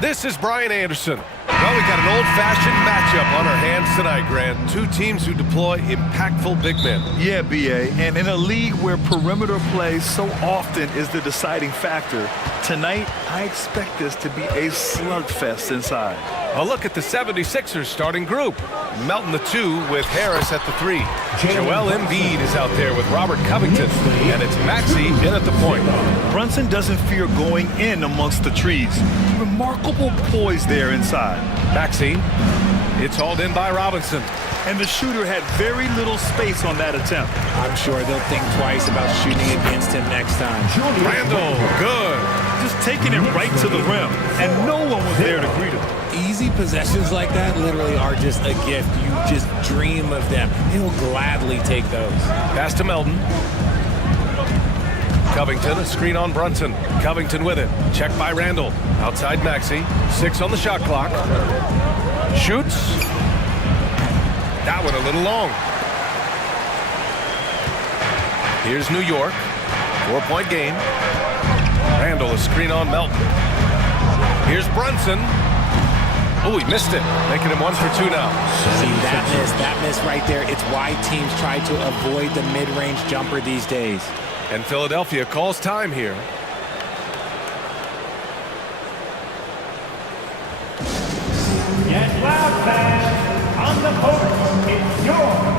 This is Brian Anderson. Well, we got an old-fashioned matchup on our hands tonight, Grant. Two teams who deploy impactful big men. Yeah, B.A., and in a league where perimeter play so often is the deciding factor, tonight I expect this to be a slugfest inside. A look at the 76ers starting group. Melton the 2 with Harris at the 3. Joel Embiid is out there with Robert Covington, and it's Maxey in at the point. Brunson doesn't fear going in amongst the trees. Remarkable poise there inside. Maxey, it's hauled in by Robinson. And the shooter had very little space on that attempt. I'm sure they'll think twice about shooting against him next time. Randall, good. Just taking it right to the rim, and no one was there to greet him. Easy possessions like that literally are just a gift. You just dream of them. He'll gladly take those. Pass to Melton. Covington, a screen on Brunson. Covington with it. Checked by Randall. Outside Maxey. 6 on the shot clock. Shoots. That one a little long. Here's New York. 4-point game. Randall, a screen on Melton. Here's Brunson. Oh, he missed it. Making him 1 for 2 now. See, that miss right there. It's why teams try to avoid the mid-range jumper these days. And Philadelphia calls time here. Yes, loud fans. On the court, it's your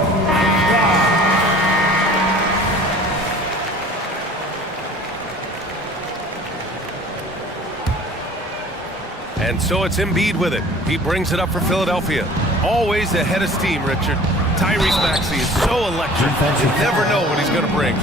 And so it's Embiid with it. He brings it up for Philadelphia. Always ahead of steam, Richard. Tyrese Maxey is so electric. You never know what he's going to bring.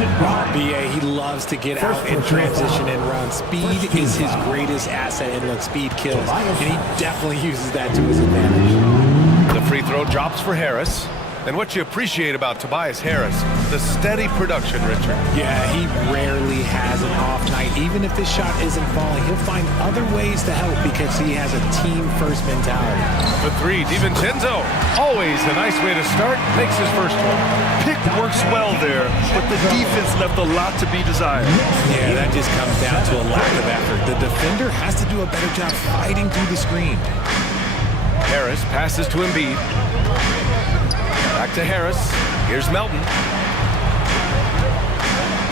B.A., he loves to get out and transition and run. Speed is his greatest asset, and look, speed kills. And he definitely uses that to his advantage. The free throw drops for Harris. And what you appreciate about Tobias Harris, the steady production, Richard. Yeah, he rarely has an off night. Even if this shot isn't falling, he'll find other ways to help because he has a team-first mentality. For 3, DiVincenzo. Always a nice way to start. Makes his first one. Pick works well there, but the defense left a lot to be desired. Yeah, that just comes down to a lack of effort. The defender has to do a better job fighting through the screen. Harris passes to Embiid. Back to Harris. Here's Melton.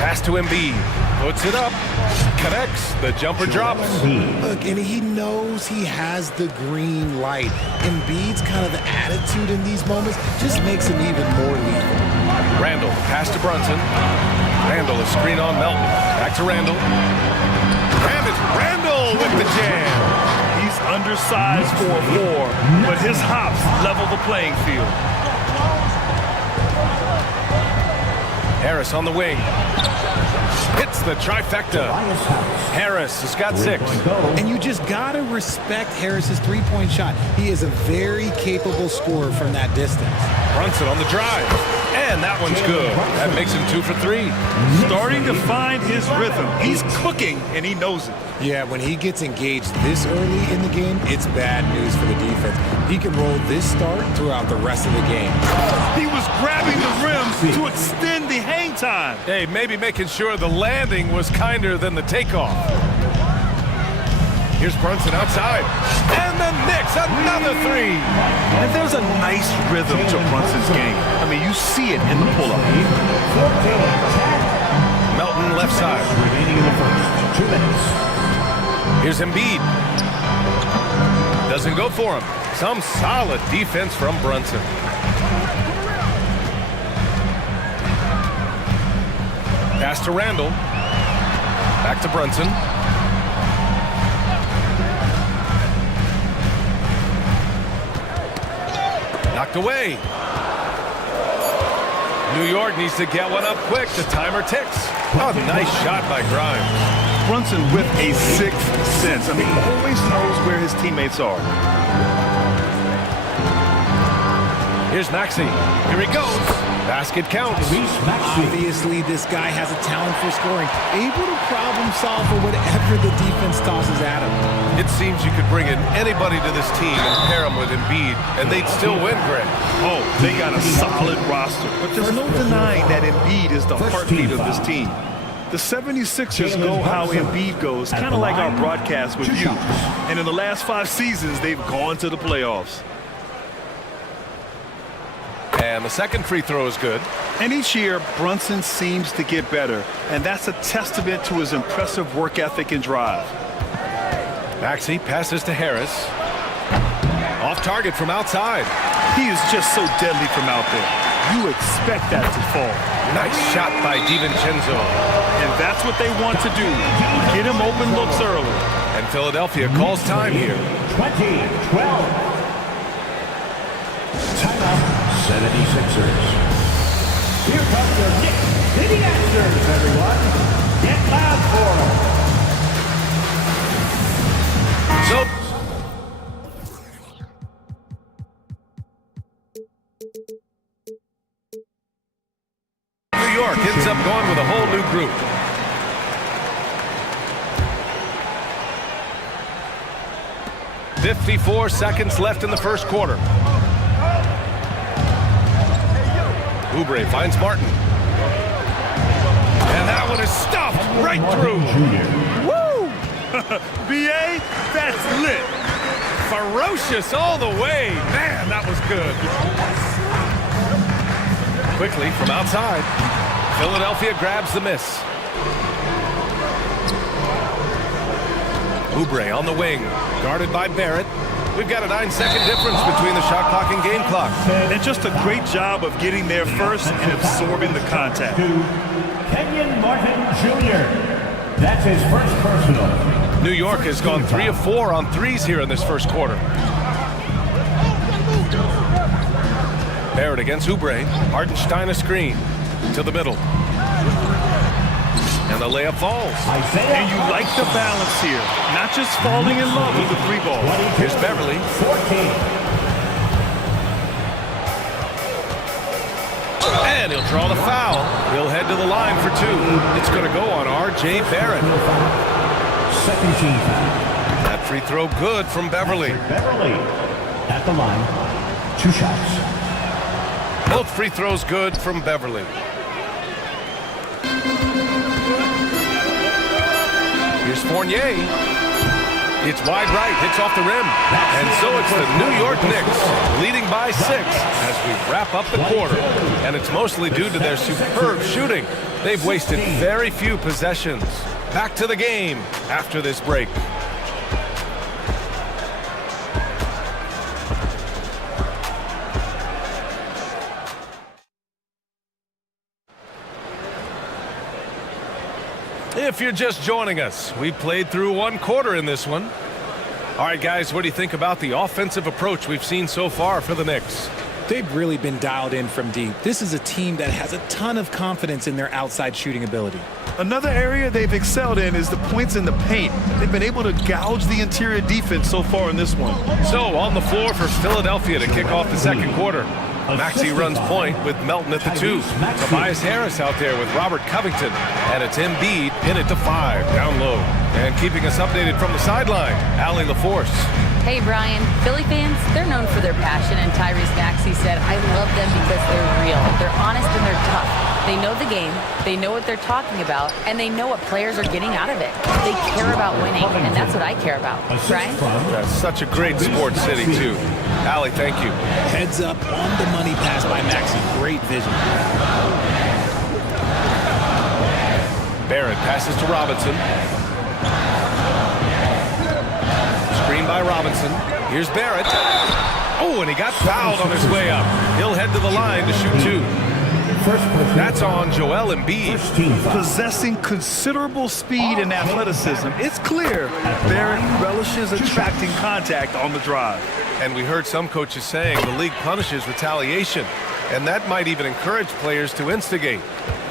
Pass to Embiid. Puts it up. Connects. The jumper drops. Look, and he knows he has the green light. Embiid's kind of attitude in these moments just makes him even more lethal. Randall. Pass to Brunson. Randall, a screen on Melton. Back to Randall. And it's Randall with the jam. He's undersized for a 4, but his hops level the playing field. Harris on the wing. Hits the trifecta. Harris has got 6. And you just got to respect Harris's three-point shot. He is a very capable scorer from that distance. Brunson on the drive. And that one's good. That makes him 2 for 3. Starting to find his rhythm. He's cooking, and he knows it. Yeah, when he gets engaged this early in the game, it's bad news for the defense. He can roll this start throughout the rest of the game. He was grabbing the rim to extend the hang time. Hey, maybe making sure the landing was kinder than the takeoff. Here's Brunson outside. And the Knicks, another 3. And there's a nice rhythm to Brunson's game. I mean, you see it in the pull-up. Melton left side. remaining in the first. 2 minutes. Here's Embiid. Doesn't go for him. Some solid defense from Brunson. Pass to Randall. Back to Brunson. Knocked away. New York needs to get one up quick. The timer ticks. Oh, nice shot by Grimes. Brunson with a 6th sense. I mean, he always knows where his teammates are. Here's Maxey. Here he goes. Basket counts. Obviously, this guy has a talent for scoring, able to problem solve for whatever the defense tosses at him. It seems you could bring in anybody to this team and pair them with Embiid, and they'd still win, Greg. Oh, they got a solid roster. But there's no denying that Embiid is the heartbeat of this team. The 76ers go how Embiid goes, kind of like our broadcast with you. And in the last 5 seasons, they've gone to the playoffs. And the second free throw is good. And each year, Brunson seems to get better. And that's a testament to his impressive work ethic and drive. Maxey passes to Harris. Off target from outside. He is just so deadly from out there. You expect that to fall. Nice shot by DiVincenzo. And that's what they want to do. Get him open looks early. And Philadelphia calls time here. 20-12. Timeout, 76ers. Here comes the Knicks to the answers, everyone. Get loud for them. So New York ends up going with a whole new group. "54 seconds left in the first quarter. Oubre finds Martin. And that one is stuffed right through. Woo! B.A., that's lit. Ferocious all the way. Man, that was good. Quickly from outside. Philadelphia grabs the miss. Oubre on the wing, guarded by Barrett. We've got a 9-second difference between the shot clock and game clock. And just a great job of getting there first and absorbing the contact. Kenyon Martin Jr. That's his first personal. New York has gone 3 of 4 on threes here in this first quarter. Barrett against Oubre. Hartenstein a screen to the middle. And the layup falls. And you like the balance here. Not just falling in love with the 3 ball. Here's Beverly. 14. And he'll draw the foul. He'll head to the line for 2. It's going to go on R.J. Barrett. Second team foul. That free throw good from Beverly. Beverly at the line. 2 shots. Both free throws good from Beverly. Here's Fournier. It's wide right, hits off the rim. And so it's the New York Knicks leading by 6 as we wrap up the quarter. And it's mostly due to their superb shooting. They've wasted very few possessions. Back to the game after this break. If you're just joining us, we played through 1 quarter in this one. All right, guys, what do you think about the offensive approach we've seen so far for the Knicks? They've really been dialed in from deep. This is a team that has a ton of confidence in their outside shooting ability. Another area they've excelled in is the points in the paint. They've been able to gouge the interior defense so far in this one. So on the floor for Philadelphia to kick off the second quarter. Maxey runs point with Melton at the 2. Tobias Harris out there with Robert Covington. And it's Embiid in at the 5, down low. And keeping us updated from the sideline, Allie LaForce. Hey, Brian. Philly fans, they're known for their passion, and Tyrese Maxey said, I love them because they're real. They're honest and they're tough. They know the game, they know what they're talking about, and they know what players are getting out of it. They care about winning, and that's what I care about. Brian? That's such a great sports city, too. Allie, thank you. Heads up on the money pass by Maxey. Great vision. Barrett passes to Robinson. Screen by Robinson. Here's Barrett. Oh, and he got fouled on his way up. He'll head to the line to shoot 2. That's on Joel Embiid. Possessing considerable speed and athleticism, it's clear Barrett relishes attracting contact on the drive. And we heard some coaches saying the league punishes retaliation, and that might even encourage players to instigate.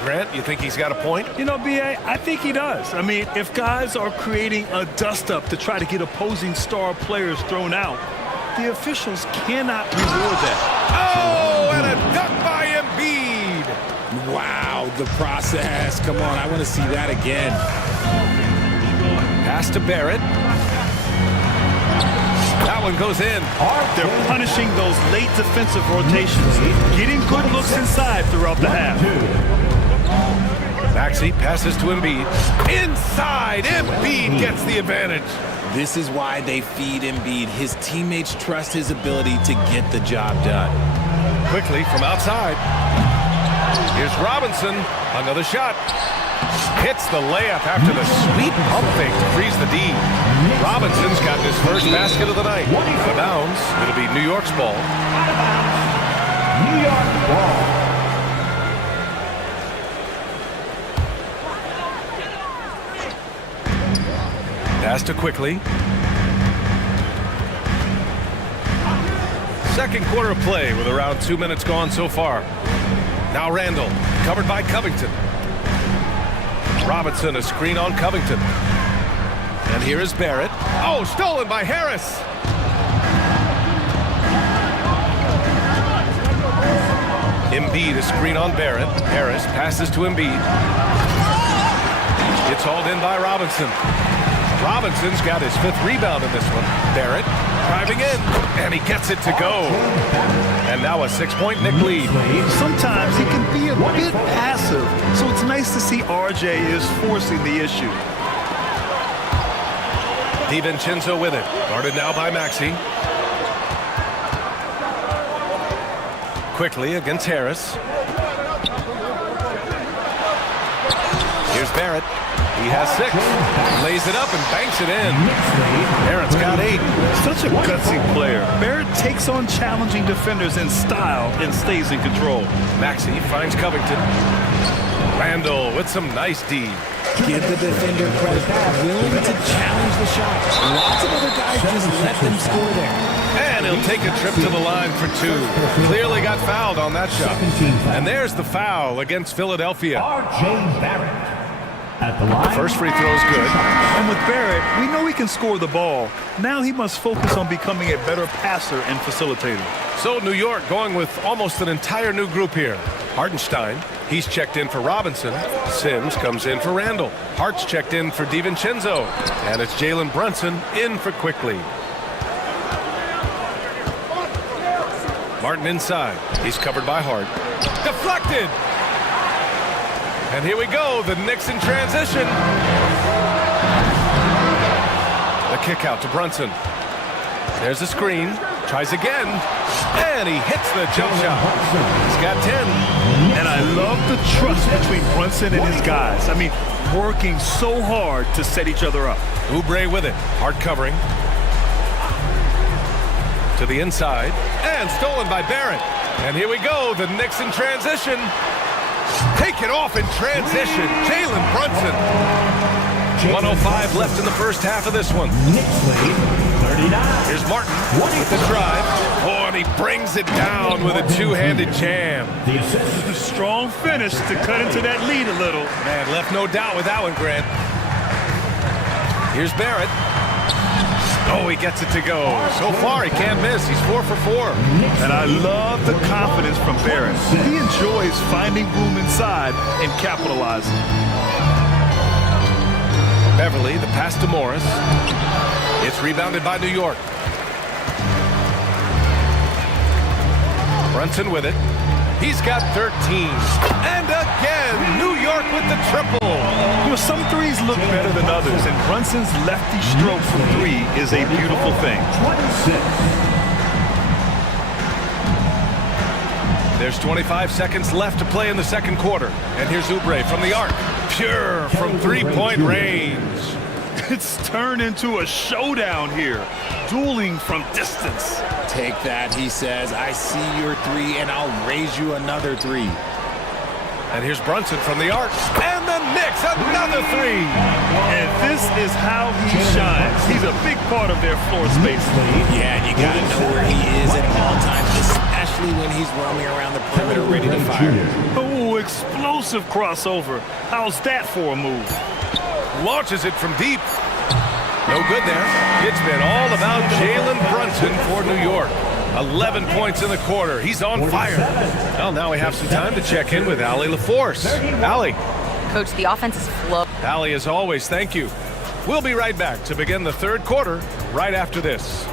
Grant, you think he's got a point? You know, B.A., I think he does. I mean, if guys are creating a dust-up to try to get opposing star players thrown out, the officials cannot reward that. Oh, and a dunk by Embiid. Wow, the process. Come on, I want to see that again. Pass to Barrett. That one goes in. They're punishing those late defensive rotations, getting good looks inside throughout the half. Maxey passes to Embiid. Inside, Embiid gets the advantage. This is why they feed Embiid. His teammates trust his ability to get the job done. Quickly from outside. Here's Robinson. Another shot. Hits the layup after the sweet pump fake to freeze the D. Robinson's got his first basket of the night. Out of bounds. It'll be New York's ball. New York ball. Pass to Quickly. Second quarter of play with around 2 minutes gone so far. Now Randall, covered by Covington. Robinson, a screen on Covington. And here is Barrett. Oh, stolen by Harris. Embiid, a screen on Barrett. Harris passes to Embiid. It's hauled in by Robinson. Robinson's got his 5th rebound in this one. Barrett driving in, and he gets it to go. And now a 6-point Knick lead. Sometimes he can be a bit passive, so it's nice to see RJ is forcing the issue. DiVincenzo with it. Guarded now by Maxey. Quickly against Harris. Here's Barrett. He has 6. Lays it up and banks it in. Barrett's got 8. Such a gutsy player. Barrett takes on challenging defenders in style and stays in control. Maxey finds Covington. Randall with some nice D. Give the defender credit. Willing to challenge the shot. Lots of other guys just let them score there. And he'll take a trip to the line for 2. Clearly got fouled on that shot. And there's the foul against Philadelphia. R.J. Barrett. At the line. First free throw is good. And with Barrett, we know he can score the ball. Now he must focus on becoming a better passer and facilitator. So New York going with almost an entire new group here. Hartenstein, he's checked in for Robinson. Sims comes in for Randall. Hart's checked in for DiVincenzo. And it's Jalen Brunson in for Quickly. Martin inside. He's covered by Hart. Deflected! And here we go, the Knicks in transition. The kick out to Brunson. There's a screen. Tries again. And he hits the jump shot. He's got 10. And I love the trust between Brunson and his guys. I mean, working so hard to set each other up. Oubre with it. Hard covering. To the inside. And stolen by Barrett. And here we go, the Knicks in transition. Take it off in transition. Jalen Brunson. 1:05 left in the first half of this one. Knicks lead, 39. Here's Martin with the drive. Oh, and he brings it down with a two-handed jam. The assist. A strong finish to cut into that lead a little. Man, left no doubt with that one, Grant. Here's Barrett. Oh, he gets it to go. So far, he can't miss. He's 4 for 4. And I love the confidence from Barrett. He enjoys finding room inside and capitalizing. Beverly, the pass to Morris. It's rebounded by New York. Brunson with it. He's got 13. And again, New York with the triple. You know, some threes look better than others, and Brunson's lefty stroke from 3 is a beautiful thing. 26. There's 25 seconds left to play in the second quarter. And here's Oubre from the arc. Pure from three-point range. It's turned into a showdown here. Dueling from distance. Take that, he says. I see your 3, and I'll raise you another 3. And here's Brunson from the arc. And the Knicks, another 3. And this is how he shines. He's a big part of their floor space. Yeah, and you got to know where he is at all times, especially when he's roaming around the perimeter ready to fire. Oh, explosive crossover. How's that for a move? Launches it from deep. No good there. It's been all about Jalen Brunson for New York. 11 points in the quarter. He's on fire. Well, now we have some time to check in with Allie LaForce. Allie. Coach, the offense is flow. Allie, as always, thank you. We'll be right back to begin the third quarter right after this.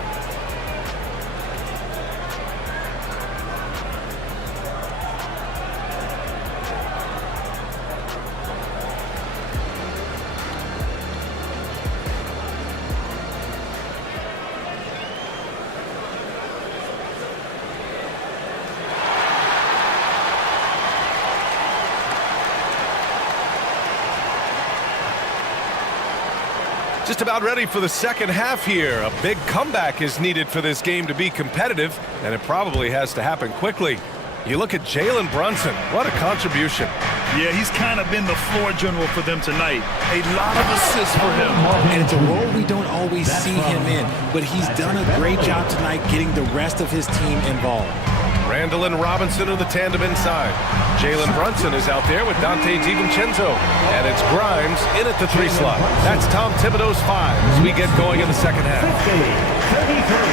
Just about ready for the second half here. A big comeback is needed for this game to be competitive, and it probably has to happen quickly. You look at Jalen Brunson. What a contribution. Yeah, he's kind of been the floor general for them tonight. A lot of assists for him. And it's a role we don't always see him in, but he's done a great job tonight getting the rest of his team involved. Randall and Robinson are the tandem inside. Jalen Brunson is out there with Dante DiVincenzo. And it's Grimes in at the 3 slot. That's Tom Thibodeau's 5 as we get going in the second half.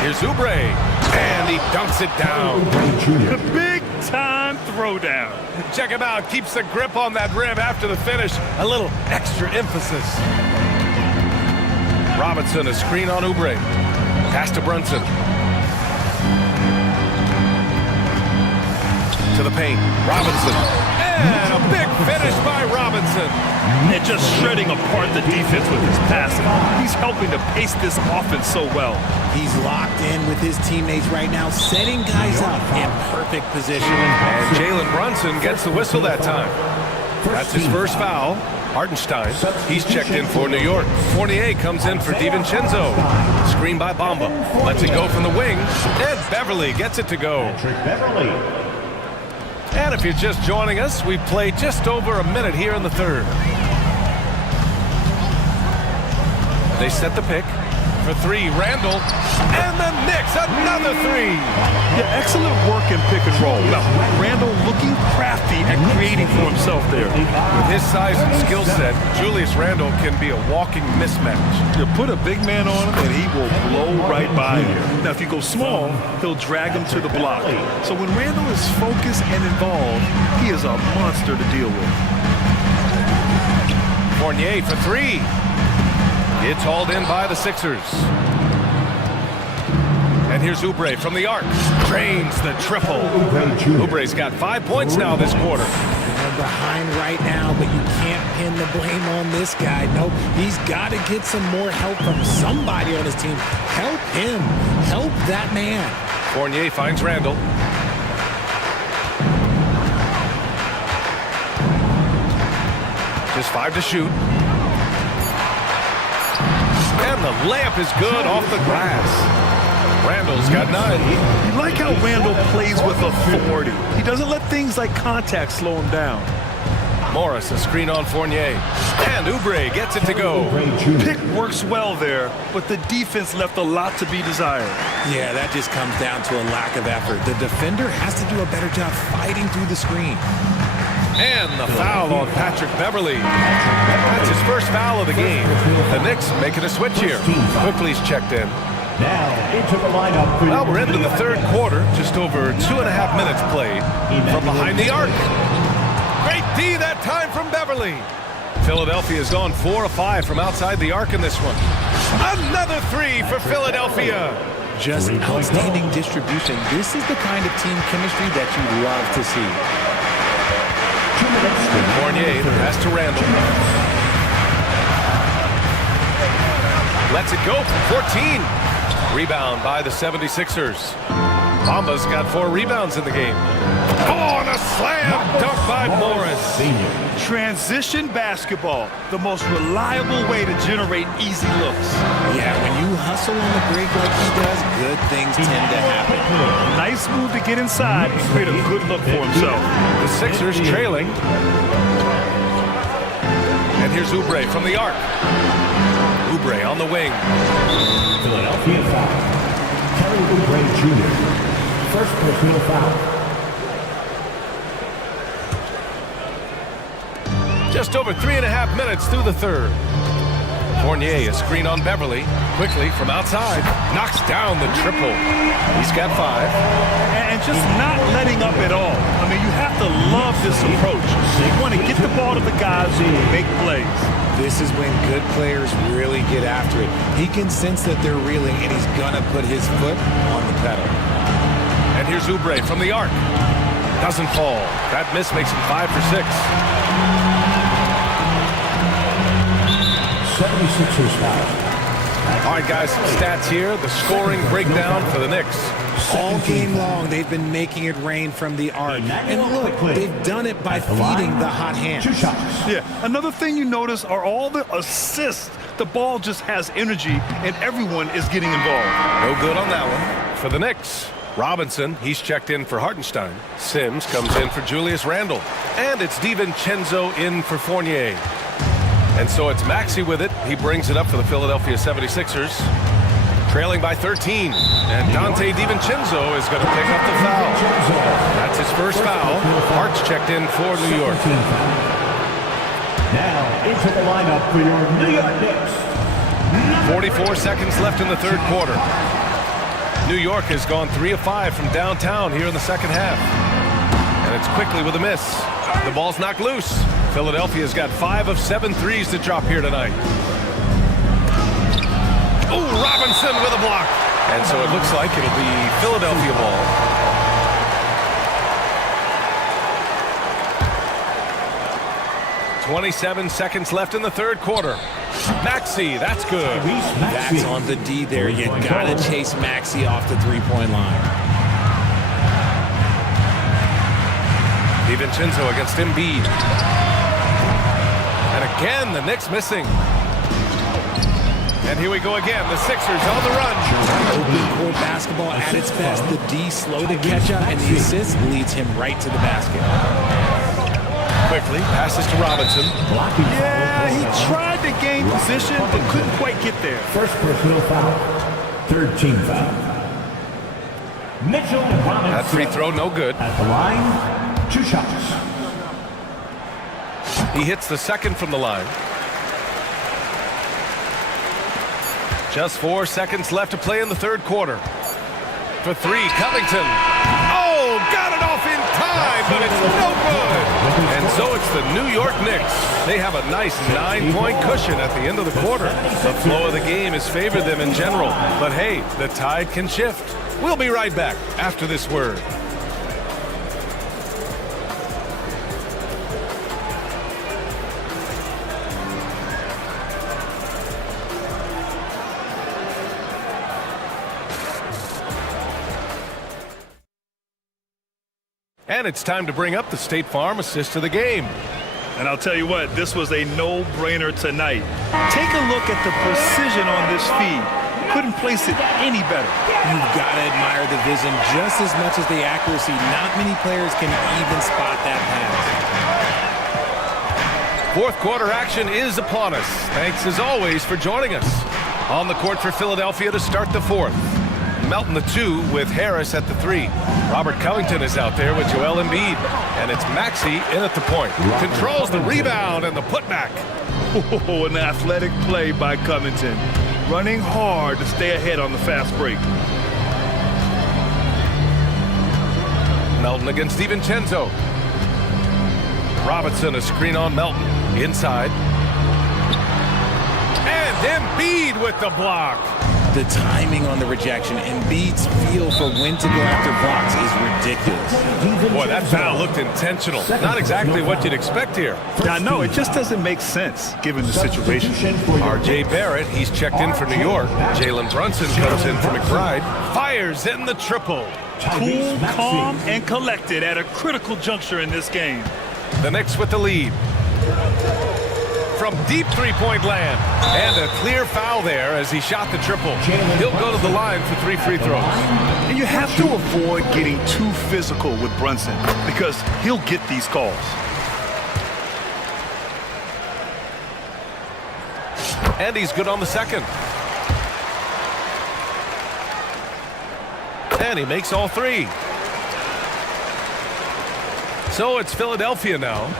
Here's Oubre. And he dunks it down. The big-time throwdown. Check him out. Keeps the grip on that rim after the finish. A little extra emphasis. Robinson, a screen on Oubre. Pass to Brunson. To the paint. Robinson. And a big finish by Robinson. And just shredding apart the defense with his passing. He's helping to pace this offense so well. He's locked in with his teammates right now, setting guys up in perfect position. And Jalen Brunson gets the whistle that time. That's his first foul. Hartenstein, he's checked in for New York. Fournier comes in for DiVincenzo. Screen by Bamba. Lets it go from the wing. And Beverly gets it to go. And if you're just joining us, we've played just over a minute here in the third. They set the pick for 3. Randall. And the Knicks, another 3. Yeah, excellent work in pick and roll. Now, Randall looking crafty and creating for himself there. With his size and skill set, Julius Randall can be a walking mismatch. You put a big man on him and he will blow right by you. Now, if you go small, he'll drag him to the block. So when Randall is focused and involved, he is a monster to deal with. Fournier for 3. It's hauled in by the Sixers. And here's Oubre from the arc. Drains the triple. Oubre's got 5 points now this quarter. They're behind right now, but you can't pin the blame on this guy. Nope, he's got to get some more help from somebody on his team. Help him. Help that man. Fournier finds Randall. Just 5 to shoot. And the layup is good off the glass. Randall's got 9. You like how Randall plays with authority. He doesn't let things like contact slow him down. Morris, a screen on Fournier. And Oubre gets it to go. Pick works well there, but the defense left a lot to be desired. Yeah, that just comes down to a lack of effort. The defender has to do a better job fighting through the screen. And the foul on Patrick Beverly. That's his first foul of the game. The Knicks making a switch here. Quickly's checked in. Now into the lineup. Well, we're into the third quarter. Just over 2.5 minutes played from behind the arc. Great D that time from Beverly. Philadelphia's gone 4 of 5 from outside the arc in this one. Another 3 for Philadelphia. Just outstanding distribution. This is the kind of team chemistry that you love to see. Fournier, the pass to Randall. Lets it go for 14. Rebound by the 76ers. Bamba's got 4 rebounds in the game. Oh, and a slam dunk by Morris. Transition basketball, the most reliable way to generate easy looks. Yeah, when you hustle on the break like he does, good things tend to happen. Nice move to get inside and create a good look for himself. The Sixers trailing. And here's Oubre from the arc. Oubre on the wing. Philadelphia foul. Kelly Oubre Jr. First personal foul. Just over 3.5 minutes through the third. Fournier, a screen on Beverly. Quickly from outside. Knocks down the triple. He's got 5. And just not letting up at all. I mean, you have to love this approach. You want to get the ball to the guys who make plays. This is when good players really get after it. He can sense that they're reeling, and he's going to put his foot on the pedal. And here's Oubre from the arc. Doesn't fall. That miss makes him 5 for 6. 76ers foul. All right, guys, some stats here. The scoring breakdown for the Knicks. All game long, they've been making it rain from the arc. And look, they've done it by feeding the hot hand. 2 shots. Yeah, another thing you notice are all the assists The ball just has energy, and everyone is getting involved. No good on that one. For the Knicks, Robinson, he's checked in for Hartenstein. Sims comes in for Julius Randle. And it's DiVincenzo in for Fournier. And so it's Maxey with it. He brings it up for the Philadelphia 76ers. Trailing by 13. And Dante DiVincenzo is going to pick up the foul. That's his first foul. Hart's checked in for New York. Now into the lineup for your New York Knicks. 44 seconds left in the third quarter. New York has gone 3 of 5 from downtown here in the second half. And it's quickly with a miss. The ball's knocked loose. Philadelphia's got 5 of 7 threes to drop here tonight. Oh, Robinson with a block. And so it looks like it'll be Philadelphia ball. .27 seconds left in the third quarter. Maxey, that's good. That's on the D there. You gotta chase Maxey off the three-point line. DiVincenzo against Embiid. And again, the Knicks missing. And here we go again. The Sixers on the run. Open court basketball at its best. The D slow to catch up, and the assist leads him right to the basket. Quickly, passes to Robinson. Yeah, he tried to gain position, but couldn't quite get there. First personal foul. Third team foul. Mitchell Robinson. That free throw, no good. At the line, 2 shots. He hits the second from the line. Just 4 seconds left to play in the third quarter. For 3, Covington. Oh, got it off in time, but it's no good. And so it's the New York Knicks. They have a nice 9-point cushion at the end of the quarter. The flow of the game has favored them in general. But hey, the tide can shift. We'll be right back after this word. And it's time to bring up the State Farm assist of the game. And I'll tell you what, this was a no-brainer tonight. Take a look at the precision on this feed. Couldn't place it any better. You've got to admire the vision just as much as the accuracy. Not many players can even spot that pass. Fourth quarter action is upon us. Thanks as always for joining us. On the court for Philadelphia to start the fourth. Melton the 2 with Harris at the 3. Robert Covington is out there with Joel Embiid. And it's Maxey in at the point. Controls the rebound and the putback. Oh, an athletic play by Covington. Running hard to stay ahead on the fast break. Melton against DiVincenzo. Robinson, a screen on Melton. Inside. And Embiid with the block. The timing on the rejection, Embiid's feel for when to go after blocks is ridiculous. Boy, that foul looked intentional. Not exactly what you'd expect here. I know, it just doesn't make sense given the situation. R.J. Barrett, he's checked in for New York. Jalen Brunson comes in for McBride. Fires in the triple. Cool, calm, and collected at a critical juncture in this game. The Knicks with the lead. From deep three-point land. And a clear foul there as he shot the triple. He'll go to the line for 3 free throws. And you have to avoid getting too physical with Brunson because he'll get these calls. And he's good on the second. And he makes all 3. So it's Philadelphia now.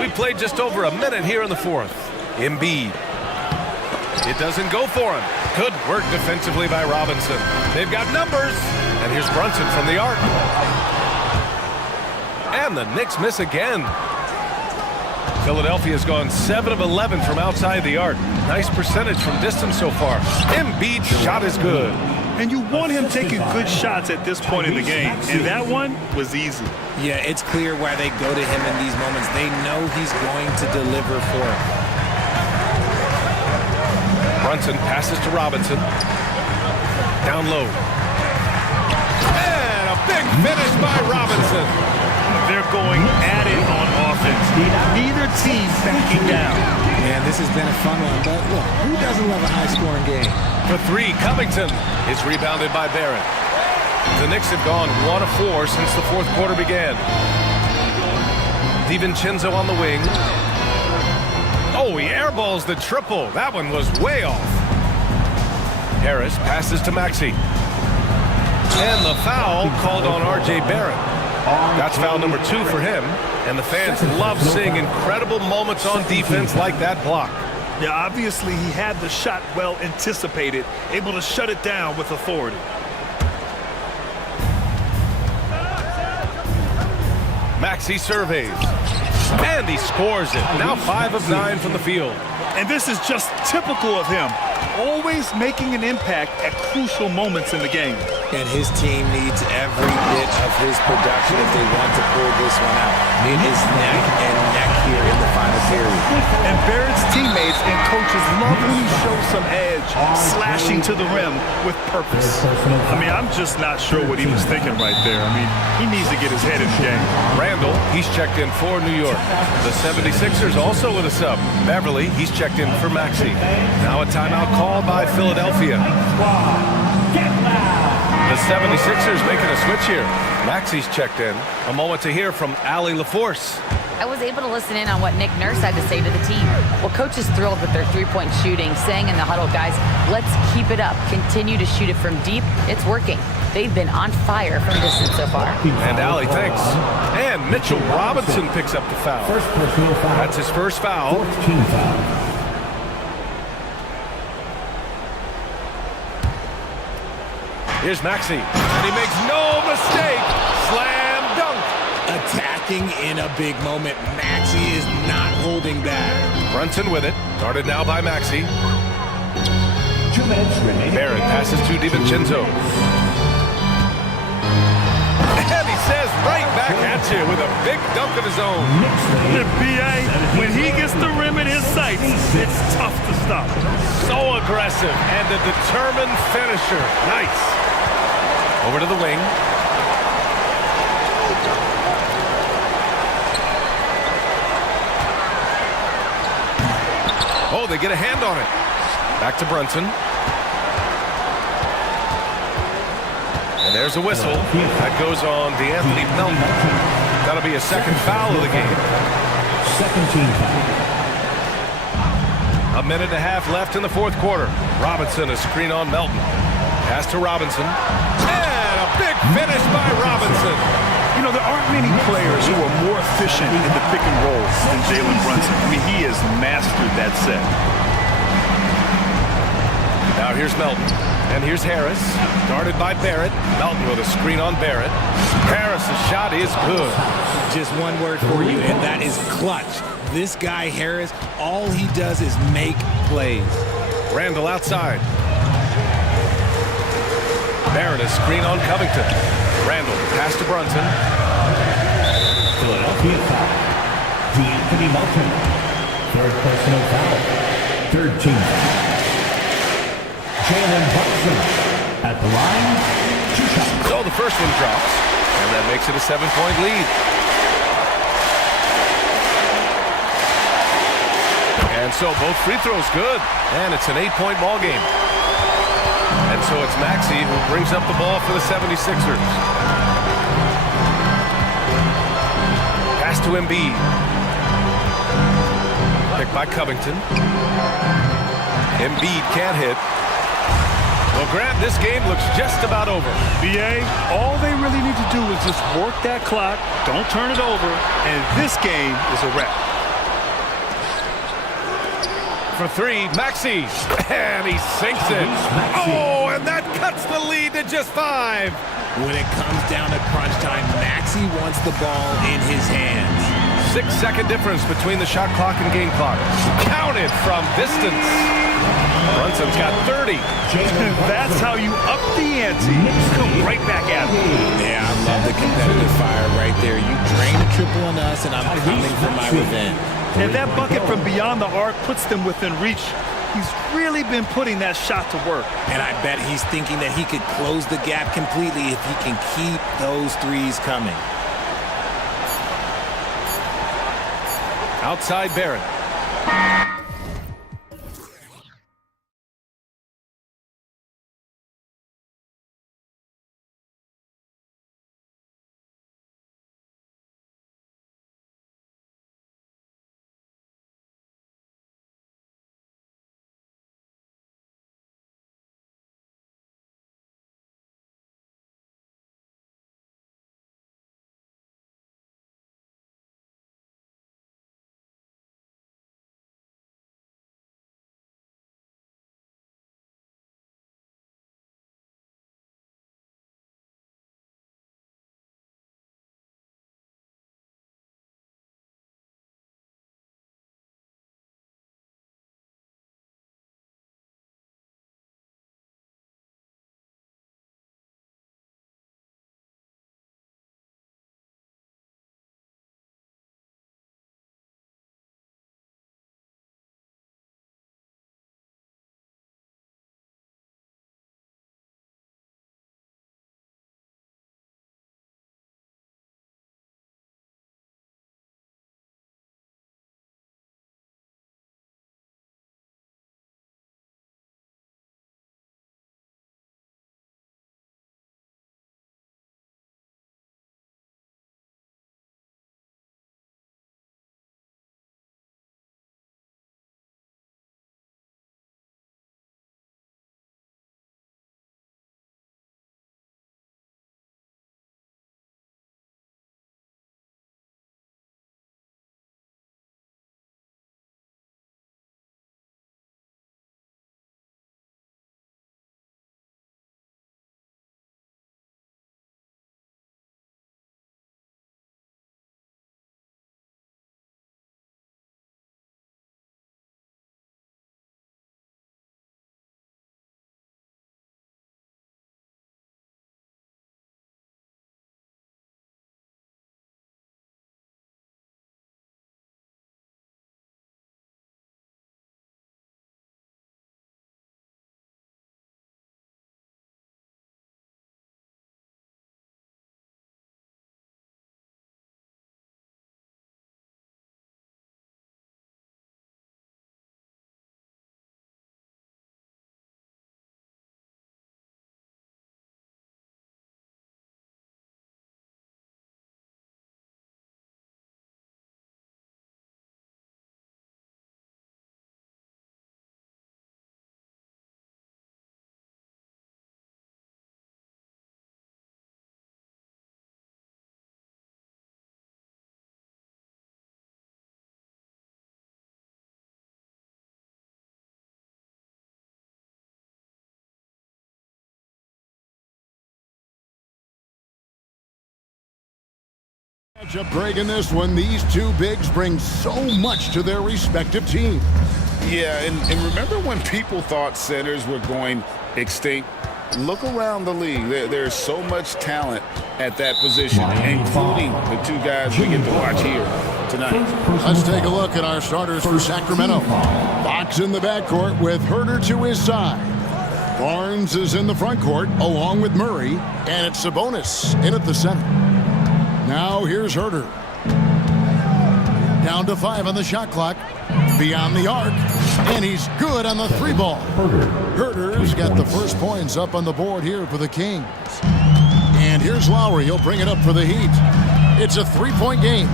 We played just over a minute here in the fourth. Embiid. It doesn't go for him. Good work defensively by Robinson. They've got numbers. And here's Brunson from the arc. And the Knicks miss again. Philadelphia's gone 7 of 11 from outside the arc. Nice percentage from distance so far. Embiid's shot is good. And you want him taking good shots at this point in the game. And that one was easy. Yeah, it's clear why they go to him in these moments. They know he's going to deliver for him. Brunson passes to Robinson. Down low. And a big finish by Robinson. They're going at it on offense. defense. Neither team backing down. Man, this has been a fun one, but look, who doesn't love a high-scoring game? For three, Covington is rebounded by Barrett. The Knicks have gone 1 of 4 since the fourth quarter began. DiVincenzo on the wing. Oh, he airballs the triple. That one was way off. Harris passes to Maxey. And the foul called on R.J. Barrett. That's foul number 2 for him. And the fans love seeing incredible moments on defense like that block. Yeah, obviously he had the shot well anticipated, able to shut it down with authority. Maxey surveys. And he scores it. Now 5 of 9 from the field. And this is just typical of him. Always making an impact at crucial moments in the game. And his team needs every bit of his production if they want to pull this one out. It is neck and neck here in the final period. And Barrett's teammates and coaches love when he shows some edge, slashing to the rim with purpose. I mean, I'm just not sure what he was thinking right there. I mean, he needs to get his head in the game. Randall, he's checked in for New York. The 76ers also with a sub. Beverly, he's checked in for Maxey. Now a timeout called by Philadelphia. The 76ers making a switch here. Maxey's checked in. A moment to hear from Allie LaForce. I was able to listen in on what Nick Nurse had to say to the team. Well, coach is thrilled with their three-point shooting, saying in the huddle, guys, let's keep it up. Continue to shoot it from deep. It's working. They've been on fire from distance so far. And Allie thanks. And Mitchell Robinson picks up the foul. That's his first foul. Here's Maxey. And he makes no mistake. Slam dunk. Attacking in a big moment. Maxey is not holding back. Brunson with it. Guarded now by Maxey. 2 minutes remaining. Barrett passes to DiVincenzo. And he says right back at you with a big dunk of his own. The BA, when he gets the rim in his sights, it's tough to stop. So aggressive and a determined finisher. Nice. Over to the wing. Oh, they get a hand on it. Back to Brunson. And there's a whistle. That goes on DeAnthony Melton. That'll be a second foul of the game. Second team foul. A minute and a half left in the fourth quarter. Robinson, a screen on Melton. Pass to Robinson. And a big finish by Robinson. You know, there aren't many players who are more efficient in the pick and roll than Jalen Brunson. I mean, he has mastered that set. Now here's Melton. And here's Harris. Guarded by Barrett. Melton with a screen on Barrett. Harris' shot is good. Just one word for you, and that is clutch. This guy, Harris, all he does is make plays. Randall outside. Barrett, a screen on Covington. Randall, pass to Brunson. Philadelphia foul. DeAnthony Melton. Third personal foul. Third team foul. Jalen Brunson at the line. 2 shots. So the first one drops, and that makes it a 7-point lead. And so both free throws good, and it's an 8-point ball game. And so it's Maxey who brings up the ball for the 76ers. Pass to Embiid. Picked by Covington. Embiid can't hit. Well, Grant, this game looks just about over. BA, all they really need to do is just work that clock, don't turn it over, and this game is a wrap. For three, Maxey. And he sinks it. Oh, and that cuts the lead to just 5. When it comes down to crunch time, Maxey wants the ball in his hands. 6-second difference between the shot clock and game clock. Counted from distance. Brunson's got 30. That's how you up the ante. Come right back at him. Yeah, I love the competitive fire right there. You drain a triple on us, and I'm coming for my revenge. And that bucket from beyond the arc puts them within reach. He's really been putting that shot to work. And I bet he's thinking that he could close the gap completely if he can keep those threes coming. Outside Barrett. Matchup break in this one. These two bigs bring so much to their respective teams. Yeah, and remember when people thought centers were going extinct? Look around the league. There's so much talent at that position, including the two guys we get to watch here tonight. Let's take a look at our starters for Sacramento. Fox in the backcourt with Herter to his side. Barnes is in the front court along with Murray, and it's Sabonis in at the center. Now here's Herter. Down to 5 on the shot clock. Beyond the arc. And he's good on the 3-ball. Herter's got the first points up on the board here for the Kings. And here's Lowry. He'll bring it up for the Heat. It's a 3-point game.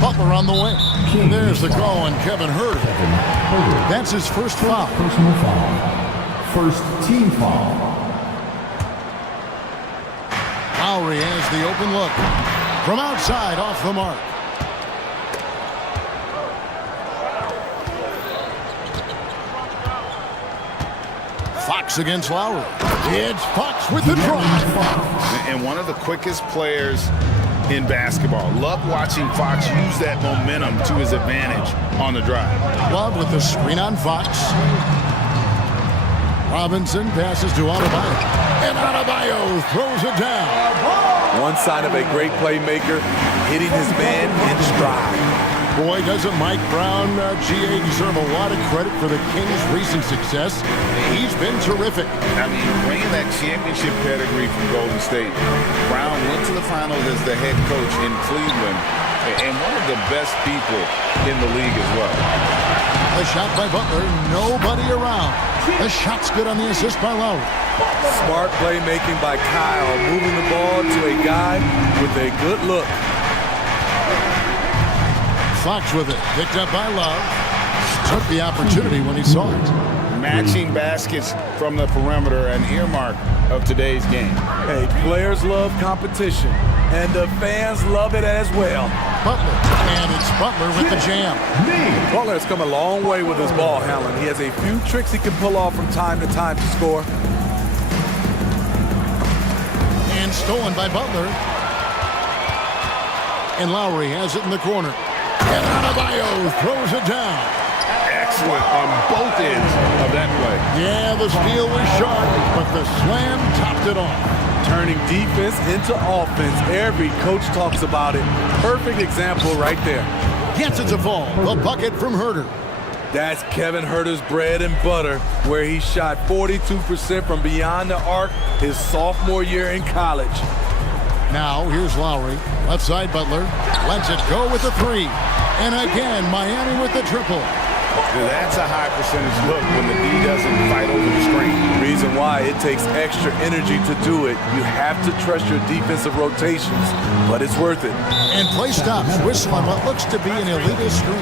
Butler on the wing. There's the call on Kevin Herter. That's his first foul. Personal foul. First team foul. Lowry has the open look. From outside, off the mark. Fox against Lowry. It's Fox with the drive. And one of the quickest players in basketball. Love watching Fox use that momentum to his advantage on the drive. Love with the screen on Fox. Robinson passes to Adebayo. And Adebayo throws it down. One sign of a great playmaker, hitting his man in stride. Boy, doesn't Mike Brown, GA, deserve a lot of credit for the Kings' recent success. He's been terrific. I mean, bringing that championship pedigree from Golden State, Brown went to the finals as the head coach in Cleveland, and one of the best people in the league as well. A shot by Butler, nobody around. The shot's good on the assist by Lowry. Smart playmaking by Kyle, moving the ball to a guy with a good look. Fox with it, picked up by Love. Took the opportunity when he saw it. Matching baskets from the perimeter, an earmark of today's game. Hey, players love competition, and the fans love it as well. Butler, and it's Butler with the jam. Butler has come a long way with his ball handling. He has a few tricks he can pull off from time to time to score. And stolen by Butler. And Lowry has it in the corner. And Adebayo throws it down. Excellent on both ends of that play. Yeah, the steal was sharp, but the slam topped it off. Turning defense into offense. Every coach talks about it. Perfect example right there. Gets it to fall. The bucket from Herter. That's Kevin Herter's bread and butter, where he shot 42% from beyond the arc his sophomore year in college. Now, here's Lowry. Left side, Butler. Lets it go with the three. And again, Miami with the triple. That's a high percentage look when the D doesn't fight over the screen. Reason why it takes extra energy to do it. You have to trust your defensive rotations, but it's worth it. And play stops. Whistle on what looks to be an illegal screen.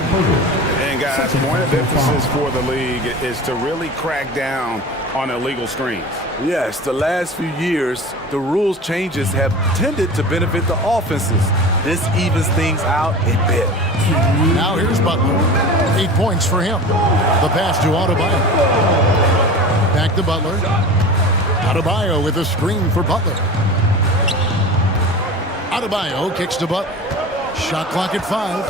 And guys, point of emphasis for the league is to really crack down on illegal screens. Yes, the last few years, the rules changes have tended to benefit the offenses. This evens things out a bit. Now here's Butler. 8 points for him. The pass to Adebayo. Back to Butler. Adebayo with a screen for Butler. Adebayo kicks to Butler. Shot clock at 5.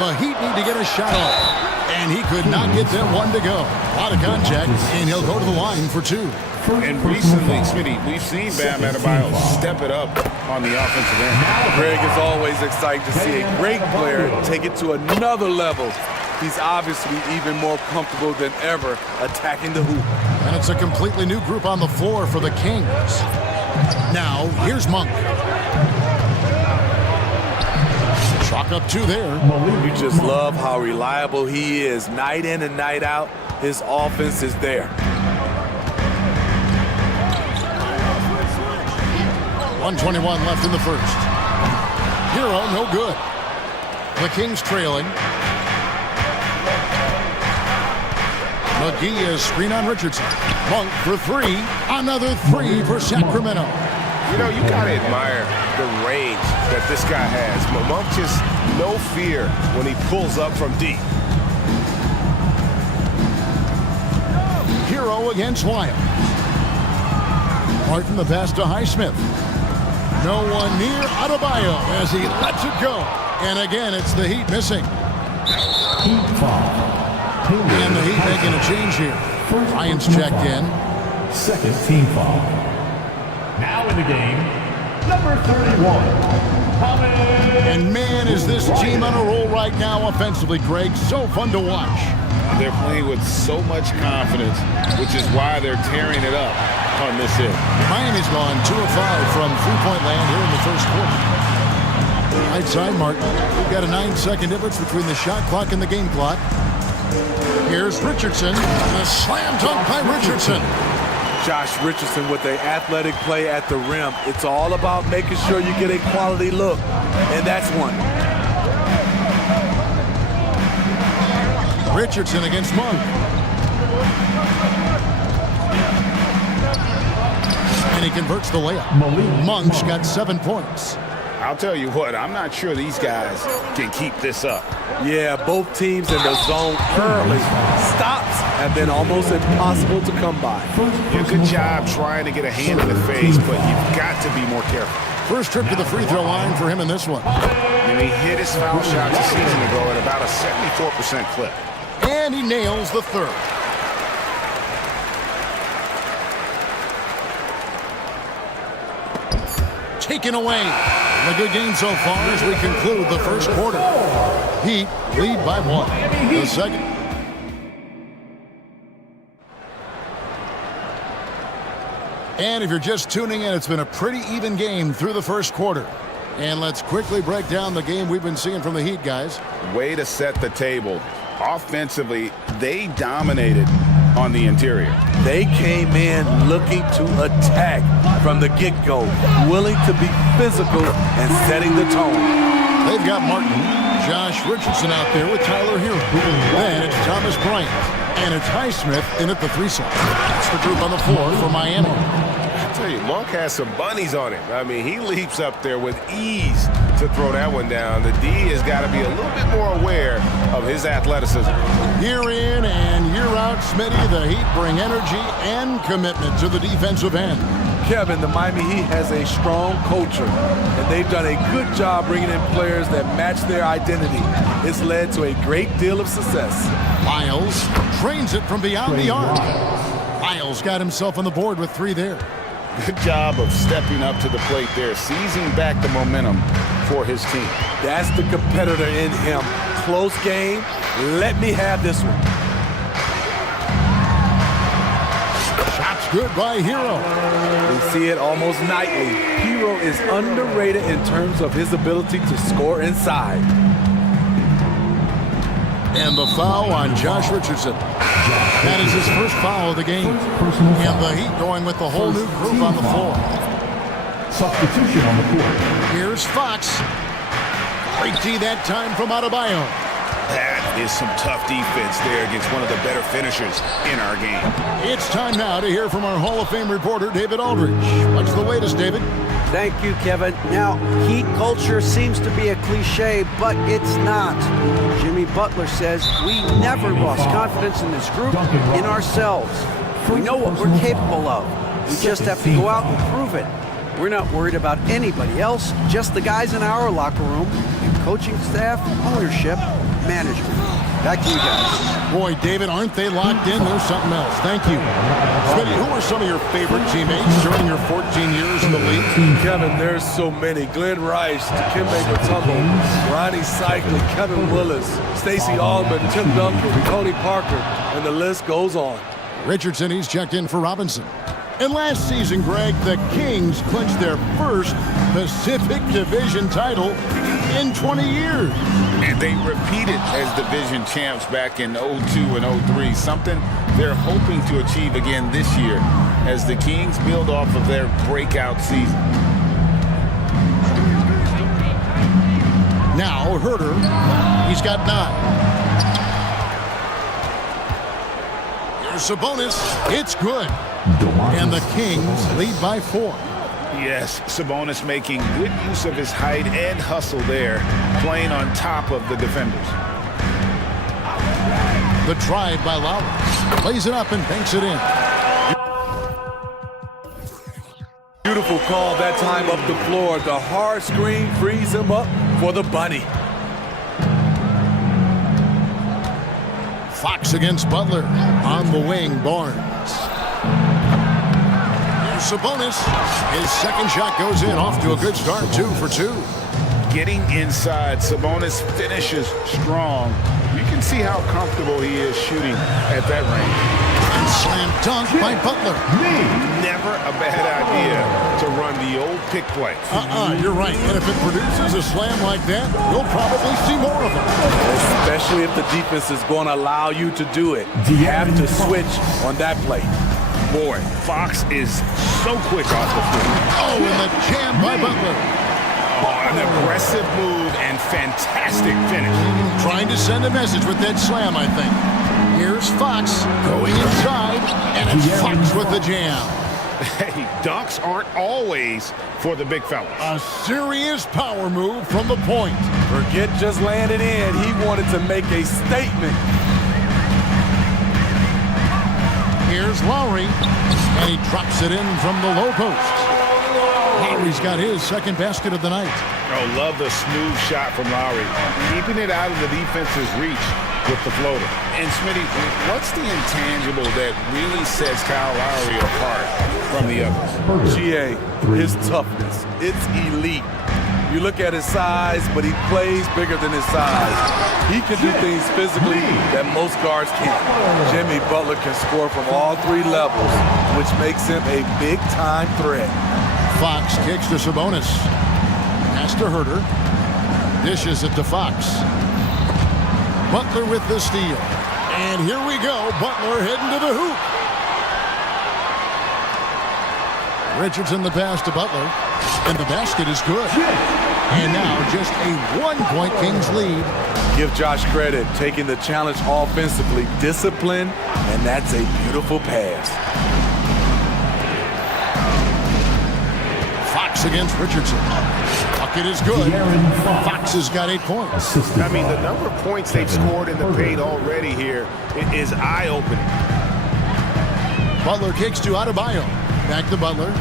The Heat need to get a shot off. And he could not get them one to go. A lot of contact, and he'll go to the line for 2. And recently, Smitty, we've seen Bam Adebayo step it up on the offensive end. Greg is always excited to see a great player take it to another level. He's obviously even more comfortable than ever attacking the hoop. And it's a completely new group on the floor for the Kings. Now, here's Monk. Chalk up 2 there. You just love how reliable he is. Night in and night out, his offense is there. 1:21 left in the first. Hero, no good. The Kings trailing. McGee is screen on Richardson. Monk for 3. Another 3 for Sacramento. You know, you gotta admire the range that this guy has. Monk just no fear when he pulls up from deep. Hero against Wyatt. Martin the pass to Highsmith. No one near Adebayo as he lets it go. And again, it's the Heat missing. And the Heat making a change here. Lions checked in. Second team foul. Now in the game, number 31. And man, is this team on a roll right now offensively, Greg. So fun to watch. They're playing with so much confidence, which is why they're tearing it up on this end. Miami's gone 2 of 5 from three-point land here in the first quarter. Right side, Martin. We've got a 9-second difference between the shot clock and the game clock. Here's Richardson. The slam dunk by Richardson. Josh Richardson with an athletic play at the rim. It's all about making sure you get a quality look, and that's one. Richardson against Monk. And he converts the layup. Monk's got 7 points. I'll tell you what, I'm not sure these guys can keep this up. Yeah, both teams in the zone early. Stops have been almost impossible to come by. Yeah, good job trying to get a hand in the face, but you've got to be more careful. First trip to the free throw line for him in this one. And he hit his foul shots a season ago at about a 74% clip. And he nails the third. Taken away. A good game so far as we conclude the first quarter. Heat lead by 1. The second. And if you're just tuning in, it's been a pretty even game through the first quarter. And let's quickly break down the game we've been seeing from the Heat, guys. Way to set the table. Offensively, they dominated on the interior. They came in looking to attack from the get-go, willing to be physical and setting the tone. They've got Martin, Josh Richardson out there with Tyler Hero. Then it's Thomas Bryant. And it's Highsmith in at the 3 slot. That's the group on the floor for Miami. I tell you, Monk has some bunnies on him. I mean, he leaps up there with ease to throw that one down. The D has got to be a little bit more aware of his athleticism. Year in and year out, Smitty, the Heat bring energy and commitment to the defensive end. Kevin, the Miami Heat has a strong culture, and they've done a good job bringing in players that match their identity. It's led to a great deal of success. Miles trains it from beyond the arc. Miles got himself on the board with 3 there. Good job of stepping up to the plate there, seizing back the momentum for his team. That's the competitor in him. Close game. Let me have this one. Shots good by Hero. We see it almost nightly. Hero is underrated in terms of his ability to score inside. And the foul on Josh Richardson. That is his first foul of the game. And the Heat going with the whole new group on the floor. Substitution on the court. Here's Fox. Great D that time from Adebayo. That is some tough defense there against one of the better finishers in our game. It's time now to hear from our Hall of Fame reporter, David Aldridge. What's the latest, David? Thank you, Kevin. Now, Heat culture seems to be a cliche, but it's not. Jimmy Butler says we never lost confidence in this group, in ourselves. We know what we're capable of. We just have to go out and prove it. We're not worried about anybody else, just the guys in our locker room, and coaching staff, ownership, management. Back to you guys. Boy, David, aren't they locked in? There's something else. Thank you. Smitty, who are some of your favorite teammates during your 14 years in the league? Kevin, there's so many. Glenn Rice, Dikembe Mutombo, Ronnie Cycling, Kevin Willis, Stacey Allman, Tim Duncan, Tony Parker, and the list goes on. Richardson, he's checked in for Robinson. And last season, Greg, the Kings clinched their first Pacific Division title in 20 years. And they repeated as division champs back in 02 and 03, something they're hoping to achieve again this year as the Kings build off of their breakout season. Now, Herter, he's got 9. Here's Sabonis. It's good. And the Kings lead by 4. Yes, Sabonis making good use of his height and hustle there, playing on top of the defenders. The drive by Lowry. Plays it up and banks it in. Beautiful call that time up the floor. The hard screen frees him up for the bunny. Fox against Butler. On the wing, Barnes. Sabonis, his second shot goes in, off to a good start, 2 for 2. Getting inside, Sabonis finishes strong. You can see how comfortable he is shooting at that range. And slam dunk by Butler. Never a bad idea to run the old pick play. You're right. And if it produces a slam like that, you'll probably see more of them. Especially if the defense is going to allow you to do it. You have to switch on that play. Boy, Fox is so quick off the floor. Oh, and the jam by Butler. Oh, an aggressive move and fantastic finish. Trying to send a message with that slam, I think. Here's Fox going inside, and it's Fox with the jam. Hey, dunks aren't always for the big fellas. A serious power move from the point. Forget just landing in. He wanted to make a statement. Here's Lowry, and he drops it in from the low post. Lowry's got his second basket of the night. Oh, love the smooth shot from Lowry, keeping it out of the defense's reach with the floater. And Smitty, what's the intangible that really sets Kyle Lowry apart from the others? GA, his toughness. It's elite. You look at his size, but he plays bigger than his size. He can do things physically that most guards can't. Jimmy Butler can score from all three levels, which makes him a big-time threat. Fox kicks to Sabonis. Pass to Herter. Dishes it to Fox. Butler with the steal. And here we go. Butler heading to the hoop. Richardson the pass to Butler. And the basket is good. And now just a 1-point Kings lead. Give Josh credit, taking the challenge offensively, discipline, and that's a beautiful pass. Fox against Richardson. Bucket is good. Fox has got 8 points. I mean, the number of points they've scored in the paint already here is eye-opening. Butler kicks to Adebayo. Back to Butler.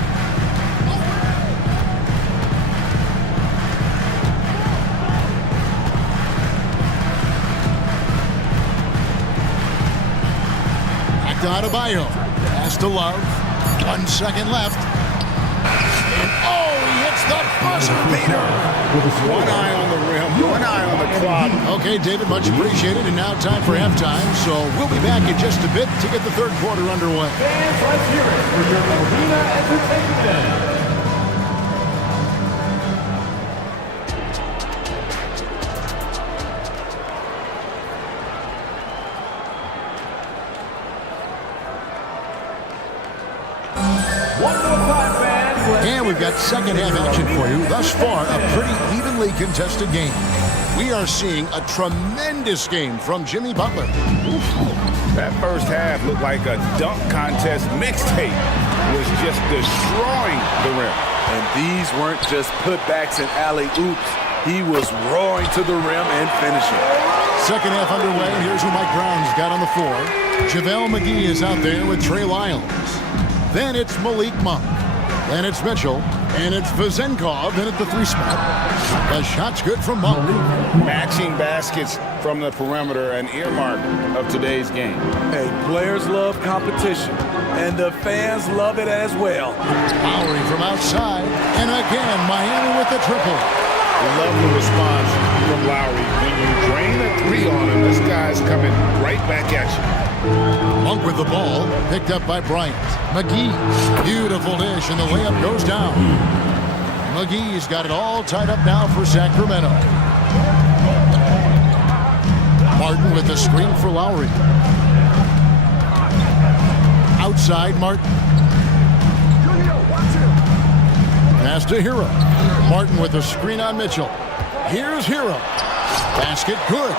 Back to Adebayo. Pass to Love. 1 second left. And oh, he hits the buzzer beater. One eye on the rim, one eye on the clock. Okay, David, much appreciated. And now time for halftime. So we'll be back in just a bit to get the third quarter underway. Fans, let's hear it for your arena entertainment. And we've got second half action for you. Thus far, a pretty evenly contested game. We are seeing a tremendous game from Jimmy Butler. That first half looked like a dunk contest mixtape. Was just destroying the rim. And these weren't just putbacks and alley-oops. He was roaring to the rim and finishing. Second half underway, and here's who Mike Brown's got on the floor. JaVale McGee is out there with Trey Lyles. Then it's Malik Monk. Then it's Mitchell, and it's Vezenkov in at the 3 spot. The shot's good from Monk. Matching baskets from the perimeter, an earmark of today's game. Hey, players love competition, and the fans love it as well. Lowry from outside, and again, Miami with the triple. Love the response from Lowry. When you drain a 3 on him, this guy's coming right back at you. Monk with the ball, picked up by Bryant. McGee, beautiful dish, and the layup goes down. McGee's got it all tied up now for Sacramento. Martin with the screen for Lowry. Outside, Martin. Pass to Hero. Martin with the screen on Mitchell. Here's Hero. Basket good.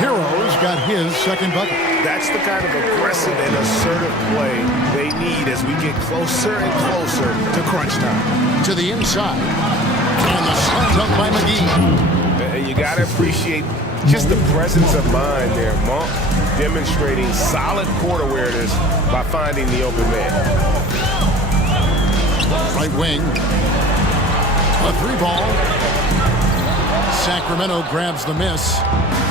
Hero's got his second bucket. That's the kind of aggressive and assertive play they need as we get closer and closer to crunch time. To the inside. And the slam dunk by McGee. And you got to appreciate just the presence of mind there. Monk demonstrating solid court awareness by finding the open man. Right wing. A 3 ball. Sacramento grabs the miss.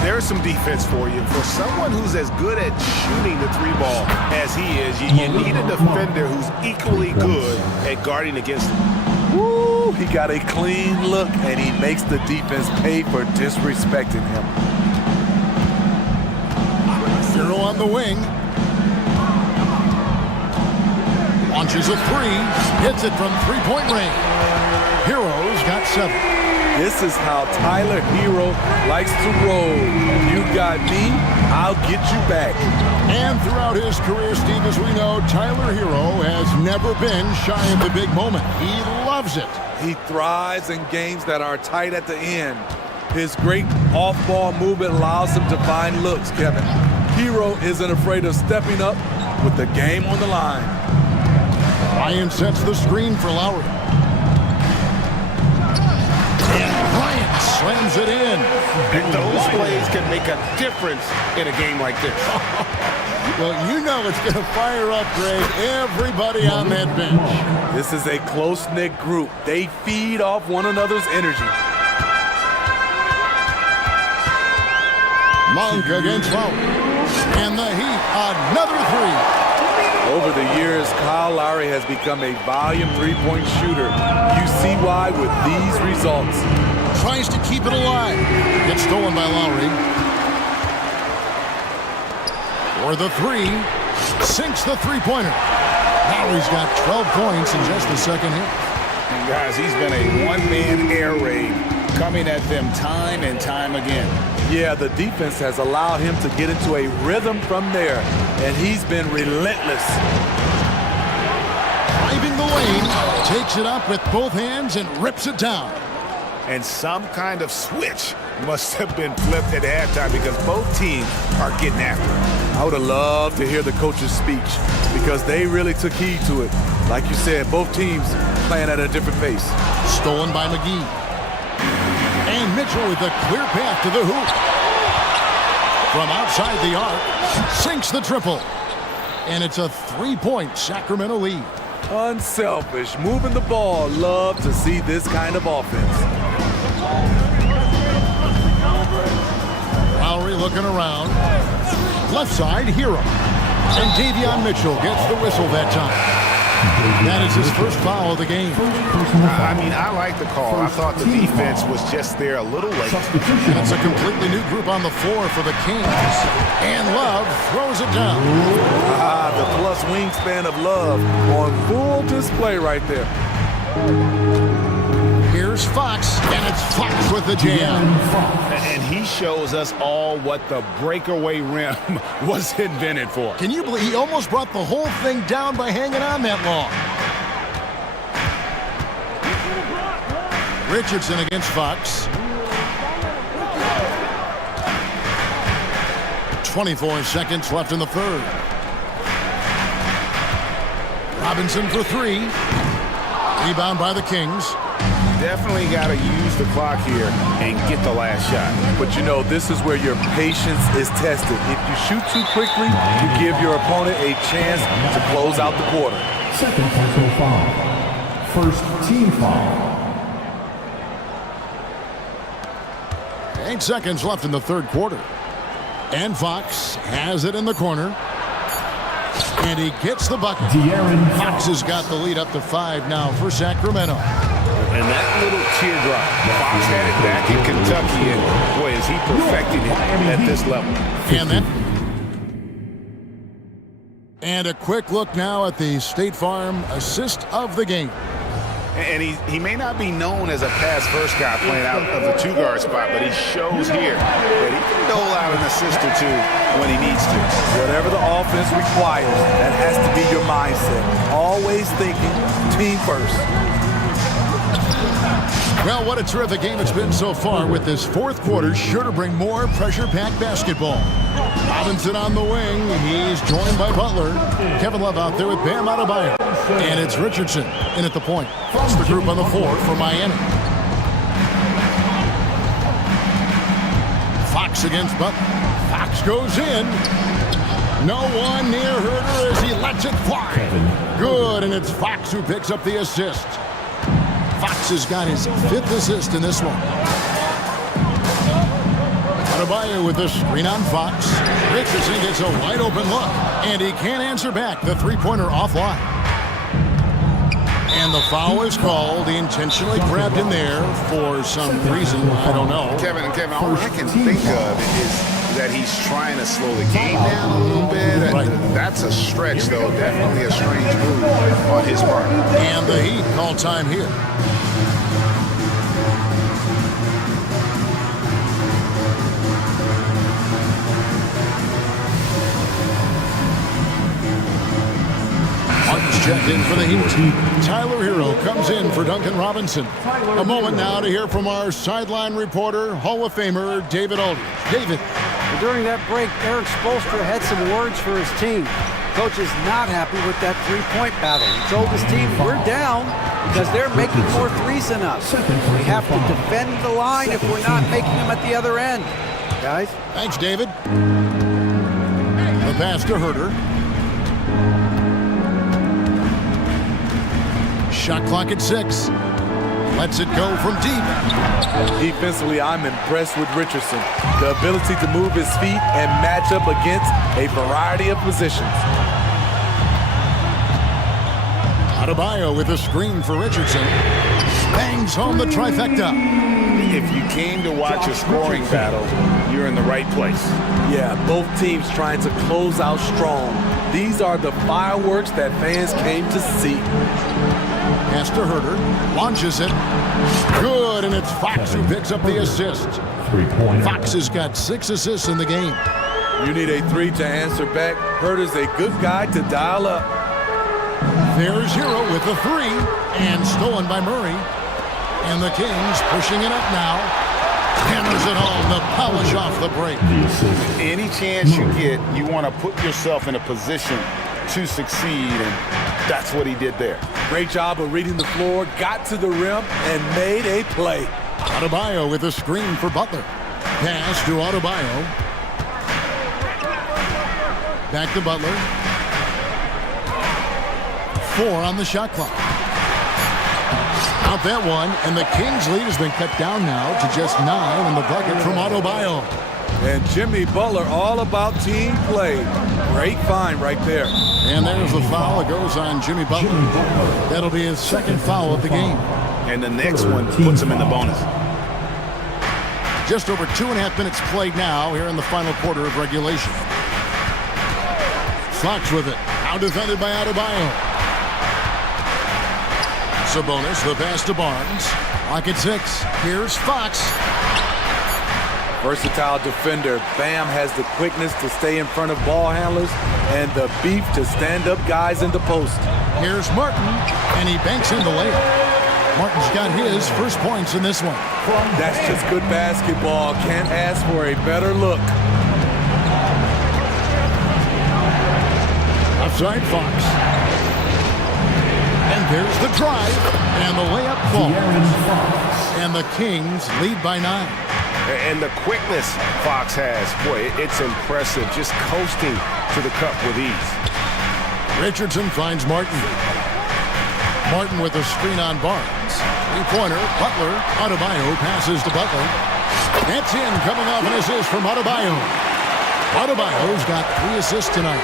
There's some defense for you. For someone who's as good at shooting the 3 ball as he is, you need a defender who's equally good at guarding against him. Woo! He got a clean look, and he makes the defense pay for disrespecting him. Hero on the wing. Launches a 3. Hits it from 3-point range. Hero's got 7. This is how Tyler Hero likes to roll. You got me, I'll get you back. And throughout his career, Steve, as we know, Tyler Hero has never been shy of the big moment. He loves it. He thrives in games that are tight at the end. His great off-ball movement allows him to find looks, Kevin. Hero isn't afraid of stepping up with the game on the line. Ryan sets the screen for Lowry. And Bryant slams it in. And those plays can make a difference in a game like this. Well, you know it's going to fire up, Greg, everybody on that bench. This is a close-knit group. They feed off one another's energy. Monk against Lowry. And the Heat, another 3. Over the years, Kyle Lowry has become a volume three-point shooter. You see why with these results. Tries to keep it alive. Gets stolen by Lowry. For the three. Sinks the three-pointer. Lowry's got 12 points in just the second hit. And guys, he's been a one-man air raid coming at them time and time again. Yeah, the defense has allowed him to get into a rhythm from there, and he's been relentless. Driving the lane, takes it up with both hands and rips it down. And some kind of switch must have been flipped at halftime because both teams are getting after it. I would have loved to hear the coach's speech because they really took heed to it. Like you said, both teams playing at a different pace. Stolen by McGee. And Mitchell with a clear path to the hoop. From outside the arc, sinks the triple. And it's a three-point Sacramento lead. Unselfish, moving the ball. Love to see this kind of offense. Lowry looking around. Left side, Hero. And Davion Mitchell gets the whistle that time. That is his first foul of the game. I mean, I like the call. I thought the defense was just there a little late. And it's a completely new group on the floor for the Kings. And Love throws it down. The plus wingspan of Love on full display right there. Here's Fox, and it's Fox with the jam. And he shows us all what the breakaway rim was invented for. Can you believe he almost brought the whole thing down by hanging on that long? Richardson against Fox. 24 seconds left in the third. Robinson for three. Rebound by the Kings. Definitely got to use the clock here and get the last shot. But you know, this is where your patience is tested. If you shoot too quickly, you give your opponent a chance to close out the quarter. Second personal foul. First team foul. 8 seconds left in the third quarter. And Fox has it in the corner. And he gets the bucket. Fox has got the lead up to 5 now for Sacramento. And that little teardrop, Fox had it back in Kentucky, and boy, is he perfecting it at this level. And a quick look now at the State Farm assist of the game. And he may not be known as a pass-first guy playing out of the two-guard spot, but he shows here that he can dole out an assist or two when he needs to. Whatever the offense requires, that has to be your mindset. Always thinking team first. Well, what a terrific game it's been so far, with this fourth quarter sure to bring more pressure-packed basketball. Robinson on the wing. He's joined by Butler. Kevin Love out there with Bam Adebayo. And it's Richardson in at the point. That's the group on the floor for Miami. Fox against Butler. Fox goes in. No one near Herder as he lets it fly. Good, and it's Fox who picks up the assist. Fox has got his 5th assist in this one. Adebayo with the screen on Fox. Richardson gets a wide open look, and he can't answer back. The three-pointer offline. And the foul is called. He intentionally grabbed him there for some reason. I don't know. Kevin, all I can think of is that he's trying to slow the game down a little bit. Right. That's a stretch, though. Definitely a strange move on his part. And the Heat call time here. Martin's checked in for the Heat. Tyler Hero comes in for Duncan Robinson. A moment now to hear from our sideline reporter, Hall of Famer David Aldridge. David. During that break, Eric Spoelstra had some words for his team. Coach is not happy with that three-point battle. He told his team, we're down because they're making more threes than us. We have to defend the line if we're not making them at the other end. Guys? Thanks, David. The pass to Herder. Shot clock at 6. Lets it go from deep. Defensively, I'm impressed with Richardson. The ability to move his feet and match up against a variety of positions. Adebayo with a screen for Richardson. Bangs home the trifecta. If you came to watch a scoring battle, you're in the right place. Yeah, both teams trying to close out strong. These are the fireworks that fans came to see. Pass to Herter, launches it. Good, and it's Fox who picks up the assist. Fox has got 6 assists in the game. You need a 3 to answer back. Herter's a good guy to dial up. There's Hero with the 3, and stolen by Murray. And the Kings pushing it up now. Hammers it home, the polish off the break. Any chance you get, you want to put yourself in a position to succeed, and that's what he did there. Great job of reading the floor, got to the rim, and made a play. Adebayo with a screen for Butler. Pass to Adebayo. Back to Butler. 4 on the shot clock. Out that one, and the Kings' lead has been cut down now to just 9 in the bucket from Adebayo. And Jimmy Butler all about team play. Great find right there. And there's the foul. It goes on Jimmy Butler. That'll be his 2nd foul of the game. And the next one puts him in the bonus. Just over 2.5 minutes played now here in the final quarter of regulation. Fox with it. Now defended by Adebayo. Sabonis, the pass to Barnes. Lock at 6. Here's Fox. Versatile defender. Bam has the quickness to stay in front of ball handlers and the beef to stand up guys in the post. Here's Martin, and he banks in the layup. Martin's got his first points in this one. That's just good basketball. Can't ask for a better look. Outside Fox. And there's the drive, and the layup falls. And the Kings lead by 9. And the quickness Fox has, boy, it's impressive. Just coasting to the cup with ease. Richardson finds Martin. Martin with a screen on Barnes. 3-pointer, Butler. Adebayo passes to Butler. That's in, coming off an assist from Adebayo. Adebayo's got 3 assists tonight.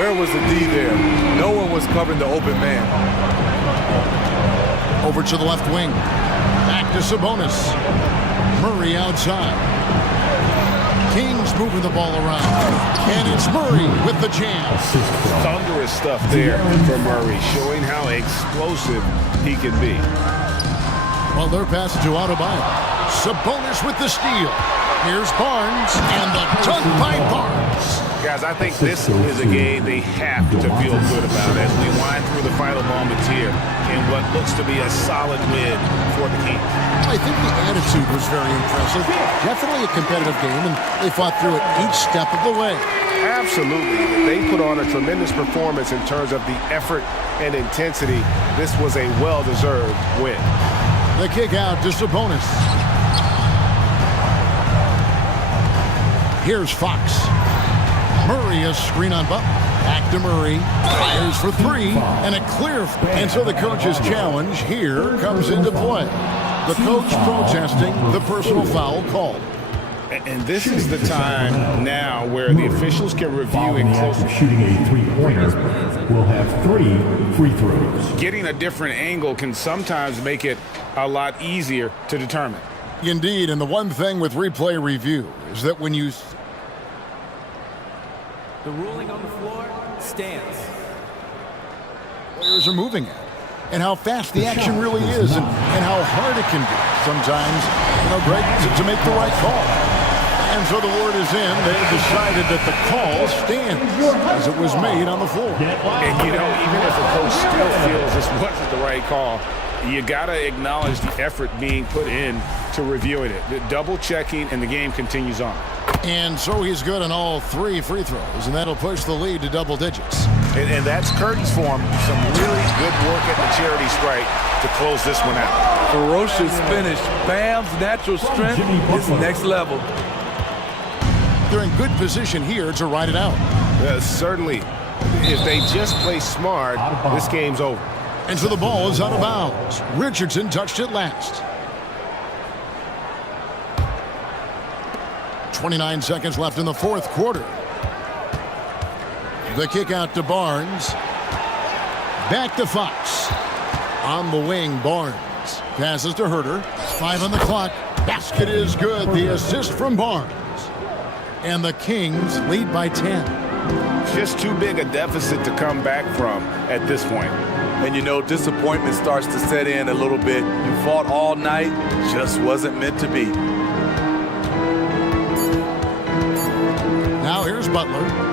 Where was the D there? No one was covering the open man. Over to the left wing. Back to Sabonis. Murray outside. Kings moving the ball around. And it's Murray with the jam. Thunderous stuff there for Murray, showing how explosive he can be. Well, they're passing to Adebayo. Sabonis with the steal. Here's Barnes, and the dunk by Barnes. Guys, I think this is a game they have to feel good about as we wind through the final moments here in what looks to be a solid win for the Kings. I think the attitude was very impressive. Definitely a competitive game, and they fought through it each step of the way. Absolutely. They put on a tremendous performance in terms of the effort and intensity. This was a well-deserved win. The kick out to Sabonis. Here's Fox. Murray, a screen on Butler. Back to Murray. Fires for 3, and a clear. And so the coach's challenge here comes into play. The coach protesting the personal foul call. And this is the time now where the officials can review and close. Shooting a 3-pointer will have 3 free throws. Getting a different angle can sometimes make it a lot easier to determine. Indeed, and the one thing with replay review is that when you... The ruling on the floor stands. Players are moving at, and how fast the action really is, and how hard it can be. Sometimes, Greg, to make the right call. And so the word is in. They've decided that the call stands as it was made on the floor. And, even if a coach still feels this wasn't the right call, you got to acknowledge the effort being put in to reviewing it. The double checking, and the game continues on. And so he's good on all 3 free throws, and that'll push the lead to double digits. And that's curtains for him. Some really good work at the charity stripe to close this one out. Ferocious finish. Bam's natural strength is next level. They're in good position here to ride it out. Certainly. If they just play smart, this game's over. And so the ball is out of bounds. Richardson touched it last. 29 seconds left in the 4th quarter. The kick out to Barnes. Back to Fox. On the wing, Barnes. Passes to Herter. 5 on the clock. Basket is good. The assist from Barnes. And the Kings lead by 10. Just too big a deficit to come back from at this point. And you know, disappointment starts to set in a little bit. You fought all night, just wasn't meant to be. Now here's Butler.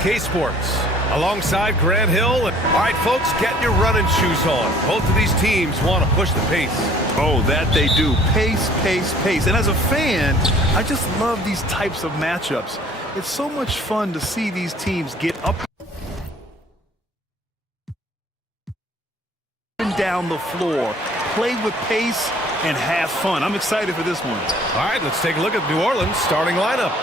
K Sports alongside Grant Hill. All right, folks, get your running shoes on. Both of these teams want to push the pace. Oh, that they do. Pace, pace, pace. And as a fan, I just love these types of matchups. It's so much fun to see these teams get up and down the floor, play with pace, and have fun. I'm excited for this one. All right, let's take a look at New Orleans' starting lineup.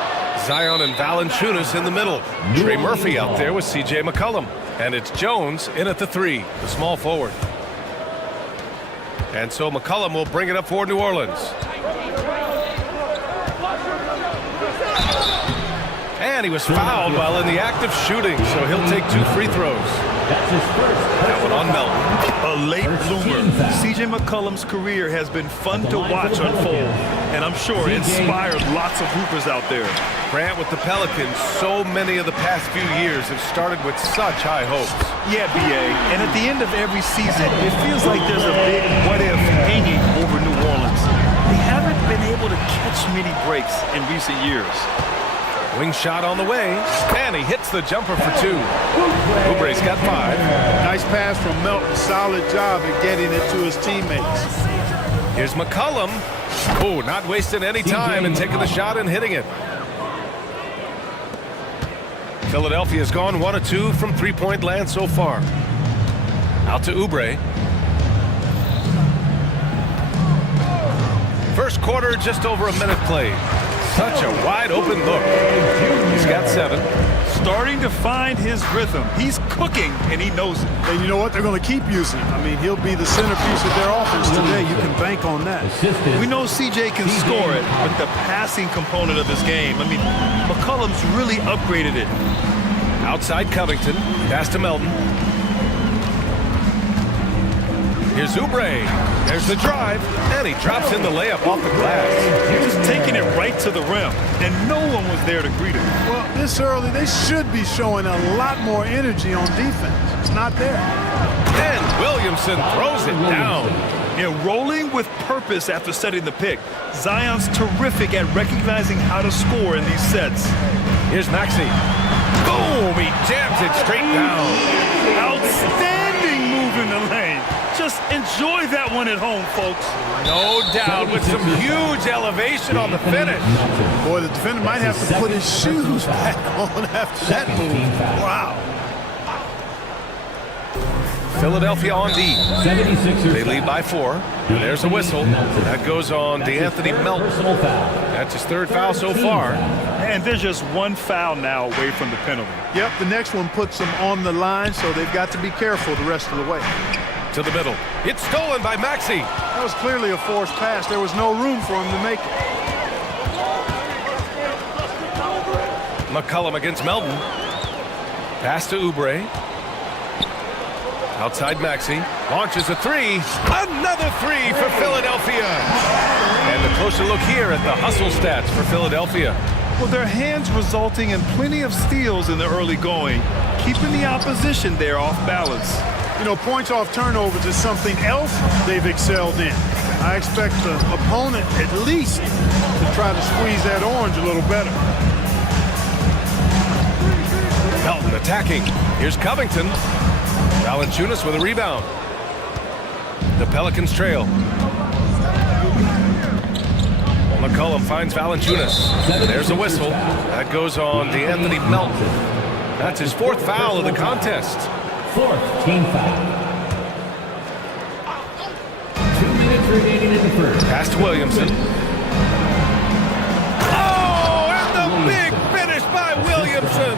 Zion and Valanciunas in the middle. Trey Murphy out there with C.J. McCollum. And it's Jones in at the 3, the small forward. And so McCollum will bring it up for New Orleans. And he was fouled while in the act of shooting, so he'll take 2 free throws. That's his first. That one on Melton. A late bloomer. C.J. McCollum's career has been fun to watch unfold, and I'm sure inspired lots of hoopers out there. Grant, with the Pelicans, so many of the past few years have started with such high hopes. Yeah, B.A., and at the end of every season, it feels like there's a big what-if hanging over New Orleans. They haven't been able to catch many breaks in recent years. Wing shot on the way, and he hits the jumper for 2. Oubre's got 5. Nice pass from Melton. Solid job at getting it to his teammates. Here's McCollum. Oh, not wasting any time and taking the shot and hitting it. Philadelphia's gone 1 of 2 from three-point land so far. Out to Oubre. First quarter, just over a minute played. Such a wide-open look. He's got 7. Starting to find his rhythm. He's cooking, and he knows it. And you know what? They're going to keep using him. I mean, he'll be the centerpiece of their offense today. You can bank on that. We know CJ can score it, but the passing component of his game, I mean, McCollum's really upgraded it. Outside Covington. Pass to Melton. Here's Oubre. There's the drive, and he drops in the layup off the glass. Just taking it right to the rim, and no one was there to greet him. Well, this early, they should be showing a lot more energy on defense. It's not there. And Williamson throws it down. And rolling with purpose after setting the pick. Zion's terrific at recognizing how to score in these sets. Here's Maxey. Boom! He jams it straight down. Outstanding move in the lane. Just enjoy that one at home, folks. No doubt, with some huge elevation on the finish. Boy, the defender might have to put his shoes back on after that move. Wow. Philadelphia on D. 76ers. They lead by 4. And there's a whistle. That goes on DeAnthony Melton. That's his 3rd foul so far. And there's just 1 foul now away from the penalty. Yep, the next one puts them on the line, so they've got to be careful the rest of the way. To the middle. It's stolen by Maxey. That was clearly a forced pass. There was no room for him to make it. McCollum against Melton. Pass to Oubre. Outside Maxey. Launches a 3. Another 3 for Philadelphia. And a closer look here at the hustle stats for Philadelphia. Well, their hands resulting in plenty of steals in the early going, keeping the opposition there off balance. You know, points off turnovers is something else they've excelled in. I expect the opponent at least to try to squeeze that orange a little better. Melton attacking. Here's Covington. Valanciunas with a rebound. The Pelicans trail. McCollum finds Valanciunas. There's a whistle. That goes on DeAnthony Melton. That's his 4th foul of the contest. 4th team foul. 2 minutes remaining in the first. Pass to Williamson. Oh, and the big finish by Williamson.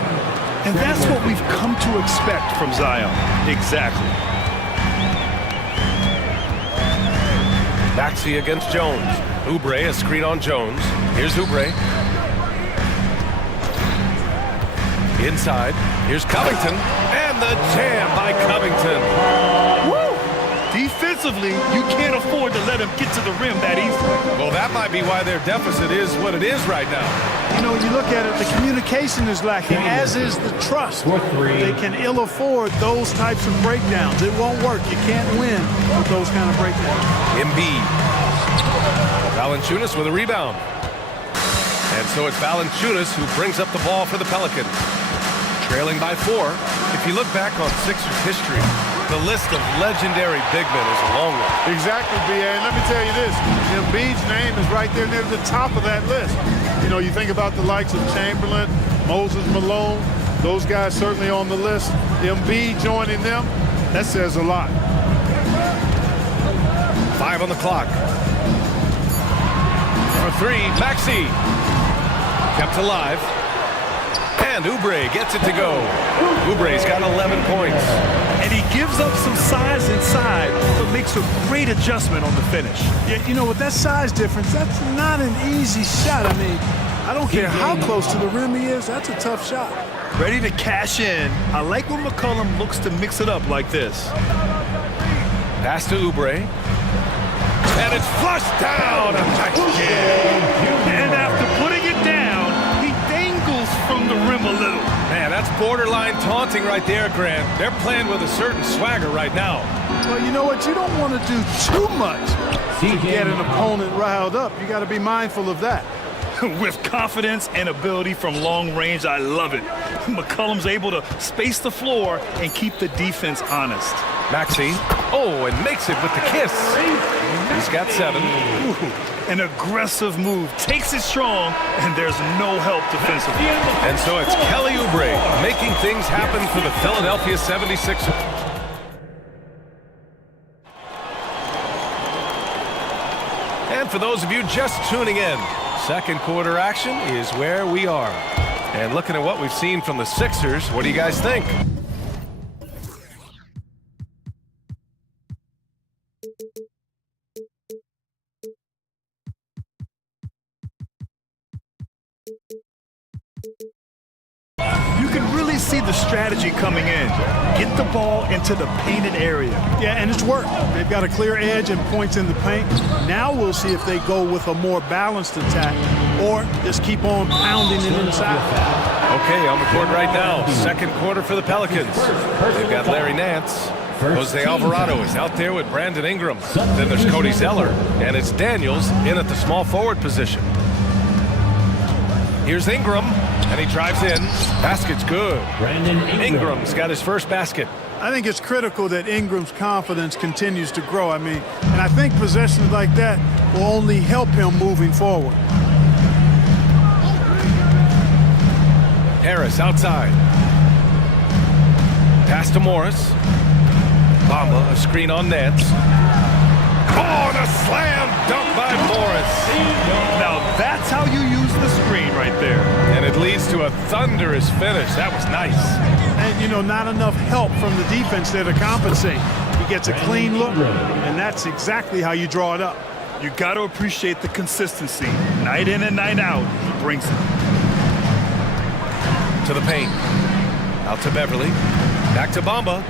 And that's what we've come to expect from Zion. Exactly. Maxey against Jones. Oubre, a screen on Jones. Here's Oubre. Inside. Here's Covington. And the jam by Covington. Woo! Defensively, you can't afford to let him get to the rim that easily. Well, that might be why their deficit is what it is right now. You know, you look at it, the communication is lacking, as is the trust. They can ill afford those types of breakdowns. It won't work. You can't win with those kind of breakdowns. Embiid. Valanciunas with a rebound. And so it's Valanciunas who brings up the ball for the Pelicans. trailing by 4. If you look back on Sixers history, the list of legendary big men is a long one. Exactly, B.A. And let me tell you this, Embiid's name is right there near the top of that list. You know, you think about the likes of Chamberlain, Moses Malone, those guys certainly on the list. Embiid joining them, that says a lot. 5 on the clock. For 3, Maxey. Kept alive. And Oubre gets it to go. Oubre's got 11 points. And he gives up some size inside, but makes a great adjustment on the finish. Yeah, you know, with that size difference, that's not an easy shot. I mean, I don't care how close to the rim he is, that's a tough shot. Ready to cash in. I like when McCollum looks to mix it up like this. Pass to Oubre. And it's flushed down. A nice kick. And after putting it down, he dangles from the rim a little. Man, that's borderline taunting right there, Grant. They're playing with a certain swagger right now. Well, you know what? You don't want to do too much to get an opponent riled up. You got to be mindful of that. With confidence and ability from long range, I love it. McCollum's able to space the floor and keep the defense honest. Maxey, and makes it with the kiss. He's got 7. Ooh, an aggressive move, takes it strong, and there's no help defensively. And so it's Kelly Oubre making things happen for the Philadelphia 76ers. And for those of you just tuning in, second quarter action is where we are. And looking at what we've seen from the Sixers, what do you guys think? You can really see the strategy coming in. Get the ball into the painted area. Yeah, and it's worked. They've got a clear edge and points in the paint. Now we'll see if they go with a more balanced attack or just keep on pounding it inside. Okay, on the court right now, second quarter for the Pelicans. They've got Larry Nance. Jose Alvarado is out there with Brandon Ingram. Then there's Cody Zeller, and it's Daniels in at the small forward position. Here's Ingram, and he drives in. Basket's good. Ingram's got his first basket. I think it's critical that Ingram's confidence continues to grow. I mean, and I think possessions like that will only help him moving forward. Harris outside. Pass to Morris. Bamba, a screen on Nance. Oh, and a slam dunk by Morris. Now that's how you use the screen right there. And it leads to a thunderous finish. That was nice. And, you know, not enough help from the defense there to compensate. He gets a clean look, and that's exactly how you draw it up. You got to appreciate the consistency. Night in and night out, he brings it. To the paint. Out to Beverly. Back to Bamba.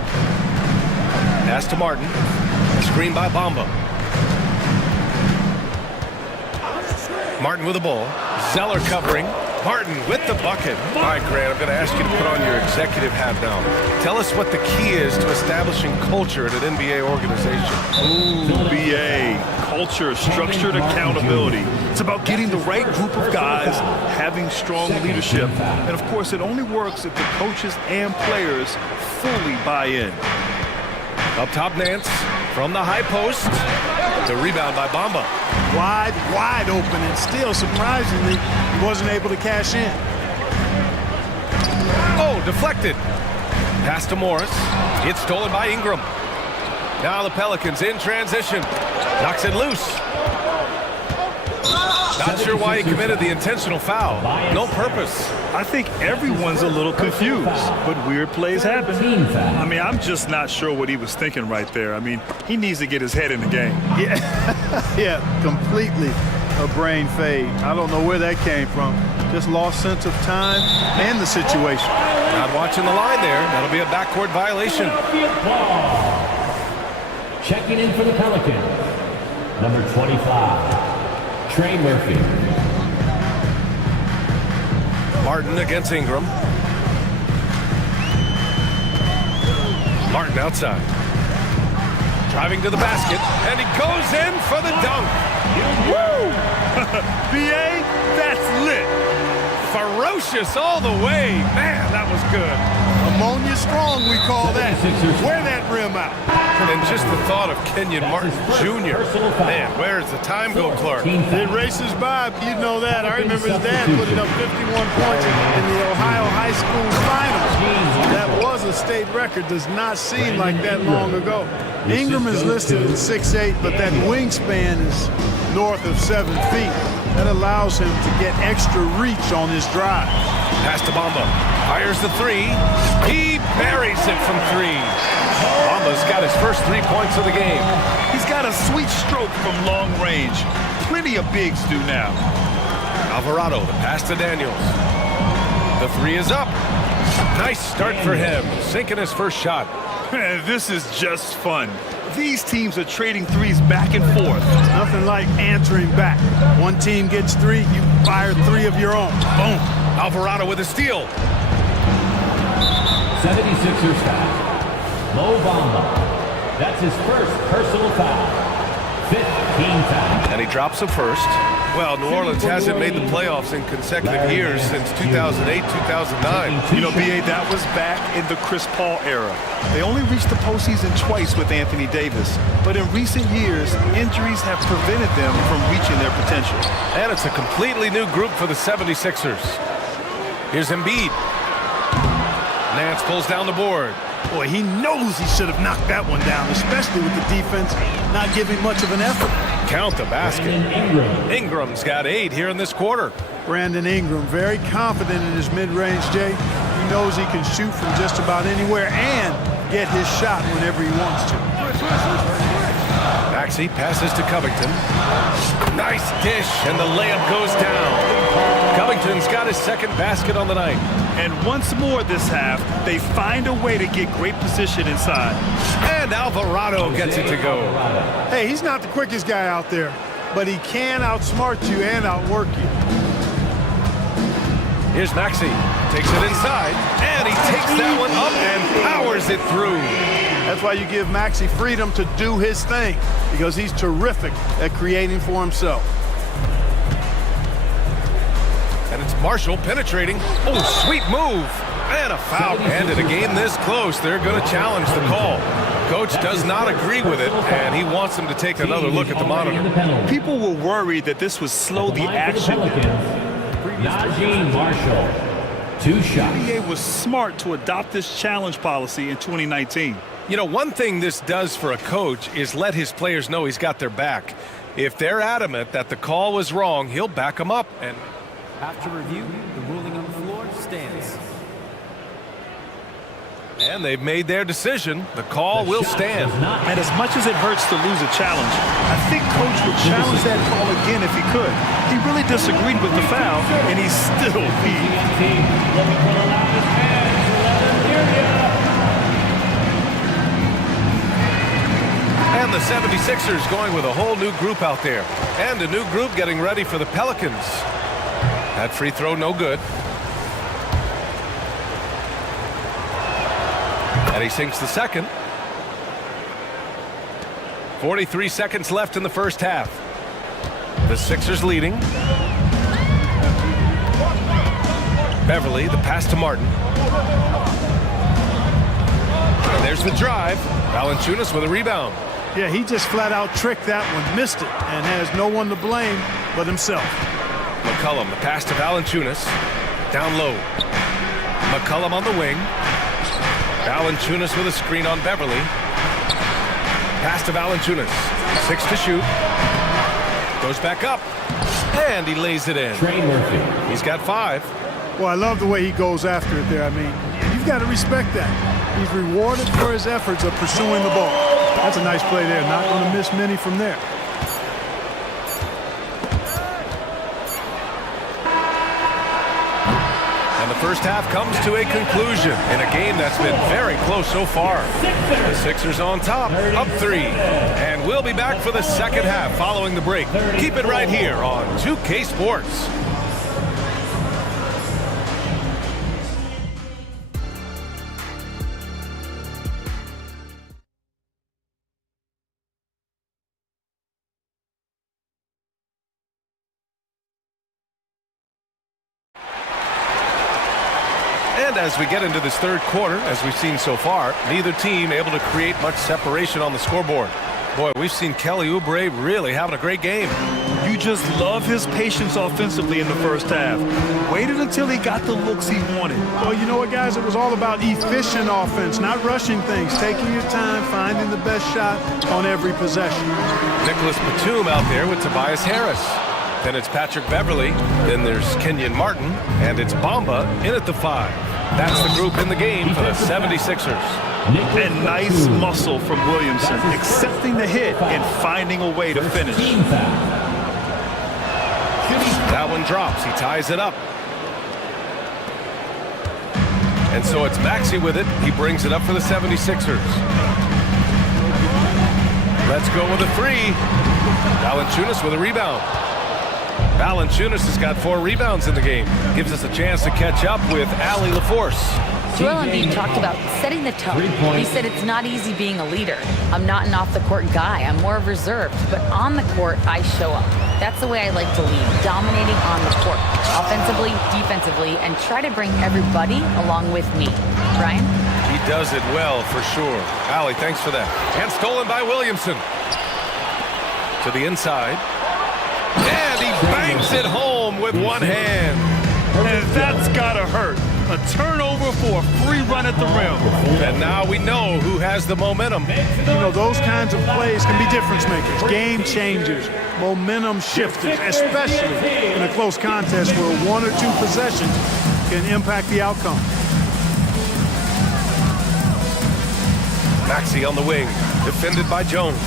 Pass to Martin. A screen by Bamba. Martin with the ball. Zeller covering. Martin with the bucket. All right, Grant, I'm going to ask you to put on your executive hat now. Tell us what the key is to establishing culture at an NBA organization. Ooh, BA. Culture, structured accountability. It's about getting the right group of guys, having strong leadership. And, of course, it only works if the coaches and players fully buy in. Up top, Nance. From the high post. The rebound by Bamba. Wide open, and still, surprisingly, he wasn't able to cash in. Oh, deflected. Pass to Morris. It's stolen by Ingram. Now the Pelicans in transition. Knocks it loose. Not sure why he committed the intentional foul. No purpose. I think everyone's a little confused, but weird plays happen. I mean, I'm just not sure what he was thinking right there. I mean, he needs to get his head in the game. Yeah, completely a brain fade. I don't know where that came from. Just lost sense of time and the situation. Not watching the line there. That'll be a backcourt violation. Checking in for the Pelicans, number 25. Trey Murphy. Martin against Ingram. Martin outside. Driving to the basket, and he goes in for the dunk. Woo! BA, that's lit. ferocious all the way. Man, that was good. Ammonia strong, we call that. Wear that rim out. And just the thought of Kenyon Martin Jr. Man, where does the time go, Clark? It races by, you know that. I remember his dad putting up 51 points in the Ohio High School Finals. That was a state record. Does not seem like that long ago. Ingram is listed at 6'8", but that wingspan is north of 7 feet. That allows him to get extra reach on his drive. Pass to Bamba. Fires the three. He buries it from three. Bamba's got his first 3 points of the game. He's got a sweet stroke from long range. Plenty of bigs do now. Alvarado, the pass to Daniels. The three is up. Nice start for him, sinking his first shot. This is just fun. These teams are trading threes back and forth. Nothing like answering back. One team gets 3, you fire 3 of your own. Boom. Alvarado with a steal. 76ers foul. Mo Bamba. That's his first personal foul. 15 foul. And he drops a first. Well, New Orleans hasn't made the playoffs in consecutive years since 2008, 2009. You know, B.A., that was back in the Chris Paul era. They only reached the postseason twice with Anthony Davis. But in recent years, injuries have prevented them from reaching their potential. And it's a completely new group for the 76ers. Here's Embiid. Nance pulls down the board. Boy, he knows he should have knocked that one down, especially with the defense not giving much of an effort. Count the basket. Ingram's got 8 here in this quarter. Brandon Ingram, very confident in his mid-range, Jay. He knows he can shoot from just about anywhere and get his shot whenever he wants to. Maxey passes to Covington. Nice dish, and the layup goes down. Covington's got his second basket on the night. And once more this half, they find a way to get great position inside. And Alvarado gets it to go. Hey, he's not the quickest guy out there, but he can outsmart you and outwork you. Here's Maxey. Takes it inside, and he takes that one up and powers it through. That's why you give Maxey freedom to do his thing, because he's terrific at creating for himself. And it's Marshall penetrating. Oh, sweet move. And a foul. And in a game this close, they're going to challenge the call. Coach does not agree with it, and he wants them to take another look at the monitor. People were worried that this would slow the action. Najee Marshall, 2 shots. The NBA was smart to adopt this challenge policy in 2019. You know, one thing this does for a coach is let his players know he's got their back. If they're adamant that the call was wrong, he'll back them up. And after review, the ruling on the floor stands. And they've made their decision. The call will stand. And as much as it hurts to lose a challenge, I think Coach would challenge that call again if he could. He really disagreed with the foul, and he still beat. And the 76ers going with a whole new group out there. And a new group getting ready for the Pelicans. That free throw no good. And he sinks the second. 43 seconds left in the first half. The Sixers leading. Beverly, the pass to Martin. And there's the drive. Valanciunas with a rebound. Yeah, he just flat out tricked that one, missed it, and has no one to blame but himself. McCollum, the pass to Valanciunas. Down low. McCollum on the wing. Valanciunas with a screen on Beverly. Pass to Valanciunas. 6 to shoot. Goes back up. And he lays it in. Trey Murphy. He's got 5. Well, I love the way he goes after it there. I mean, you've got to respect that. He's rewarded for his efforts of pursuing the ball. That's a nice play there. Not going to miss many from there. And the first half comes to a conclusion in a game that's been very close so far. The Sixers on top, up 3. And we'll be back for the second half following the break. Keep it right here on 2K Sports. And as we get into this third quarter, as we've seen so far, neither team able to create much separation on the scoreboard. Boy, we've seen Kelly Oubre really having a great game. You just love his patience offensively in the first half. Waited until he got the looks he wanted. Well, you know what, guys? It was all about efficient offense, not rushing things, taking your time, finding the best shot on every possession. Nicholas Batum out there with Tobias Harris. Then it's Patrick Beverly. Then there's Kenyon Martin. And it's Bamba in at the 5. That's the group in the game for the 76ers. And nice muscle from Williamson, accepting the hit and finding a way to finish. That one drops. He ties it up. And so it's Maxey with it. He brings it up for the 76ers. Let's go with a 3. Valanciunas with a rebound. Valanciunas has got 4 rebounds in the game. Gives us a chance to catch up with Allie LaForce. Joel Embiid talked about setting the tone. He said it's not easy being a leader. I'm not an off-the-court guy. I'm more reserved. But on the court, I show up. That's the way I like to lead, dominating on the court, offensively, defensively, and try to bring everybody along with me. Brian? He does it well, for sure. Allie, thanks for that. And stolen by Williamson. To the inside. And he banks it home with one hand. And that's gotta hurt. A turnover for a free run at the rim. And now we know who has the momentum. You know, those kinds of plays can be difference makers, game changers, momentum shifters, especially in a close contest where 1 or 2 possessions can impact the outcome. Maxey on the wing, defended by Jones.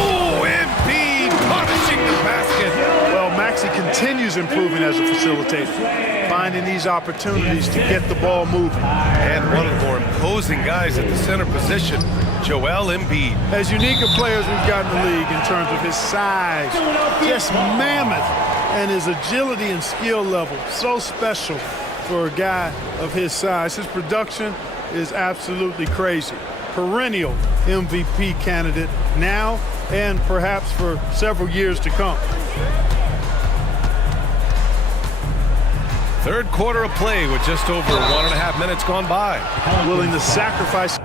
Oh, Embiid punishing the basket. Well, Maxey continues improving as a facilitator, finding these opportunities to get the ball moving. And one of the more imposing guys at the center position, Joel Embiid. As unique a player as we've got in the league in terms of his size, just mammoth, and his agility and skill level, so special for a guy of his size. His production is absolutely crazy. Perennial MVP candidate now and perhaps for several years to come. Third quarter of play with just over 1.5 minutes gone by. Willing to sacrifice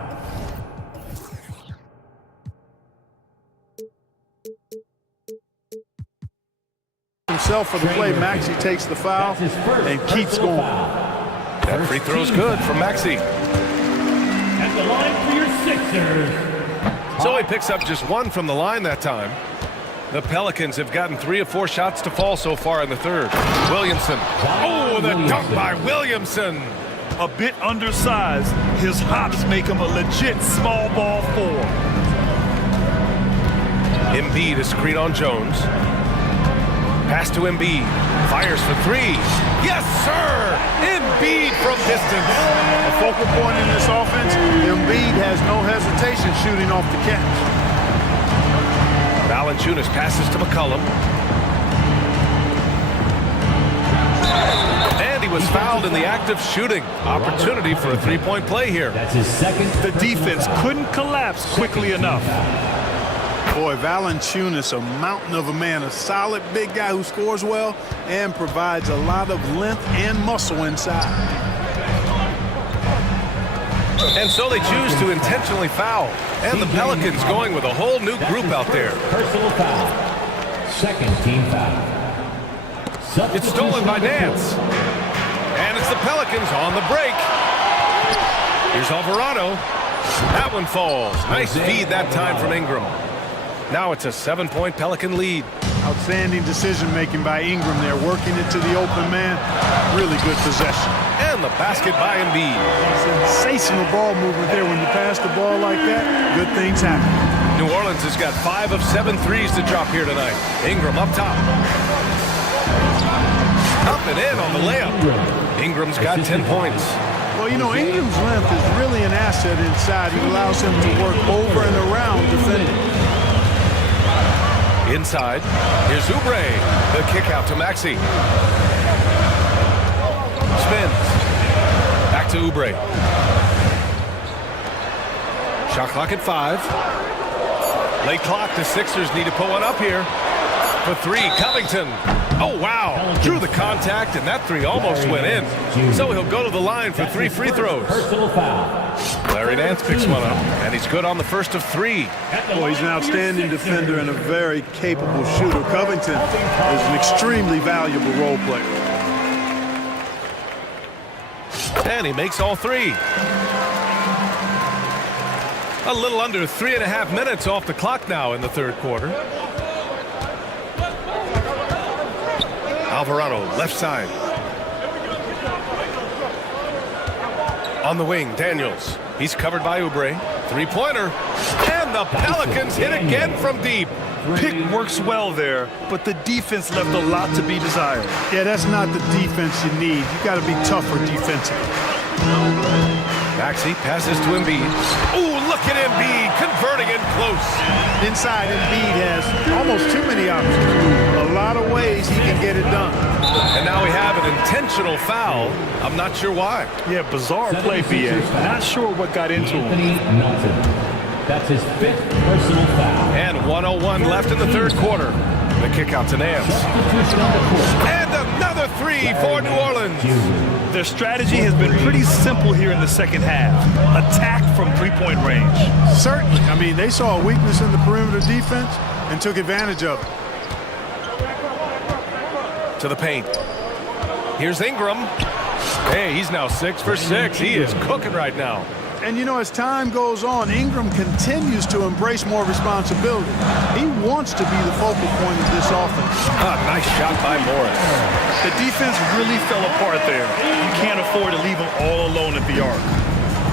himself for the play. Maxey takes the foul and keeps going. That free throw's good from Maxey. At the line for your Sixers. So he picks up just 1 from the line that time. The Pelicans have gotten 3 of 4 shots to fall so far in the third. Williamson. Oh, the dunk by Williamson. A bit undersized, his hops make him a legit small ball 4. Embiid is screen on Jones. Pass to Embiid. Fires for 3. Yes, sir! Embiid from distance. A focal point in this offense, Embiid has no hesitation shooting off the catch. Valanciunas passes to McCollum. And he was fouled in the act of shooting. Opportunity for a 3-point play here. That's his second. The defense couldn't collapse quickly enough. Boy, Valanciunas, a mountain of a man, a solid big guy who scores well and provides a lot of length and muscle inside. And so they choose to intentionally foul. And the Pelicans going with a whole new group out there. Personal foul. Second team foul. It's stolen by Nance. And it's the Pelicans on the break. Here's Alvarado. That one falls. Nice feed that time from Ingram. Now it's a 7-point Pelican lead. Outstanding decision-making by Ingram there, working it to the open man. Really good possession. And the basket by Embiid. Sensational ball movement there. When you pass the ball like that, good things happen. New Orleans has got 5 of 7 threes to drop here tonight. Ingram up top. Up and in on the layup. Ingram's got 10 points. Well, you know, Ingram's length is really an asset inside. It allows him to work over and around defending. Inside, here's Oubre. The kick out to Maxey. Spins. Back to Oubre. Shot clock at 5. Late clock, the Sixers need to put one up here. For 3, Covington. Oh, wow. Drew the contact, and that three almost went in. So he'll go to the line for 3 free throws. Personal foul. Larry Nance picks one up, and he's good on the first of 3. Well, he's an outstanding defender and a very capable shooter. Covington is an extremely valuable role player. And he makes all 3. A little under 3.5 minutes off the clock now in the third quarter. Alvarado, left side. On the wing, Daniels. He's covered by Oubre. Three-pointer. And the Pelicans hit again from deep. Pick works well there, but the defense left a lot to be desired. Yeah, that's not the defense you need. You got to be tougher defensively. Maxey passes to Embiid. Ooh, look at Embiid converting in close. Inside, Embiid has almost too many options. A lot of ways he can get it done. And now we have an intentional foul. I'm not sure why. Yeah, bizarre play, B.A. Not sure what got into him. That's his 5th personal foul. And 1:01 left in the third quarter. The kick out to Nance. And another 3 for New Orleans. Their strategy has been pretty simple here in the second half. Attack from three-point range. Certainly. I mean, they saw a weakness in the perimeter defense and took advantage of it. To the paint. Here's Ingram. Hey, he's now 6 for 6. He is cooking right now. And, you know, as time goes on, Ingram continues to embrace more responsibility. He wants to be the focal point of this offense. Nice shot by Morris. The defense really fell apart there. You can't afford to leave them all alone at the arc.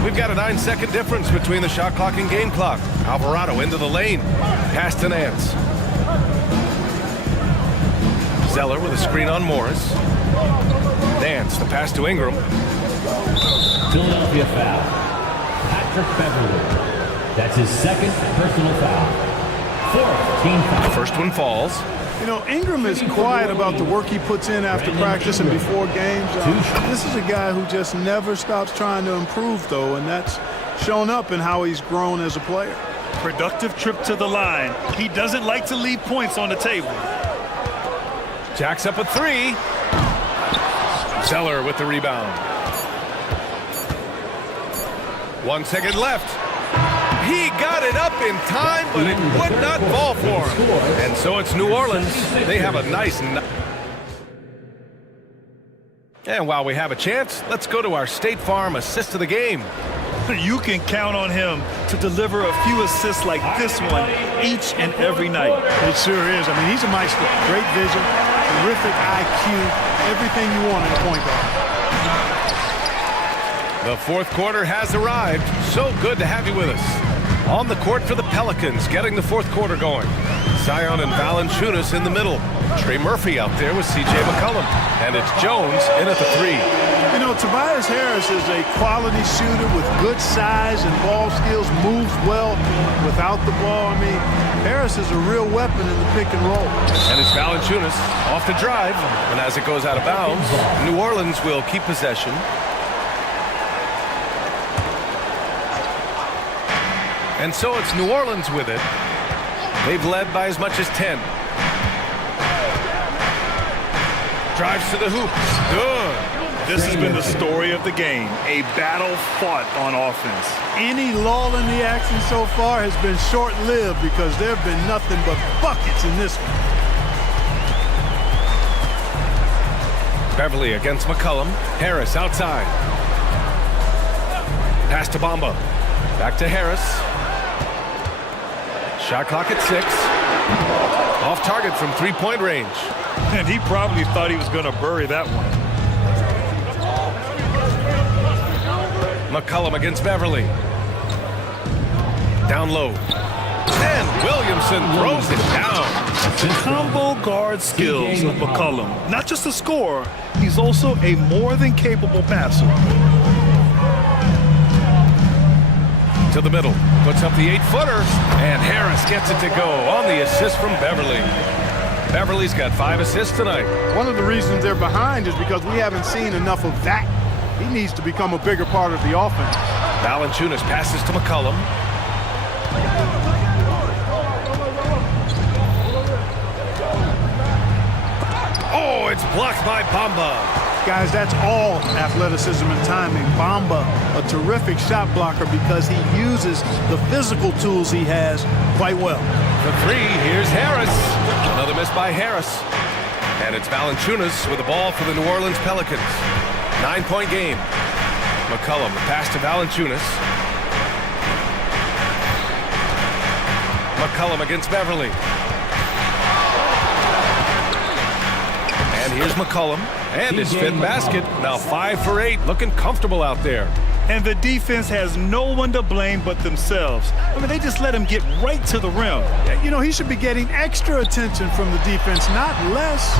We've got a 9-second difference between the shot clock and game clock. Alvarado into the lane. Pass to Nance. Zeller with a screen on Morris. Nance, the pass to Ingram. Philadelphia foul. Patrick Beverly. That's his 2nd personal foul. 4th team foul. First one falls. You know, Ingram is quiet about the work he puts in after practice and before games. This is a guy who just never stops trying to improve, though, and that's shown up in how he's grown as a player. Productive trip to the line. He doesn't like to leave points on the table. Jacks up a 3. Zeller with the rebound. 1 second left. He got it up in time, but it would not fall for him. And so it's New Orleans. They have a nice... And while we have a chance, let's go to our State Farm assist of the game. You can count on him to deliver a few assists like this one each and every night. It sure is. I mean, he's a maestro. Great vision, terrific IQ, everything you want in a point guard. The fourth quarter has arrived. So good to have you with us. On the court for the Pelicans, getting the fourth quarter going. Zion and Valanciunas in the middle. Trey Murphy out there with C.J. McCollum. And it's Jones in at the 3. You know, Tobias Harris is a quality shooter with good size and ball skills, moves well without the ball. I mean, Harris is a real weapon in the pick and roll. And it's Valanciunas off the drive. And as it goes out of bounds, New Orleans will keep possession. And so it's New Orleans with it. They've led by as much as 10. Drives to the hoop. Good. This has been the story of the game. A battle fought on offense. Any lull in the action so far has been short-lived because there have been nothing but buckets in this one. Beverly against McCollum. Harris outside. Pass to Bamba. Back to Harris. Shot clock at 6. Off target from three-point range. And he probably thought he was going to bury that one. McCollum against Beverly. Down low. And Williamson throws it down. The combo guard skills of McCollum. Not just a scorer, he's also a more than capable passer. To the middle. Puts up the 8-footer. And Harris gets it to go on the assist from Beverly. Beverly's got 5 assists tonight. One of the reasons they're behind is because we haven't seen enough of that. He needs to become a bigger part of the offense. Valanciunas passes to McCollum. it's blocked by Bamba. Guys, that's all athleticism and timing. Bamba, a terrific shot blocker because he uses the physical tools he has quite well. For three, here's Harris. Another miss by Harris. And it's Valanciunas with the ball for the New Orleans Pelicans. 9-point game. McCollum, the pass to Valanciunas. McCollum against Beverly. And here's McCollum. And his fifth basket. Now 5 for 8. Looking comfortable out there. And the defense has no one to blame but themselves. I mean, they just let him get right to the rim. You know, he should be getting extra attention from the defense, not less.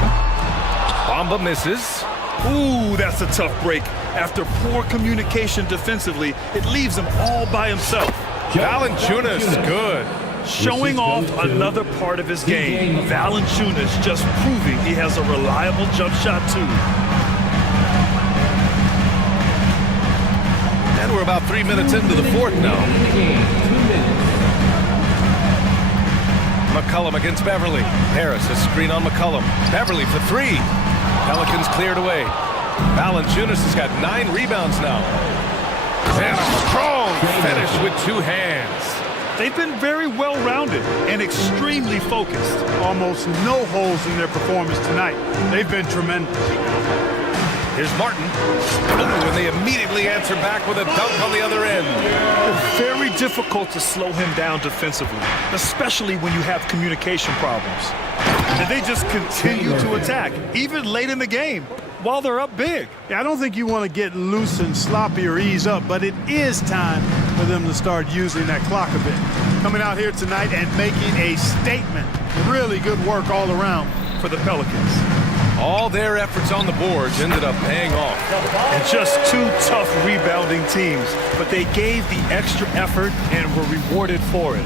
Bamba misses. Ooh, that's a tough break. After poor communication defensively, it leaves him all by himself. Valanciunas, good. Showing off another part of his game. Valanciunas just proving he has a reliable jump shot too. And we're about 3 minutes into the fourth now. McCollum against Beverly. Harris, a screen on McCollum. Beverly for three. Pelicans cleared away. Valanciunas has got 9 rebounds now. And a strong finish with 2 hands. They've been very well-rounded and extremely focused. Almost no holes in their performance tonight. They've been tremendous. Here's Martin. Ooh, and they immediately answer back with a dunk on the other end. It's very difficult to slow him down defensively, especially when you have communication problems. And they just continue to attack, even late in the game, while they're up big. Yeah, I don't think you want to get loose and sloppy or ease up, but it is time for them to start using that clock a bit. Coming out here tonight and making a statement. Really good work all around for the Pelicans. All their efforts on the boards ended up paying off. And just 2 tough rebounding teams, but they gave the extra effort and were rewarded for it.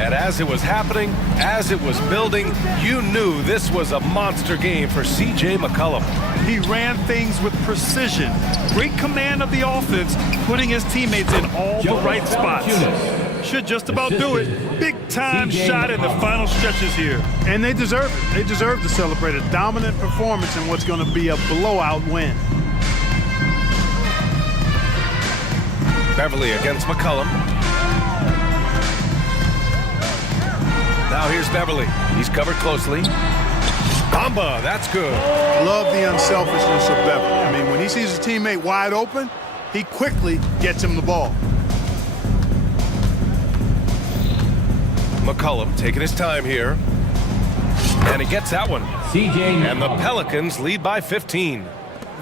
And as it was happening, as it was building, you knew this was a monster game for C.J. McCollum. He ran things with precision, great command of the offense, putting his teammates in all the right spots. Should just about do it. Big-time shot in the final stretches here. And they deserve it. They deserve to celebrate a dominant performance in what's going to be a blowout win. Beverly against McCollum. Now here's Beverly. He's covered closely. Bamba, that's good. Love the unselfishness of Beverly. I mean, when he sees his teammate wide open, he quickly gets him the ball. McCollum taking his time here. And he gets that one. And the Pelicans lead by 15.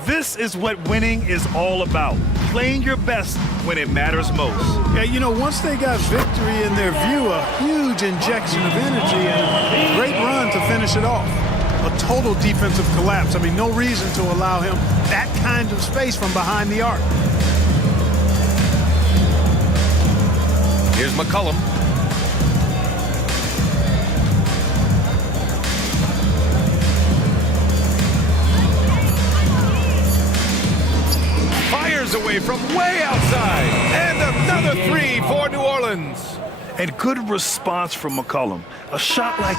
This is what winning is all about. Playing your best when it matters most. Yeah, you know, once they got victory in their view, a huge injection of energy and a great run to finish it off. A total defensive collapse. I mean, no reason to allow him that kind of space from behind the arc. Here's McCollum. Fires away from way outside. And another 3 for New Orleans. And good response from McCollum. A shot like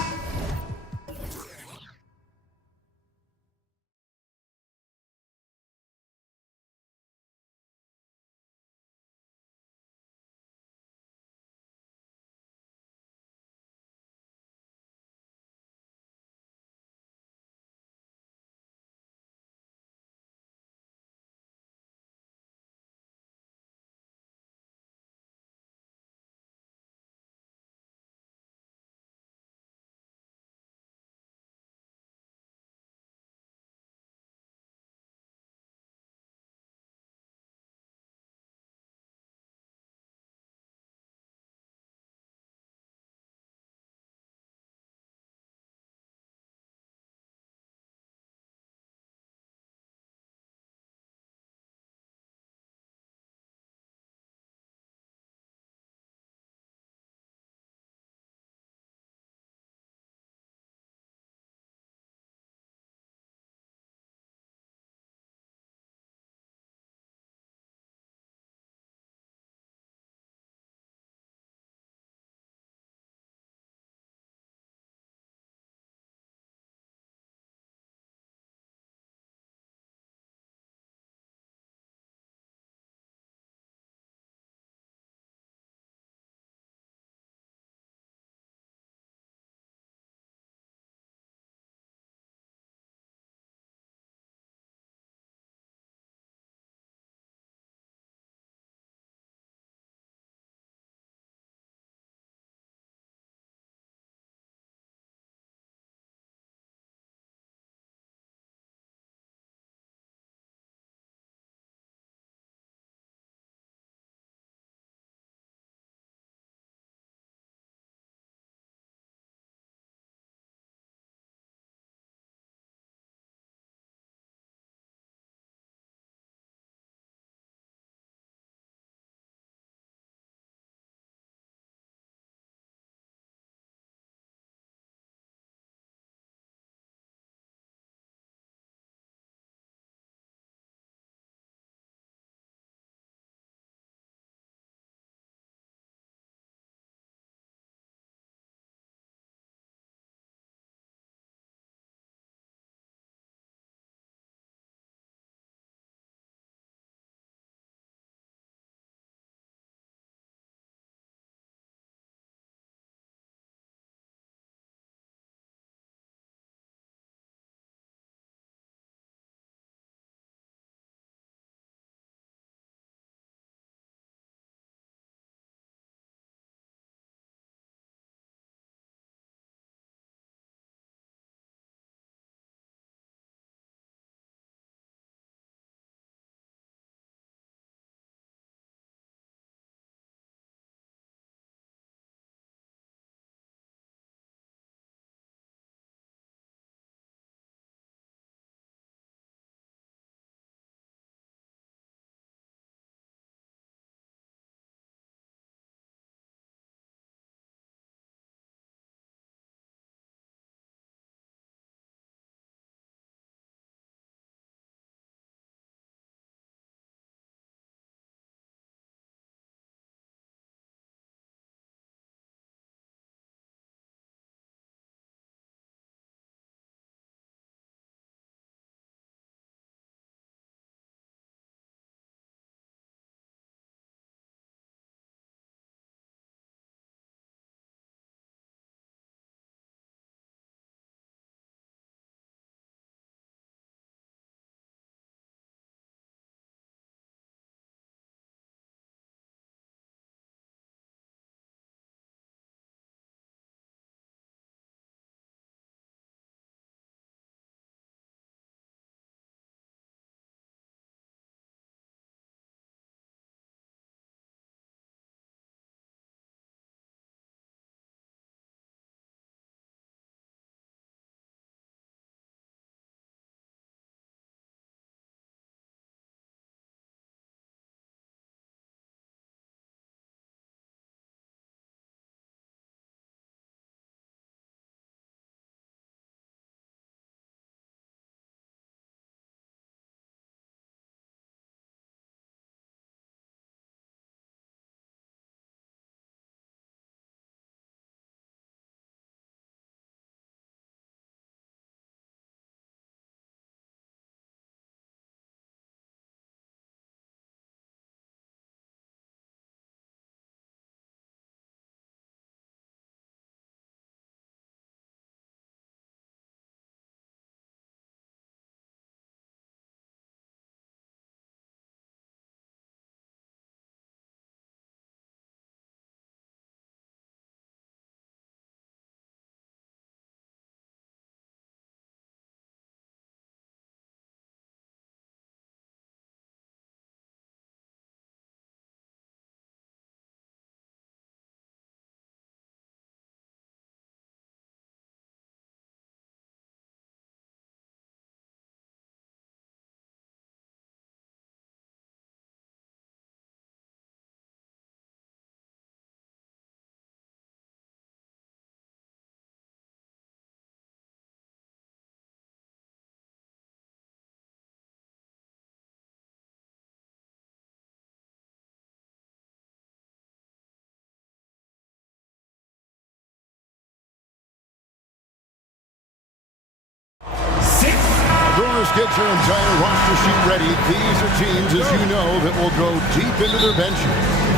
Sabonis gets her entire roster sheet ready. These are teams, as you know, that will go deep into their benches.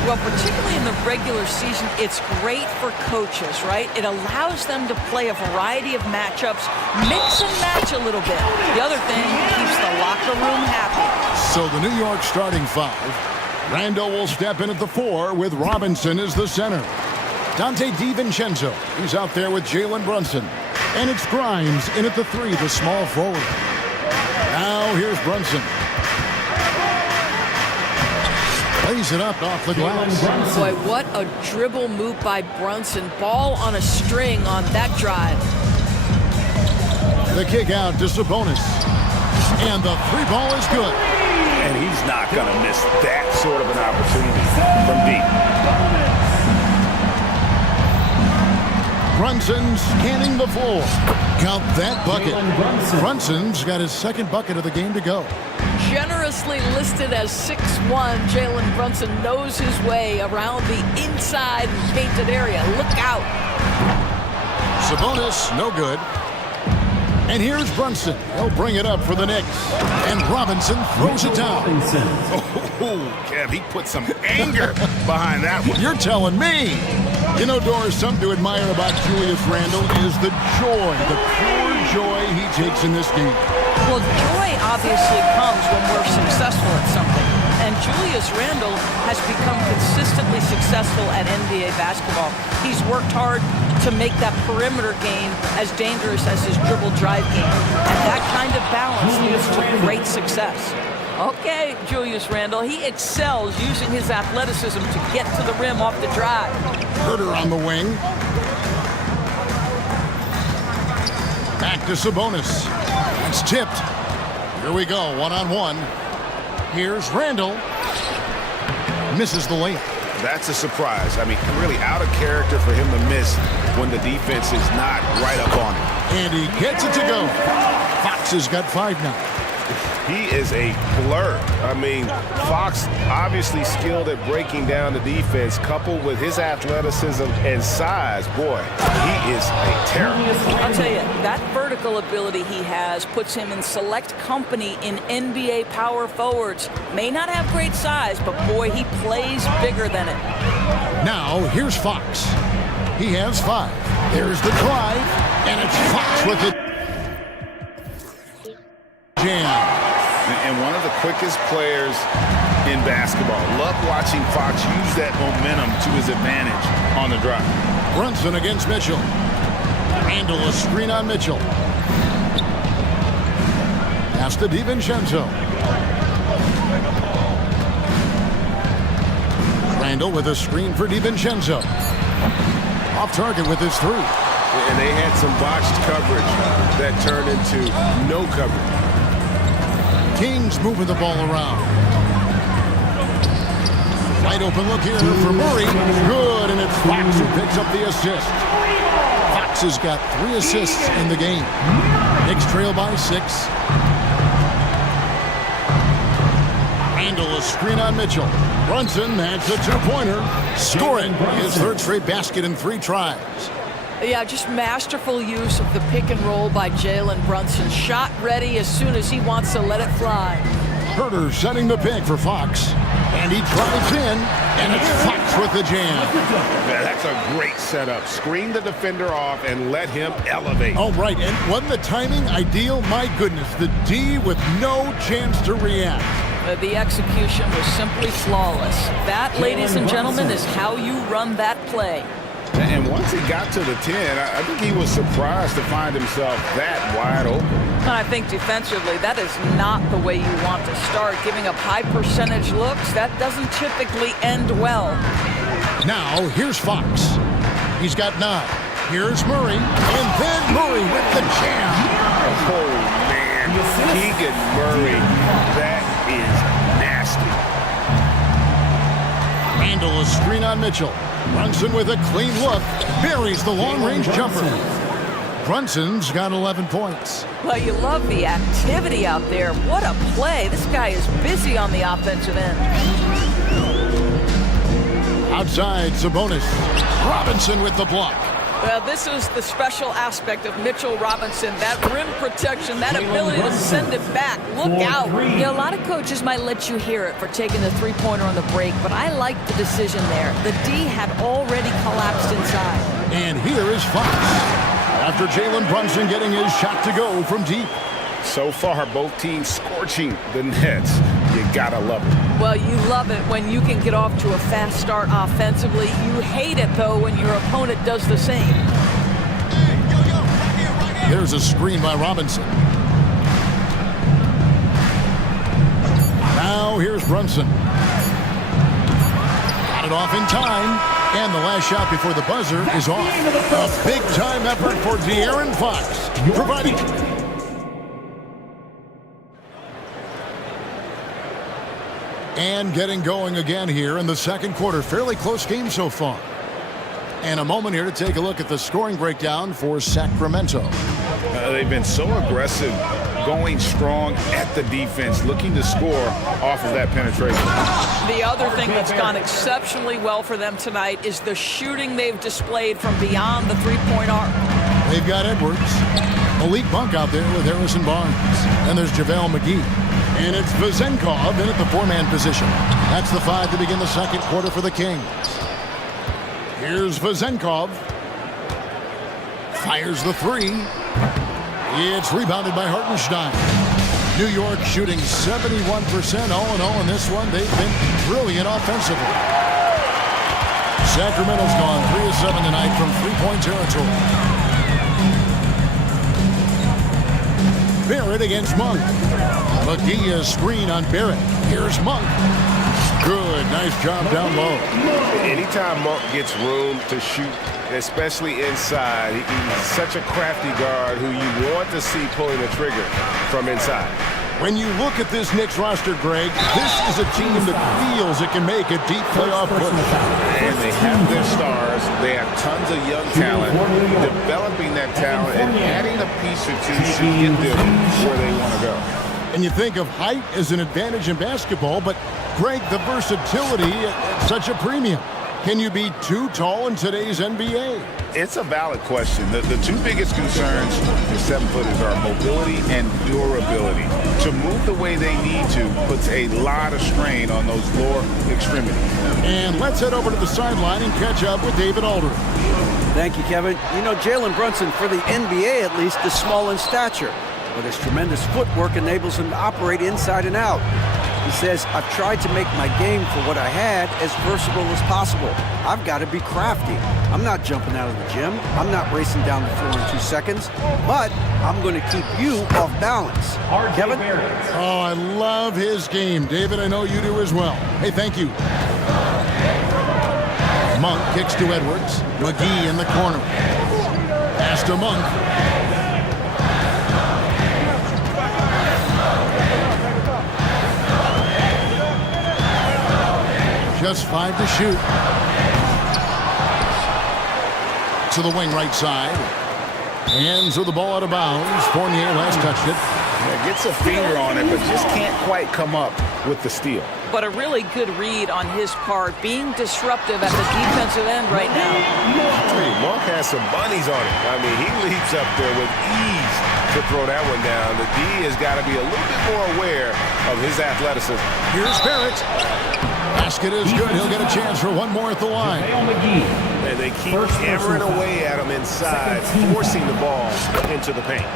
Well, particularly in the regular season, it's great for coaches, right? It allows them to play a variety of matchups, mix and match a little bit. The other thing keeps the locker room happy. So the New York starting five. Randall will step in at the 4 with Robinson as the center. Dante DiVincenzo, he's out there with Jalen Brunson. And it's Grimes in at the 3, the small forward. Now here's Brunson. Plays it up off the glass. Boy, what a dribble move by Brunson. Ball on a string on that drive. The kick out to Sabonis. And the 3 ball is good. And he's not going to miss that sort of an opportunity from deep. Brunson scanning the floor. Count that bucket. Brunson's got his second bucket of the game to go. Generously listed as 6'1", Jalen Brunson knows his way around the inside and painted area. Look out. Sabonis, no good. And here's Brunson. He'll bring it up for the Knicks. And Robinson throws it down. Oh, Kev, he put some anger behind that one. You're telling me. You know, Doris, something to admire about Julius Randle is the joy, the pure joy he takes in this game. Well, joy obviously comes when we're successful at something. And Julius Randle has become consistently successful at NBA basketball. He's worked hard to make that perimeter game as dangerous as his dribble drive game. And that kind of balance leads to great success. Okay, Julius Randle, he excels using his athleticism to get to the rim off the drive. Herter on the wing. Back to Sabonis. It's tipped. Here we go, one-on-one. Here's Randle. Misses the layup. That's a surprise. I mean, really out of character for him to miss when the defense is not right up on him. And he gets it to go. Fox has got 5 now. He is a blur. I mean, Fox obviously skilled at breaking down the defense, coupled with his athleticism and size. Boy, he is a terror. I'll tell you, that vertical ability he has puts him in select company in NBA power forwards. May not have great size, but boy, he plays bigger than it. Now, here's Fox. He has 5. There's the drive, and it's Fox with it. Jam. And one of the quickest players in basketball. Love watching Fox use that momentum to his advantage on the drive. Brunson against Mitchell. Handle a screen on Mitchell. Pass to DiVincenzo. Randle with a screen for DiVincenzo. Off target with his 3. And they had some botched coverage that turned into no coverage. Kings moving the ball around. Wide open look here for Murray. Good, and it's Fox who picks up the assist. Fox has got 3 assists in the game. Knicks trail by 6. Randle a screen on Mitchell. Brunson adds a 2-pointer. Score it. His 3rd straight basket in 3 tries. Yeah, just masterful use of the pick and roll by Jalen Brunson. Shot ready as soon as he wants to let it fly. Herter setting the pick for Fox. And he drives in, and it's Fox with the jam. Yeah, that's a great setup. Screen the defender off and let him elevate. Oh, right, and wasn't the timing ideal? My goodness, the D with no chance to react. The execution was simply flawless. That, ladies and gentlemen, is how you run that play. And once he got to the 10, I think he was surprised to find himself that wide open. And I think defensively, that is not the way you want to start. Giving up high percentage looks, that doesn't typically end well. Now, here's Fox. He's got 9. Here's Murray, and then Murray with the jam. Oh, man. Keegan Murray, that is nasty. Randle a screen on Mitchell. Brunson with a clean look. Buries the long-range jumper. Brunson's got 11 points. Well, you love the activity out there. What a play. This guy is busy on the offensive end. Outside, Sabonis. Robinson with the block. Well, this is the special aspect of Mitchell Robinson, that rim protection, that ability to send it back. Look out. You know, a lot of coaches might let you hear it for taking the three-pointer on the break, but I like the decision there. The D had already collapsed inside. And here is Fox. After Jalen Brunson getting his shot to go from deep. So far, both teams scorching the nets. You gotta love it. Well, you love it when you can get off to a fast start offensively. You hate it, though, when your opponent does the same. There's a screen by Robinson. Now here's Brunson. Got it off in time. And the last shot before the buzzer is off. A big-time effort for De'Aaron Fox, providing... And getting going again here in the second quarter. Fairly close game so far. And a moment here to take a look at the scoring breakdown for Sacramento. They've been so aggressive, going strong at the defense, looking to score off of that penetration. The other thing that's gone exceptionally well for them tonight is the shooting they've displayed from beyond the three-point arc. They've got Edwards. Malik Monk out there with Harrison Barnes. And there's JaVale McGee. And it's Vezenkov in at the four-man position. That's the 5 to begin the second quarter for the Kings. Here's Vezenkov. Fires the 3. It's rebounded by Hartenstein. New York shooting 71% all in all in this one. They've been brilliant offensively. Sacramento's gone 3 of 7 tonight from three-point territory. Barrett against Monk. McGee a screen on Barrett. Here's Monk. Good, nice job down low. Anytime Monk gets room to shoot, especially inside, he's such a crafty guard who you want to see pulling the trigger from inside. When you look at this Knicks roster, Greg, this is a team that feels it can make a deep playoff push. And they have their stars. They have tons of young talent. Developing that talent and adding a piece or two should get them where they want to go. And you think of height as an advantage in basketball, but Greg, the versatility at such a premium. Can you be too tall in today's NBA? It's a valid question. The two biggest concerns for 7-footers are mobility and durability. To move the way they need to puts a lot of strain on those lower extremities. And let's head over to the sideline and catch up with David Aldridge. Thank you, Kevin. You know, Jalen Brunson, for the NBA at least, is small in stature, but his tremendous footwork enables him to operate inside and out. He says, I've tried to make my game for what I had as versatile as possible. I've got to be crafty. I'm not jumping out of the gym. I'm not racing down the floor in 2 seconds, but I'm going to keep you off balance. Kevin? Oh, I love his game. David, I know you do as well. Hey, thank you. Monk kicks to Edwards. McGee in the corner. Pass to Monk. Just 5 to shoot. To the wing right side. Hands of the ball out of bounds. Fournier last touched it. Yeah, gets a finger on it, but just can't quite come up with the steal. But a really good read on his part, being disruptive at the defensive end right now. Hey, Monk has some bunnies on it. I mean, he leaps up there with ease to throw that one down. The D has got to be a little bit more aware of his athleticism. Here's Barrett. Basket is good. He'll get a chance for one more at the line. And they keep hammering away at him inside, forcing the ball into the paint.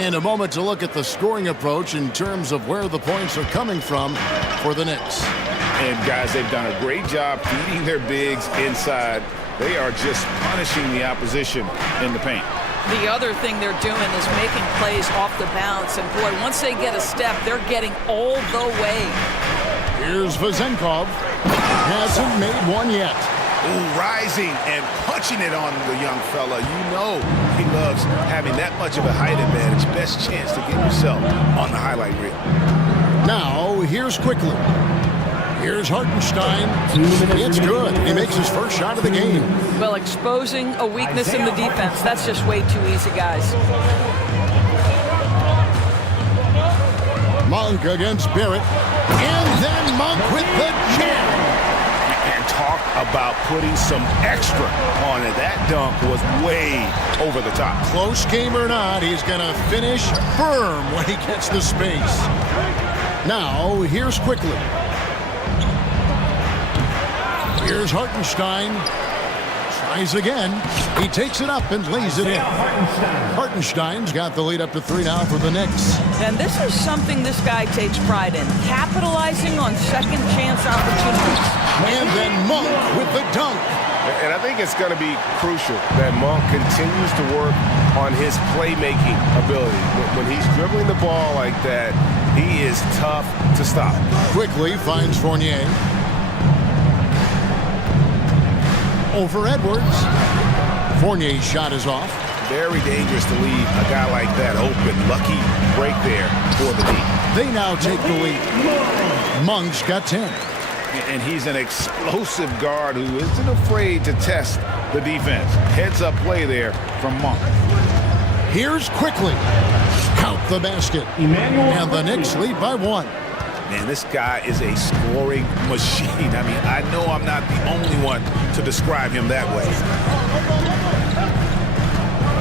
And a moment to look at the scoring approach in terms of where the points are coming from for the Knicks. And guys, they've done a great job feeding their bigs inside. They are just punishing the opposition in the paint. The other thing they're doing is making plays off the bounce. And boy, once they get a step, they're getting all the way. Here's Vezenkov. Hasn't made one yet. Ooh, rising and punching it on the young fella. You know he loves having that much of a height advantage. Best chance to get yourself on the highlight reel. Now, here's Quickly. Here's Hartenstein. It's good. He makes his first shot of the game. Well, exposing a weakness in the defense, that's just way too easy, guys. Monk against Barrett. And then Monk with the jam. And talk talk about putting some extra on it. That dunk was way over the top. Close game or not, he's going to finish firm when he gets the space. Now, here's Quickly. Here's Hartenstein. Tries again. He takes it up and lays it in. Hartenstein's got the lead up to 3 now for the Knicks. And this is something this guy takes pride in, capitalizing on second chance opportunities. And then Monk with the dunk. And I think it's going to be crucial that Monk continues to work on his playmaking ability. When he's dribbling the ball like that, he is tough to stop. Quickly finds Fournier. Over Edwards. Fournier's shot is off. Very dangerous to leave a guy like that open. Lucky break there for the D. They now take the lead. Monk's got 10. And he's an explosive guard who isn't afraid to test the defense. Heads up play there from Monk. Here's Quickly. Count the basket. And the Knicks lead by 1. Man, this guy is a scoring machine. I mean, I know I'm not the only one to describe him that way.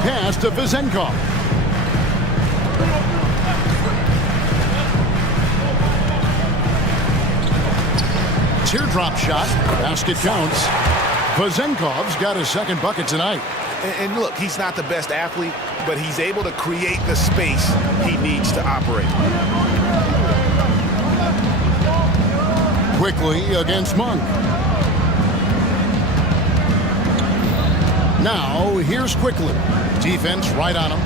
Pass to Vezenkov. Teardrop shot. Basket counts. Vezenkov's got his second bucket tonight. And look, he's not the best athlete, but he's able to create the space he needs to operate. Quickly against Monk. Now, here's Quickly. Defense right on him.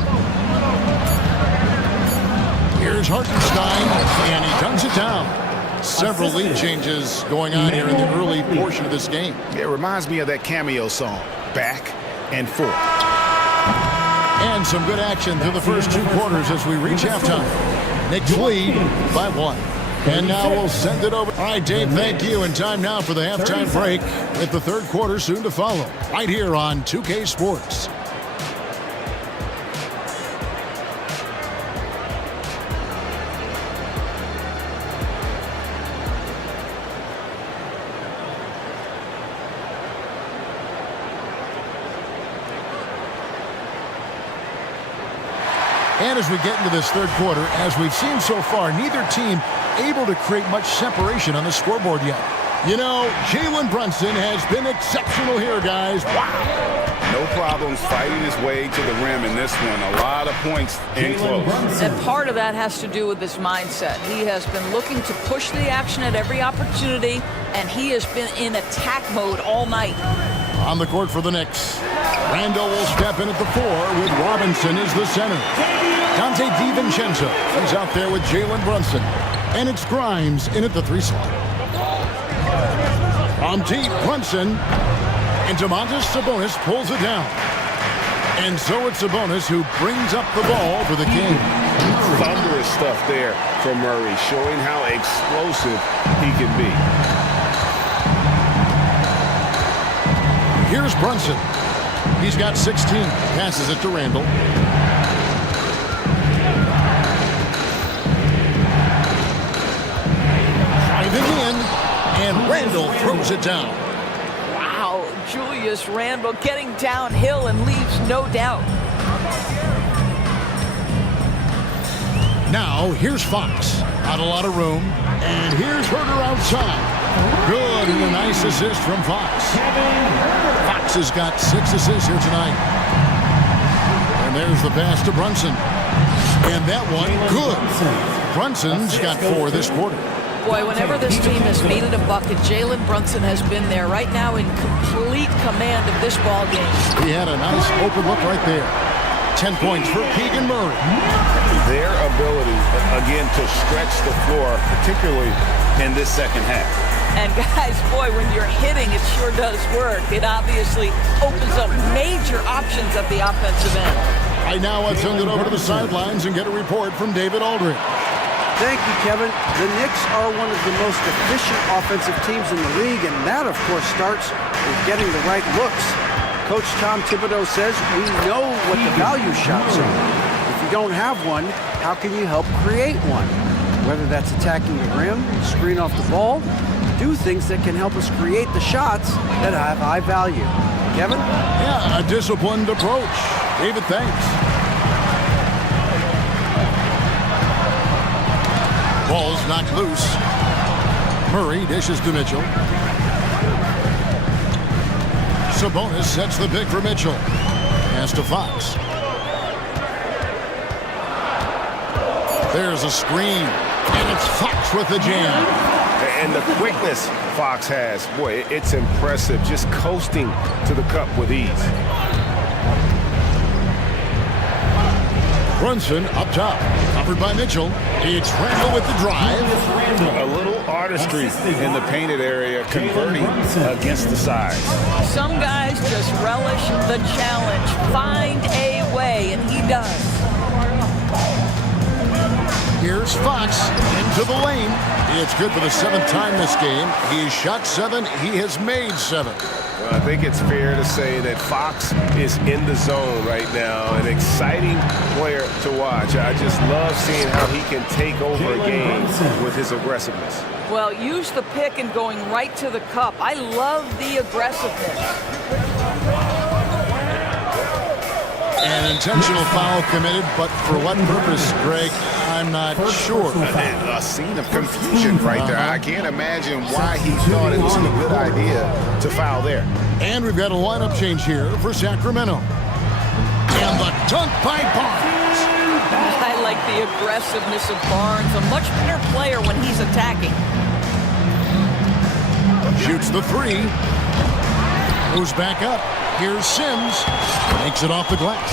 Here's Hartenstein, and he dunks it down. Several lead changes going on here in the early portion of this game. It reminds me of that cameo song, Back and Forth. And some good action through the first 2 quarters as we reach halftime. Knicks lead by 1. And now we'll send it over. All right, Dave, thank you. And time now for the halftime break with the third quarter soon to follow. Right here on 2K Sports. And as we get into this third quarter, as we've seen so far, neither team able to create much separation on the scoreboard yet. You know, Jalen Brunson has been exceptional here, guys. Wow. No problems fighting his way to the rim in this one. A lot of points in close. And part of that has to do with his mindset. He has been looking to push the action at every opportunity, and he has been in attack mode all night. On the court for the Knicks. Randall will step in at the 4 with Robinson as the center. Dante DiVincenzo is out there with Jalen Brunson. And it's Grimes in at the 3 slot. From deep, Brunson. And Domantas Sabonis pulls it down. And so it's Sabonis who brings up the ball for the game. Thunderous stuff there from Murray, showing how explosive he can be. Here's Brunson. He's got 16. Passes it to Randall. Driving in, and Randall throws it down. Wow, Julius Randle getting downhill and leaves no doubt. Now, here's Fox. Not a lot of room. And here's Herter outside. Good, and a nice assist from Fox. Fox has got 6 assists here tonight. And there's the pass to Brunson. And that one, good. Brunson's got 4 this quarter. Boy, whenever this team has needed a bucket, Jalen Brunson has been there right now in complete command of this ball game. He had a nice open look right there. 10 points for Keegan Murray. Their ability, again, to stretch the floor, particularly in this second half. And guys, boy, when you're hitting, it sure does work. It obviously opens up major options at the offensive end. Right now, let's send it over to the sidelines and get a report from David Aldridge. Thank you, Kevin. The Knicks are one of the most efficient offensive teams in the league, and that, of course, starts with getting the right looks. Coach Tom Thibodeau says we know what the value shots are. If you don't have one, how can you help create one? Whether that's attacking the rim, screen off the ball, do things that can help us create the shots that have high value. Kevin? Yeah, a disciplined approach. David, thanks. Ball's knocked loose. Murray dishes to Mitchell. Sabonis sets the pick for Mitchell. Pass to Fox. There's a screen, and it's Fox with the jam. And the quickness Fox has, boy, it's impressive. Just coasting to the cup with ease. Brunson up top, covered by Mitchell. It's Randall with the drive. A little artistry in the painted area, converting against the size. Some guys just relish the challenge. Find a way, and he does. Here's Fox into the lane. It's good for the 7th time this game. He's shot 7. He has made 7. Well, I think it's fair to say that Fox is in the zone right now. An exciting player to watch. I just love seeing how he can take over a game with his aggressiveness. Well, use the pick and going right to the cup. I love the aggressiveness. An intentional foul committed, but for what purpose, Greg, I'm not sure. A scene of confusion right there. I can't imagine why he thought it was a good idea to foul there. And we've got a lineup change here for Sacramento. And the dunk by Barnes. I like the aggressiveness of Barnes. A much better player when he's attacking. Shoots the 3. Moves back up. Here's Sims. Makes it off the glass.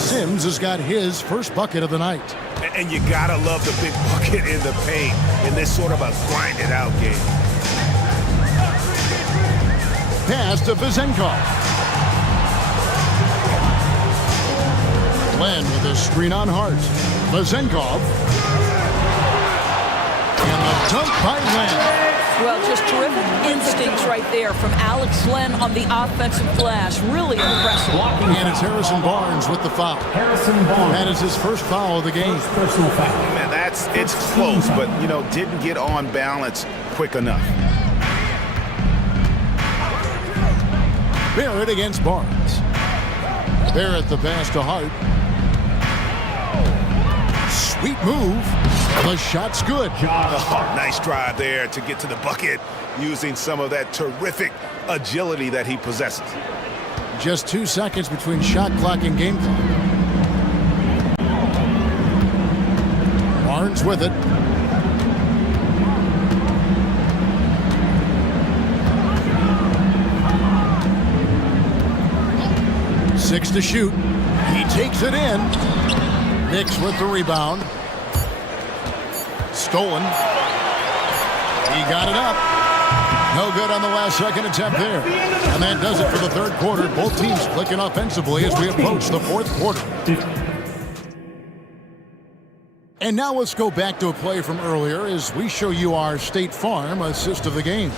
Sims has got his first bucket of the night. And you gotta love the big bucket in the paint in this sort of a grinded out game. Pass to Vizenkov. Len with a screen on Hart. Vizenkov. And the dunk by Len. Well, just terrific instincts right there from Alex Len on the offensive glass. Really impressive. And it's Harrison Barnes with the foul. That is his first foul of the game. Man, it's close, but, you know, didn't get on balance quick enough. Barrett against Barnes. Barrett the pass to Hart. Sweet move. The shot's good. Oh, nice drive there to get to the bucket using some of that terrific agility that he possesses. Just 2 seconds between shot clock and game clock. Barnes with it. Six to shoot. He takes it in. Knicks with the rebound. Stolen. He got it up. No good on the last second attempt there. And that does it for the third quarter. Both teams clicking offensively as we approach the fourth quarter. And now let's go back to a play from earlier as we show you our State Farm assist of the game.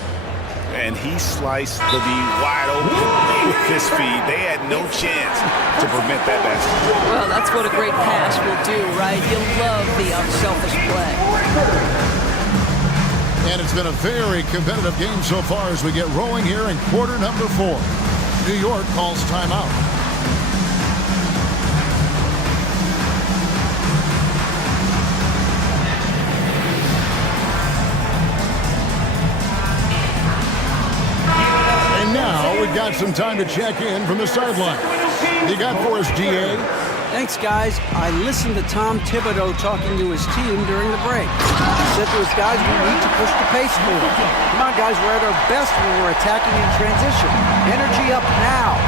And he sliced the D wide open with his feed. They had no chance to prevent that basket. Well, that's what a great pass will do, right? You love the unselfish play. And it's been a very competitive game so far as we get rolling here in quarter number 4. New York calls timeout. Now we've got some time to check in from the sideline. You got for us, GA? Thanks, guys. I listened to Tom Thibodeau talking to his team during the break. He said to his guys, we need to push the pace more. Come on, guys, we're at our best when we're attacking in transition. Energy up now.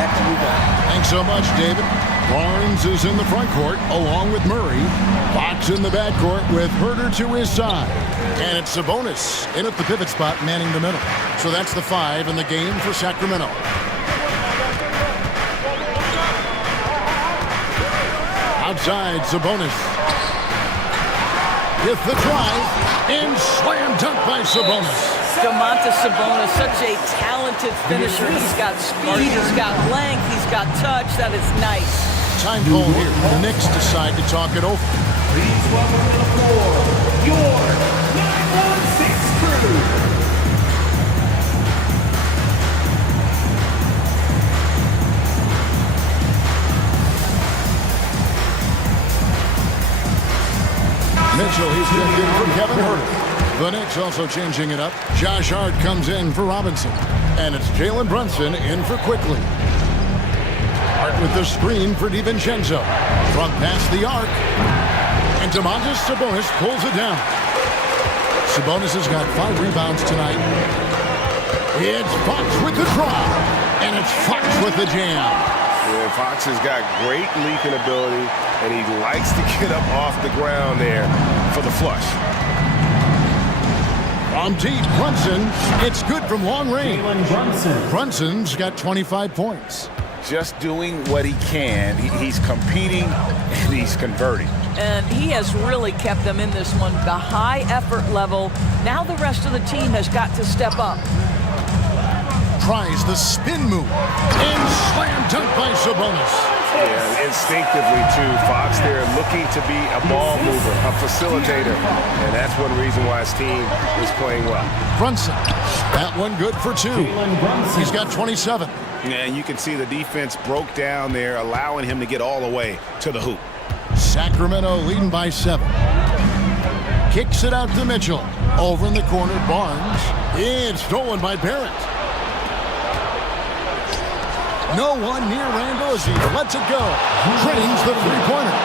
Back to you guys. Thanks so much, David. Barnes is in the front court along with Murray. Fox in the backcourt with Herter to his side. And it's Sabonis in at the pivot spot, manning the middle. So that's the 5 in the game for Sacramento. Outside, Sabonis. With the drive, and slam dunk by Sabonis. Domantas Sabonis, such a talented finisher. He's got speed, he's got length, he's got touch. That is nice. Time call here. The Knicks decide to talk it over. Please welcome to the floor your 916 crew. Mitchell, he's checked in for Kevin Herter. The Knicks also changing it up. Josh Hart comes in for Robinson. And it's Jalen Brunson in for Quickly. Hart with the screen for DiVincenzo. From past the arc. And Domantas Sabonis pulls it down. Sabonis has got 5 rebounds tonight. It's Fox with the draw. And it's Fox with the jam. Yeah, Fox has got great leaping ability, and he likes to get up off the ground there for the flush. From deep, Brunson. It's good from long range. Brunson's got 25 points. Just doing what he can. He's competing, and he's converting. And he has really kept them in this one. The high effort level. Now the rest of the team has got to step up. Tries the spin move. And slam dunk by Sabonis. Yeah, instinctively, too. Fox there looking to be a ball mover, a facilitator. And that's one reason why his team is playing well. Brunson. That one good for 2. He's got 27. And you can see the defense broke down there, allowing him to get all the way to the hoop. Sacramento leading by 7. Kicks it out to Mitchell. Over in the corner, Barnes. It's stolen by Barrett. No one near Randall as he lets it go. Drains the three-pointer.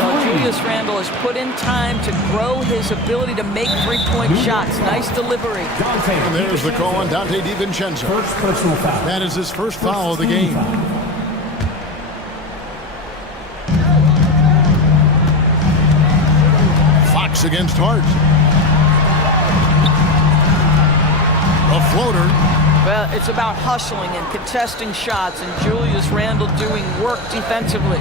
Well, Julius Randle has put in time to grow his ability to make three-point shots. Nice delivery. And there's the call on Dante DiVincenzo. First personal foul. That is his first foul of the game. Fox against Hart. A floater. Well, it's about hustling and contesting shots, and Julius Randle doing work defensively.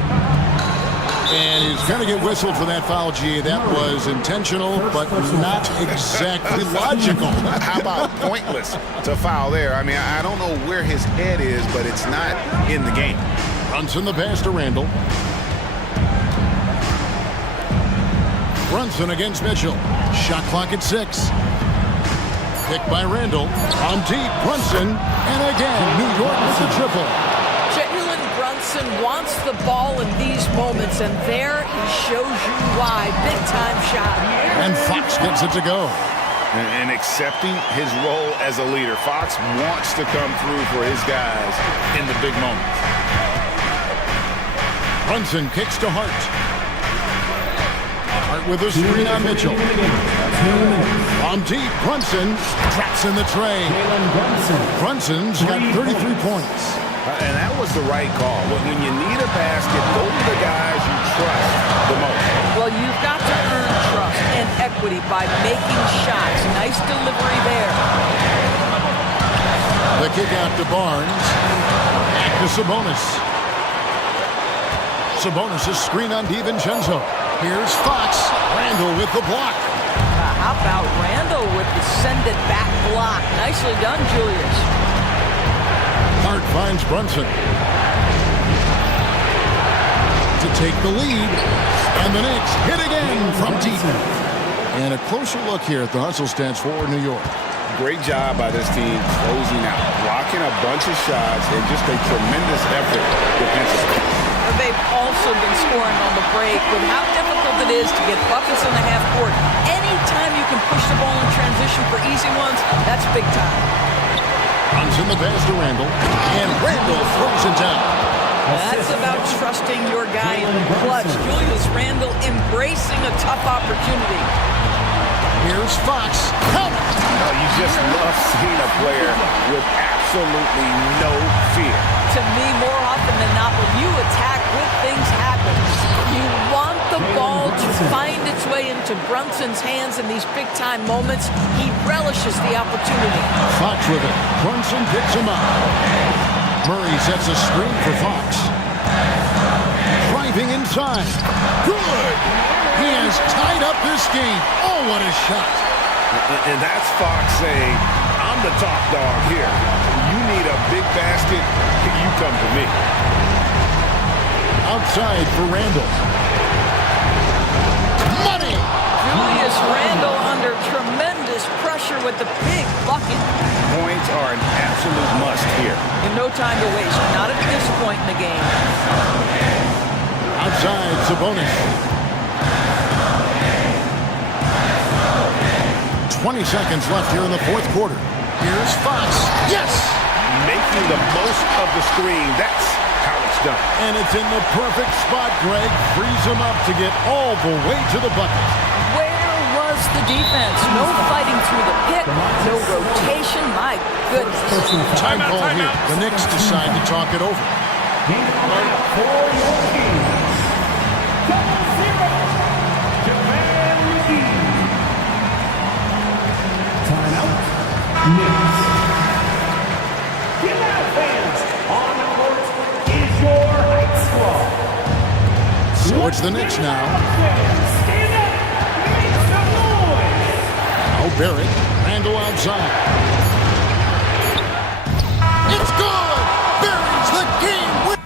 And he's going to get whistled for that foul, G. That was intentional, but not exactly logical. How about pointless to foul there? I mean, I don't know where his head is, but it's not in the game. Brunson the pass to Randle. Brunson against Mitchell. Shot clock at 6. Picked by Randle. On deep, Brunson. And again, New York with the triple. Jalen Brunson wants the ball in these moments, and there he shows you why. Big-time shot. And Fox gets it to go. And accepting his role as a leader. Fox wants to come through for his guys in the big moments. Brunson kicks to Hart. Hart with a screen on Mitchell. On deep, Brunson traps in the tray. Brunson's got 33 points. And that was the right call. When you need a basket, go to the guys you trust the most. Well, you've got to earn trust and equity by making shots. Nice delivery there. The kick out to Barnes. Back to Sabonis. Sabonis' screen on DiVincenzo. Here's Fox. Randle with the block. How about Randle with the send-it-back block? Nicely done, Julius. Hart finds Brunson to take the lead. And the Knicks hit again from deep. And a closer look here at the hustle stats for New York. Great job by this team closing out, blocking a bunch of shots, and just a tremendous effort defensively. They've also been scoring on the break with how difficult it is to get buckets in the half court. Anytime you can push the ball in transition for easy ones, that's big time. Runs in the pass to Randle, and Randle throws it down. That's about trusting your guy in the clutch. Julius Randle embracing a tough opportunity. Here's Fox. Help! Oh, you just love seeing a player with absolutely no fear. To me, more often than not, when you attack, good things happen. You want the ball to find its way into Brunson's hands in these big-time moments. He relishes the opportunity. Fox with it. Brunson picks him up. Murray sets a screen for Fox. Driving inside. Good! He has tied up this game. Oh, what a shot. And that's Fox saying, I'm the top dog here. You need a big basket, you come to me. Outside for Randle. Money! Julius Randle under tremendous pressure with the big bucket. Points are an absolute must here. And no time to waste. Not at this point in the game. Outside, Sabonis. 20 seconds left here in the fourth quarter. Here's Fox. Yes! Making the most of the screen. That's how it's done. And it's in the perfect spot, Greg. Frees him up to get all the way to the bucket. Where was the defense? No fighting through the pick, no rotation. My goodness. Time call here. The Knicks decide to talk it over. For your team. 7-0. Japan lead. Timeout. Knicks. Get out, fans. On the court is your high squad. So it's the Knicks now. Stand up. Make some noise. Now Barrett. Randall outside. It's good! Barry's the game winner!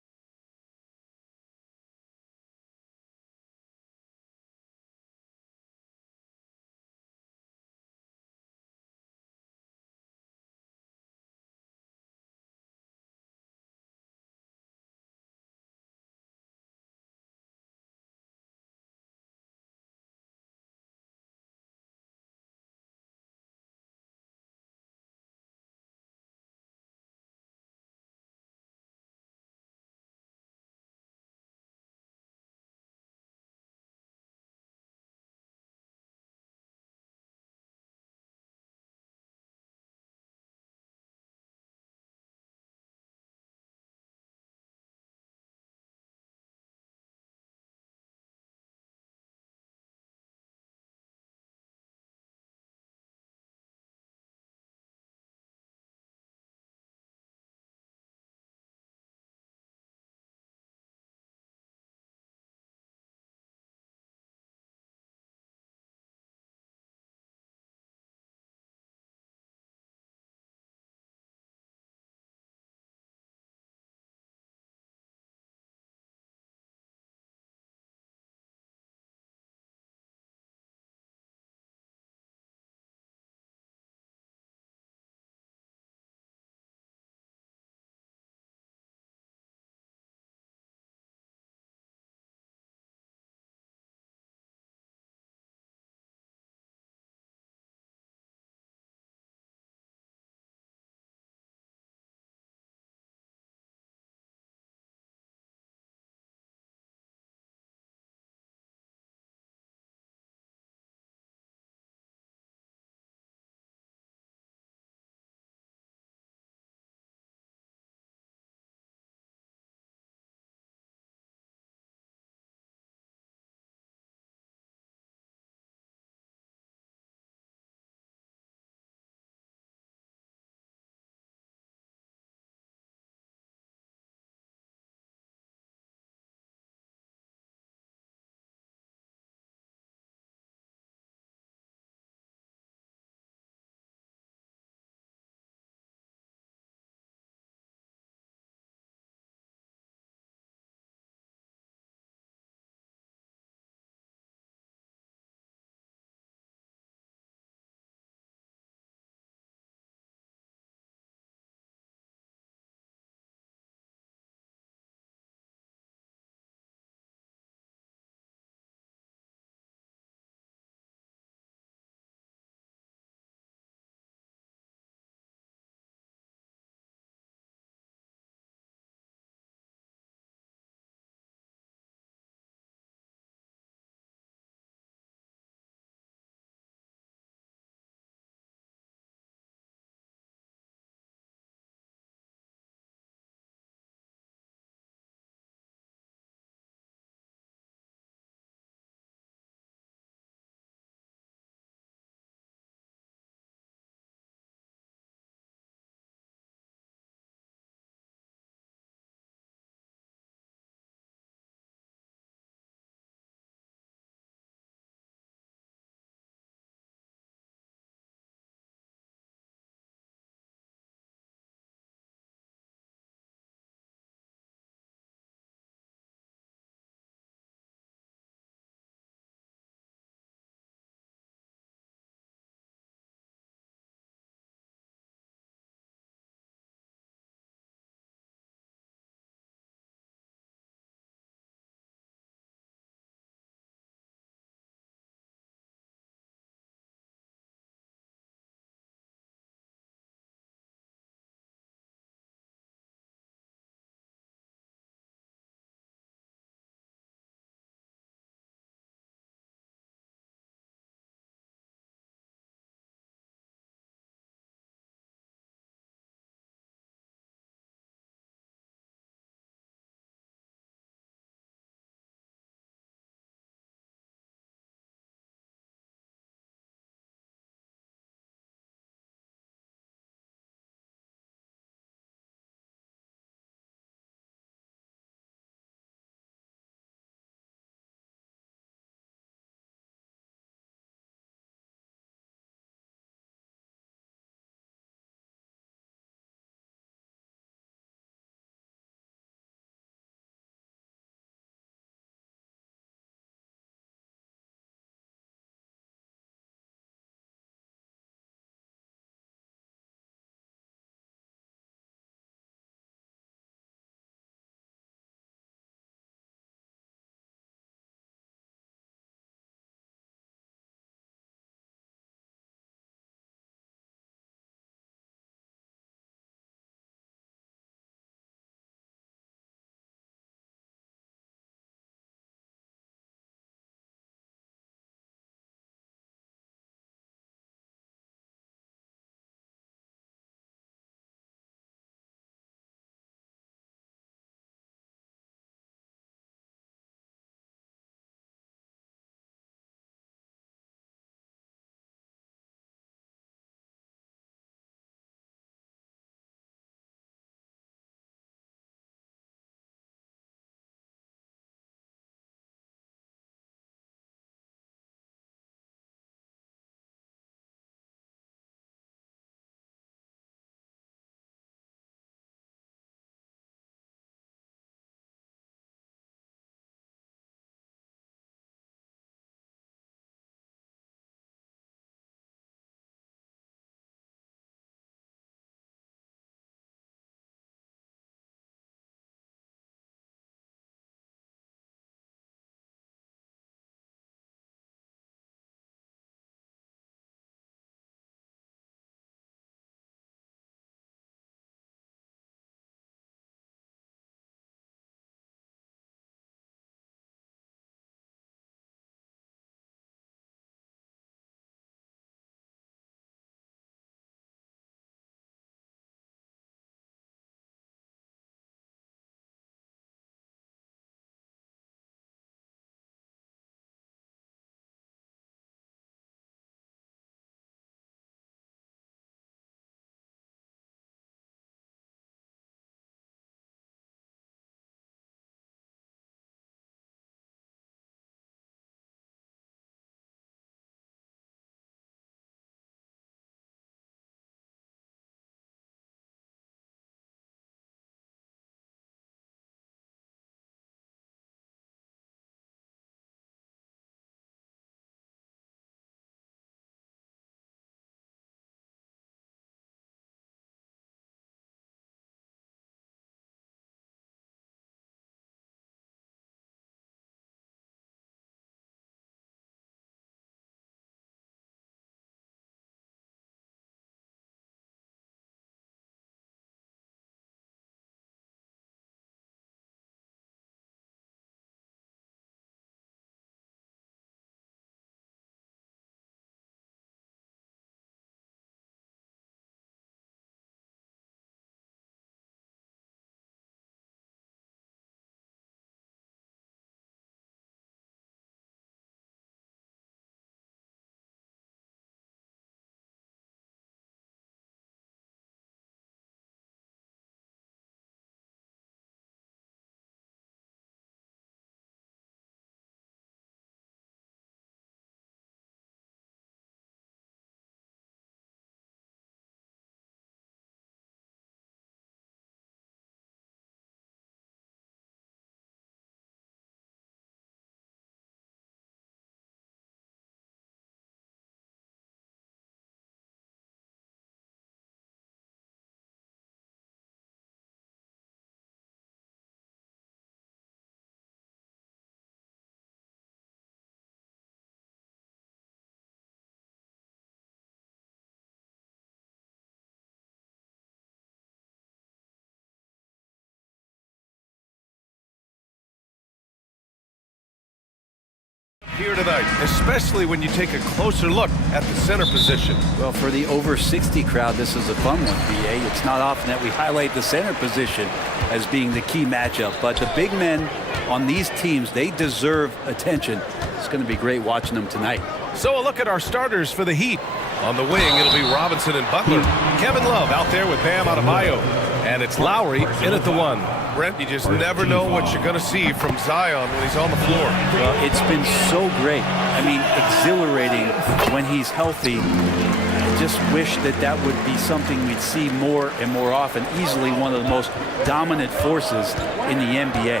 here tonight, especially when you take a closer look at the center position. Well, for the over 60 crowd, this is a fun one, BA. It's not often that we highlight the center position as being the key matchup, but the big men on these teams, they deserve attention. It's going to be great watching them tonight. So a look at our starters for the Heat. On the wing, it'll be Robinson and Butler. Kevin Love out there with Bam Adebayo. And it's Lowry in at the one. Brent, you just never know what you're going to see from Zion when he's on the floor. Well, it's been so great. I mean, exhilarating when he's healthy. I just wish that that would be something we'd see more and more often. Easily one of the most dominant forces in the NBA.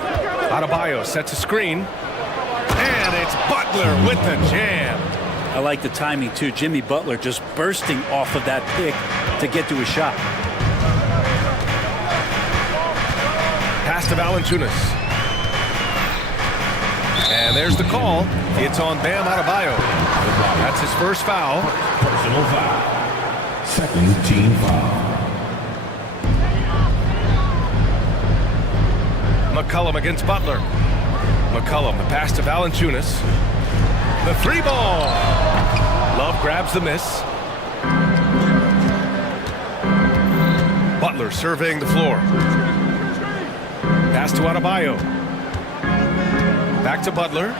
Adebayo sets a screen. And it's Butler with the jam. I like the timing, too. Jimmy Butler just bursting off of that pick to get to a shot. Pass to Valanciunas. And there's the call. It's on Bam Adebayo. That's his first foul. Personal foul. Second team foul. McCollum against Butler. McCollum, the pass to Valanciunas. The three ball. Love grabs the miss. Butler surveying the floor. Pass to Adebayo. Back to Butler.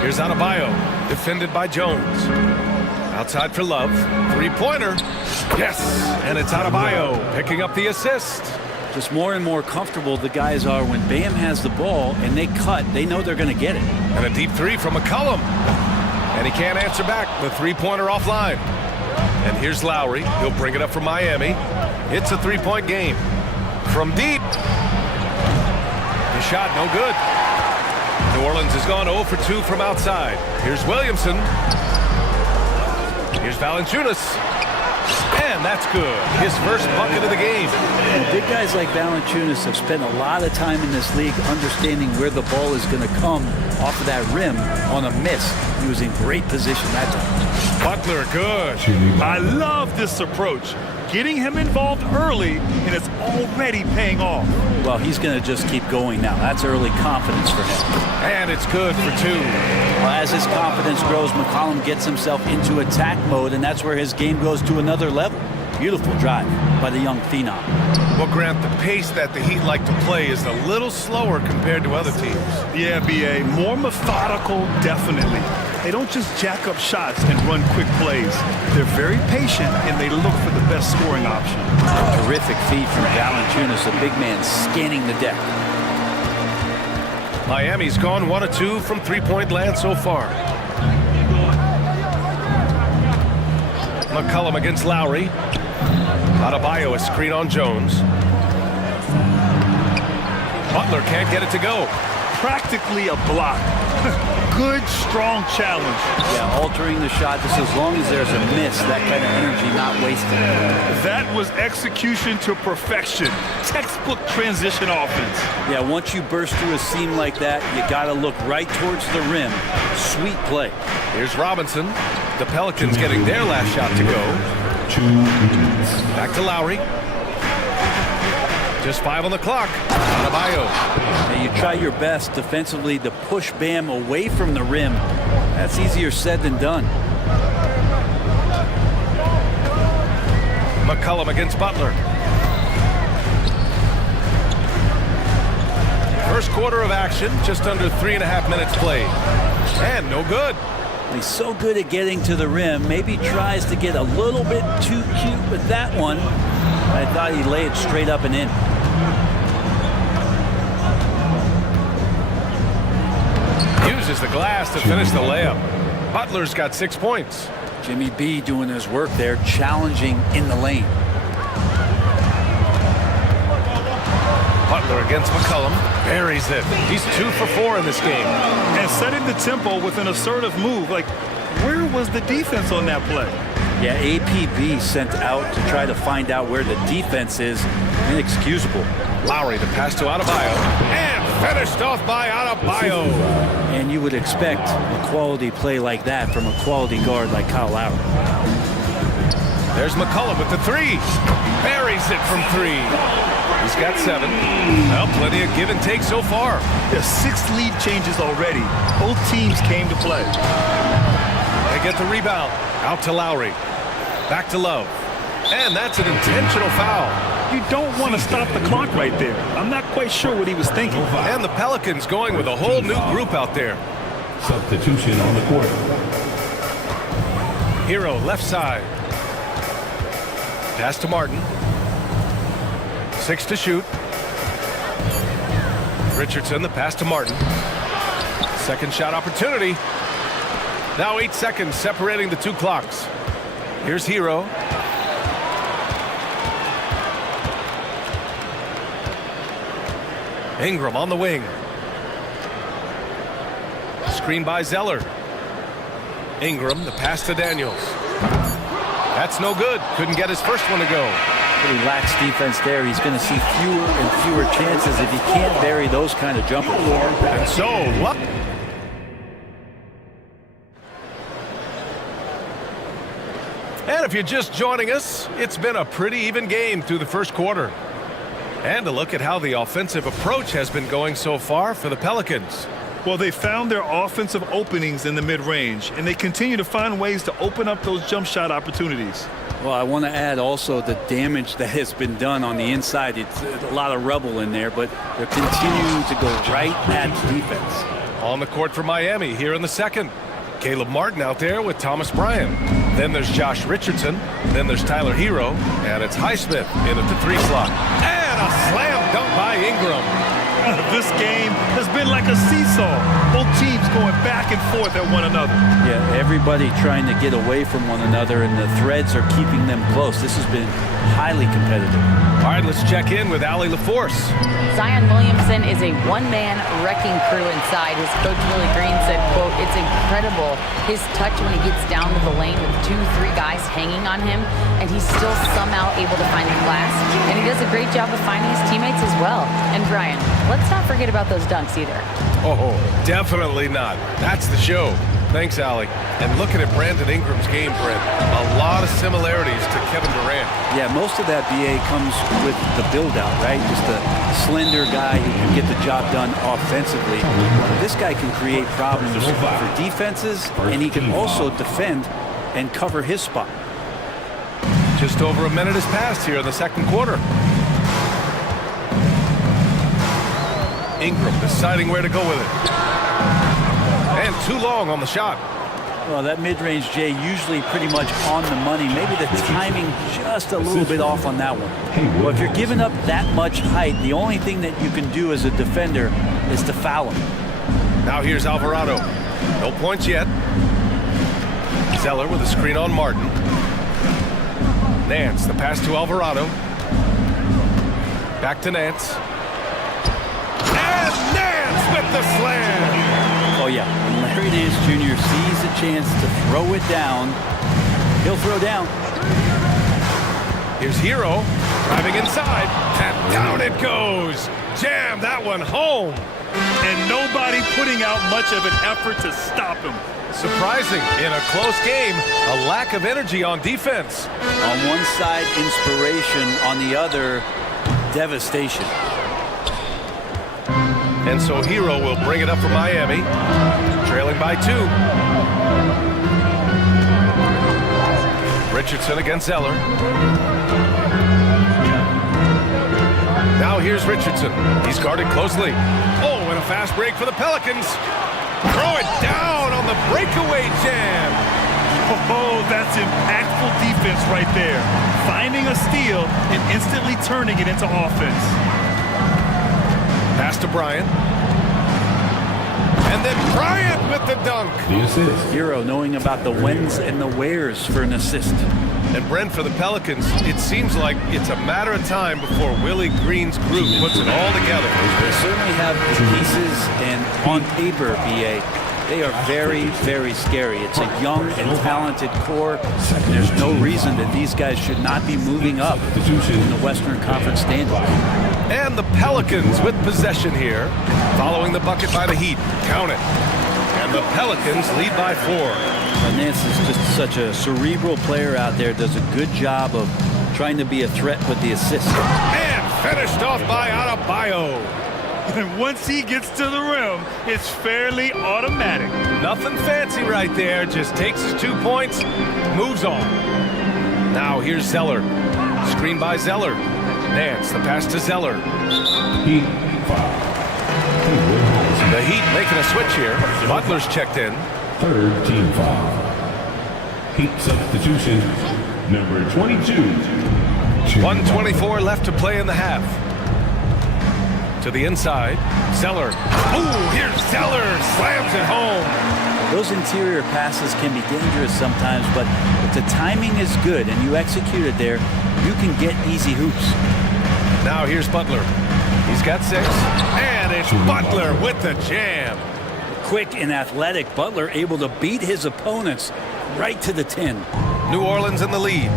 Here's Adebayo. Defended by Jones. Outside for Love. Three-pointer. Yes! And it's Adebayo picking up the assist. Just more and more comfortable the guys are when Bam has the ball and they cut. They know they're going to get it. And a deep three from McCollum. And he can't answer back. The three-pointer offline. And here's Lowry. He'll bring it up from Miami. It's a three-point game. From deep. The shot no good. New Orleans has gone 0 for 2 from outside. Here's Williamson. Here's Valanciunas. And that's good. His first bucket of the game. And big guys like Valanciunas have spent a lot of time in this league understanding where the ball is going to come off of that rim on a miss. He was in great position that time. Butler, good. I love this approach. Getting him involved early, and it's already paying off. Well, he's going to just keep going now. That's early confidence for him. And it's good for two. Well, as his confidence grows, McCollum gets himself into attack mode, and that's where his game goes to another level. Beautiful drive by the young phenom. Well, Grant, the pace that the Heat like to play is a little slower compared to other teams. Yeah, B.A. More methodical, definitely. They don't just jack up shots and run quick plays. They're very patient, and they look for the best scoring option. Terrific feed from Valanciunas, a big man scanning the deck. Miami's gone 1 of 2 from three-point land so far. McCollum against Lowry. Adebayo, a screen on Jones. Butler can't get it to go. Practically a block. Good, strong challenge. Yeah, altering the shot just as long as there's a miss, that kind of energy not wasted. That was execution to perfection. Textbook transition offense. Yeah, once you burst through a seam like that, you got to look right towards the rim. Sweet play. Here's Robinson. The Pelicans getting their last shot to go. Back to Lowry. Just 5 on the clock. Adebayo. Now you try your best defensively to push Bam away from the rim. That's easier said than done. McCollum against Butler. First quarter of action, just under 3.5 minutes played. And no good. He's so good at getting to the rim. Maybe tries to get a little bit too cute with that one. I thought he'd lay it straight up and in. Uses the glass to finish the layup. Butler's got 6 points. Jimmy B doing his work there, challenging in the lane. Butler against McCollum. Buries it. He's 2 for 4 in this game. And setting the tempo with an assertive move. Like, where was the defense on that play? Yeah, APB sent out to try to find out where the defense is. Inexcusable. Lowry, the pass to Adebayo. And finished off by Adebayo. And you would expect a quality play like that from a quality guard like Kyle Lowry. There's McCollum with the three. Buries it from 3. He's got 7. Well, plenty of give and take so far. There's 6 lead changes already. Both teams came to play. They get the rebound. Out to Lowry. Back to Love. And that's an intentional foul. You don't want to stop the clock right there. I'm not quite sure what he was thinking. And the Pelicans going with a whole new group out there. Substitution on the court. Hero left side. Pass to Martin. 6 to shoot. Richardson, the pass to Martin. Second shot opportunity. Now 8 seconds separating the 2 clocks. Here's Hero. Ingram on the wing. Screen by Zeller. Ingram, the pass to Daniels. That's no good. Couldn't get his first one to go. Pretty lax defense there. He's going to see fewer and fewer chances if he can't bury those kind of jumpers. And so, luck. And if you're just joining us, it's been a pretty even game through the first quarter. And a look at how the offensive approach has been going so far for the Pelicans. Well, they found their offensive openings in the mid-range, and they continue to find ways to open up those jump shot opportunities. Well, I want to add also the damage that has been done on the inside. It's a lot of rubble in there, but they're continuing to go right at defense. On the court for Miami here in the second. Caleb Martin out there with Thomas Bryant. Then there's Josh Richardson. Then there's Tyler Hero. And it's Highsmith in at the 3 slot. And a slam dunk by Ingram. This game has been like a seesaw. Both teams going back and forth at one another. Yeah, everybody trying to get away from one another, and the threads are keeping them close. This has been highly competitive. All right, let's check in with Allie LaForce. Zion Williamson is a one-man wrecking crew inside. His coach, Willie Green, said, quote, "It's incredible his touch when he gets down to the lane with 2-3 guys hanging on him, and he's still somehow able to find the glass. And he does a great job of finding his teammates as well." And Brian, let's not forget about those dunks either. Oh, definitely not. That's the show. Thanks, Allie. And looking at Brandon Ingram's game, Brent, a lot of similarities to Kevin Durant. Yeah, most of that BA comes with the build-out, right? Just a slender guy who can get the job done offensively. This guy can create problems for defenses, and he can also defend and cover his spot. Just over a minute has passed here in the second quarter. Ingram deciding where to go with it. And too long on the shot. Well, that mid-range, Jay, usually pretty much on the money. Maybe the timing just a little bit off on that one. Well, if you're giving up that much height, the only thing that you can do as a defender is to foul him. Now here's Alvarado. No points yet. Zeller with a screen on Martin. Nance, the pass to Alvarado. Back to Nance. And Nance with the slam! Oh, yeah. When Larry Nance Jr. sees a chance to throw it down, he'll throw down. Here's Hero driving inside, and down it goes. Jam that one home. And nobody putting out much of an effort to stop him. Surprising, in a close game, a lack of energy on defense. On one side, inspiration. On the other, devastation. And so Hero will bring it up for Miami, trailing by 2. Richardson against Zeller. Now here's Richardson. He's guarded closely. Oh, and a fast break for the Pelicans. Throw it down on the breakaway jam. Oh, that's impactful defense right there. Finding a steal and instantly turning it into offense. Pass to Bryant. And then Bryant with the dunk. The assist. Hero knowing about the whens and the wheres for an assist. And Brent, for the Pelicans, it seems like it's a matter of time before Willie Green's group puts it all together. They certainly have the pieces, and on paper, BA, they are very, very scary. It's a young and talented core. There's no reason that these guys should not be moving up in the Western Conference standings. And the Pelicans with possession here, following the bucket by the Heat. Count it. And the Pelicans lead by 4. Nance is just such a cerebral player out there, does a good job of trying to be a threat with the assist. And finished off by Adebayo. And once he gets to the rim, it's fairly automatic. Nothing fancy right there. Just takes his 2 points, moves on. Now here's Zeller. Screen by Zeller. Nance, the pass to Zeller. The Heat making a switch here. Butler's checked in. Third team foul. Heat substitution, number 22. 1:24 left to play in the half. To the inside, Zeller. Ooh, here's Zeller, slams it home. Those interior passes can be dangerous sometimes, but if the timing is good and you execute it there, you can get easy hoops. Now here's Butler. He's got 6, and it's Butler with the jam. Quick and athletic, Butler able to beat his opponents right to the tin. New Orleans in the lead.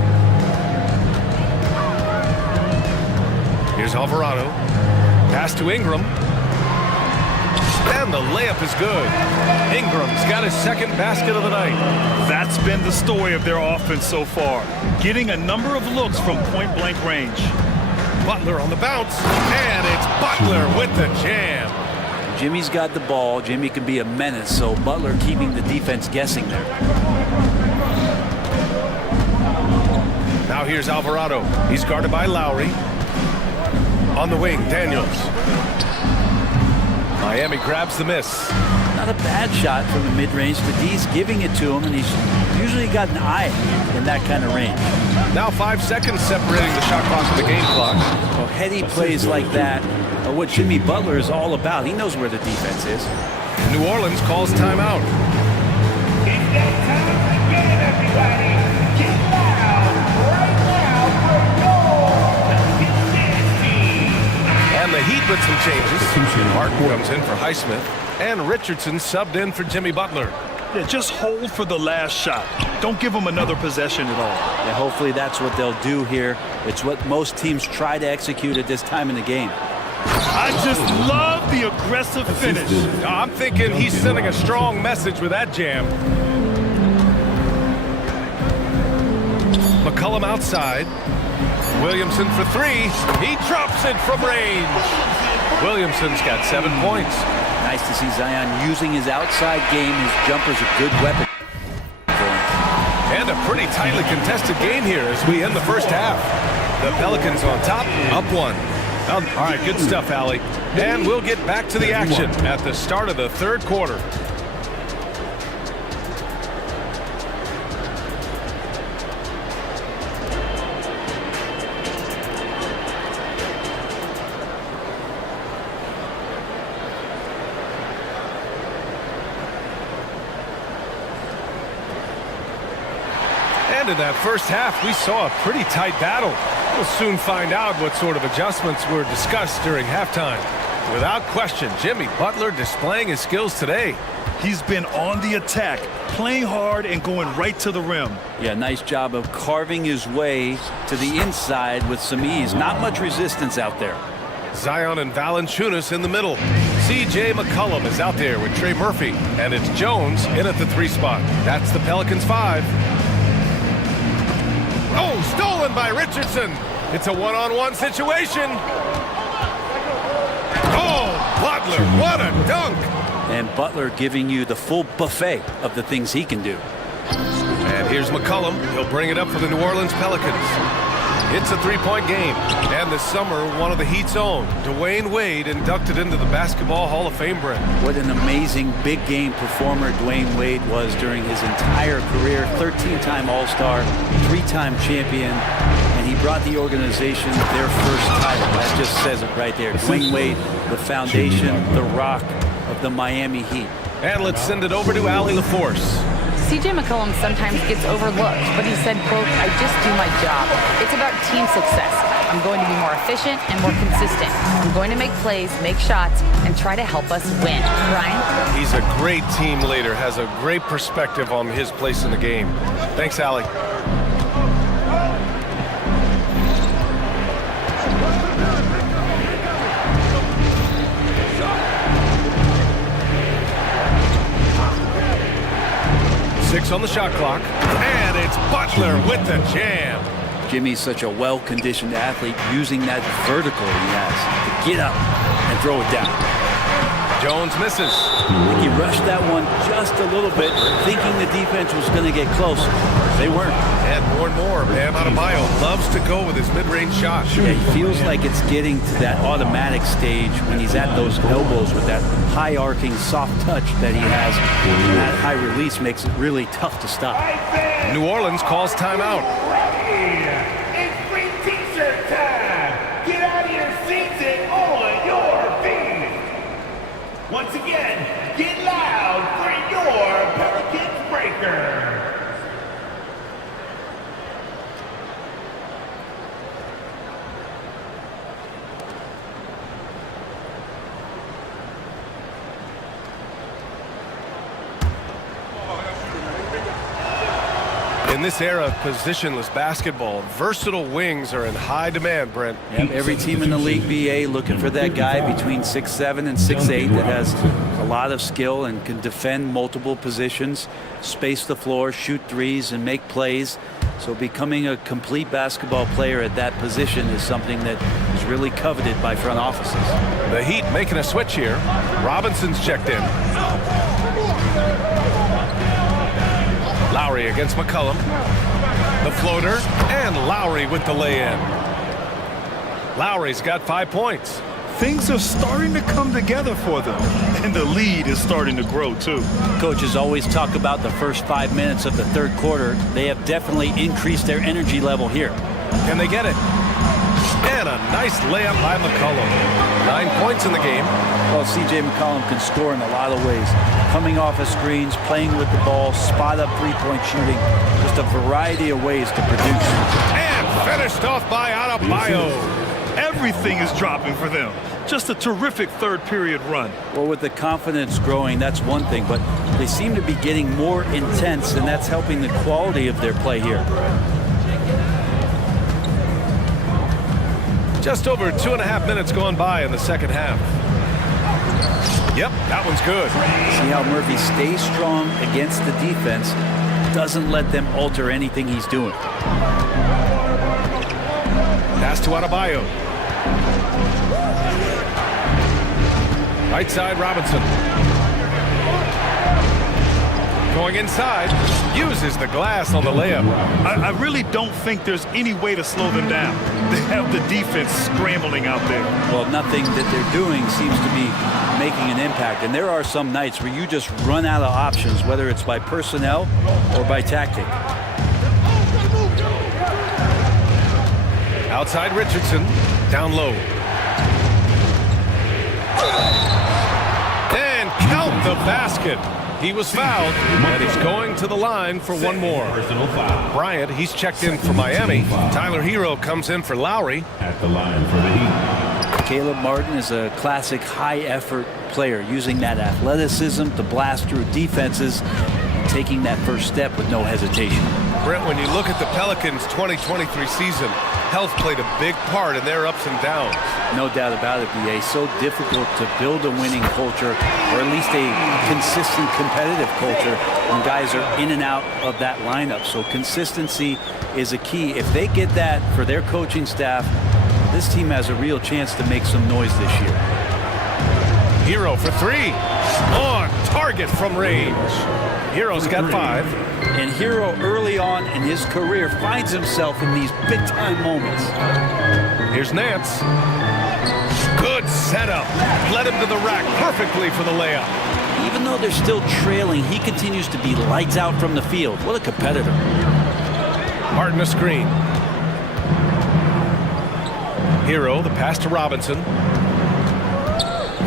Here's Alvarado. Pass to Ingram. And the layup is good. Ingram's got his second basket of the night. That's been the story of their offense so far, getting a number of looks from point-blank range. Butler on the bounce, and it's Butler with the jam. Jimmy's got the ball. Jimmy can be a menace, so Butler keeping the defense guessing there. Now here's Alvarado. He's guarded by Lowry. On the wing, Daniels. Miami grabs the miss. Not a bad shot from the mid-range. The D's giving it to him, and he's usually got an eye in that kind of range. Now 5 seconds separating the shot clock from the game clock. Well, heady plays like that are what Jimmy Butler is all about. He knows where the defense is. New Orleans calls timeout. It's that time again, everybody. Get loud right now for your team. And the Heat with some changes. Martin comes in for Highsmith, and Richardson subbed in for Jimmy Butler. Yeah, just hold for the last shot. Don't give them another possession at all. Yeah, hopefully that's what they'll do here. It's what most teams try to execute at this time in the game. I just love the aggressive finish. I'm thinking he's sending a strong message with that jam. McCollum outside. Williamson for 3. He drops it from range. Williamson's got 7 points. Nice to see Zion using his outside game. His jumper's a good weapon. And a pretty tightly contested game here as we end the first half. The Pelicans on top, up 1. All right, good stuff, Allie. And we'll get back to the action at the start of the third quarter. And in that first half, we saw a pretty tight battle. We'll soon find out what sort of adjustments were discussed during halftime. Without question, Jimmy Butler displaying his skills today. He's been on the attack, playing hard and going right to the rim. Yeah, nice job of carving his way to the inside with some ease. Not much resistance out there. Zion and Valanciunas in the middle. C.J. McCollum is out there with Trey Murphy. And it's Jones in at the 3 spot. That's the Pelicans 5. Oh, stolen by Richardson. It's a one-on-one situation. Oh, Butler, what a dunk. And Butler giving you the full buffet of the things he can do. And here's McCollum. He'll bring it up for the New Orleans Pelicans. It's a 3-point game. And this summer, one of the Heat's own, Dwayne Wade, inducted into the Basketball Hall of Fame, Brent. What an amazing big game performer Dwayne Wade was during his entire career. 13-time All-Star, 3-time champion, and he brought the organization their first title. That just says it right there. Dwayne Wade, the foundation, the rock of the Miami Heat. And let's send it over to Allie LaForce. C.J. McCollum sometimes gets overlooked, but he said, quote, "I just do my job. It's about team success. I'm going to be more efficient and more consistent. I'm going to make plays, make shots, and try to help us win." Ryan? He's a great team leader, has a great perspective on his place in the game. Thanks, Allie. On the shot clock, and it's Butler with the jam. Jimmy's such a well-conditioned athlete, using that vertical he has to get up and throw it down. Jones misses. I think he rushed that one just a little bit, thinking the defense was going to get close. They weren't. And more. Bam Adebayo loves to go with his mid-range shot. Yeah, he feels like it's getting to that automatic stage when he's at those elbows with that high arcing soft touch that he has. And that high release makes it really tough to stop. New Orleans calls timeout. It's free t-shirt time. Get out of your seats and on your feet. Once again, get loud for your Pelicans breaker. In this era of positionless basketball, versatile wings are in high demand, Brent. Yep, every team in the league, BA, looking for that guy between 6'7" and 6'8" that has a lot of skill and can defend multiple positions, space the floor, shoot threes, and make plays. So becoming a complete basketball player at that position is something that is really coveted by front offices. The Heat making a switch here. Robinson's checked in. Lowry against McCollum. The floater, and Lowry with the lay-in. Lowry's got 5 points. Things are starting to come together for them, and the lead is starting to grow, too. Coaches always talk about the first 5 minutes of the third quarter. They have definitely increased their energy level here. Can they get it? And a nice layup by McCollum. 9 points in the game. Well, C.J. McCollum can score in a lot of ways. Coming off of screens, playing with the ball, spot-up three-point shooting. Just a variety of ways to produce. And finished off by Adebayo. Everything is dropping for them. Just a terrific third-period run. Well, with the confidence growing, that's one thing, but they seem to be getting more intense, and that's helping the quality of their play here. Just over 2.5 minutes gone by in the second half. Yep, that one's good. See how Murphy stays strong against the defense, doesn't let them alter anything he's doing. Pass to Adebayo. Right side, Robinson. Going inside, uses the glass on the layup. I really don't think there's any way to slow them down. They have the defense scrambling out there. Well, nothing that they're doing seems to be making an impact. And there are some nights where you just run out of options, whether it's by personnel or by tactic. Outside Richardson, down low. And count the basket. He was fouled, and he's going to the line for one more. Bryant, he's checked in for Miami. Tyler Hero comes in for Lowry. At the line for the Heat. Caleb Martin is a classic high-effort player, using that athleticism to blast through defenses, taking that first step with no hesitation. Brent, when you look at the Pelicans' 2023 season, health played a big part in their ups and downs. No doubt about it, B.A. So difficult to build a winning culture, or at least a consistent competitive culture, when guys are in and out of that lineup. So consistency is a key. If they get that for their coaching staff, this team has a real chance to make some noise this year. Hero for three. On target from range. Hero's got 5. And Hero, early on in his career, finds himself in these big-time moments. Here's Nance. Good setup. Led him to the rack perfectly for the layup. Even though they're still trailing, he continues to be lights out from the field. What a competitor. Martin a screen. Hero, the pass to Robinson.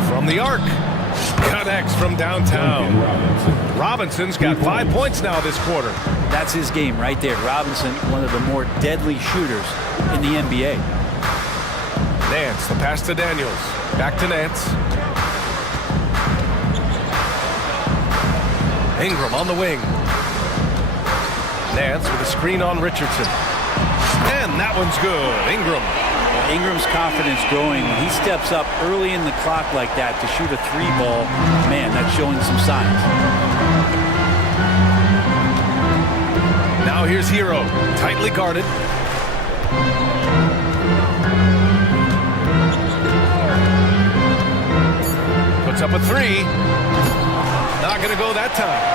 From the arc. Connects from downtown. Robinson's got 5 points now this quarter. That's his game right there. Robinson, one of the more deadly shooters in the NBA. Nance, the pass to Daniels. Back to Nance. Ingram on the wing. Nance with a screen on Richardson. And that one's good. Ingram. Ingram's confidence growing. When he steps up early in the clock like that to shoot a 3-ball, man, that's showing some signs. Now here's Hero, tightly guarded. Puts up a three. Not going to go that time.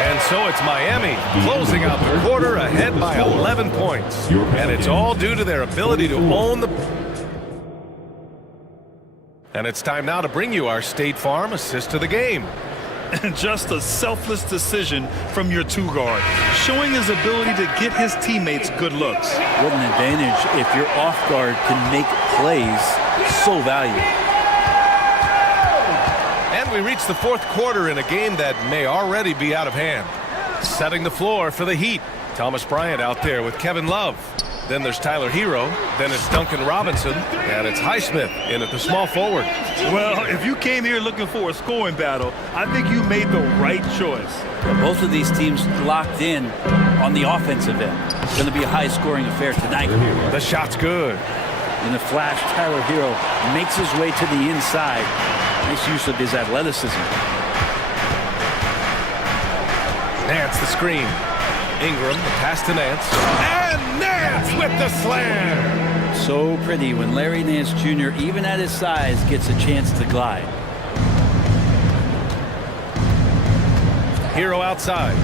And so it's Miami closing out the quarter ahead by 11 points. And it's all due to their ability to own the... And it's time now to bring you our State Farm assist of the game. And just a selfless decision from your two-guard, showing his ability to get his teammates good looks. What an advantage if your off-guard can make plays so valuable. And we reach the fourth quarter in a game that may already be out of hand. Setting the floor for the Heat. Thomas Bryant out there with Kevin Love. Then there's Tyler Hero. Then it's Duncan Robinson. And it's Highsmith in at the small forward. Well, if you came here looking for a scoring battle, I think you made the right choice. Well, both of these teams locked in on the offensive end. It's going to be a high-scoring affair tonight. The shot's good. In the flash, Tyler Hero makes his way to the inside. Nice use of his athleticism. Nance the screen. Ingram, the pass to Nance. And Nance with the slam! So pretty when Larry Nance Jr., even at his size, gets a chance to glide. Hero outside.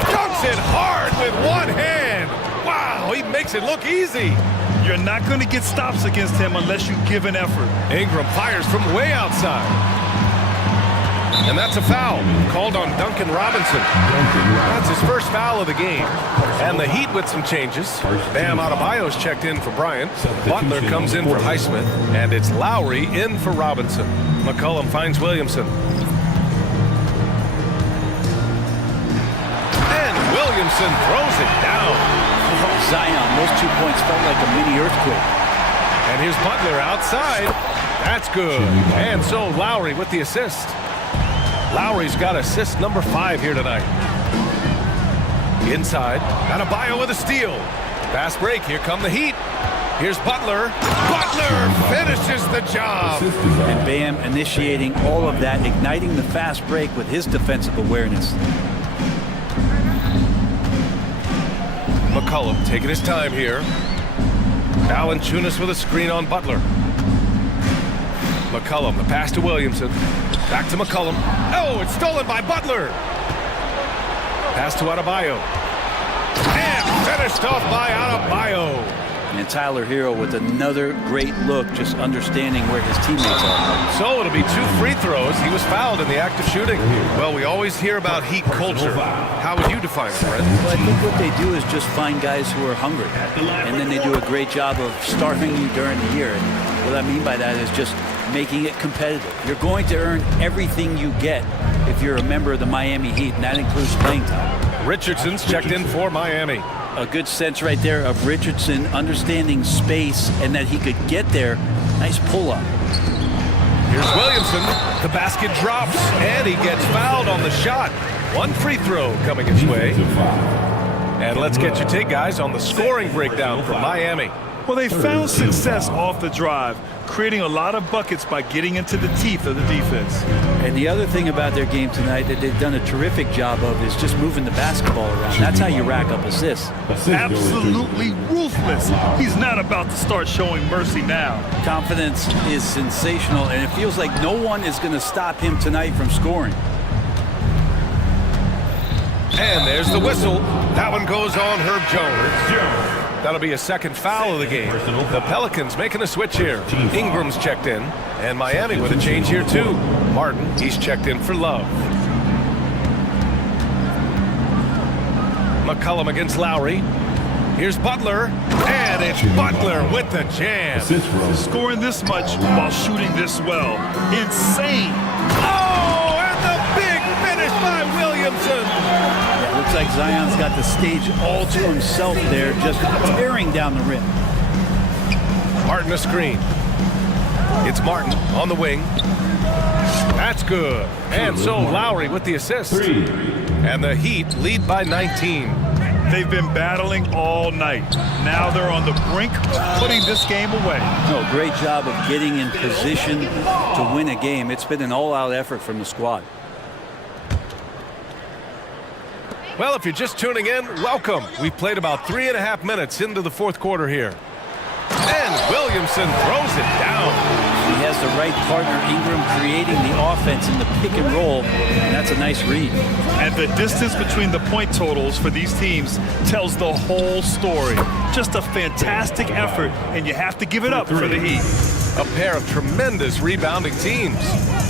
Dunks it hard with one hand! Wow, he makes it look easy! You're not going to get stops against him unless you give an effort. Ingram fires from way outside. And that's a foul called on Duncan Robinson. That's his first foul of the game. And the Heat with some changes. Bam Adebayo's checked in for Bryant. Butler comes in for Highsmith. And it's Lowry in for Robinson. McCollum finds Williamson. And Williamson throws it down. Zion, those 2 points felt like a mini earthquake. And here's Butler outside. That's good. And so Lowry with the assist. Lowry's got assist number 5 here tonight. Inside. Adebayo with a steal. Fast break. Here come the Heat. Here's Butler. Butler finishes the job. And Bam initiating all of that, igniting the fast break with his defensive awareness. McCollum taking his time here. Valanciunas with a screen on Butler. McCollum, the pass to Williamson. Back to McCollum. Oh, it's stolen by Butler. Pass to Adebayo. And finished off by Adebayo. And Tyler Hero with another great look, just understanding where his teammates are. So it'll be 2 free throws. He was fouled in the act of shooting. Well, we always hear about Heat culture. How would you define it, Brent? Well, I think what they do is just find guys who are hungry. And then they do a great job of starving you during the year. And what I mean by that is just making it competitive. You're going to earn everything you get if you're a member of the Miami Heat, and that includes playing time. Richardson's checked in for Miami. A good sense right there of Richardson understanding space and that he could get there. Nice pull-up. Here's Williamson. The basket drops, and he gets fouled on the shot. 1 free throw coming his way. And let's get your take, guys, on the scoring breakdown for Miami. Well, they found success off the drive, creating a lot of buckets by getting into the teeth of the defense. And the other thing about their game tonight that they've done a terrific job of is just moving the basketball around. That's how you rack up assists. Absolutely ruthless. He's not about to start showing mercy now. Confidence is sensational, and it feels like no one is going to stop him tonight from scoring. And there's the whistle. That one goes on Herb Jones. That'll be a second foul of the game. The Pelicans making a switch here. Ingram's checked in, and Miami with a change here too. Martin, he's checked in for Love. McCollum against Lowry. Here's Butler, and it's Butler with the jam. Scoring this much while shooting this well. Insane. Oh, and the big finish by Williamson. Looks like Zion's got the stage all to himself there, just tearing down the rim. Martin a screen. It's Martin on the wing. That's good. And so Lowry with the assist. And the Heat lead by 19. They've been battling all night. Now they're on the brink of putting this game away. No, great job of getting in position to win a game. It's been an all-out effort from the squad. Well, if you're just tuning in, welcome. We've played about 3.5 minutes into the fourth quarter here. And Williamson throws it down. He has the right partner, Ingram, creating the offense in the pick and roll, and that's a nice read. And the distance between the point totals for these teams tells the whole story. Just a fantastic effort, and you have to give it up for the Heat. A pair of tremendous rebounding teams.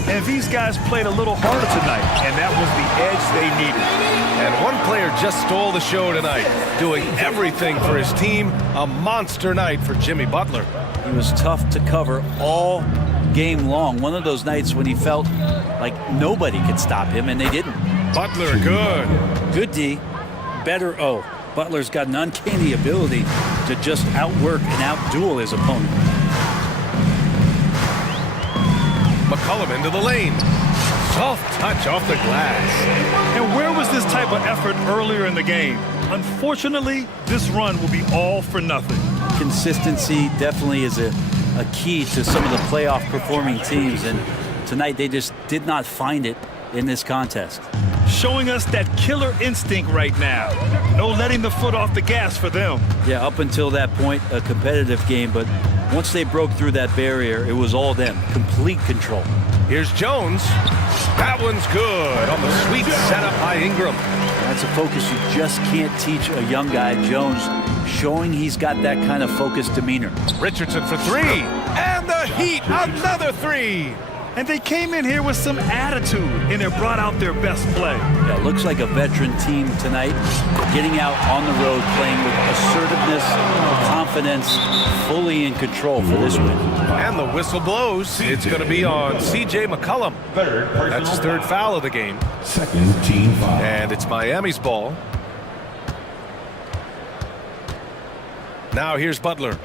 And these guys played a little harder tonight, and that was the edge they needed. And one player just stole the show tonight, doing everything for his team. A monster night for Jimmy Butler. He was tough to cover all game long. One of those nights when he felt like nobody could stop him, and they didn't. Butler, good. Good D, better O. Butler's got an uncanny ability to just outwork and outduel his opponent. McCollum into the lane. Soft touch off the glass. And where was this type of effort earlier in the game? Unfortunately, this run will be all for nothing. Consistency definitely is a key to some of the playoff performing teams, and tonight they just did not find it in this contest. Showing us that killer instinct right now. No letting the foot off the gas for them. Yeah, up until that point, a competitive game, but once they broke through that barrier, it was all them. Complete control. Here's Jones. That one's good on the sweet setup by Ingram. That's a focus you just can't teach a young guy. Jones showing he's got that kind of focused demeanor. Richardson for three. And the Heat, another three. And they came in here with some attitude, and it brought out their best play. Yeah, looks like a veteran team tonight, getting out on the road, playing with assertiveness, confidence, fully in control for this win. And the whistle blows. It's going to be on C.J. McCollum. That's his third foul of the game. Second team foul. And it's Miami's ball. Now here's Butler.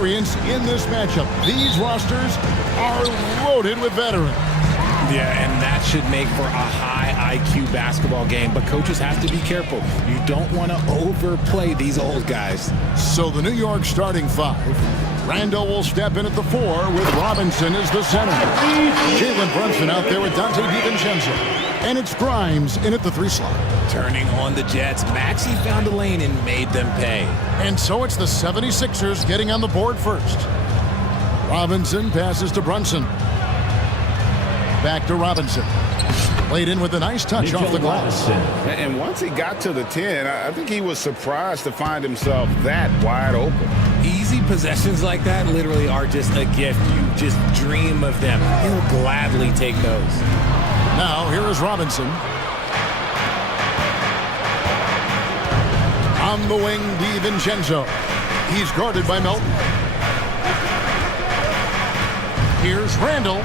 experience in this matchup. These rosters are loaded with veterans. Yeah, and that should make for a high IQ basketball game. But coaches have to be careful. You don't want to overplay these old guys. So the New York starting five. Randall will step in at the 4 with Robinson as the center. Jalen Brunson out there with Dante DiVincenzo. And it's Grimes in at the 3 slot. Turning on the Jets, Maxey found a lane and made them pay. And so it's the 76ers getting on the board first. Robinson passes to Brunson. Back to Robinson. Played in with a nice touch off the glass. And once he got to the 10, I think he was surprised to find himself that wide open. Easy possessions like that literally are just a gift. You just dream of them. He'll gladly take those. Now, here is Robinson. On the wing, DiVincenzo. He's guarded by Melton. Here's Randall.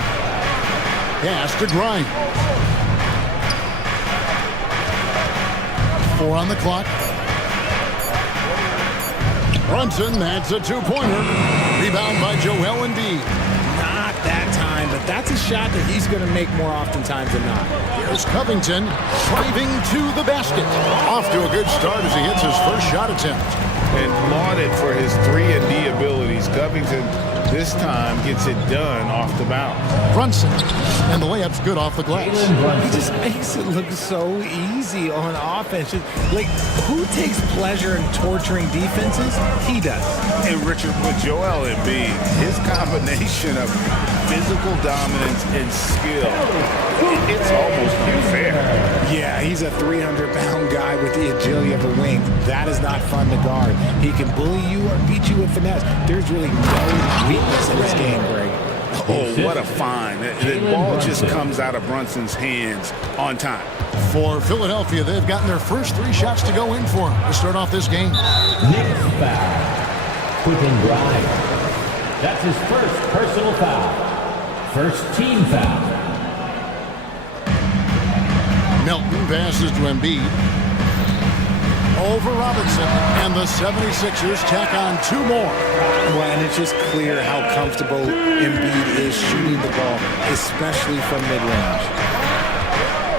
Pass to Grimes. 4 on the clock. Brunson, that's a 2-pointer. Rebound by Joel Embiid. Not that time, but that's a shot that he's going to make more oftentimes than not. Here's Covington driving to the basket. Off to a good start as he hits his first shot attempt. And lauded for his 3-and-D abilities. Covington this time gets it done off the bounce. Brunson, and the layup's good off the glass. He just makes it look so easy on offense. Like, who takes pleasure in torturing defenses? He does. And Richard, with Joel Embiid, his combination of physical dominance and skill, it's almost unfair. Yeah, he's a 300-pound guy with the agility of a wing. That is not fun to guard. He can bully you or beat you with finesse. There's really no weakness in this game, Greg. Oh, what a find. The ball just comes out of Brunson's hands on time. For Philadelphia, they've gotten their first 3 shots to go in for him to start off this game. Next foul. Quentin Grimes. That's his first personal foul. First team foul. Melton passes to Embiid. Over Robinson, and the 76ers tack on 2 more. Well, and it's just clear how comfortable Embiid is shooting the ball, especially from mid-range.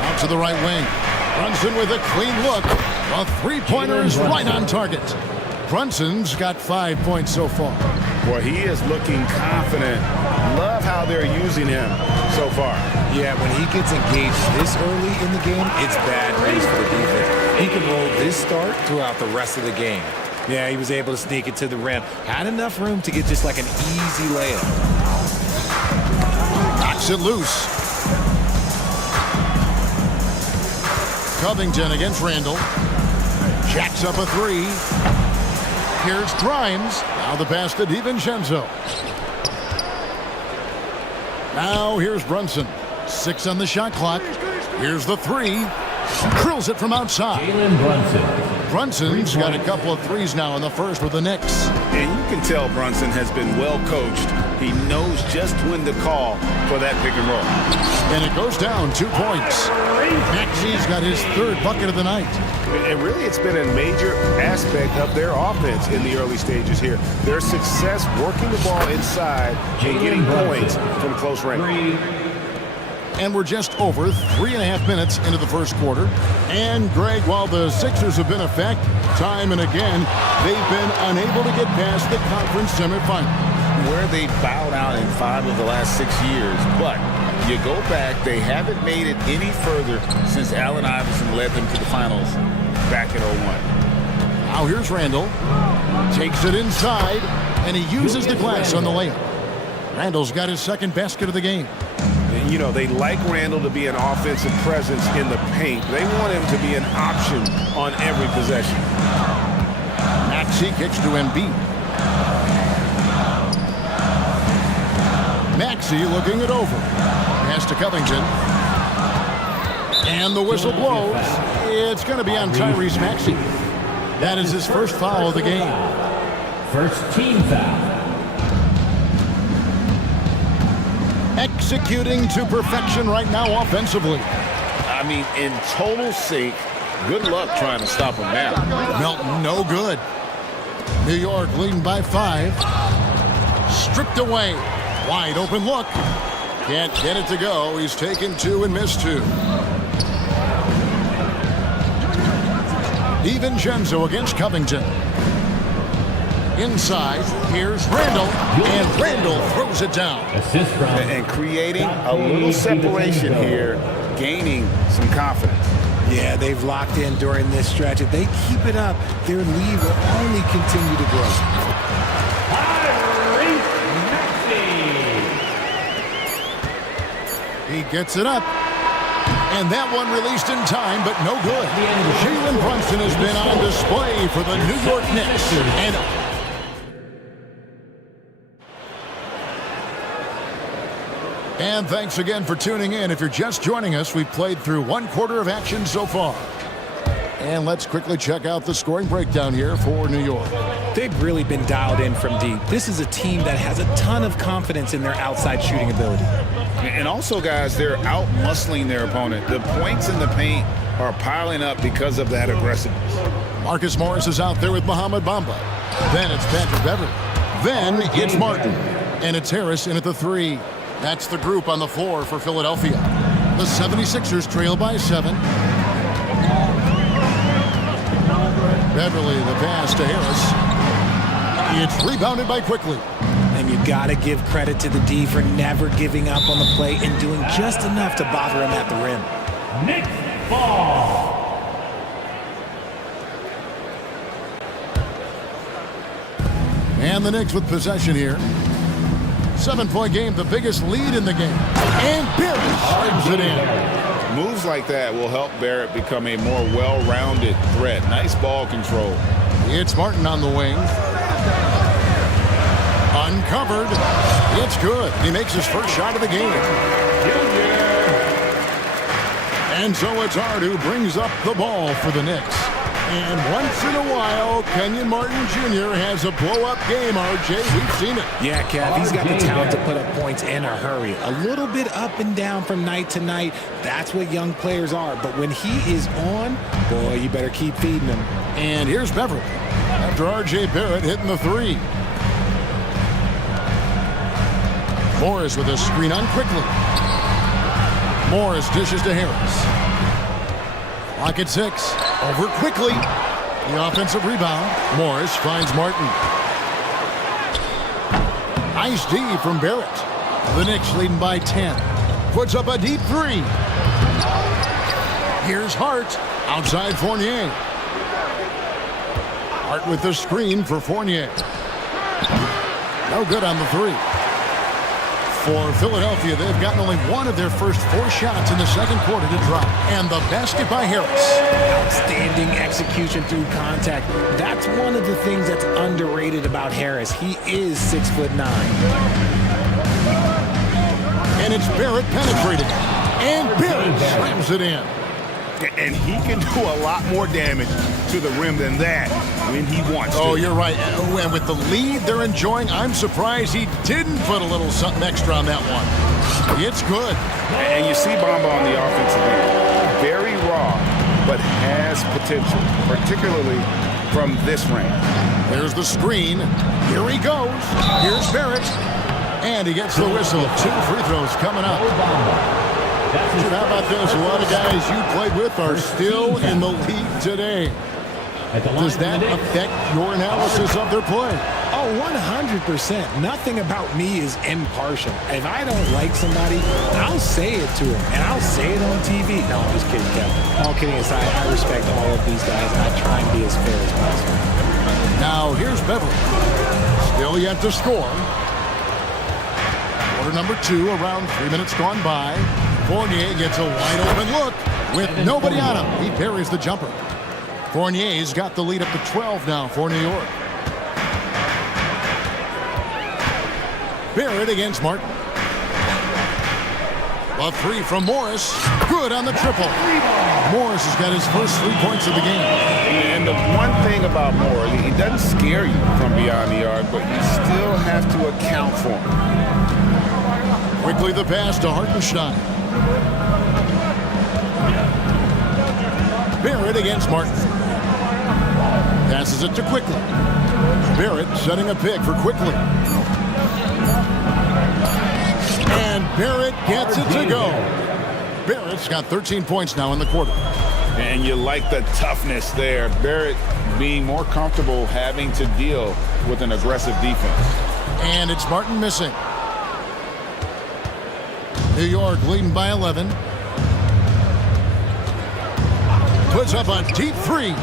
Out to the right wing. Brunson with a clean look. A 3-pointer is right on target. Brunson's got 5 points so far. Boy, he is looking confident. Love how they're using him so far. Yeah, when he gets engaged this early in the game, it's bad news for the defense. He can roll this start throughout the rest of the game. Yeah, he was able to sneak it to the rim. Had enough room to get just like an easy layup. Knocks it loose. Covington against Randall. Jacks up a 3. Here's Grimes. Now the pass to DiVincenzo. Now here's Brunson. 6 on the shot clock. Here's the 3. Drills it from outside. Jalen Brunson. Brunson's got a couple of 3s now in the first with the Knicks. And you can tell Brunson has been well coached. He knows just when to call for that pick and roll. And it goes down 2 points. Maxey's got his 3rd bucket of the night. And really, it's been a major aspect of their offense in the early stages here. Their success working the ball inside and getting points from close range. And we're just over 3.5 minutes into the first quarter. And, Greg, while the Sixers have been a fact time and again, they've been unable to get past the conference semifinal. Where they bowed out in 5 of the last 6 years. But you go back, they haven't made it any further since Allen Iverson led them to the finals back in 01. Now here's Randall. Takes it inside, and he uses the glass on the layup. Randall's got his 2nd basket of the game. You know, they like Randall to be an offensive presence in the paint. They want him to be an option on every possession. Maxey kicks to Embiid. Maxey looking it over. Pass to Covington. And the whistle blows. It's going to be on Tyrese Maxey. That is his first foul of the game. First team foul. Executing to perfection right now offensively. I mean, in total sync. Good luck trying to stop him now. Melton, no good. New York leading by 5. Stripped away. Wide open look. Can't get it to go. He's taken 2 and missed 2. DiVincenzo against Covington. Inside, here's Randall, and Randall throws it down. Assist from. And creating a little separation here, gaining some confidence. Yeah, they've locked in during this stretch. If they keep it up, their lead will only continue to grow. He gets it up. And that one released in time, but no good. Jalen Brunson has been on display for the New York Knicks. And thanks again for tuning in. If you're just joining us, we've played through 1/4 of action so far. And let's quickly check out the scoring breakdown here for New York. They've really been dialed in from deep. This is a team that has a ton of confidence in their outside shooting ability. And also, guys, they're out-muscling their opponent. The points in the paint are piling up because of that aggressiveness. Marcus Morris is out there with Mohamed Bamba. Then it's Patrick Beverly. Then it's Martin. And it's Harris in at the 3. That's the group on the floor for Philadelphia. The 76ers trail by 7. Beverly, the pass to Harris. It's rebounded by Quickly. And you got to give credit to the D for never giving up on the play and doing just enough to bother him at the rim. Knicks ball. And the Knicks with possession here. 7-point game, the biggest lead in the game. And Barrett slams it in. Moves like that will help Barrett become a more well-rounded threat. Nice ball control. It's Martin on the wing. Uncovered. It's good. He makes his first shot of the game. And so it's Hart who brings up the ball for the Knicks. And once in a while, Kenyon Martin Jr. has a blow-up game, RJ. We've seen it. Yeah, Kev, he's got the talent to put up points in a hurry. A little bit up and down from night to night. That's what young players are. But when he is on, boy, you better keep feeding him. And here's Beverly. After RJ Barrett hitting the 3. Morris with a screen on Quickly. Morris dishes to Harris. Lock at 6. Over Quickly. The offensive rebound. Morris finds Martin. Nice D from Barrett. The Knicks leading by 10. Puts up a deep 3. Here's Hart. Outside Fournier. Hart with the screen for Fournier. No good on the 3. For Philadelphia, they've gotten only one of their first 4 shots in the second quarter to drop. And the basket by Harris. Outstanding execution through contact. That's one of the things that's underrated about Harris. He is 6'9". And it's Barrett penetrating. And Barrett slams it in. And he can do a lot more damage to the rim than that when he wants to. Oh, you're right. And with the lead they're enjoying, I'm surprised he didn't put a little something extra on that one. It's good. And you see Bamba on the offensive end. Very raw, but has potential, particularly from this range. There's the screen. Here he goes. Here's Barrett. And he gets the whistle. 2 free throws coming up. How about this? A lot of guys you played with are still in the league today. Does that affect your analysis of their play? Oh, 100%. Nothing about me is impartial. If I don't like somebody, I'll say it to them, and I'll say it on TV. No, I'm just kidding, Kevin. All kidding aside, I respect all of these guys, and I try and be as fair as possible. Now, here's Beverly. Still yet to score. Quarter number 2, around 3 minutes gone by. Fournier gets a wide open look with nobody on him. He parries the jumper. Fournier's got the lead up to 12 now for New York. Barrett against Martin. A 3 from Morris. Good on the triple. Morris has got his first 3 points of the game. And the one thing about Morris, he doesn't scare you from beyond the arc, but you still have to account for him. Quickly the pass to Hartenstein. Barrett against Martin. Passes it to Quickly. Barrett setting a pick for Quickly. And Barrett gets it to go. Barrett's got 13 points now in the quarter. And you like the toughness there. Barrett being more comfortable having to deal with an aggressive defense. And it's Martin missing. New York leading by 11. Puts up a deep three.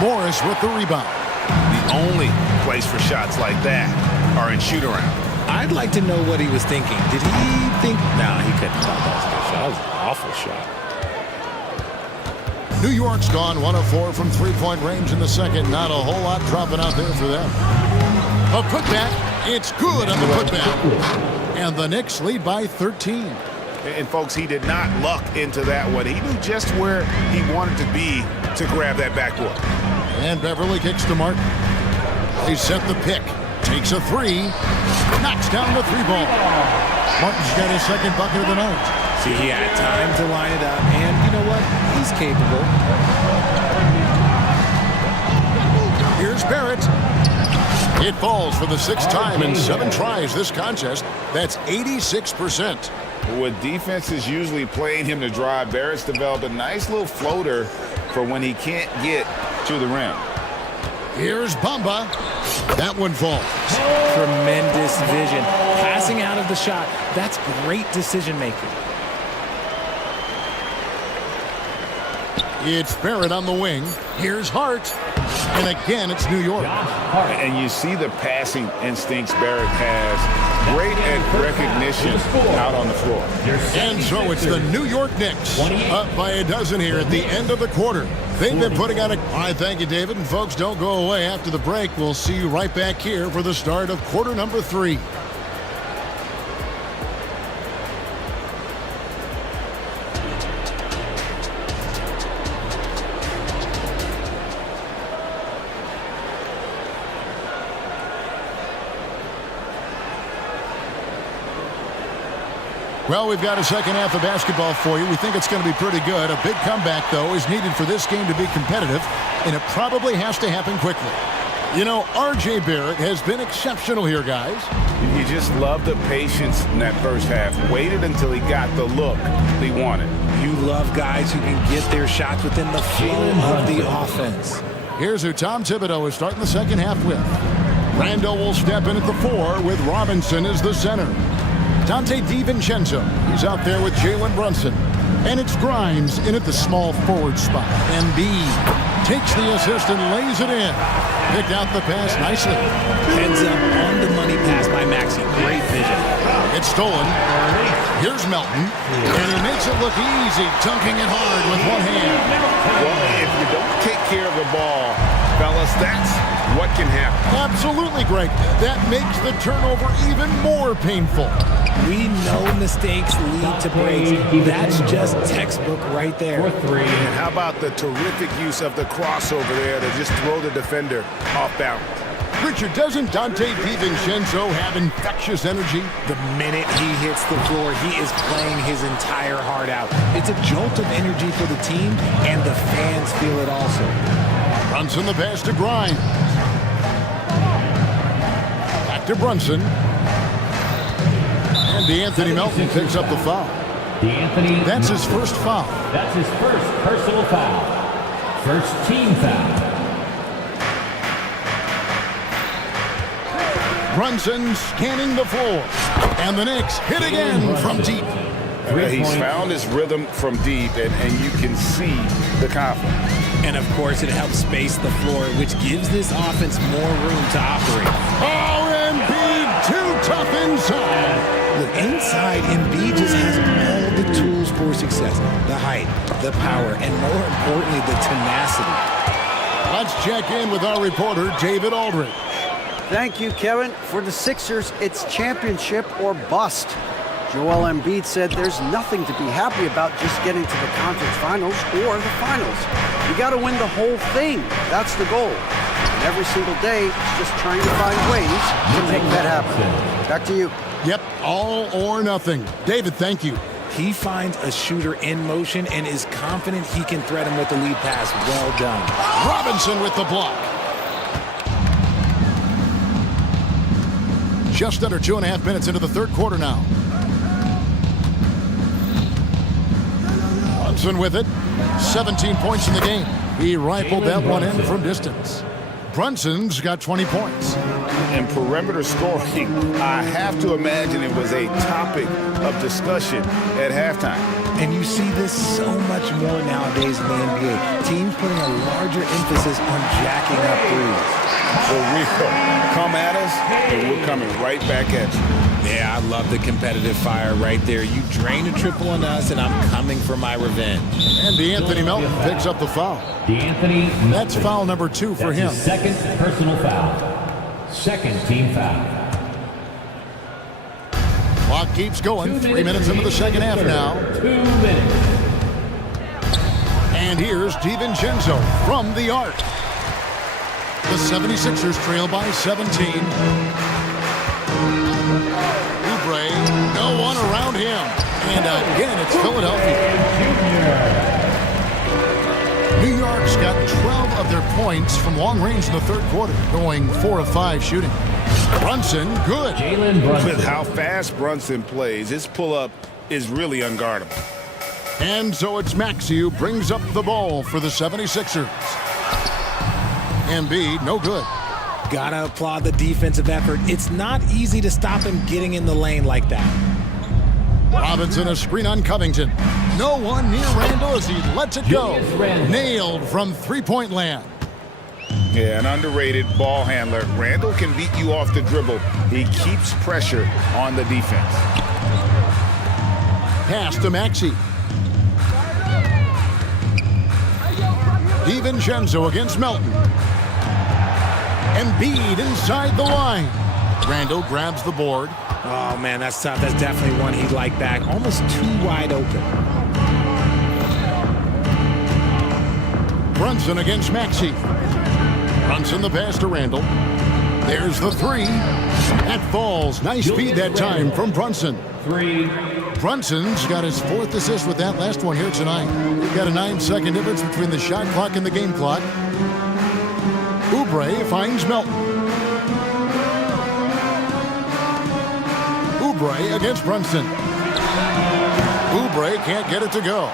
Morris with the rebound. The only place for shots like that are in shoot-around. I'd like to know what he was thinking. Did he think? No, he couldn't have thought that was a good shot. That was an awful shot. New York's gone 1 of 4 from three-point range in the second. Not a whole lot dropping out there for them. A putback. It's good on the putback. And the Knicks lead by 13. And folks, he did not luck into that one. He knew just where he wanted to be to grab that backboard. And Beverly kicks to Martin. They set the pick. Takes a three. Knocks down the three ball. Martin's got his second bucket of the night. See, he had time to line it up. And you know what? He's capable. Here's Barrett. It falls for the 6th time in 7 tries this contest. That's 86%. With defenses usually playing him to drive, Barrett's developed a nice little floater for when he can't get to the rim. Here's Bamba. That one falls. Tremendous vision. Passing out of the shot. That's great decision making. It's Barrett on the wing. Here's Hart. And again, it's New York. And you see the passing instincts Barrett has. Great at recognition out on the floor. And so it's the New York Knicks up by a dozen here at the end of the quarter. They've been putting on a... All right, thank you, David. And folks, don't go away after the break. We'll see you right back here for the start of quarter number 3. Well, we've got a second half of basketball for you. We think it's going to be pretty good. A big comeback, though, is needed for this game to be competitive, and it probably has to happen quickly. You know, R.J. Barrett has been exceptional here, guys. You just love the patience in that first half. Waited until he got the look he wanted. You love guys who can get their shots within the flow of the offense. Here's who Tom Thibodeau is starting the second half with. Randall will step in at the 4 with Robinson as the center. Dante DiVincenzo, he's out there with Jalen Brunson. And it's Grimes in at the small forward spot. Embiid takes the assist and lays it in. Picked out the pass nicely. Heads up on the money pass by Maxey. Great vision. It's stolen. Here's Melton. And he makes it look easy, dunking it hard with one hand. Well, if you don't take care of the ball, fellas, that's what can happen. Absolutely, Greg. That makes the turnover even more painful. We know mistakes lead to breaks. That's just textbook right there. And how about the terrific use of the crossover there to just throw the defender off balance? Richard, doesn't Dante DiVincenzo have infectious energy? The minute he hits the floor, he is playing his entire heart out. It's a jolt of energy for the team, and the fans feel it also. Brunson the pass to Grimes. Back to Brunson. And DeAnthony Melton picks up the foul. That's his first foul. That's his first personal foul. First team foul. Brunson scanning the floor. And the Knicks hit again from deep. He's found his rhythm from deep, and you can see the confidence. And, of course, it helps space the floor, which gives this offense more room to operate. Oh, Embiid, too tough inside. Look, inside, Embiid just has all the tools for success. The height, the power, and more importantly, the tenacity. Let's check in with our reporter, David Aldridge. Thank you, Kevin. For the Sixers, it's championship or bust. Joel Embiid said there's nothing to be happy about just getting to the conference finals or the finals. You got to win the whole thing. That's the goal. And every single day, it's just trying to find ways to make that happen. Back to you. Yep, all or nothing. David, thank you. He finds a shooter in motion and is confident he can thread him with the lead pass. Well done. Robinson with the block. Just under 2.5 minutes into the third quarter now. Brunson with it. 17 points in the game. He rifled that one in from distance. Brunson's got 20 points. And perimeter scoring, I have to imagine it was a topic of discussion at halftime. And you see this so much more nowadays in the NBA. Teams putting a larger emphasis on jacking up threes. For real. Come at us, and we're coming right back at you. Yeah, I love the competitive fire right there. You drain a triple on us, and I'm coming for my revenge. And DeAnthony Melton picks up the foul. That's foul number 2 for him. His second personal foul. Second team foul. Clock keeps going. 3 minutes into the second half now. 2 minutes. And here's DiVincenzo from the arc. The 76ers trail by 17. Oubre, no one around him. And again, it's Philadelphia. New York's got 12 of their points from long range in the third quarter, going 4 of 5 shooting. Brunson, good. With how fast Brunson plays, his pull-up is really unguardable. And so it's Maxey who brings up the ball for the 76ers. Embiid, no good. Gotta applaud the defensive effort. It's not easy to stop him getting in the lane like that. Robinson, a screen on Covington. No one near Randall as he lets it go. Nailed from three-point land. Yeah, an underrated ball handler. Randall can beat you off the dribble. He keeps pressure on the defense. Pass to Maxey. DiVincenzo against Melton. Embiid inside the line. Randall grabs the board. Oh, man, that's tough. That's definitely one he'd like back. Almost too wide open. Brunson against Maxey. Brunson the pass to Randall. There's the three. That falls. Nice speed that time from Brunson. Brunson's got his 4th assist with that last one here tonight. We've got a 9-second difference between the shot clock and the game clock. Oubre finds Melton. Oubre against Brunson. Oubre can't get it to go.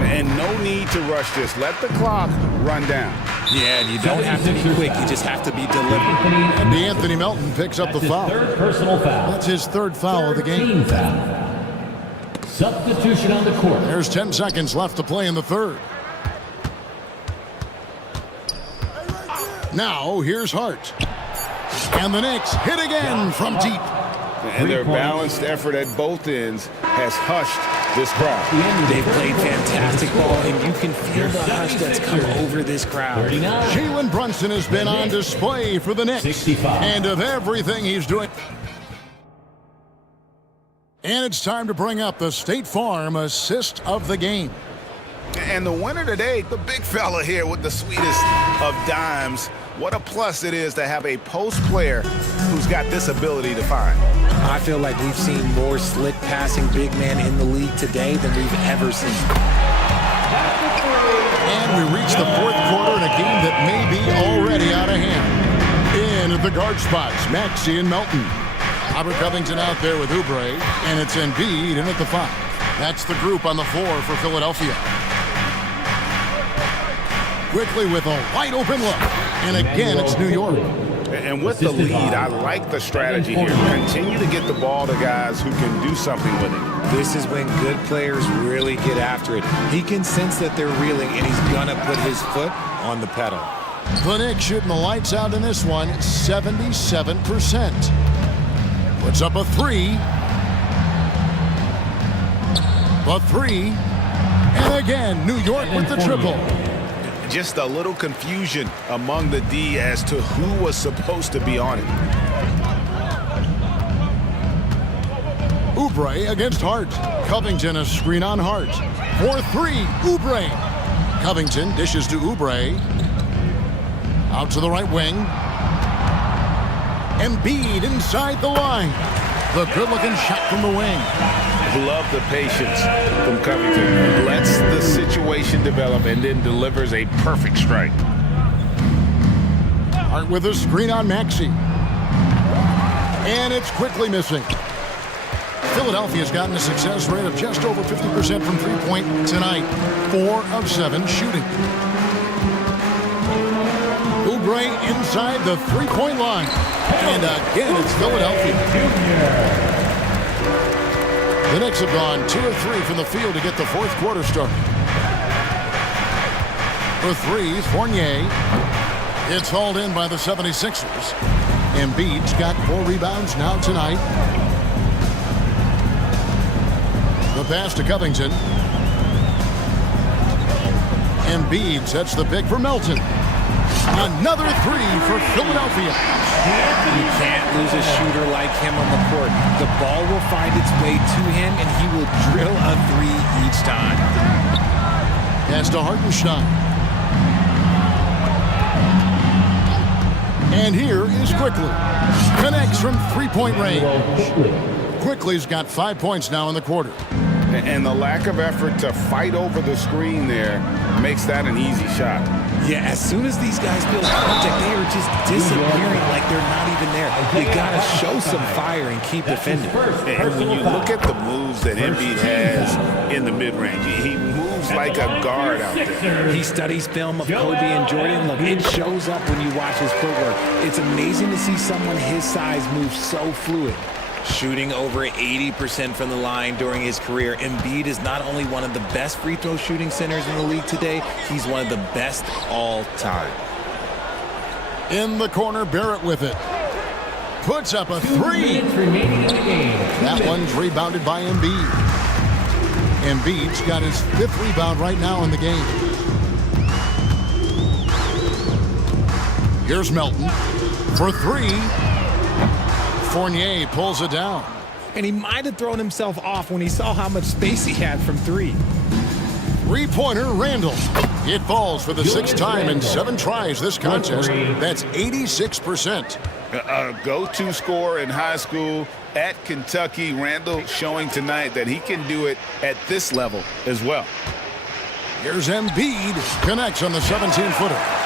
And no need to rush this. Let the clock run down. Yeah, and you don't have to be quick. You just have to be deliberate. And DeAnthony Melton picks up the foul. Third personal foul. That's his 3rd foul of the game. Substitution on the court. There's 10 seconds left to play in the third. Now, here's Hart. And the Knicks hit again from deep. And their balanced effort at both ends has hushed this crowd. They've played fantastic ball, and you can feel the hush that's come over this crowd. Jalen Brunson has been on display for the Knicks. And of everything he's doing. And it's time to bring up the State Farm assist of the game. And the winner today, the big fella here with the sweetest of dimes. What a plus it is to have a post player who's got this ability to find. I feel like we've seen more slick passing big men in the league today than we've ever seen. And we reach the 4th quarter in a game that may be already out of hand. In at the guard spots, Maxey and Melton. Robert Covington out there with Oubre, and it's Embiid in at the 5. That's the group on the floor for Philadelphia. Quickly with a wide open look. And again, it's New York. And with the lead, I like the strategy here. Continue to get the ball to guys who can do something with it. This is when good players really get after it. He can sense that they're reeling, and he's going to put his foot on the pedal. The Knicks shooting the lights out in this one, 77%. Puts up a 3. A 3. And again, New York with the triple. Just a little confusion among the D as to who was supposed to be on it. Oubre against Hart. Covington a screen on Hart. 4-3, Oubre. Covington dishes to Oubre. Out to the right wing. Embiid inside the line. The good-looking shot from the wing. Love the patience from Covington. Lets the situation develop and then delivers a perfect strike. Hart with a screen on Maxey. And it's quickly missing. Philadelphia's gotten a success rate of just over 50% from three-point tonight. 4 of 7 shooting. Oubre inside the three-point line. And again, it's Philadelphia. The Knicks have gone 2 of 3 from the field to get the fourth quarter started. For three, Fournier. It's hauled in by the 76ers. Embiid's got 4 rebounds now tonight. The pass to Covington. Embiid sets the pick for Melton. Another 3 for Philadelphia. You can't lose a shooter like him on the court. The ball will find its way to him, and he will drill a 3 each time. Pass to Hartenstein. And here is Quickly. Connects from three-point range. Quickly's got 5 points now in the quarter. And the lack of effort to fight over the screen there makes that an easy shot. Yeah, as soon as these guys feel contact, they are just disappearing like they're not even there. You got to show some fire and keep defending. And when you look at the moves that Embiid has in the mid-range, he moves like a guard out there. He studies film of Kobe and Jordan. Look, it shows up when you watch his footwork. It's amazing to see someone his size move so fluid. Shooting over 80% from the line during his career, Embiid is not only one of the best free throw shooting centers in the league today, he's one of the best all time. In the corner, Barrett with it. Puts up a 3. That one's rebounded by Embiid. Embiid's got his 5th rebound right now in the game. Here's Melton for 3. Fournier pulls it down. And he might have thrown himself off when he saw how much space he had from 3. Three-pointer, Randall. It falls for the 6th time in 7 tries this contest. That's 86%. A go-to scorer in high school at Kentucky. Randall showing tonight that he can do it at this level as well. Here's Embiid. Connects on the 17-footer.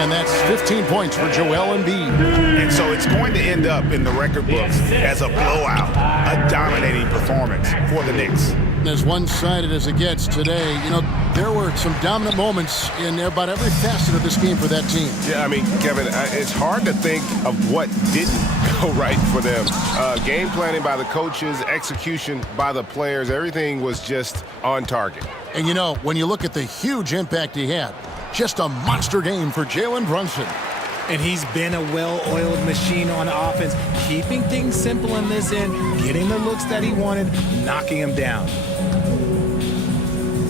And that's 15 points for Joel Embiid. And so it's going to end up in the record books as a blowout, a dominating performance for the Knicks. As one-sided as it gets today, you know, there were some dominant moments in about every facet of this game for that team. Yeah, I mean, Kevin, it's hard to think of what didn't go right for them. Game planning by the coaches, execution by the players, everything was just on target. And, you know, when you look at the huge impact he had, just a monster game for Jalen Brunson. And he's been a well-oiled machine on offense, keeping things simple in this end, getting the looks that he wanted, knocking them down.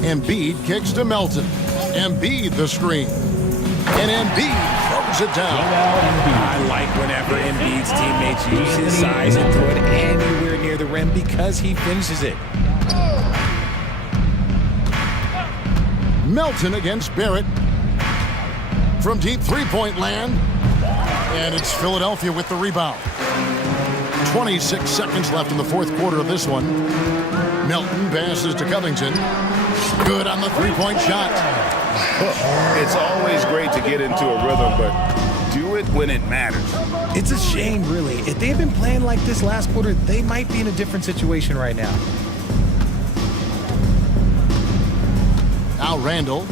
Embiid kicks to Melton. Embiid the screen. And Embiid throws it down. I like whenever Embiid's teammates use his size and throw it anywhere near the rim because he finishes it. Melton against Barrett. From deep three-point land. And it's Philadelphia with the rebound. 26 seconds left in the fourth quarter of this one. Melton passes to Covington. Good on the three-point shot. It's always great to get into a rhythm, but do it when it matters. It's a shame, really. If they had been playing like this last quarter, they might be in a different situation right now. Now Randall.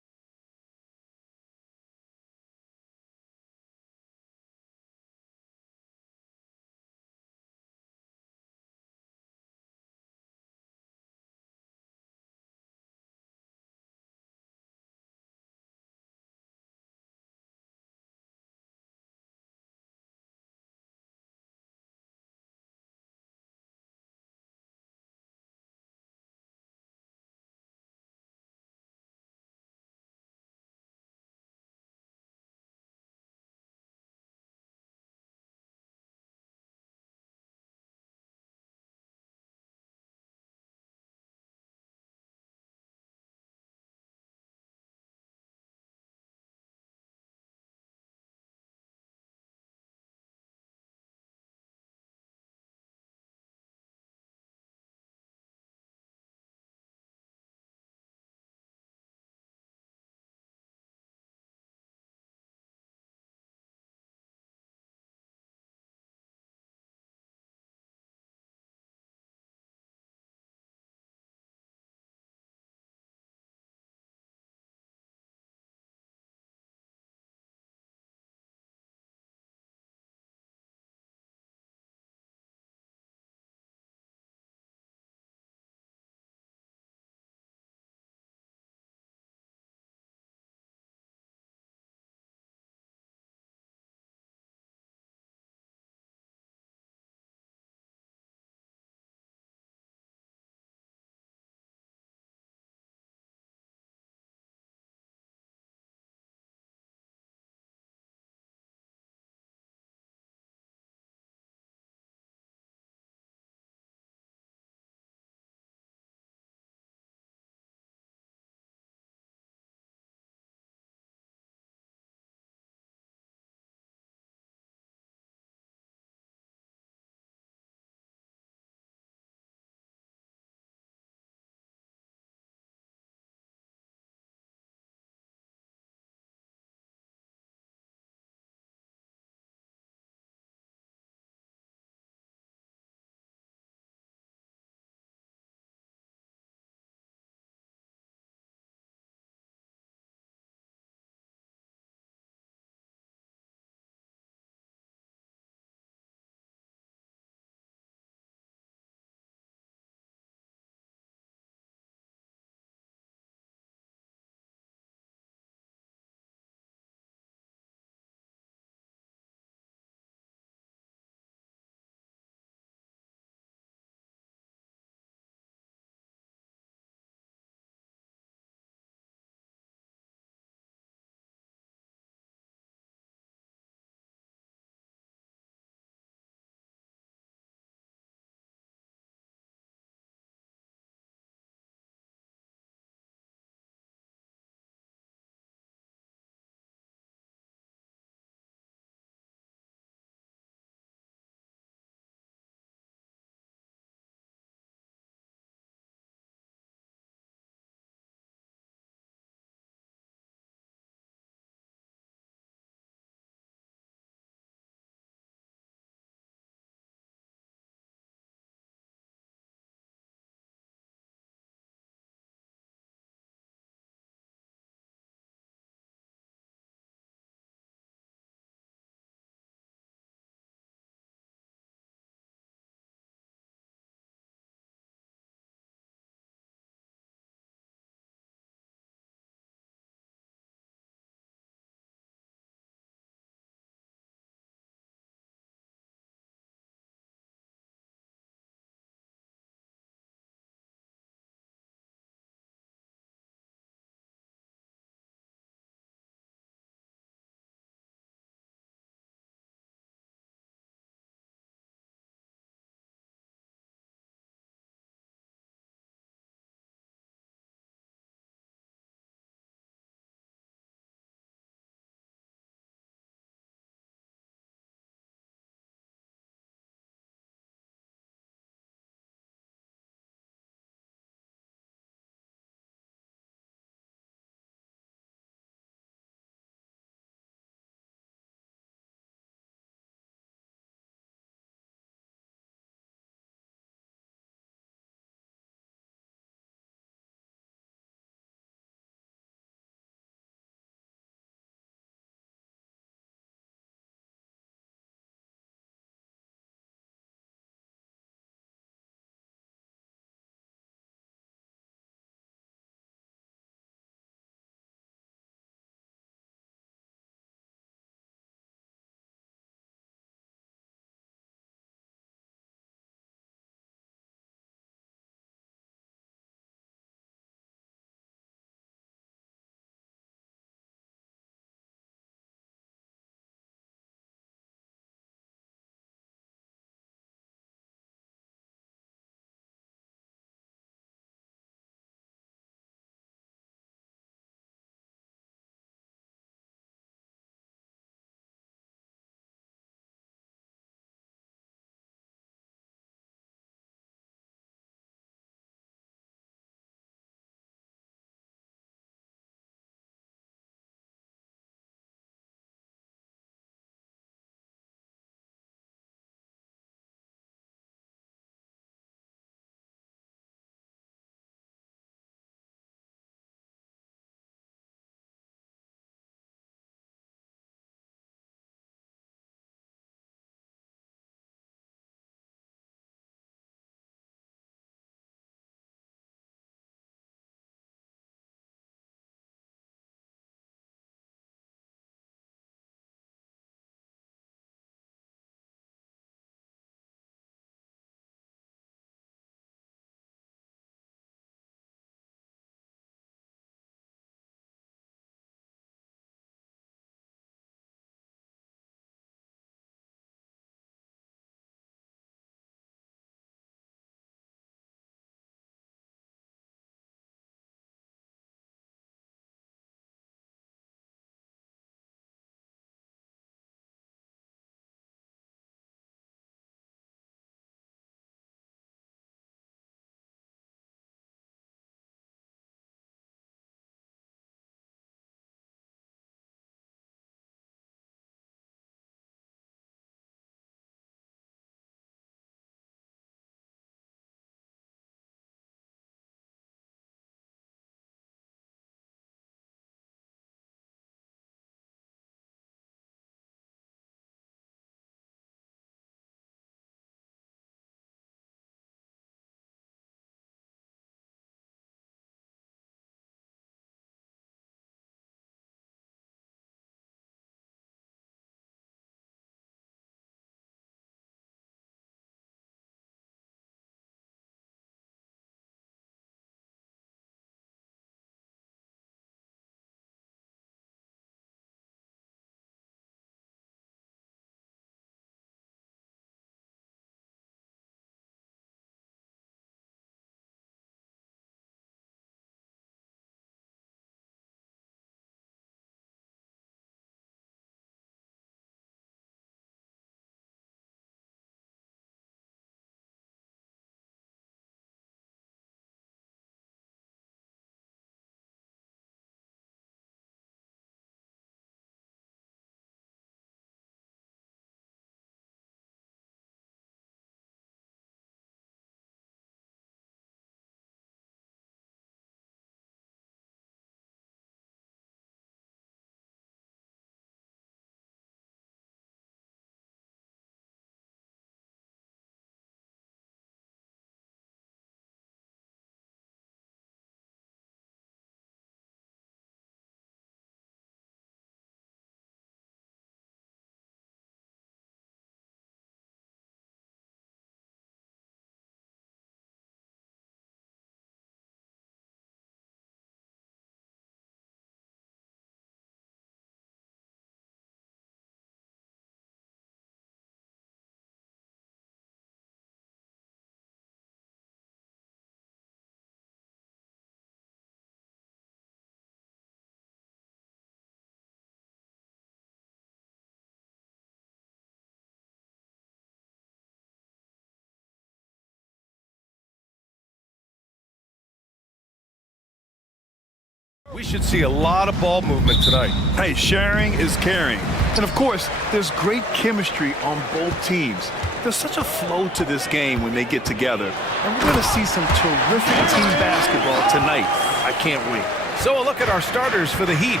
We should see a lot of ball movement tonight. Hey, sharing is caring. And of course, there's great chemistry on both teams. There's such a flow to this game when they get together. And we're going to see some terrific team basketball tonight. I can't wait. So a look at our starters for the Heat.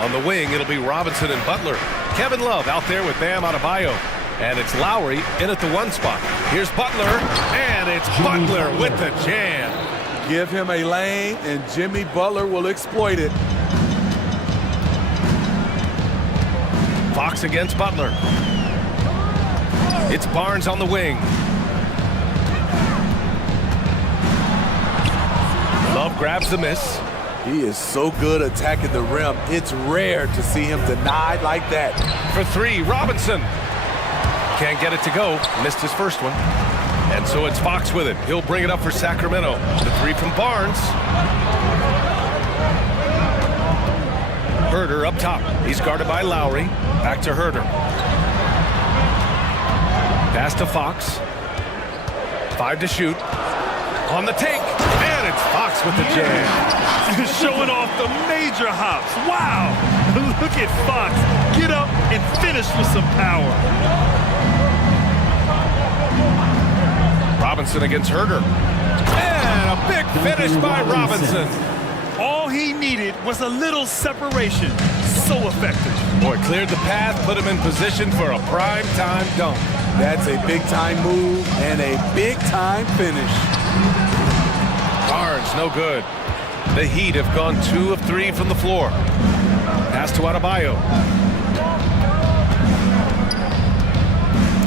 On the wing, it'll be Robinson and Butler. Kevin Love out there with Bam Adebayo. And it's Lowry in at the 1 spot. Here's Butler, and it's Butler with the jam. Give him a lane, and Jimmy Butler will exploit it. Fox against Butler. It's Barnes on the wing. Love grabs the miss. He is so good attacking the rim. It's rare to see him denied like that. For 3, Robinson. Can't get it to go. Missed his first one. And so it's Fox with it. He'll bring it up for Sacramento. The 3 from Barnes. Herder up top. He's guarded by Lowry. Back to Herder. Pass to Fox. 5 to shoot. On the take. And it's Fox with the jam. Showing off the major hops. Wow. Look at Fox. Get up and finish with some power. Robinson against Herder. And a big finish by Robinson. All he needed was a little separation. So effective. Boy, cleared the path, put him in position for a prime-time dunk. That's a big-time move and a big-time finish. Barnes, no good. The Heat have gone 2 of 3 from the floor. Pass to Adebayo.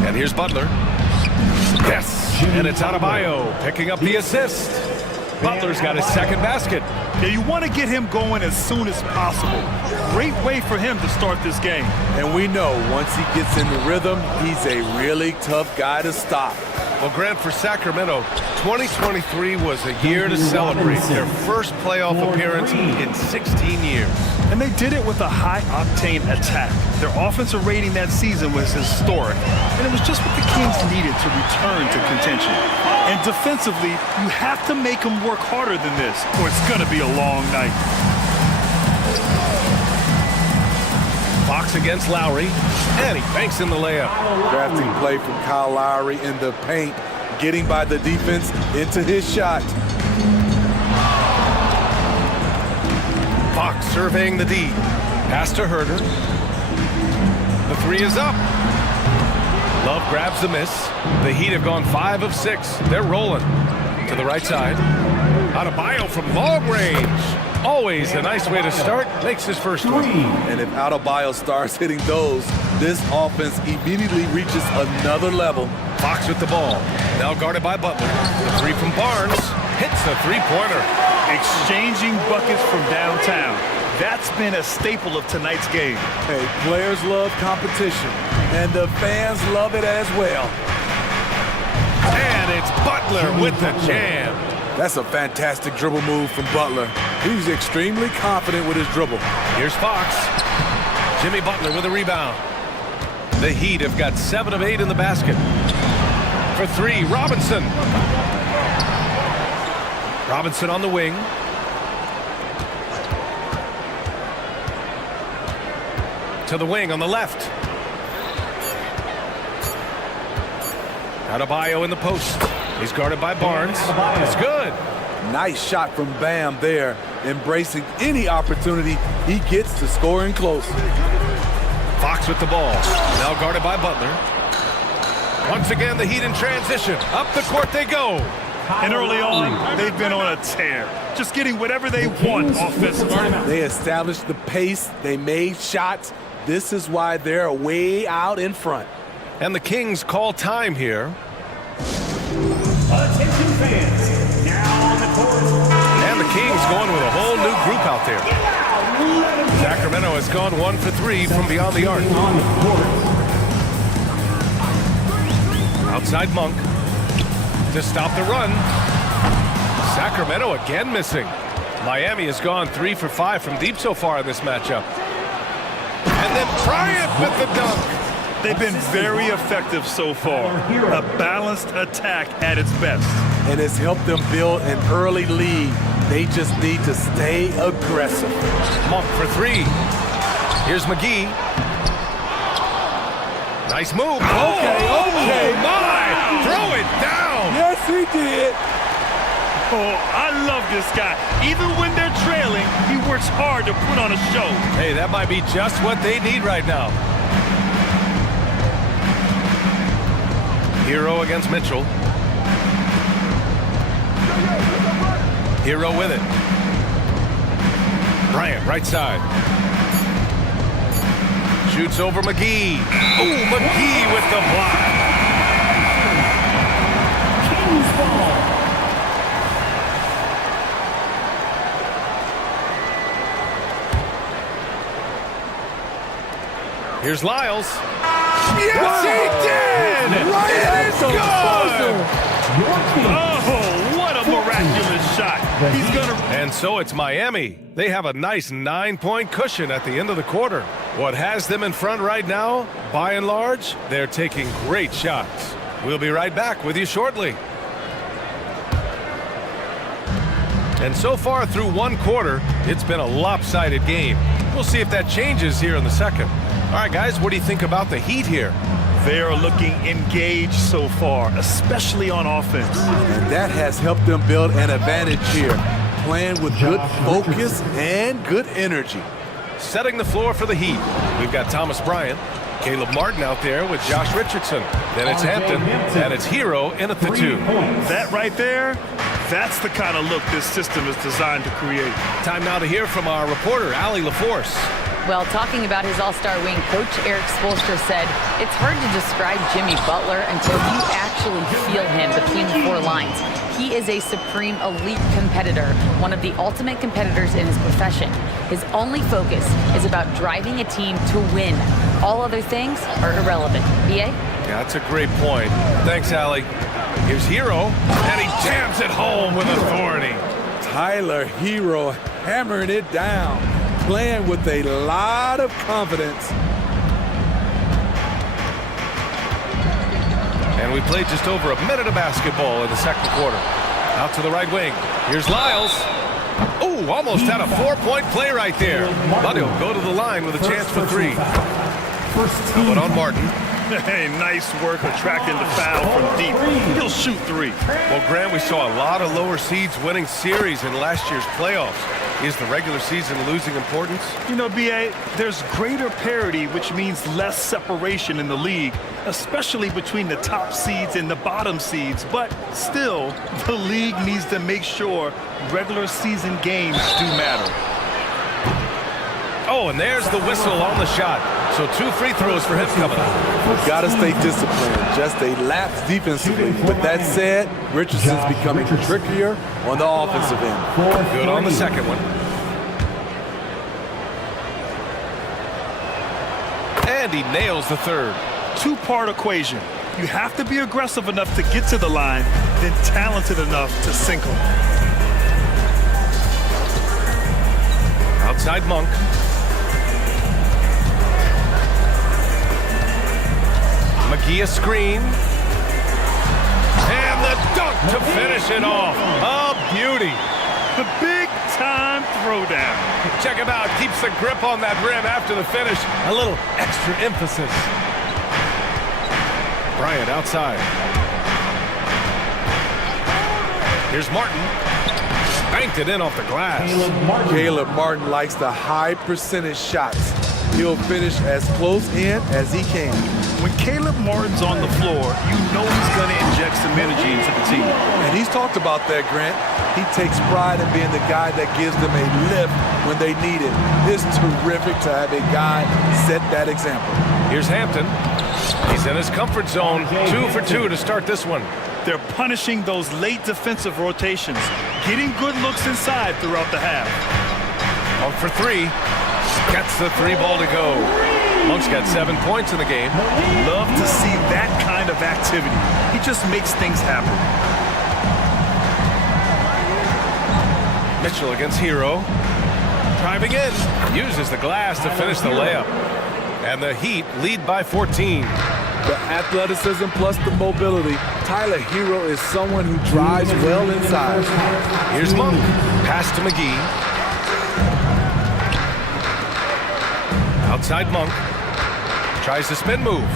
And here's Butler. Yes, and it's Adebayo picking up the assist. Butler's got his second basket. Yeah, you want to get him going as soon as possible. Great way for him to start this game. And we know once he gets in the rhythm, he's a really tough guy to stop. Well, Grant, for Sacramento, 2023 was a year to celebrate their first playoff appearance in 16 years. And they did it with a high-octane attack. Their offensive rating that season was historic, and it was just what the Kings needed to return to contention. And defensively, you have to make them work harder than this, or it's going to be a long night. Fox against Lowry, and he banks in the layup. Drafting play from Kyle Lowry in the paint, getting by the defense into his shot. Fox surveying the D. Pass to Herder. The 3 is up. Love grabs the miss. The Heat have gone 5 of 6. They're rolling. To the right side. Adebayo from long range. Always a nice way to start. Makes his first one. And if Adebayo starts hitting those, this offense immediately reaches another level. Fox with the ball. Now guarded by Butler. The 3 from Barnes. Hits the 3-pointer. Exchanging buckets from downtown. That's been a staple of tonight's game. Hey, players love competition, and the fans love it as well. And it's Butler with the jam. That's a fantastic dribble move from Butler. He's extremely confident with his dribble. Here's Fox. Jimmy Butler with a rebound. The Heat have got 7 of 8 in the basket. For 3, Robinson. Robinson on the wing. To the wing on the left. Adebayo in the post. He's guarded by Barnes. It's good. Nice shot from Bam there, embracing any opportunity he gets to scoring close. Fox with the ball. Now guarded by Butler. Once again, the Heat in transition. Up the court they go. And early on, they've been on a tear. Just getting whatever they want offensively. They established the pace. They made shots. This is why they're way out in front. And the Kings call time here. Attention fans, now on the court. And the Kings going with a whole new group out there. Sacramento has gone 1 for 3 from beyond the arc. Outside Monk to stop the run. Sacramento again missing. Miami has gone 3 for 5 from deep so far in this matchup. And then Bryant with the dunk. They've been very effective so far. A balanced attack at its best. And it's helped them build an early lead. They just need to stay aggressive. Monk for three. Here's McGee. Nice move. Okay. My! Throw it down. Yes, he did. Oh, I love this guy. Even when they're trailing, he works hard to put on a show. Hey, that might be just what they need right now. Hero against Mitchell. Hero with it. Bryant, right side. Shoots over McGee. Oh, McGee with the block. King's ball. Here's Lyles. Yes, he did! It's good! Oh, what a miraculous shot. He's gonna... And so it's Miami. They have a nice 9-point cushion at the end of the quarter. What has them in front right now, by and large, they're taking great shots. We'll be right back with you shortly. And so far through one quarter, it's been a lopsided game. We'll see if that changes here in the second. All right, guys, what do you think about the Heat here? They are looking engaged so far, especially on offense. And that has helped them build an advantage here, playing with good focus and good energy. Setting the floor for the Heat, we've got Thomas Bryant, Caleb Martin out there with Josh Richardson. Then it's Hampton, and it's Hero in at the 2. That right there, that's the kind of look this system is designed to create. Time now to hear from our reporter, Allie LaForce. Well, talking about his all-star wing, Coach Eric Spoelstra said, it's hard to describe Jimmy Butler until you actually feel him between the 4 lines. He is a supreme elite competitor, one of the ultimate competitors in his profession. His only focus is about driving a team to win. All other things are irrelevant. B.A.? Yeah, that's a great point. Thanks, Allie. Here's Hero, and he jams it home with authority. Tyler Hero hammering it down, playing with a lot of confidence. And we played just over a minute of basketball in the second quarter. Out to the right wing. Here's Lyles. Oh, almost had a 4-point play right there. But he'll go to the line with a chance for 3. But on Martin. Hey, nice work attracting the foul from deep. He'll shoot 3. Well, Grant, we saw a lot of lower seeds winning series in last year's playoffs. Is the regular season losing importance? You know, B.A., there's greater parity, which means less separation in the league, especially between the top seeds and the bottom seeds. But still, the league needs to make sure regular season games do matter. Oh, and there's the whistle on the shot. So 2 free throws for him coming up. Got to stay disciplined. Just a lapse defensively. With that said, Richardson's becoming trickier on the offensive end. Good on the second one. And he nails the third. 2-part equation. You have to be aggressive enough to get to the line, then talented enough to sink them. Outside Monk. McGee a screen. And the dunk to finish it off. A beauty. The big-time throwdown. Check him out. Keeps the grip on that rim after the finish. A little extra emphasis. Bryant outside. Here's Martin. Banked it in off the glass. Caleb Martin likes the high percentage shots. He'll finish as close in as he can. When Caleb Martin's on the floor, you know he's going to inject some energy into the team. And he's talked about that, Grant. He takes pride in being the guy that gives them a lift when they need it. It's terrific to have a guy set that example. Here's Hampton. He's in his comfort zone. 2 for 2 to start this one. They're punishing those late defensive rotations, getting good looks inside throughout the half. On for 3. Gets the 3 ball to go. Monk's got 7 points in the game. Love to see that kind of activity. He just makes things happen. Mitchell against Hero. Driving in. Uses the glass to finish the layup. And the Heat lead by 14. The athleticism plus the mobility. Tyler Hero is someone who drives well inside. Here's Monk. Pass to McGee. Outside Monk. Tries the spin move.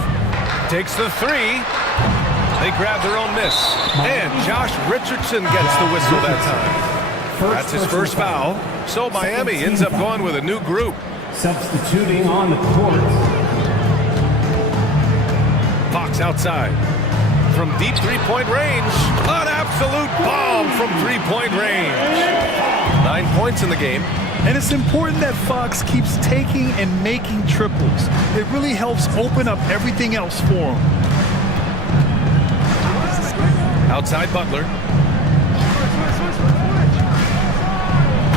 Takes the three. They grab their own miss. And Josh Richardson gets the whistle that time. That's his first foul. So Miami ends up going with a new group. Substituting on the court. Fox outside. From deep three-point range. An absolute bomb from three-point range. 9 points in the game. And it's important that Fox keeps taking and making triples. It really helps open up everything else for him. Outside Butler.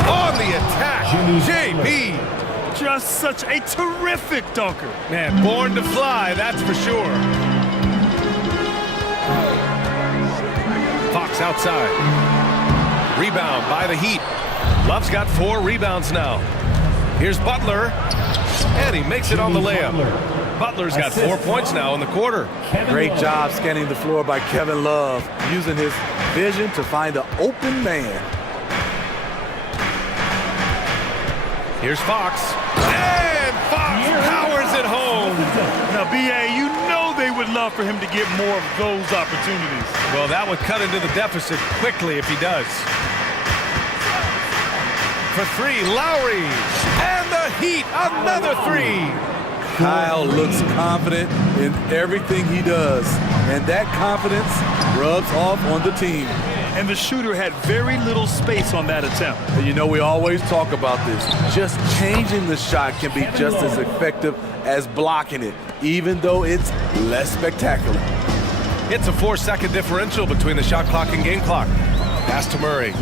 On the attack, JB. Just such a terrific dunker. Man, born to fly, that's for sure. Fox outside. Rebound by the Heat. Love's got 4 rebounds now. Here's Butler. And he makes it on the layup. Butler's got 4 points now in the quarter. Great job scanning the floor by Kevin Love, using his vision to find an open man. Here's Fox. And Fox powers it home. Now, B.A., you know they would love for him to get more of those opportunities. Well, that would cut into the deficit quickly if he does. For 3, Lowry. And the Heat, another 3. Kyle looks confident in everything he does, and that confidence rubs off on the team. And the shooter had very little space on that attempt. And you know, we always talk about this. Just changing the shot can be just as effective as blocking it, even though it's less spectacular. It's a 4-second differential between the shot clock and game clock. Pass to Murray.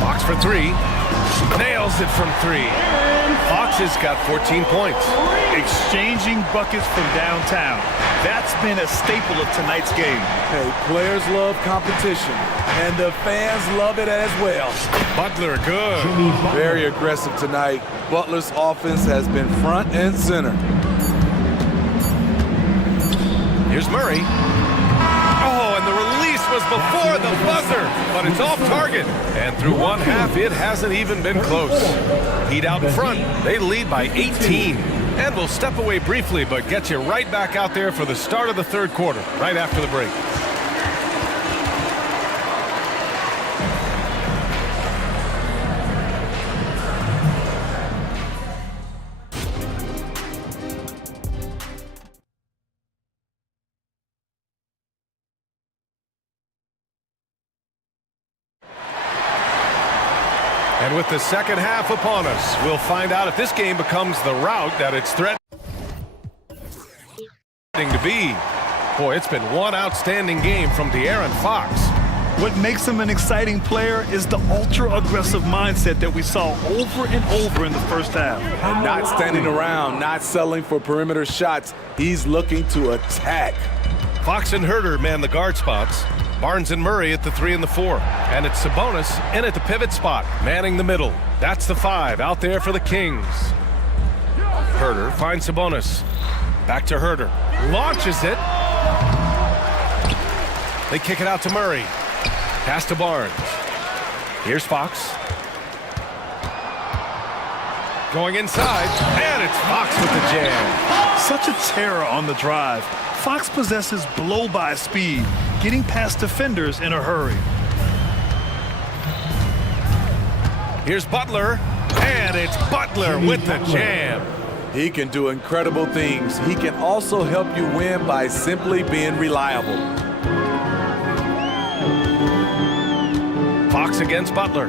Fox for 3. Nails it from 3. Fox has got 14 points. Exchanging buckets from downtown. That's been a staple of tonight's game. Hey, players love competition, and the fans love it as well. Butler, good. Very aggressive tonight. Butler's offense has been front and center. Here's Murray. Oh, and the release was before the buzzer, but it's off target. And through one half, it hasn't even been close. Heat out in front. They lead by 18. And we'll step away briefly, but get you right back out there for the start of the third quarter, right after the break. And with the second half upon us, we'll find out if this game becomes the rout that it's threatening to be. Boy, it's been one outstanding game from De'Aaron Fox. What makes him an exciting player is the ultra-aggressive mindset that we saw over and over in the first half. And not standing around, not settling for perimeter shots. He's looking to attack. Fox and Herter man the guard spots. Barnes and Murray at the 3 and the 4. And it's Sabonis in at the pivot spot, manning the middle. That's the 5 out there for the Kings. Herter finds Sabonis. Back to Herter. Launches it. They kick it out to Murray. Pass to Barnes. Here's Fox. Going inside. And it's Fox with the jam. Such a terror on the drive. Fox possesses blow-by speed, getting past defenders in a hurry. Here's Butler, and it's Butler with the jam. He can do incredible things. He can also help you win by simply being reliable. Fox against Butler.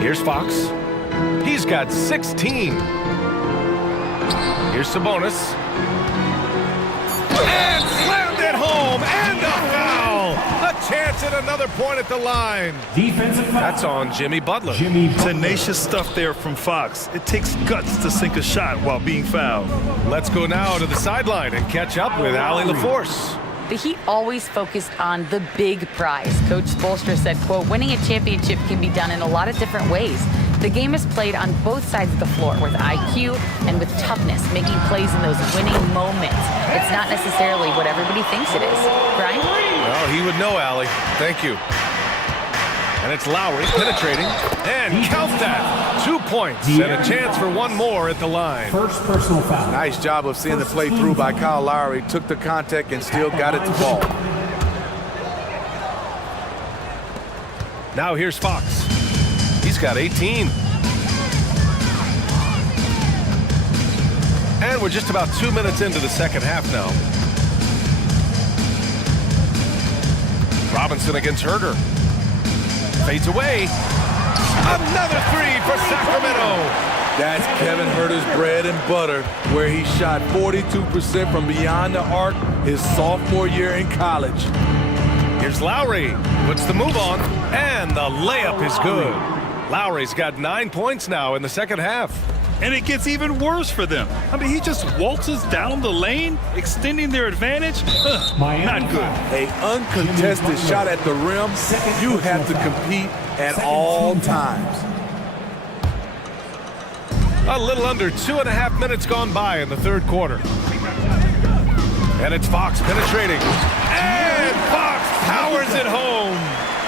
Here's Fox. He's got 16. Here's Sabonis. And slammed it home, and a foul. A chance at another point at the line. Defensive foul. That's on Jimmy Butler. Tenacious stuff there from Fox. It takes guts to sink a shot while being fouled. Let's go now to the sideline and catch up with Allie LaForce. The Heat always focused on the big prize. Coach Spoelstra said, quote, winning a championship can be done in a lot of different ways. The game is played on both sides of the floor with IQ and with toughness, making plays in those winning moments. It's not necessarily what everybody thinks it is. Brian? Well, he would know, Allie. Thank you. And it's Lowry penetrating. And count that. 2 points and a chance for one more at the line. First personal foul. Nice job of seeing the play through by Kyle Lowry. Took the contact and still got it to fall. Now here's Fox. He's got 18. And we're just about 2 minutes into the second half now. Robinson against Herder. Fades away. Another three for Sacramento. That's Kevin Herter's bread and butter, where he shot 42% from beyond the arc his sophomore year in college. Here's Lowry. Puts the move on. And the layup is good. Lowry's got 9 points now in the second half. And it gets even worse for them. I mean, he just waltzes down the lane, extending their advantage. Not good. An uncontested shot at the rim. You have to compete at all times. A little under 2.5 minutes gone by in the third quarter. And it's Fox penetrating. And Fox powers it home.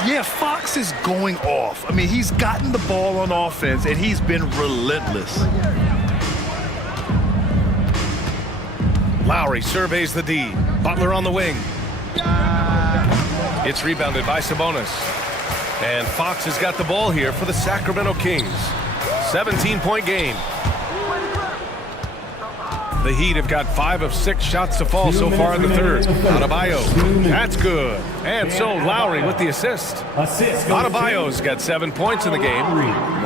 Yeah, Fox is going off. I mean, he's gotten the ball on offense, and he's been relentless. Lowry surveys the D. Butler on the wing. It's rebounded by Sabonis. And Fox has got the ball here for the Sacramento Kings. 17-point game. The Heat have got 5 of 6 shots to fall so far in the third. Adebayo, that's good. And so Lowry with the assist. Adebayo's got 7 points in the game.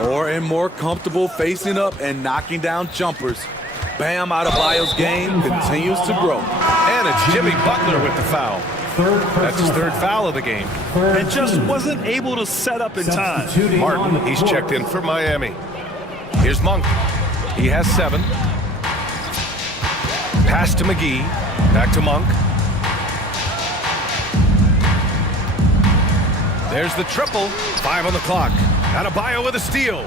More and more comfortable facing up and knocking down jumpers. Bam Adebayo's game continues to grow. And it's Jimmy Butler with the foul. That's his third foul of the game. And just wasn't able to set up in time. Martin, he's checked in for Miami. Here's Monk. He has 7. Pass to McGee. Back to Monk. There's the triple. 5 on the clock. Adebayo with a steal.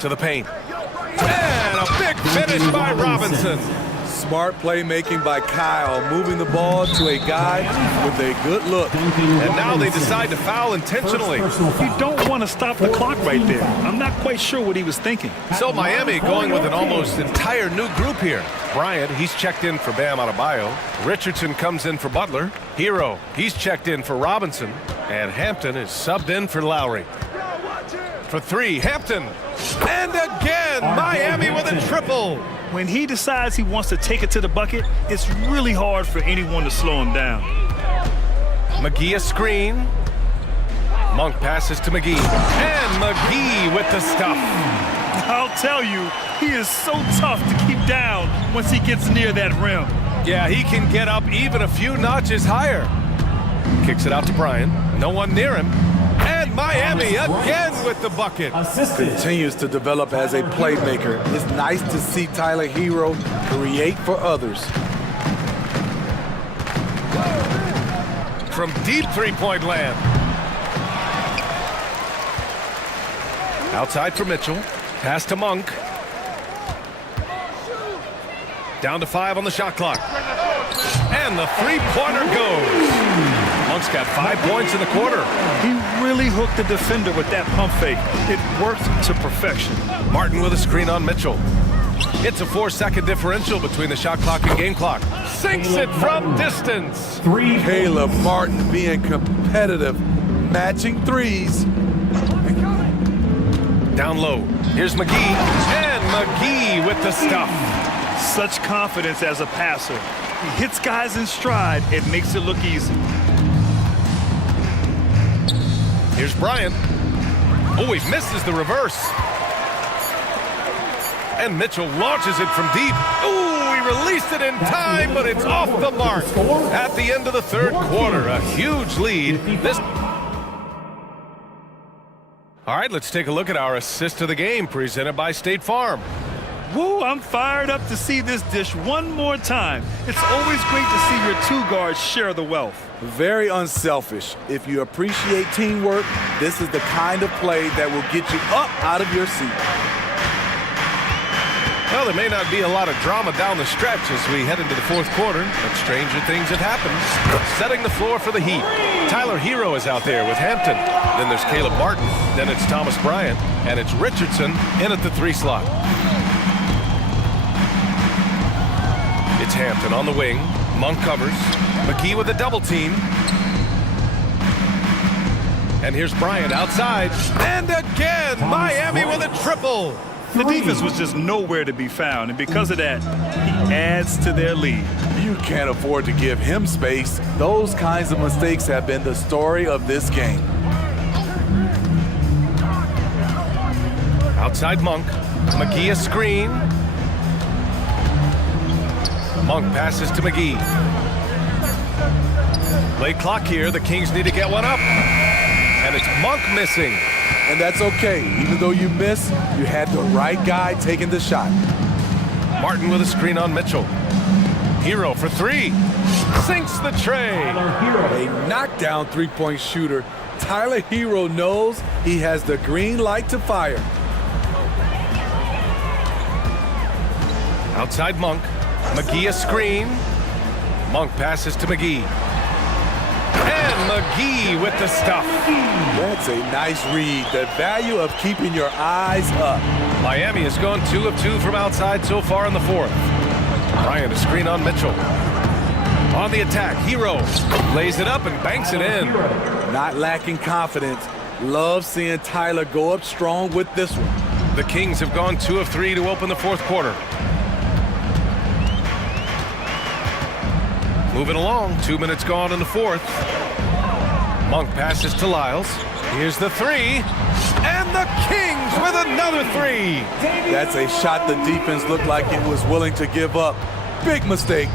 To the paint. And a big finish by Robinson. Smart playmaking by Kyle, moving the ball to a guy with a good look. And now they decide to foul intentionally. You don't want to stop the clock right there. I'm not quite sure what he was thinking. So Miami going with an almost entire new group here. Bryant, he's checked in for Bam Adebayo. Richardson comes in for Butler. Hero, he's checked in for Robinson. And Hampton is subbed in for Lowry. For 3, Hampton. And again, Miami with a triple. When he decides he wants to take it to the bucket, it's really hard for anyone to slow him down. McGee a screen. Monk passes to McGee. And McGee with the stuff. I'll tell you, he is so tough to keep down once he gets near that rim. Yeah, he can get up even a few notches higher. Kicks it out to Bryant. No one near him. And Miami again with the bucket. Continues to develop as a playmaker. It's nice to see Tyler Hero create for others. From deep three-point land. Outside for Mitchell. Pass to Monk. Down to 5 on the shot clock. And the three-pointer goes. Monk's got 5 points in the quarter. He really hooked the defender with that pump fake. It worked to perfection. Martin with a screen on Mitchell. It's a 4-second differential between the shot clock and game clock. Sinks it from distance. Caleb Martin being competitive, matching threes. Down low. Here's McGee. And McGee with the stuff. Such confidence as a passer. He hits guys in stride. It makes it look easy. Here's Bryant. Oh, he misses the reverse. And Mitchell launches it from deep. Oh, he released it in time, but it's off the mark. At the end of the third quarter, a huge lead. All right, let's take a look at our assist of the game presented by State Farm. Woo, I'm fired up to see this dish one more time. It's always great to see your 2 guards share the wealth. Very unselfish. If you appreciate teamwork, this is the kind of play that will get you up out of your seat. Well, there may not be a lot of drama down the stretch as we head into the fourth quarter, but stranger things have happened. Setting the floor for the Heat. Tyler Hero is out there with Hampton. Then there's Caleb Martin. Then it's Thomas Bryant. And it's Richardson in at the 3 slot. It's Hampton on the wing. Monk covers. McGee with a double team. And here's Bryant outside. And again, Miami with a triple. The defense was just nowhere to be found, and because of that, he adds to their lead. You can't afford to give him space. Those kinds of mistakes have been the story of this game. Outside Monk. McGee a screen. Monk passes to McGee. Late clock here. The Kings need to get one up. And it's Monk missing. And that's okay. Even though you miss, you had the right guy taking the shot. Martin with a screen on Mitchell. Hero for 3. Sinks the tray. A knockdown three-point shooter. Tyler Hero knows he has the green light to fire. Outside Monk. McGee a screen. Monk passes to McGee. And McGee with the stuff. That's a nice read. The value of keeping your eyes up. Miami has gone 2 of 2 from outside so far in the fourth. Bryant a screen on Mitchell. On the attack, Hero lays it up and banks it in. Not lacking confidence. Love seeing Tyler go up strong with this one. The Kings have gone 2 of 3 to open the fourth quarter. Moving along, 2 minutes gone in the fourth. Monk passes to Lyles. Here's the 3. And the Kings with another 3. That's a shot the defense looked like it was willing to give up. Big mistake.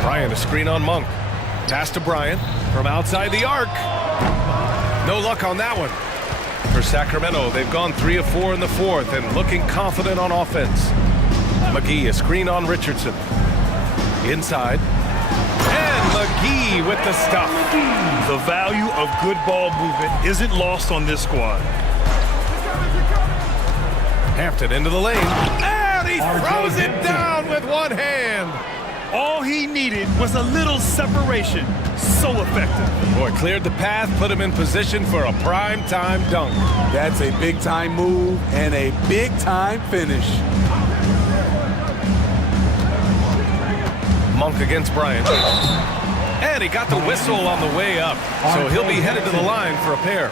Bryant a screen on Monk. Pass to Bryant from outside the arc. No luck on that one. For Sacramento, they've gone 3 of 4 in the fourth and looking confident on offense. McGee a screen on Richardson. Inside. And McGee with the stuff. The value of good ball movement isn't lost on this squad. Hampton into the lane. And he throws it down with one hand. All he needed was a little separation. So effective. Boy, cleared the path, put him in position for a prime-time dunk. That's a big-time move and a big-time finish. Monk against Bryant. And he got the whistle on the way up. So he'll be headed to the line for a pair.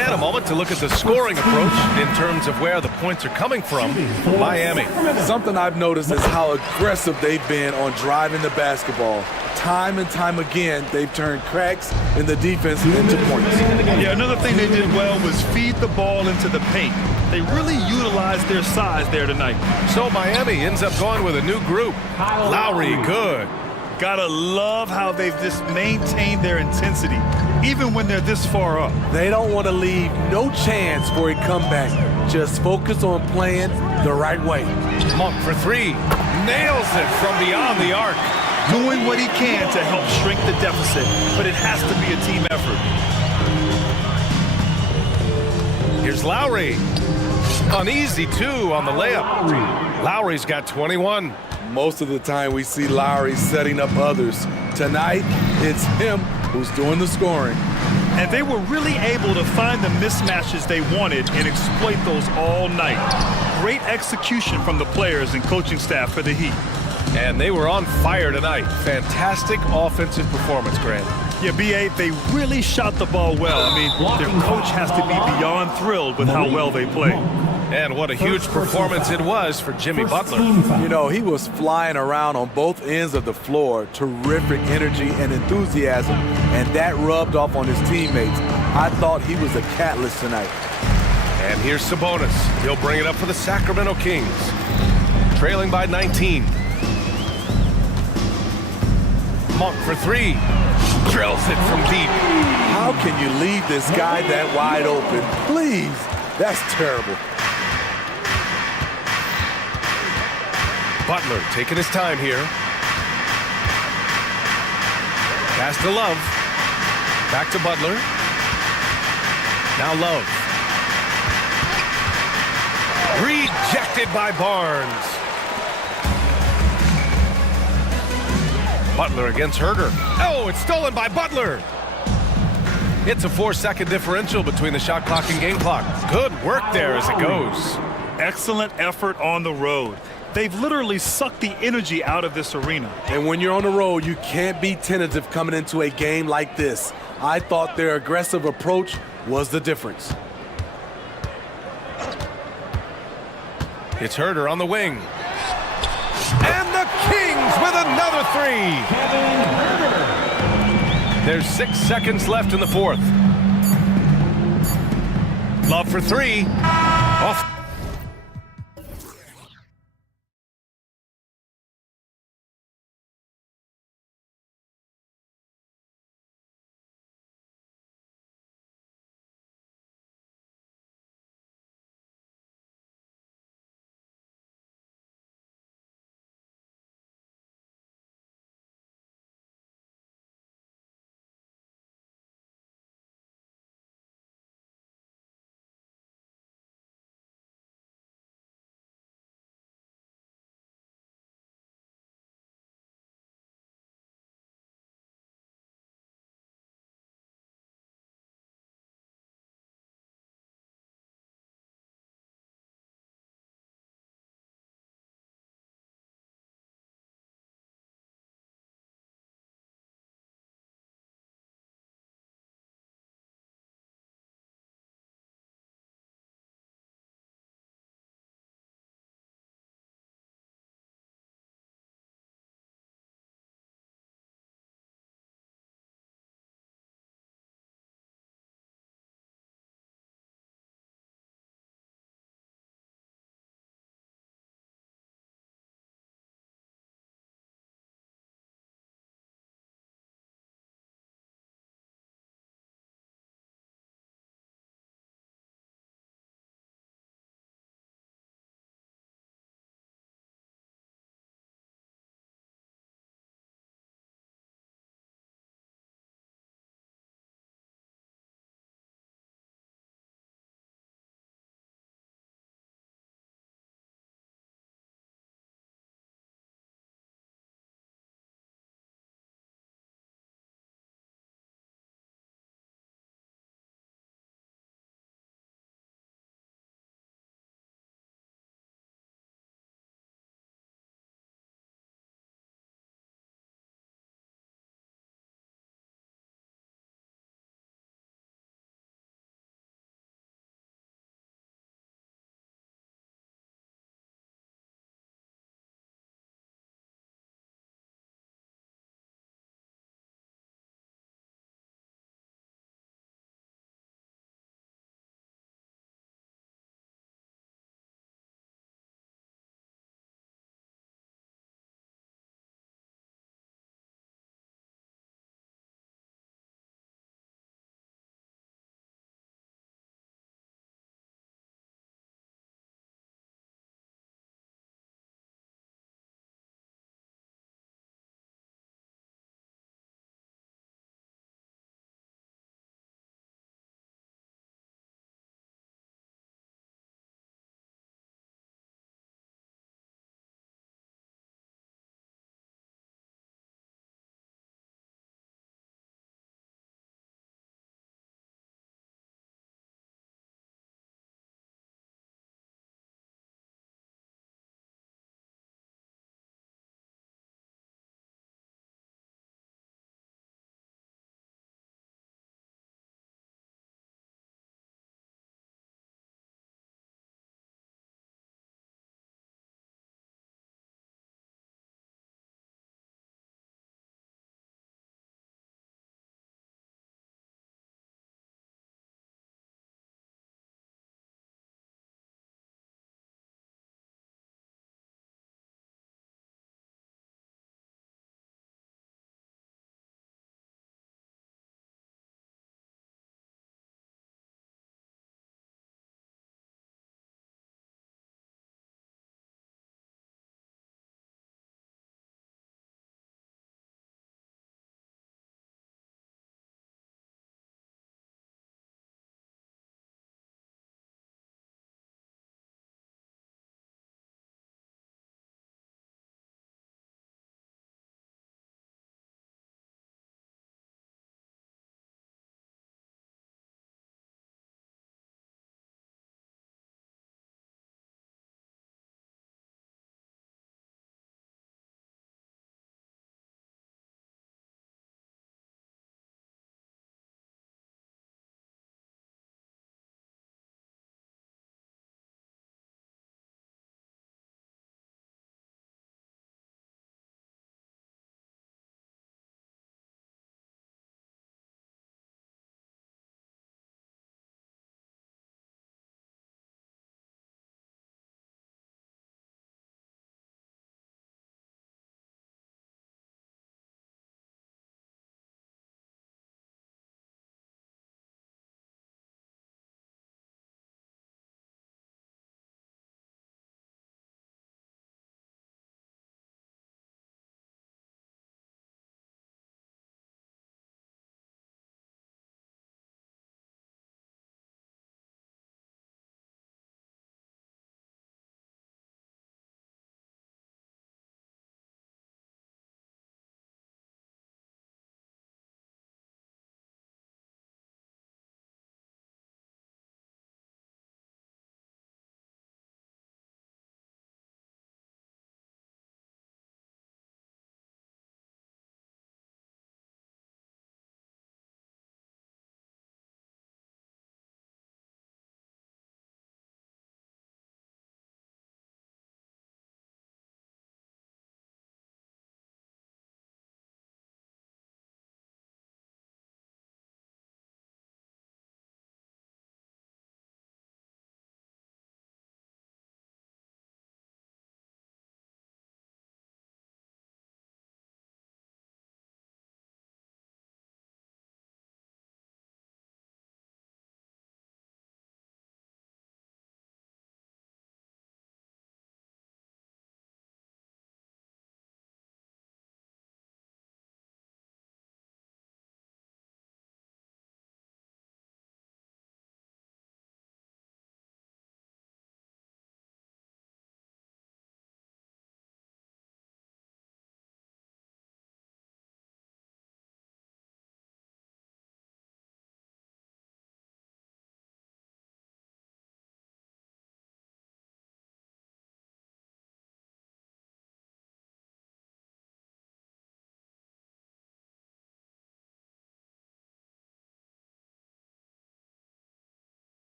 And a moment to look at the scoring approach in terms of where the points are coming from for Miami. Something I've noticed is how aggressive they've been on driving the basketball. Time and time again, they've turned cracks in the defense into points. Yeah, another thing they did well was feed the ball into the paint. They really utilized their size there tonight. So Miami ends up going with a new group. Lowry, good. Gotta love how they've just maintained their intensity, even when they're this far up. They don't want to leave no chance for a comeback. Just focus on playing the right way. Monk for 3. Nails it from beyond the arc. Doing what he can to help shrink the deficit, but it has to be a team effort. Here's Lowry. An easy 2 on the layup. Lowry's got 21. Most of the time we see Lowry setting up others. Tonight, it's him who's doing the scoring. And they were really able to find the mismatches they wanted and exploit those all night. Great execution from the players and coaching staff for the Heat. And they were on fire tonight. Fantastic offensive performance, Grant. Yeah, B.A., they really shot the ball well. I mean, their coach has to be beyond thrilled with how well they played. And what a huge performance it was for Jimmy Butler. You know, he was flying around on both ends of the floor. Terrific energy and enthusiasm, and that rubbed off on his teammates. I thought he was a catalyst tonight. And here's Sabonis. He'll bring it up for the Sacramento Kings. Trailing by 19. Monk for 3. Drills it from deep. How can you leave this guy that wide open? Please. That's terrible. Butler taking his time here. Pass to Love. Back to Butler. Now Love. Rejected by Barnes. Butler against Herder. Oh, it's stolen by Butler. It's a 4-second differential between the shot clock and game clock. Good work there as it goes. Excellent effort on the road. They've literally sucked the energy out of this arena. And when you're on the road, you can't be tentative coming into a game like this. I thought their aggressive approach was the difference. It's Herder on the wing. And the Kings with another three. There's 6 seconds left in the fourth. Love for three. Off.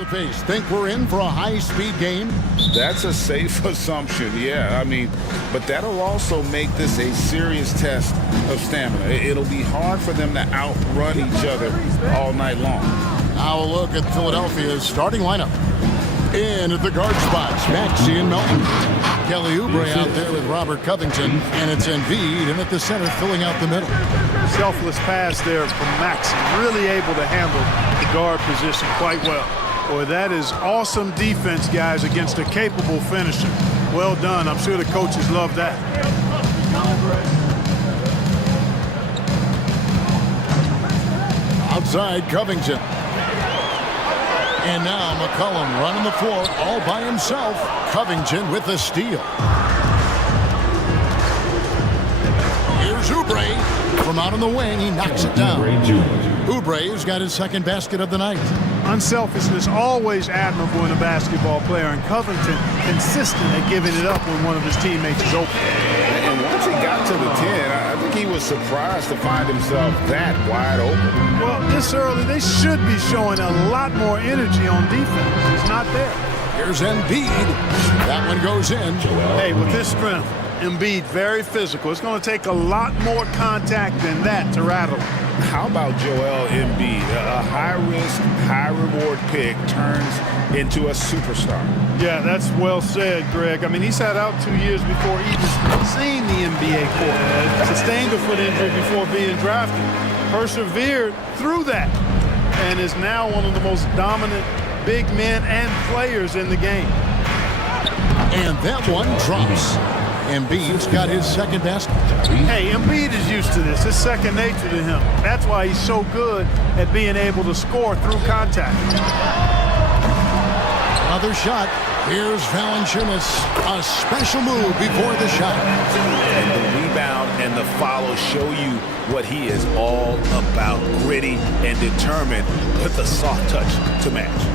the pace. Think we're in for a high-speed game? That's a safe assumption, yeah. I mean, but that'll also make this a serious test of stamina. It'll be hard for them to outrun each other all night long. Now a look at Philadelphia's starting lineup. In at the guard spots, Maxey and Melton. Kelly Oubre out there with Robert Covington, and it's Embiid in at the center filling out the middle. Selfless pass there from Maxey, really able to handle the guard position quite well. Boy, that is awesome defense, guys, against a capable finisher. Well done. I'm sure the coaches love that. Outside Covington. And now McCollum running the floor all by himself. Covington with the steal. Here's Oubre. From out on the wing, he knocks it down. Oubre's got his second basket of the night. Unselfishness always admirable in a basketball player, and Covington consistent at giving it up when one of his teammates is open. And once he got to the 10, I think he was surprised to find himself that wide open. Well, this early, they should be showing a lot more energy on defense. It's not there. Here's Embiid. That one goes in. Hey, with his strength, Embiid very physical. It's going to take a lot more contact than that to rattle him. How about Joel Embiid? A high-risk, high-reward pick turns into a superstar. Yeah, that's well said, Greg. I mean, he sat out 2 years before even seeing the NBA court. Sustained a foot injury before being drafted. Persevered through that and is now one of the most dominant big men and players in the game. And that one drops. Embiid's got his second basket. Hey, Embiid is used to this. It's second nature to him. That's why he's so good at being able to score through contact. Another shot. Here's Valanciunas. A special move before the shot. And the rebound and the follow show you what he is all about. Gritty and determined with the soft touch to match.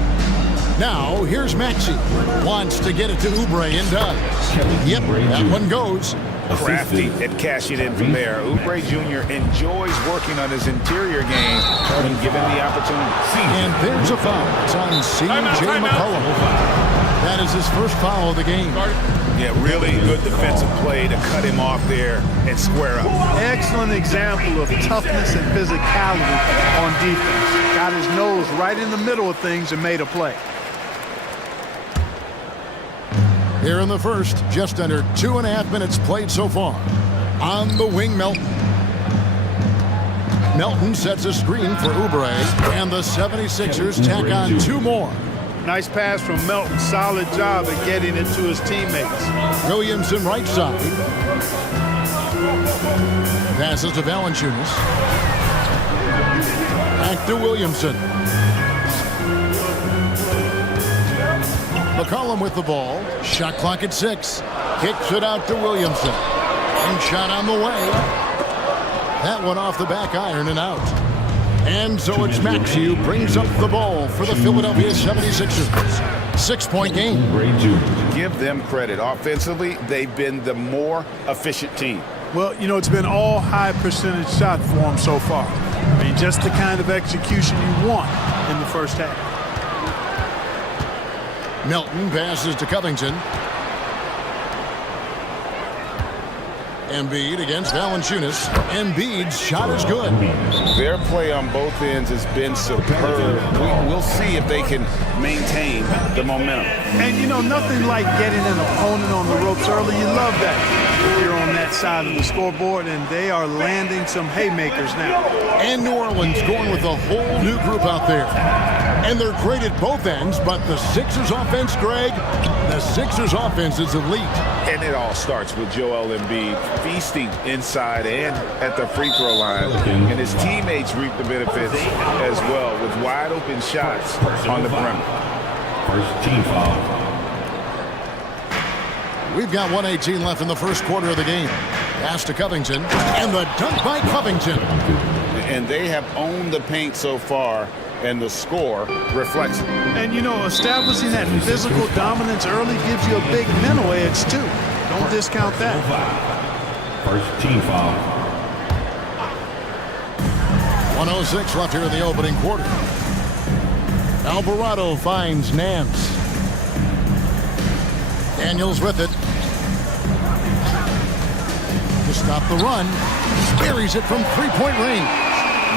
Now, here's Maxey. Wants to get it to Oubre and does. Yep, that one goes. Crafty at cashing in from there. Oubre Jr. enjoys working on his interior game when given the opportunity. And there's a foul. It's on C.J. McCollum. That is his first foul of the game. Yeah, really good defensive play to cut him off there and square up. Excellent example of toughness and physicality on defense. Got his nose right in the middle of things and made a play. Here in the first, just under 2.5 minutes played so far. On the wing, Melton. Melton sets a screen for Oubre, and the 76ers tack on 2 more. Nice pass from Melton. Solid job at getting it to his teammates. Williamson right side. Passes to Valanciunas. Back to Williamson. McCollum with the ball. Shot clock at 6. Kicks it out to Williamson. And shot on the way. That one off the back iron and out. And so it's Maxey who brings up the ball for the Philadelphia 76ers. 6-point game. Give them credit. Offensively, they've been the more efficient team. Well, you know, it's been all high percentage shot for them so far. I mean, just the kind of execution you want in the first half. Melton passes to Covington. Embiid against Valanciunas. Embiid's shot is good. Their play on both ends has been superb. We'll see if they can maintain the momentum. And, you know, nothing like getting an opponent on the ropes early. You love that if you're on that side of the scoreboard, and they are landing some haymakers now. And New Orleans going with a whole new group out there. And they're great at both ends, but the Sixers offense, Greg, the Sixers offense is elite. And it all starts with Joel Embiid feasting inside and at the free throw line. And his teammates reap the benefits as well with wide open shots on the perimeter. First team foul. We've got 1:18 left in the first quarter of the game. Pass to Covington, and the dunk by Covington. And they have owned the paint so far, and the score reflects it. And, you know, establishing that physical dominance early gives you a big mental edge, too. Don't discount that. First team foul. 1:06 left here in the opening quarter. Alvarado finds Nance. Daniels with it. To stop the run. Buries it from three-point range.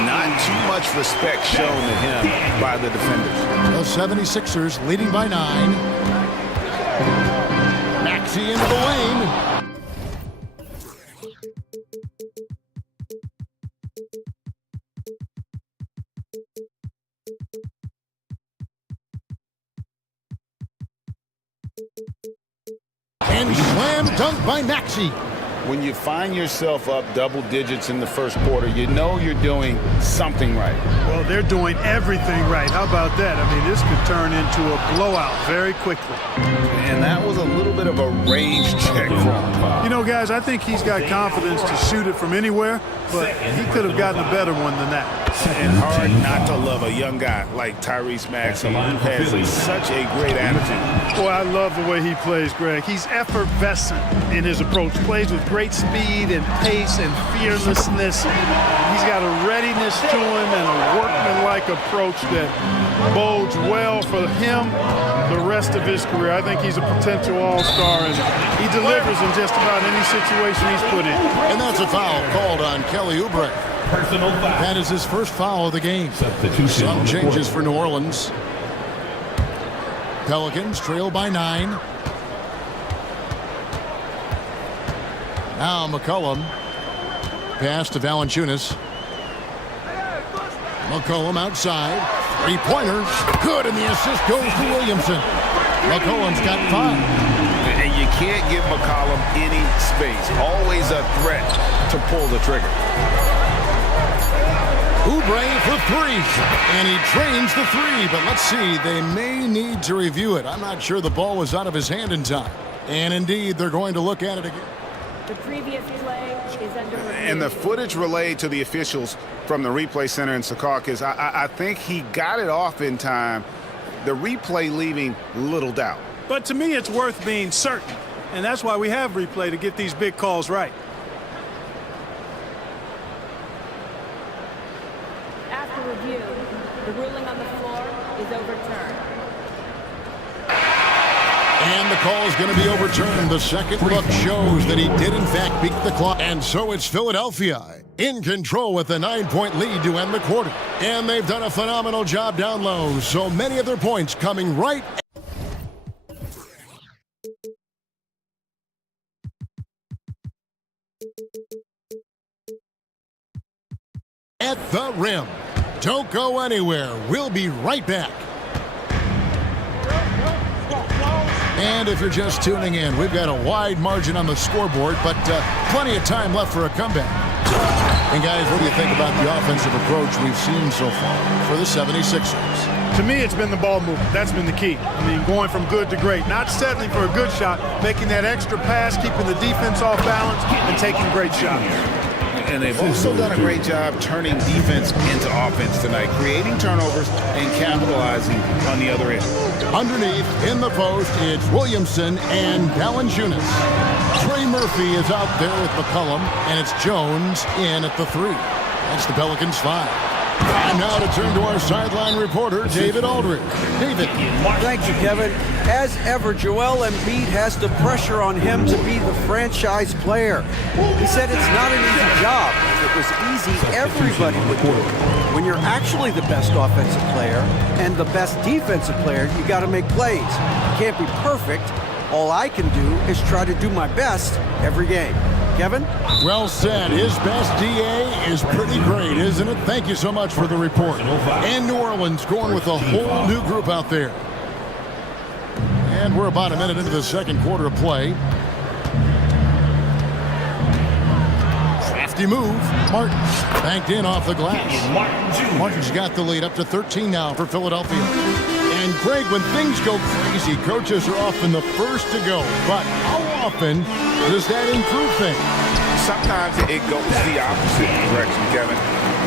Not too much respect shown to him by the defenders. The 76ers leading by 9. Maxey into the lane. And slam dunk by Maxey. When you find yourself up double digits in the first quarter, you know you're doing something right. Well, they're doing everything right. How about that? I mean, this could turn into a blowout very quickly. And that was a little bit of a range check for him. You know, guys, I think he's got confidence to shoot it from anywhere, but he could have gotten a better one than that. And hard not to love a young guy like Tyrese Maxey, who has such a great attitude. Boy, I love the way he plays, Greg. He's effervescent in his approach. Plays with great speed and pace and fearlessness. He's got a readiness to him and a workmanlike approach that bodes well for him the rest of his career. I think he's a potential all-star, and he delivers in just about any situation he's put in. And that's a foul called on Kelly Oubre. Personal foul. That is his first foul of the game. Substitution. Some changes for New Orleans. Pelicans trail by 9. Now McCollum. Pass to Valanciunas. McCollum outside. Three-pointer. Good, and the assist goes to Williamson. McCollum's got 5. And you can't give McCollum any space. Always a threat to pull the trigger. Oubre for 3, and he drains the 3, but let's see, they may need to review it. I'm not sure the ball was out of his hand in time. And indeed, they're going to look at it again. The previous play is under review. And the footage relayed to the officials from the replay center in Secaucus, I think he got it off in time. The replay leaving little doubt. But to me, it's worth being certain, and that's why we have replay to get these big calls right. After review, the ruling on the floor is overturned. And the call is going to be overturned. The second look shows that he did, in fact, beat the clock. And so it's Philadelphia in control with a 9-point lead to end the quarter. And they've done a phenomenal job down low. So many of their points coming right at the rim. Don't go anywhere. We'll be right back. And if you're just tuning in, we've got a wide margin on the scoreboard, but plenty of time left for a comeback. And guys, what do you think about the offensive approach we've seen so far for the 76ers? To me, it's been the ball movement. That's been the key. I mean, going from good to great. Not settling for a good shot, making that extra pass, keeping the defense off balance, and taking great shots. And they've also done a great job turning defense into offense tonight, creating turnovers and capitalizing on the other end. Underneath, in the post, it's Williamson and Valanciunas. Trey Murphy is out there with McCollum, and it's Jones in at the 3. That's the Pelicans' 5. And now to turn to our sideline reporter, David Aldridge. David. Thank you, Kevin. As ever, Joel Embiid has the pressure on him to be the franchise player. He said it's not an easy job. If it was easy, everybody would do it. When you're actually the best offensive player and the best defensive player, you got to make plays. You can't be perfect. All I can do is try to do my best every game. Kevin? Well said. His best DA is pretty great, isn't it? Thank you so much for the report. And New Orleans going with a whole new group out there. And we're about a minute into the second quarter of play. Crafty move. Martin banked in off the glass. Martin's got the lead up to 13 now for Philadelphia. And Greg, when things go crazy, coaches are often the first to go. But how often does that improve things? Sometimes it goes the opposite direction, Kevin.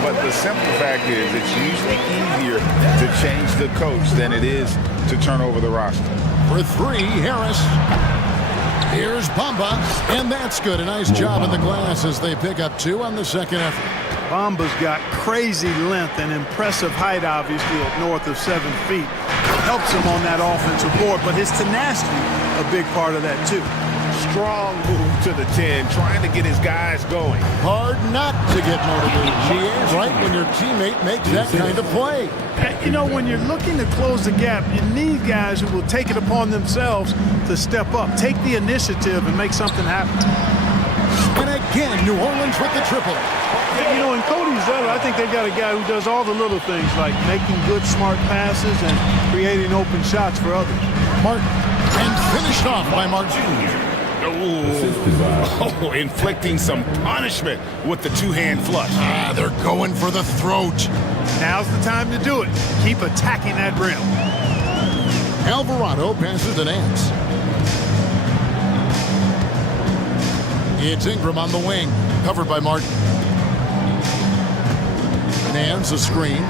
But the simple fact is it's usually easier to change the coach than it is to turn over the roster. For 3, Harris. Here's Bamba, and that's good. A nice job in the glass as they pick up 2 on the second effort. Bamba's got crazy length and impressive height, obviously, at north of 7 feet. Helps him on that offensive board, but his tenacity, a big part of that, too. Strong move to the 10, trying to get his guys going. Hard not to get motivated, GA, right when your teammate makes that kind of play. You know, when you're looking to close the gap, you need guys who will take it upon themselves to step up, take the initiative, and make something happen. And again, New Orleans with the triple. Yeah, you know, in Cody's level, I think they've got a guy who does all the little things, like making good, smart passes and creating open shots for others. Martin, and finished off by Martin. Oh, inflicting some punishment with the two-hand flush. They're going for the throat. Now's the time to do it. Keep attacking that rim. Alvarado passes to Nance. It's Ingram on the wing, covered by Martin. Nance a screen.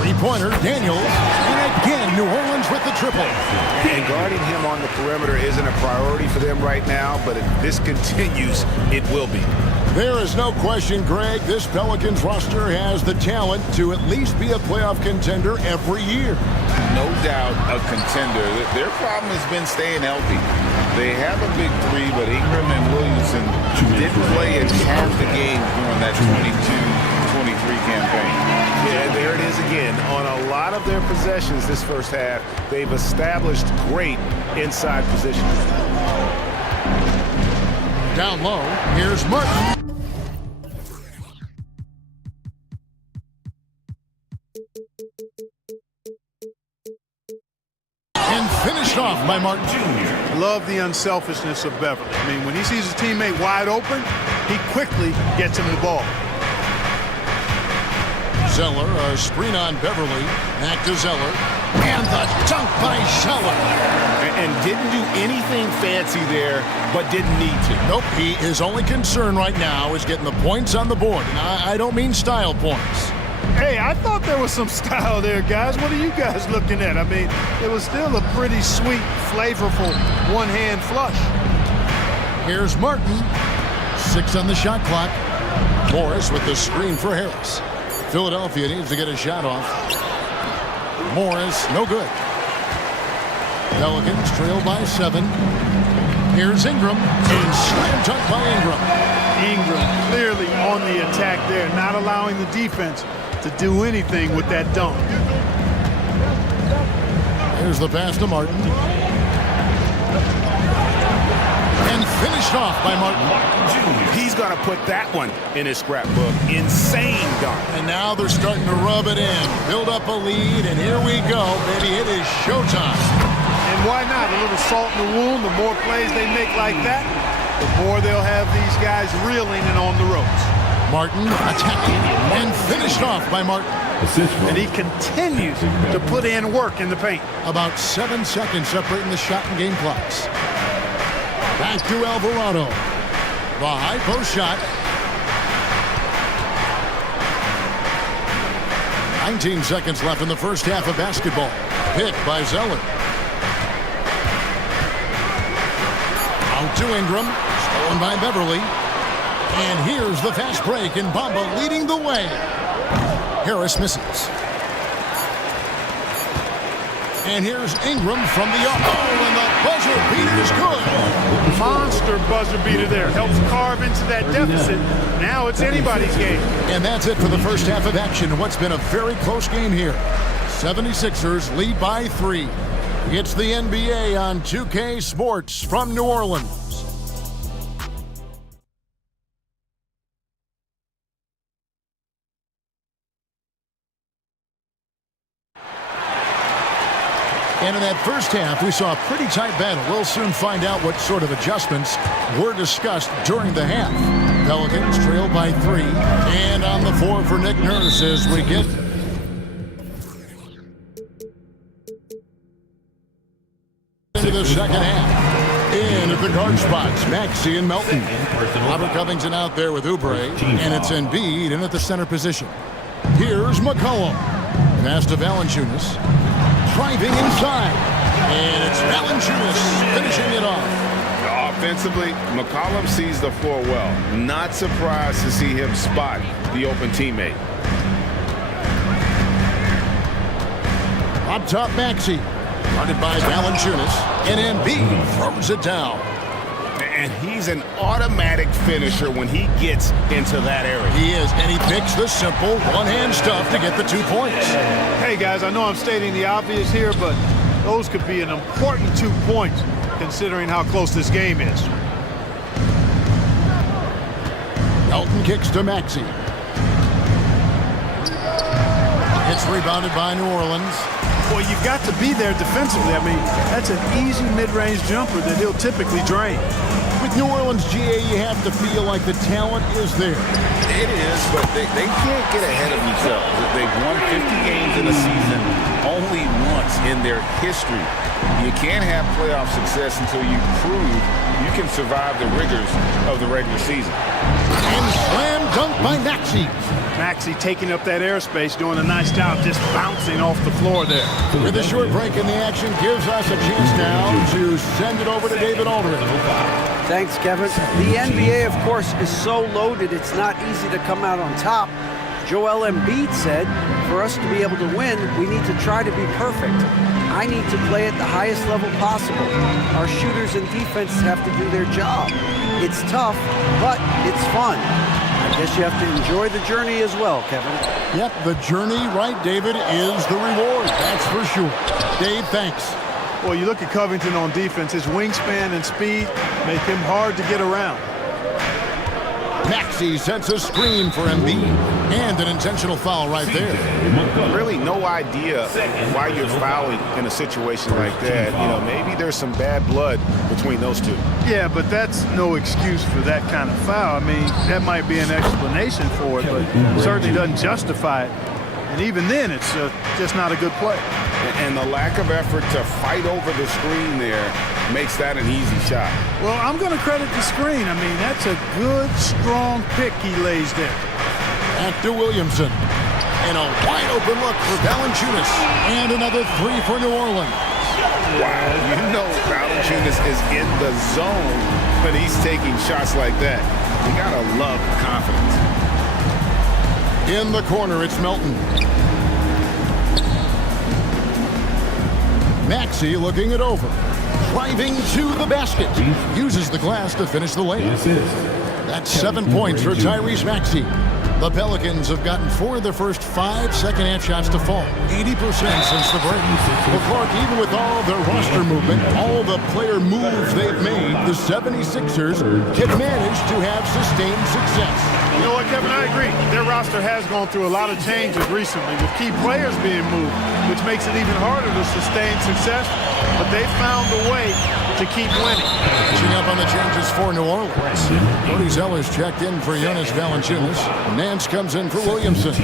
Three-pointer, Daniels. And again, New Orleans with the triple. And guarding him on the perimeter isn't a priority for them right now, but if this continues, it will be. There is no question, Greg, this Pelicans roster has the talent to at least be a playoff contender every year. No doubt a contender. Their problem has been staying healthy. They have a big three, but Ingram and Williamson didn't play in half the game during that 22-23 campaign. Yeah, there it is again. On a lot of their possessions this first half, they've established great inside positions. Down low, here's Martin. And finished off by Martin Jr. Love the unselfishness of Beverly. I mean, when he sees his teammate wide open, he quickly gets him the ball. Zeller, a screen on Beverly. Back to Zeller. And the dunk by Zeller. And didn't do anything fancy there, but didn't need to. Nope, his only concern right now is getting the points on the board. And I don't mean style points. Hey, I thought there was some style there, guys. What are you guys looking at? I mean, it was still a pretty sweet, flavorful one-hand flush. Here's Martin. 6 on the shot clock. Morris with the screen for Harris. Philadelphia needs to get a shot off. Morris, no good. Pelicans trail by 7. Here's Ingram. And slam dunk by Ingram. Ingram clearly on the attack there, not allowing the defense to do anything with that dunk. Here's the pass to Martin. And finished off by Martin. He's going to put that one in his scrapbook. Insane dunk. And now they're starting to rub it in. Build up a lead, and here we go, baby. It is showtime. And why not? A little salt in the wound. The more plays they make like that, the more they'll have these guys reeling and on the ropes. Martin attacking and finished off by Martin. And he continues to put in work in the paint. About 7 seconds separating the shot and game clocks. Back to Alvarado. The high post shot. 19 seconds left in the first half of basketball. Picked by Zeller. Out to Ingram. Stolen by Beverly. And here's the fast break, and Bamba leading the way. Harris misses. And here's Ingram from the arc. Oh, and the buzzer beater's good. Monster buzzer beater there. Helps carve into that deficit. Now it's anybody's game. And that's it for the first half of action. What's been a very close game here. 76ers lead by 3. It's the NBA on 2K Sports from New Orleans. And in that first half, we saw a pretty tight battle. We'll soon find out what sort of adjustments were discussed during the half. Pelicans trail by 3. And on the floor for Nick Nurse as we get into the second half. In at the guard spots, Maxey and Melton. Robert Covington out there with Oubre. And it's Embiid in at the center position. Here's McCollum. Pass to Valanciunas. Driving inside. And it's Valanciunas finishing it off. Offensively, McCollum sees the floor well. Not surprised to see him spot the open teammate. Up top, Maxey. Guarded by Valanciunas. And Embiid throws it down. And he's an automatic finisher when he gets into that area. He is, and he picks the simple one-hand stuff to get the 2 points. Hey, guys, I know I'm stating the obvious here, but those could be an important 2 points considering how close this game is. Elton kicks to Maxey. It's rebounded by New Orleans. Well, you've got to be there defensively. I mean, that's an easy mid-range jumper that he'll typically drain. With New Orleans, GA, you have to feel like the talent is there. It is, but they can't get ahead of themselves. They've won 50 games in a season only once in their history. You can't have playoff success until you prove you can survive the rigors of the regular season. And slam dunk by Maxey. Maxey taking up that airspace, doing a nice job just bouncing off the floor there. With a short break in the action, gives us a chance now to send it over to David Aldridge. Thanks, Kevin. The NBA, of course, is so loaded, it's not easy to come out on top. Joel Embiid said, for us to be able to win, we need to try to be perfect. I need to play at the highest level possible. Our shooters and defense have to do their job. It's tough, but it's fun. I guess you have to enjoy the journey as well, Kevin. Yep, the journey, right, David, is the reward. That's for sure. Dave, thanks. Well, you look at Covington on defense, his wingspan and speed make him hard to get around. Maxey sets a screen for Embiid, and an intentional foul right there. Really no idea why you're fouling in a situation like that. You know, maybe there's some bad blood between those two. Yeah, but that's no excuse for that kind of foul. I mean, that might be an explanation for it, but certainly doesn't justify it. And even then, it's just not a good play. And the lack of effort to fight over the screen there makes that an easy shot. Well, I'm going to credit the screen. I mean, that's a good, strong pick he lays there. Back to Williamson. And a wide-open look for Valanciunas. And another three for New Orleans. Wow, you know Valanciunas is in the zone when he's taking shots like that. You got to love the confidence. In the corner, it's Melton. Maxey looking it over. Driving to the basket. Uses the glass to finish the layup. That's 7 points for Tyrese Maxey. The Pelicans have gotten 4 of their first 5 second-half shots to fall. 80% since the break. Well, Clark, even with all their roster movement, all the player moves they've made, the 76ers can manage to have sustained success. You know what, Kevin? I agree. Their roster has gone through a lot of changes recently with key players being moved, which makes it even harder to sustain success. But they've found a way to keep winning. Catching up on the changes for New Orleans. Cody Zeller's checked in for Jonas Valanciunas. Nance comes in for Williamson.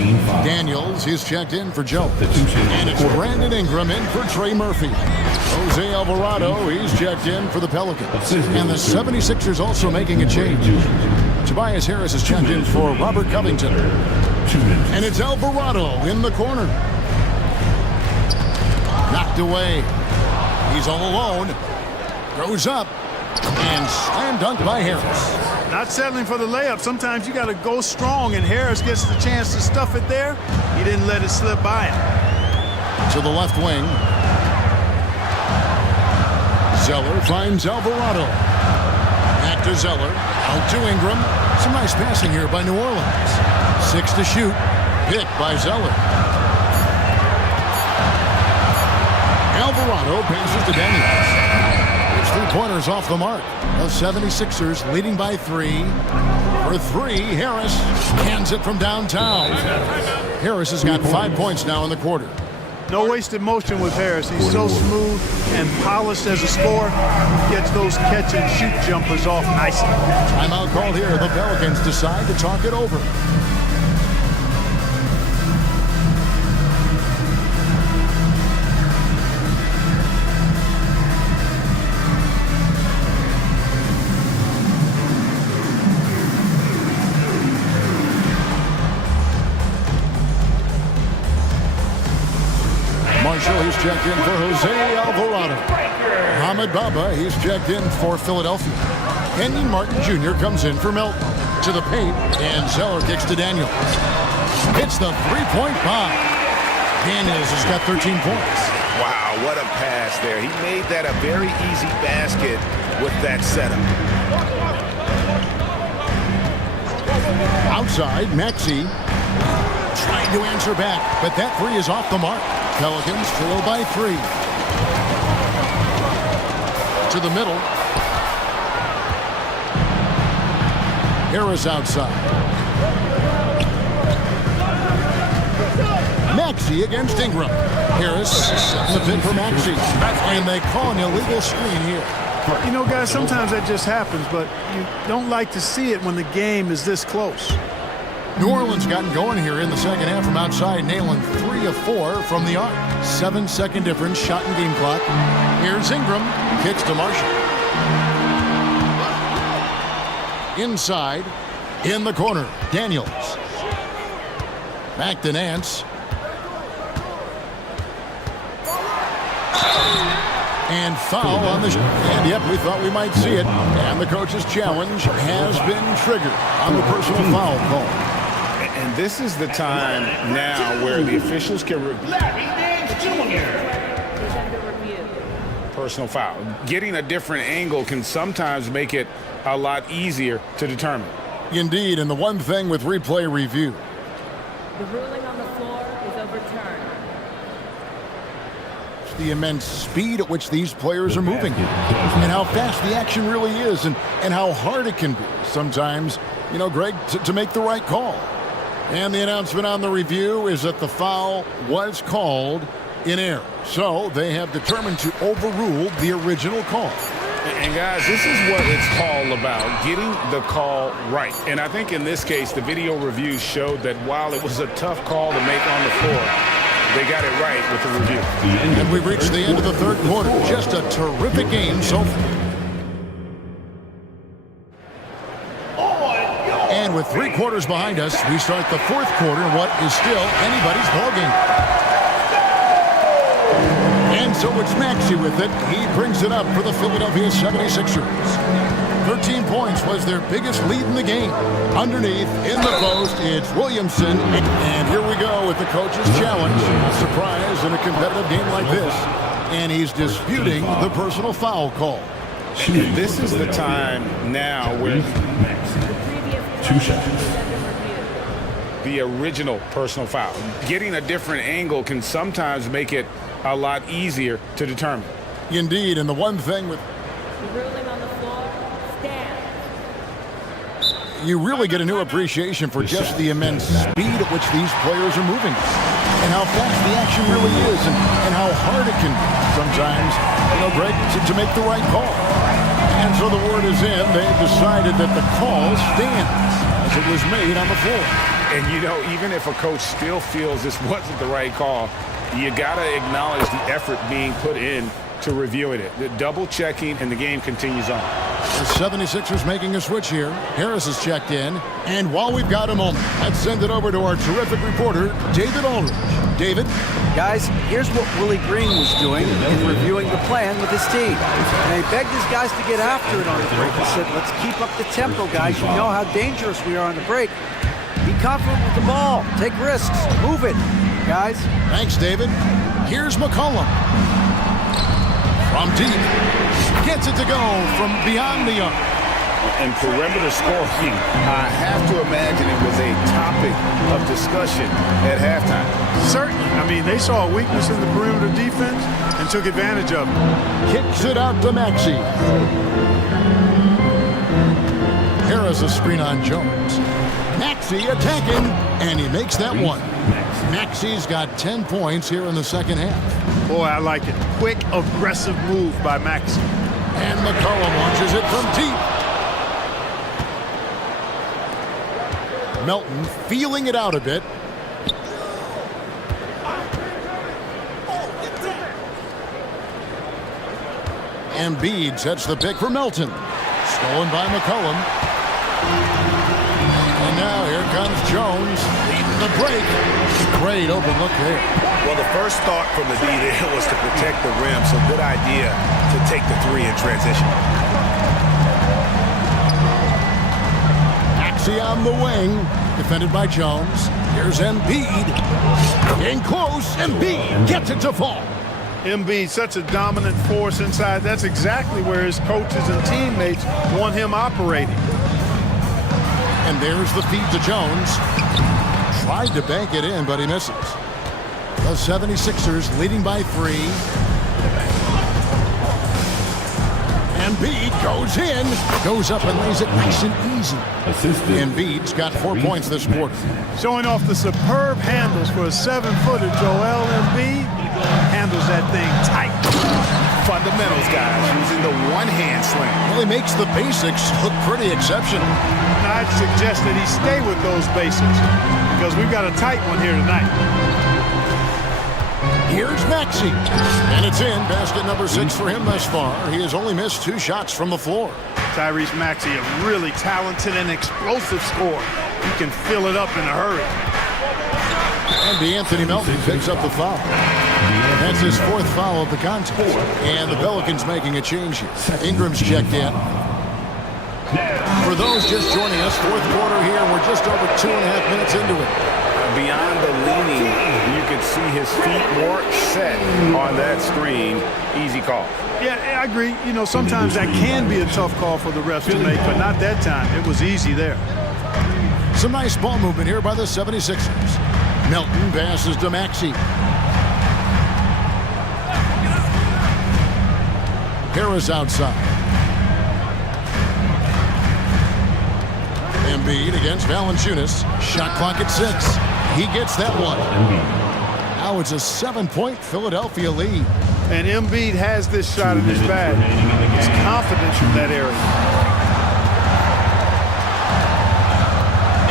Daniels, he's checked in for Joe. And it's Brandon Ingram in for Trey Murphy. Jose Alvarado, he's checked in for the Pelicans. And the 76ers also making a change. Tobias Harris is checked in for Robert Covington. And it's Alvarado in the corner. Knocked away. He's all alone. Goes up. And slam dunk by Harris. Not settling for the layup. Sometimes you got to go strong, and Harris gets the chance to stuff it there. He didn't let it slip by him. To the left wing. Zeller finds Alvarado. Back to Zeller. Out to Ingram. Some nice passing here by New Orleans. 6 to shoot. Picked by Zeller. Alvarado passes to Daniels. There's 3 pointers off the mark. The 76ers leading by 3. For 3, Harris hands it from downtown. Harris has got 5 points now in the quarter. No wasted motion with Harris. He's so smooth and polished as a scorer. He gets those catch and shoot jumpers off nicely. Timeout called here. The Pelicans decide to talk it over. Marshall, he's checked in for Jose Alvarado. Ahmed Baba, he's checked in for Philadelphia. Kenyon Martin Jr. comes in for Melton. To the paint, and Zeller kicks to Daniels. Hits the three-point bomb. Daniels has got 13 points. Wow, what a pass there. He made that a very easy basket with that setup. Outside, Maxey trying to answer back, but that three is off the mark. Pelicans trail by 3. To the middle. Harris outside. Maxey against Ingram. Harris setting the pin for Maxey. And they call an illegal screen here. You know, guys, sometimes that just happens, but you don't like to see it when the game is this close. New Orleans gotten going here in the second half from outside, nailing 3 of 4 from the arc. 7-second difference, shot and game clock. Here's Ingram, kicks to Marshall. Inside, in the corner, Daniels. Back to Nance. And foul on the and yep, we thought we might see it. And the coach's challenge has been triggered on the personal foul call. And this is the time now where the officials can review. Personal foul. Getting a different angle can sometimes make it a lot easier to determine. Indeed, and the one thing with replay review. The ruling on the floor is overturned. The immense speed at which these players are moving and how fast the action really is and how hard it can be sometimes, you know, Greg, to make the right call. And the announcement on the review is that the foul was called in error. So they have determined to overrule the original call. And guys, this is what it's all about, getting the call right. And I think in this case, the video review showed that while it was a tough call to make on the floor, they got it right with the review. And we've reached the end of the third quarter. Just a terrific game so far. And with 3 quarters behind us, we start the fourth quarter in what is still anybody's ballgame. And so it's Maxey with it. He brings it up for the Philadelphia 76ers. 13 points was their biggest lead in the game. Underneath, in the post, it's Williamson. And here we go with the coach's challenge. A surprise in a competitive game like this. And he's disputing the personal foul call. And this is the time now where 2 seconds. The original personal foul. Getting a different angle can sometimes make it a lot easier to determine. Indeed, and the one thing with The ruling on the floor stands. you really get a new appreciation for just the immense speed at which these players are moving and how fast the action really is and how hard it can be sometimes, you know, Greg, to make the right call. And so the word is in. They've decided that the call stands as it was made on the floor. And, you know, even if a coach still feels this wasn't the right call, you got to acknowledge the effort being put in to reviewing it. The double checking, and the game continues on. The 76ers making a switch here. Harris is checked in. And while we've got a moment, let's send it over to our terrific reporter, David Aldridge. David? Guys, here's what Willie Green was doing in reviewing the plan with his team. And he begged his guys to get after it on the break. He said, let's keep up the tempo, guys. You know how dangerous we are on the break. Be confident with the ball. Take risks. Move it, guys. Thanks, David. Here's McCollum. From deep. Gets it to go from beyond the arc. And perimeter scoring, I have to imagine it was a topic of discussion at halftime. Certainly. I mean, they saw a weakness in the perimeter defense and took advantage of it. Kicks it out to Maxey. Harris a screen on Jones. Maxey attacking, and he makes that one. Maxey's got 10 points here in the second half. Boy, I like it. Quick, aggressive move by Maxey. And McCollum launches it from deep. Melton feeling it out a bit. Embiid sets the pick for Melton. Stolen by McCollum. And now here comes Jones leading the break. Great open look there. Well, the first thought from the D there was to protect the rim, so good idea to take the three in transition. Maxey on the wing, defended by Jones. Here's Embiid. In close, Embiid gets it to fall. Embiid, such a dominant force inside. That's exactly where his coaches and teammates want him operating. And there's the feed to Jones. Tried to bank it in, but he misses. The 76ers leading by 3. Embiid goes in, goes up and lays it nice and easy. Embiid's got 4 points this quarter. Showing off the superb handles for a 7-footer, Joel Embiid handles that thing tight. Fundamentals, guys, using the one-hand slam. Well, he makes the basics look pretty exceptional. And I'd suggest that he stay with those basics because we've got a tight one here tonight. Here's Maxey, and it's in. Basket number 6 for him thus far. He has only missed 2 shots from the floor. Tyrese Maxey, a really talented and explosive scorer. He can fill it up in a hurry. And DeAnthony Melton picks up the foul. That's his 4th foul of the contest. And the Pelicans making a change here. Ingram's checked in. For those just joining us, 4th quarter here. We're just over 2.5 minutes into it. Beyond the leaning, you could see his feet more set on that screen. Easy call. Yeah, I agree. You know, sometimes that can be a tough call for the refs to make, but not that time. It was easy there. Some nice ball movement here by the 76ers. Melton passes to Maxey. Harris outside. Embiid against Valanciunas. Shot clock at 6. He gets that one. Now it's a 7-point Philadelphia lead. And Embiid has this shot in his bag. He's confident in that area.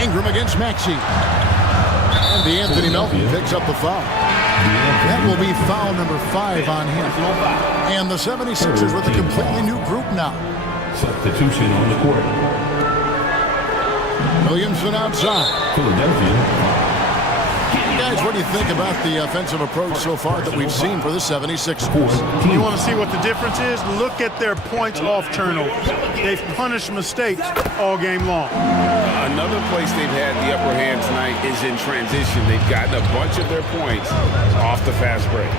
Ingram against Maxey. And DeAnthony Melton picks up the foul. That will be foul number 5 on him. And the 76ers with a completely new group now. Substitution on the court. Williamson outside. Philadelphia. Guys, what do you think about the offensive approach so far that we've seen for the 76ers? You want to see what the difference is? Look at their points off turnovers. They've punished mistakes all game long. Another place they've had the upper hand tonight is in transition. They've gotten a bunch of their points off the fast break.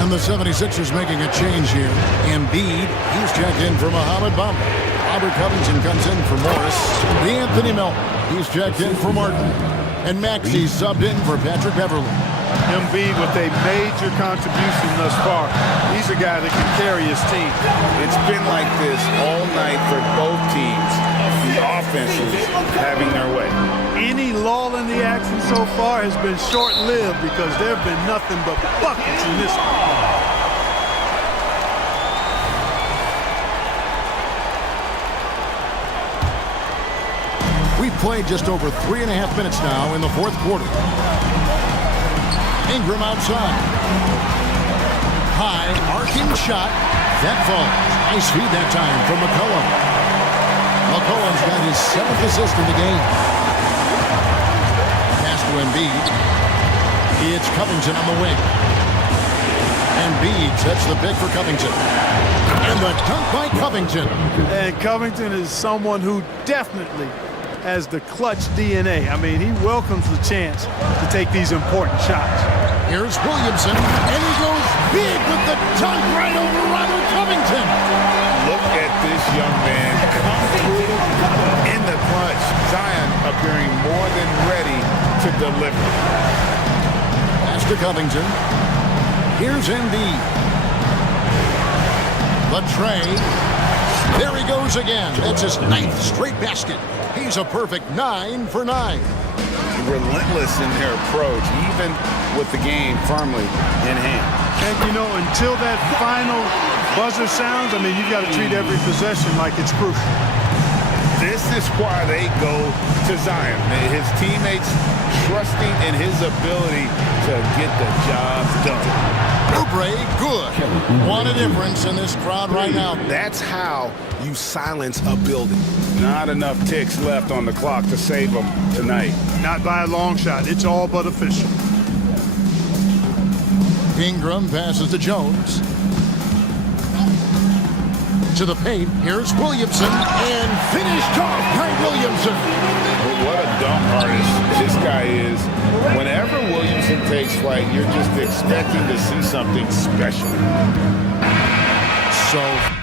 And the 76ers making a change here. Embiid, he's checked in for Mohamed Bamba. Robert Covington comes in for Morris. DeAnthony Melton, he's checked in for Martin. And Maxey subbed in for Patrick Beverly. Embiid with a major contribution thus far. He's a guy that can carry his team. It's been like this all night for both teams. The offenses having their way. Any lull in the action so far has been short-lived because there have been nothing but buckets in this one. We've played just over 3.5 minutes now in the 4th quarter. Ingram outside. High, arcing shot. That falls. Nice feed that time from McCollum. McCollum's got his 7th assist in the game. Pass to Embiid. It's Covington on the wing. Embiid sets the pick for Covington. And the dunk by Covington. And Covington is someone who definitely has the clutch DNA. I mean, he welcomes the chance to take these important shots. Here's Williamson, and he goes big with the dunk right over Robert Covington. Look at this young man come through in the clutch. Zion appearing more than ready to deliver. Pass to Covington. Here's Embiid. The tray. There he goes again. That's his 9th straight basket. He's a perfect 9 for 9. Relentless in their approach, even with the game firmly in hand. And, you know, until that final buzzer sounds, I mean, you've got to treat every possession like it's crucial. This is why they go to Zion. His teammates trusting in his ability to get the job done. Oubre, good. What a difference in this crowd right now. That's how you silence a building. Not enough ticks left on the clock to save them tonight. Not by a long shot. It's all but official. Ingram passes to Jones. into the paint. Here's Williamson, and finished off by Williamson. What a dunk artist this guy is. Whenever Williamson takes flight, you're just expecting to see something special. So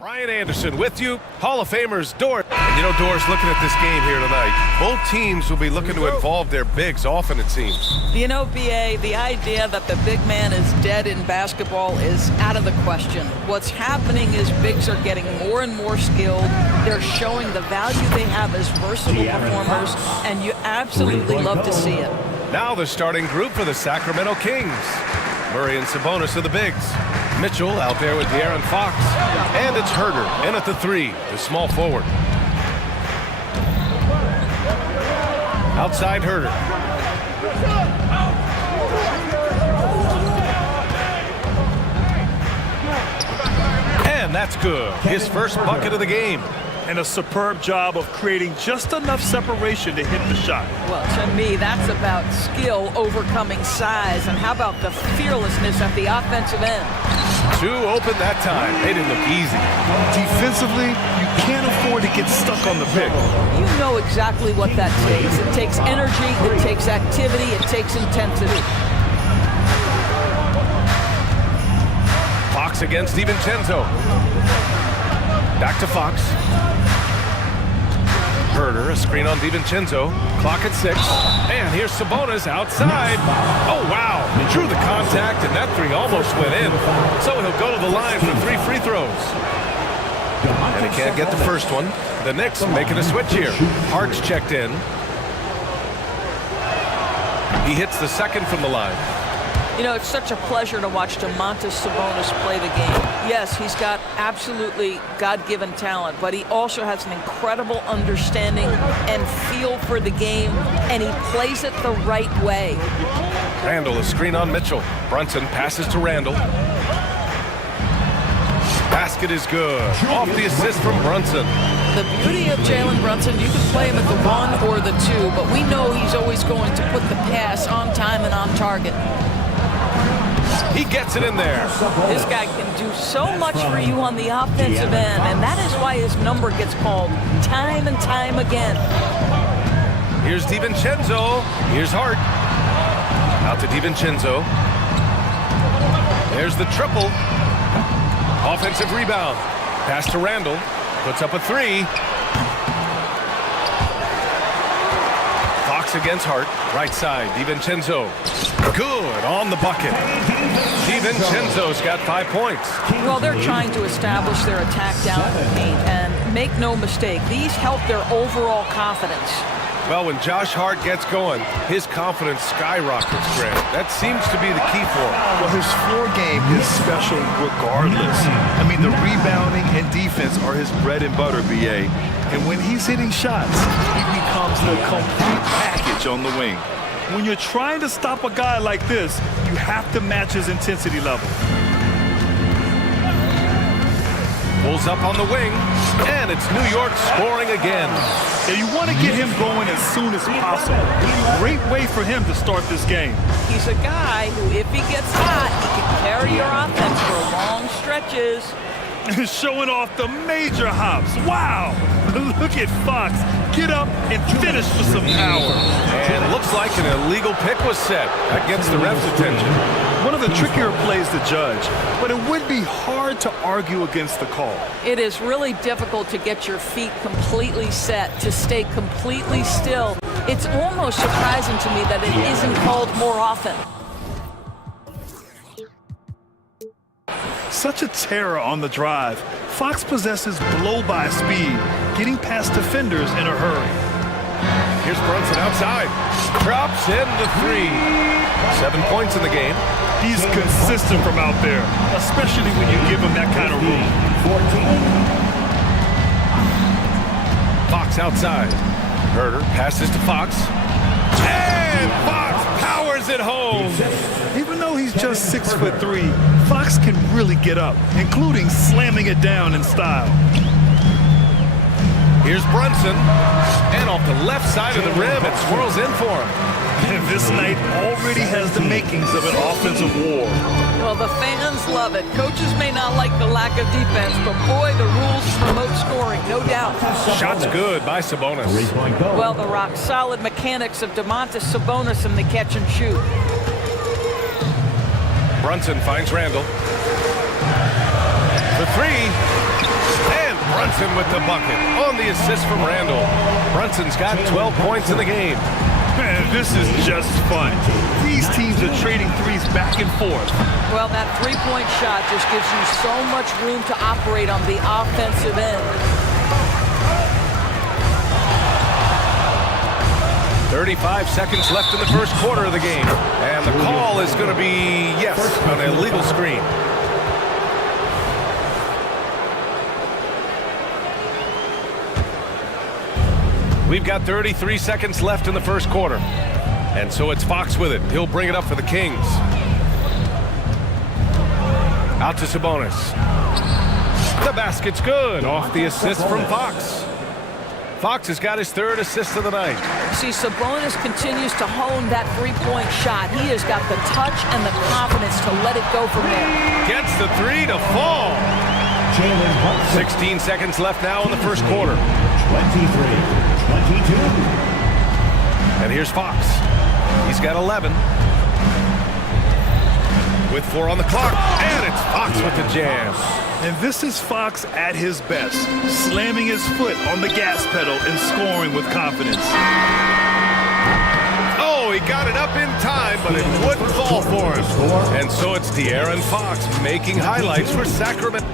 Brian Anderson with you, Hall of Famers Doris. And you know, Doris, looking at this game here tonight, both teams will be looking to involve their bigs often, it seems. You know, BA, the idea that the big man is dead in basketball is out of the question. What's happening is bigs are getting more and more skilled. They're showing the value they have as versatile performers, and you absolutely love to see it. Now the starting group for the Sacramento Kings. Murray and Sabonis are the bigs. Mitchell out there with De'Aaron Fox. And it's Herder in at the 3, the small forward. Outside Herder. And that's good. His first bucket of the game. And a superb job of creating just enough separation to hit the shot. Well, to me, that's about skill overcoming size. And how about the fearlessness at the offensive end? 2 open that time. They didn't look easy. Defensively, you can't afford to get stuck on the pick. You know exactly what that takes. It takes energy, it takes activity, it takes intensity. Fox against DiVincenzo. Back to Fox. Herder, a screen on DiVincenzo. Clock at 6. And here's Sabonis outside. Oh, wow. Drew the contact, and that 3 almost went in. So he'll go to the line for 3 free throws. And he can't get the first one. The Knicks making a switch here. Hart's checked in. He hits the second from the line. You know, it's such a pleasure to watch Domantas Sabonis play the game. Yes, he's got absolutely God-given talent, but he also has an incredible understanding and feel for the game, and he plays it the right way. Randall, a screen on Mitchell. Brunson passes to Randall. Basket is good. Off the assist from Brunson. The beauty of Jalen Brunson, you can play him at the 1 or the 2, but we know he's always going to put the pass on time and on target. He gets it in there. This guy can do so much for you on the offensive end, and that is why his number gets called time and time again. Here's DiVincenzo. Here's Hart. Out to DiVincenzo. There's the triple. Offensive rebound. Pass to Randall. Puts up a 3. Fox against Hart. Right side. DiVincenzo. Good on the bucket. DiVincenzo's got 5 points. Well, they're trying to establish their attack down in the paint, and make no mistake, these help their overall confidence. Well, when Josh Hart gets going, his confidence skyrockets, Grant. That seems to be the key for him. Well, his floor game is special regardless. I mean, the rebounding and defense are his bread and butter, BA. And when he's hitting shots, he becomes the complete package on the wing. When you're trying to stop a guy like this, you have to match his intensity level. Pulls up on the wing, and it's New York scoring again. And you want to get him going as soon as possible. Great way for him to start this game. He's a guy who, if he gets hot, he can carry your offense for long stretches. Showing off the major hops. Wow! Look at Fox. Get up and finish with some power. And it looks like an illegal pick was set. That gets the ref's attention. One of the trickier plays to judge, but it would be hard to argue against the call. It is really difficult to get your feet completely set, to stay completely still. It's almost surprising to me that it isn't called more often. Such a terror on the drive. Fox possesses blow-by speed, getting past defenders in a hurry. Here's Brunson outside. Drops in the 3. 7 points in the game. He's consistent from out there, especially when you give him that kind of room. 14. Fox outside. Herder passes to Fox. And Fox powers it home. Even though he's just 6'3", Fox can really get up, including slamming it down in style. Here's Brunson. And off the left side of the rim, it swirls in for him. And this night already has the makings of an offensive war. Well, the fans love it. Coaches may not like the lack of defense, but boy, the rules promote scoring, no doubt. Shot's good by Sabonis. Well, the rock-solid mechanics of Domantas Sabonis in the catch and shoot. Brunson finds Randall. The 3. And Brunson with the bucket on the assist from Randall. Brunson's got 12 points in the game. Man, this is just fun. These teams are trading threes back and forth. Well, that three-point shot just gives you so much room to operate on the offensive end. 35 seconds left in the first quarter of the game. And the call is going to be, yes, an illegal screen. We've got 33 seconds left in the first quarter. And so it's Fox with it. He'll bring it up for the Kings. Out to Sabonis. The basket's good. Off the assist from Fox. Fox has got his third assist of the night. See, Sabonis continues to hone that three-point shot. He has got the touch and the confidence to let it go from there. Gets the three to fall. 16 seconds left now in the first quarter. 23-22. And here's Fox. He's got 11. With 4 on the clock. And it's Fox with the jam. And this is Fox at his best, slamming his foot on the gas pedal and scoring with confidence. Oh, he got it up in time, but it wouldn't fall for him. And so it's De'Aaron Fox making highlights for Sacramento.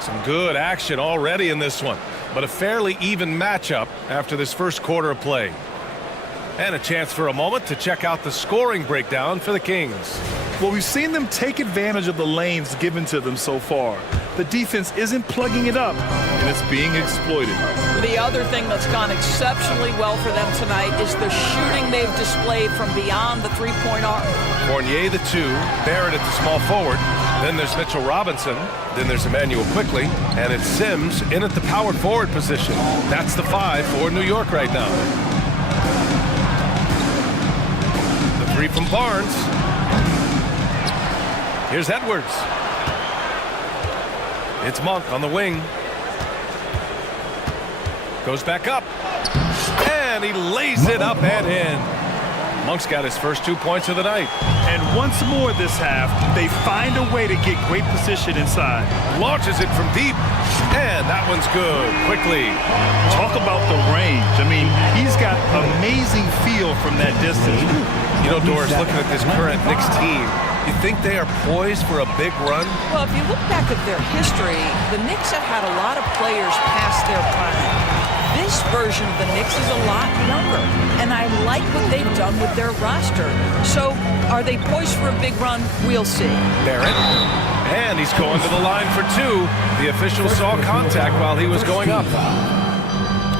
Some good action already in this one, but a fairly even matchup after this first quarter of play. And a chance for a moment to check out the scoring breakdown for the Kings. Well, we've seen them take advantage of the lanes given to them so far. The defense isn't plugging it up, and it's being exploited. The other thing that's gone exceptionally well for them tonight is the shooting they've displayed from beyond the three-point arc. Fournier, the 2, Barrett at the small forward. Then there's Mitchell Robinson. Then there's Emmanuel Quickly. And it's Sims in at the power forward position. That's the 5 for New York right now. 3 from Barnes. Here's Edwards. It's Monk on the wing. Goes back up. And he lays it up and in. Monk's got his first 2 points of the night. And once more this half, they find a way to get great position inside. Launches it from deep. And that one's good. Quickly. Talk about the range. I mean, he's got amazing feel from that distance. You know, Doris, looking at this current Knicks team, you think they are poised for a big run? Well, if you look back at their history, the Knicks have had a lot of players past their prime. This version of the Knicks is a lot younger, and I like what they've done with their roster. So, are they poised for a big run? We'll see. Barrett, and he's going to the line for 2. The official saw contact while he was going up.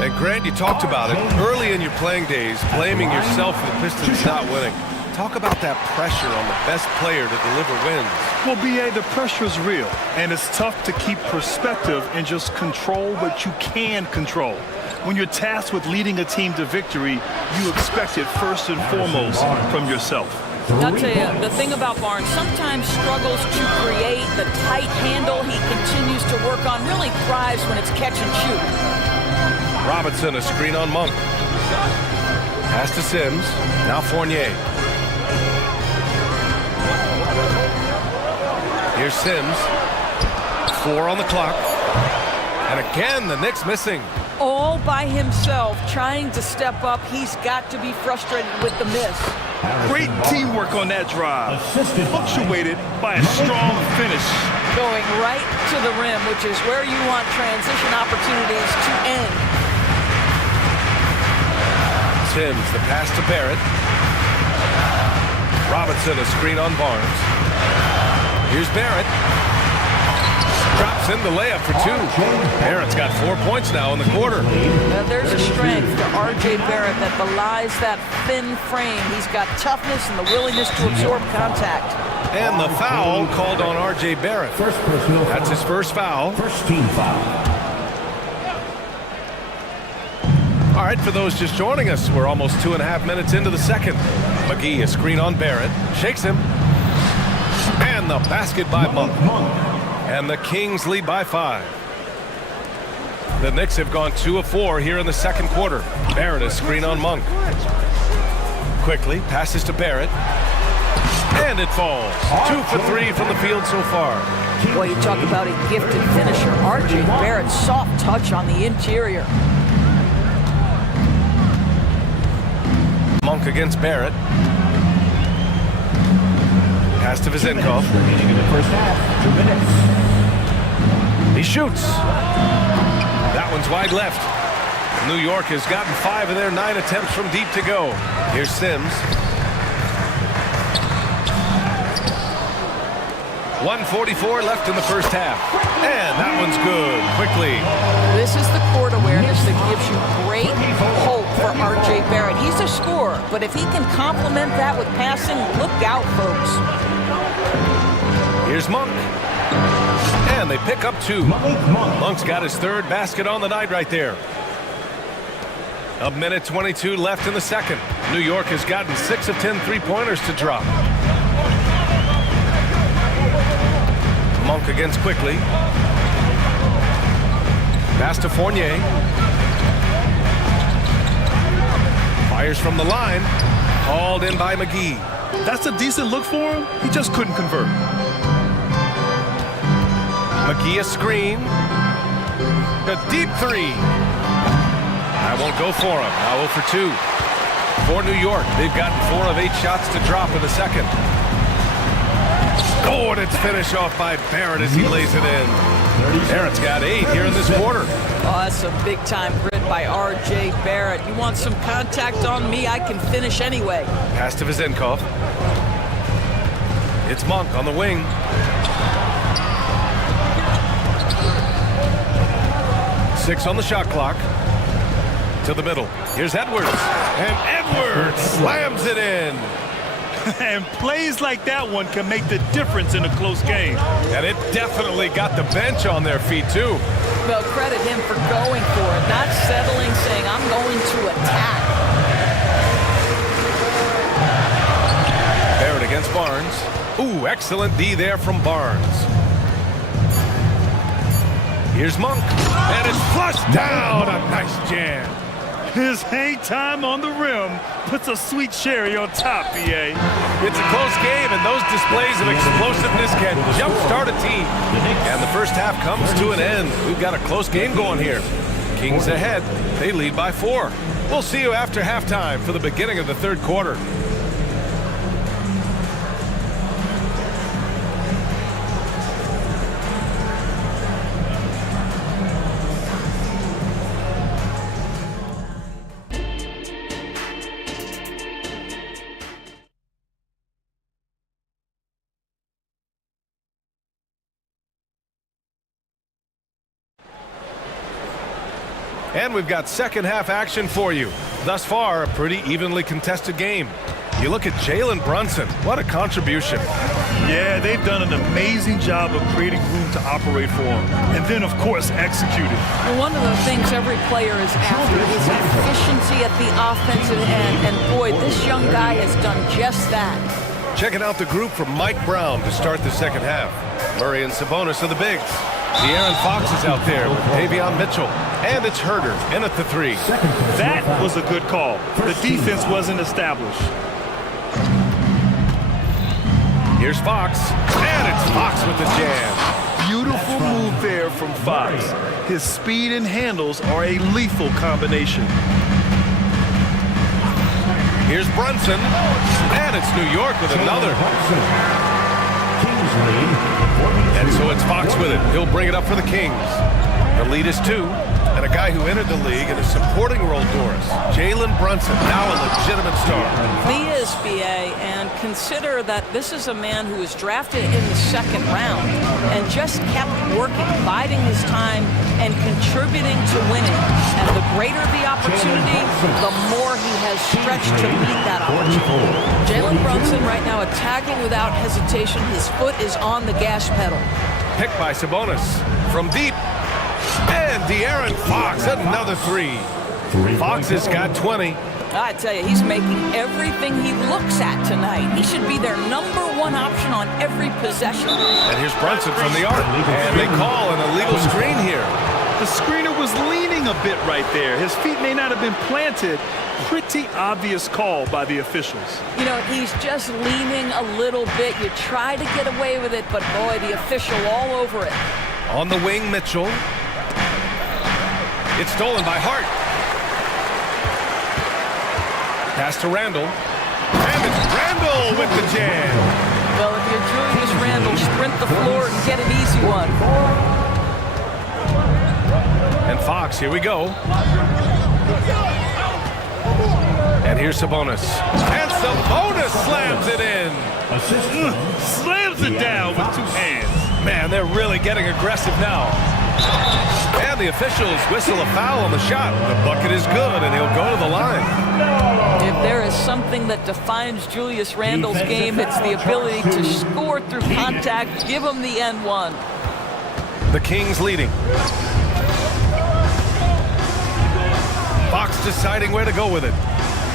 And Grant, you talked about it early in your playing days, blaming yourself for the Pistons not winning. Talk about that pressure on the best player to deliver wins. Well, B.A., the pressure is real, and it's tough to keep perspective and just control what you can control. When you're tasked with leading a team to victory, you expect it first and foremost from yourself. I'll tell you, the thing about Barnes, sometimes struggles to create the tight handle he continues to work on, really thrives when it's catch and shoot. Robinson, a screen on Monk. Pass to Sims. Now Fournier. Here's Sims. 4 on the clock. And again, the Knicks missing. All by himself, trying to step up. He's got to be frustrated with the miss. Great teamwork on that drive. Punctuated by a strong finish. Going right to the rim, which is where you want transition opportunities to end. Sims, the pass to Barrett. Robinson, a screen on Barnes. Here's Barrett. Drops in the layup for 2. Barrett's got 4 points now in the quarter. Now there's a strength to R.J. Barrett that belies that thin frame. He's got toughness and the willingness to absorb contact. And the foul called on R.J. Barrett. That's his first foul. First team foul. All right, for those just joining us, we're almost 2.5 minutes into the second. McGee, a screen on Barrett. Shakes him. And the basket by Monk. And the Kings lead by 5. The Knicks have gone 2 of 4 here in the second quarter. Barrett, a screen on Monk. Quickly passes to Barrett. And it falls. 2 for 3 from the field so far. Well, you talk about a gifted finisher. R.J. Barrett, soft touch on the interior. Monk against Barrett. Pass to Vizenkov. Remaining in the first half. 2 minutes. He shoots. That one's wide left. New York has gotten 5 of their 9 attempts from deep to go. Here's Sims. 1:44 left in the first half. And that one's good. Quickly. This is the court awareness that gives you great hope for R.J. Barrett. He's a scorer, but if he can complement that with passing, look out, folks. Here's Monk. And they pick up 2. Monk's got his 3rd basket on the night right there. 1:22 left in the second. New York has gotten 6 of 10 3-pointers to drop. Monk against Quickly. Pass to Fournier. Fires from the line. Hauled in by McGee. That's a decent look for him. He just couldn't convert. McGee a screen. A deep 3. That won't go for him. Now 0 for 2. For New York, they've gotten 4 of 8 shots to drop in the second. Oh, and it's finished off by Barrett as he lays it in. Barrett's got 8 here in this quarter. Oh, that's a big-time grit by R.J. Barrett. You want some contact on me, I can finish anyway. Pass to Vizenkov. It's Monk on the wing. Six on the shot clock. To the middle. Here's Edwards. And Edwards slams it in. And plays like that one can make the difference in a close game. And it definitely got the bench on their feet, too. Well, credit him for going for it, not settling, saying, I'm going to attack. Barrett against Barnes. Ooh, excellent D there from Barnes. Here's Monk. And it's flushed down. A nice jam. His hang time on the rim puts a sweet cherry on top, EA. It's a close game, and those displays of explosiveness can jumpstart a team. And the first half comes to an end. We've got a close game going here. Kings ahead. They lead by 4. We'll see you after halftime for the beginning of the third quarter. And we've got second half action for you. Thus far, a pretty evenly contested game. You look at Jalen Brunson. What a contribution. Yeah, they've done an amazing job of creating room to operate for him. And then, of course, executed. Well, one of the things every player is after is efficiency at the offensive end. And boy, this young guy has done just that. Checking out the group from Mike Brown to start the second half. Murray and Sabonis are the bigs. De'Aaron Fox is out there with Davion Mitchell. And it's Herder in at the 3. That was a good call. The defense wasn't established. Here's Fox. And it's Fox with the jam. Beautiful move there from Fox. His speed and handles are a lethal combination. Here's Brunson. And it's New York with another. And so it's Fox with it. He'll bring it up for the Kings. The lead is 2. And a guy who entered the league in a supporting role, Doris. Jalen Brunson, now a legitimate star. He is, B.A., and consider that this is a man who was drafted in the second round and just kept working, biding his time, and contributing to winning. And the greater the opportunity, the more he has stretched to meet that opportunity. Jalen Brunson right now attacking without hesitation. His foot is on the gas pedal. Picked by Sabonis from deep. And De'Aaron Fox, another 3. Fox has got 20. I tell you, he's making everything he looks at tonight. He should be their #1 option on every possession. And here's Brunson from the arc. And they call an illegal screen here. The screener was leaning leaning a bit right there. His feet may not have been planted. Pretty obvious call by the officials. You know, he's just leaning a little bit. You try to get away with it, but boy, the official all over it. On the wing, Mitchell. It's stolen by Hart. Pass to Randall. And it's Randall with the jam. Well, if you're Julius Randle, sprint the floor and get an easy one. And Fox, here we go. And here's Sabonis. And Sabonis slams it in. Slams it down with two hands. Man, they're really getting aggressive now. And the officials whistle a foul on the shot. The bucket is good, and he'll go to the line. If there is something that defines Julius Randle's game, it's the ability to score through contact. Give him the N1. The Kings leading. Fox deciding where to go with it.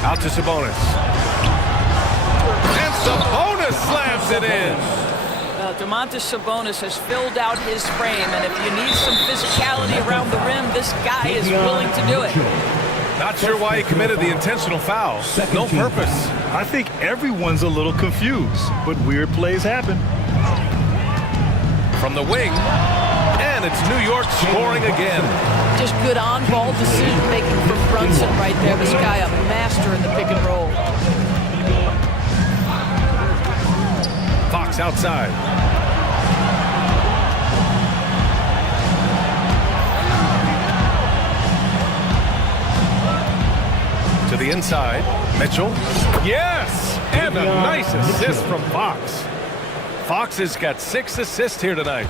Out to Sabonis. And Sabonis slams it in. Domantas Sabonis has filled out his frame, and if you need some physicality around the rim, this guy is willing to do it. Not sure why he committed the intentional foul. No purpose. I think everyone's a little confused, but weird plays happen. From the wing, and it's New York scoring again. Just good on-ball decision-making from Brunson right there. This guy a master in the pick and roll. Fox outside. To the inside, Mitchell. Yes! And a nice assist from Fox. Fox has got 6 assists here tonight.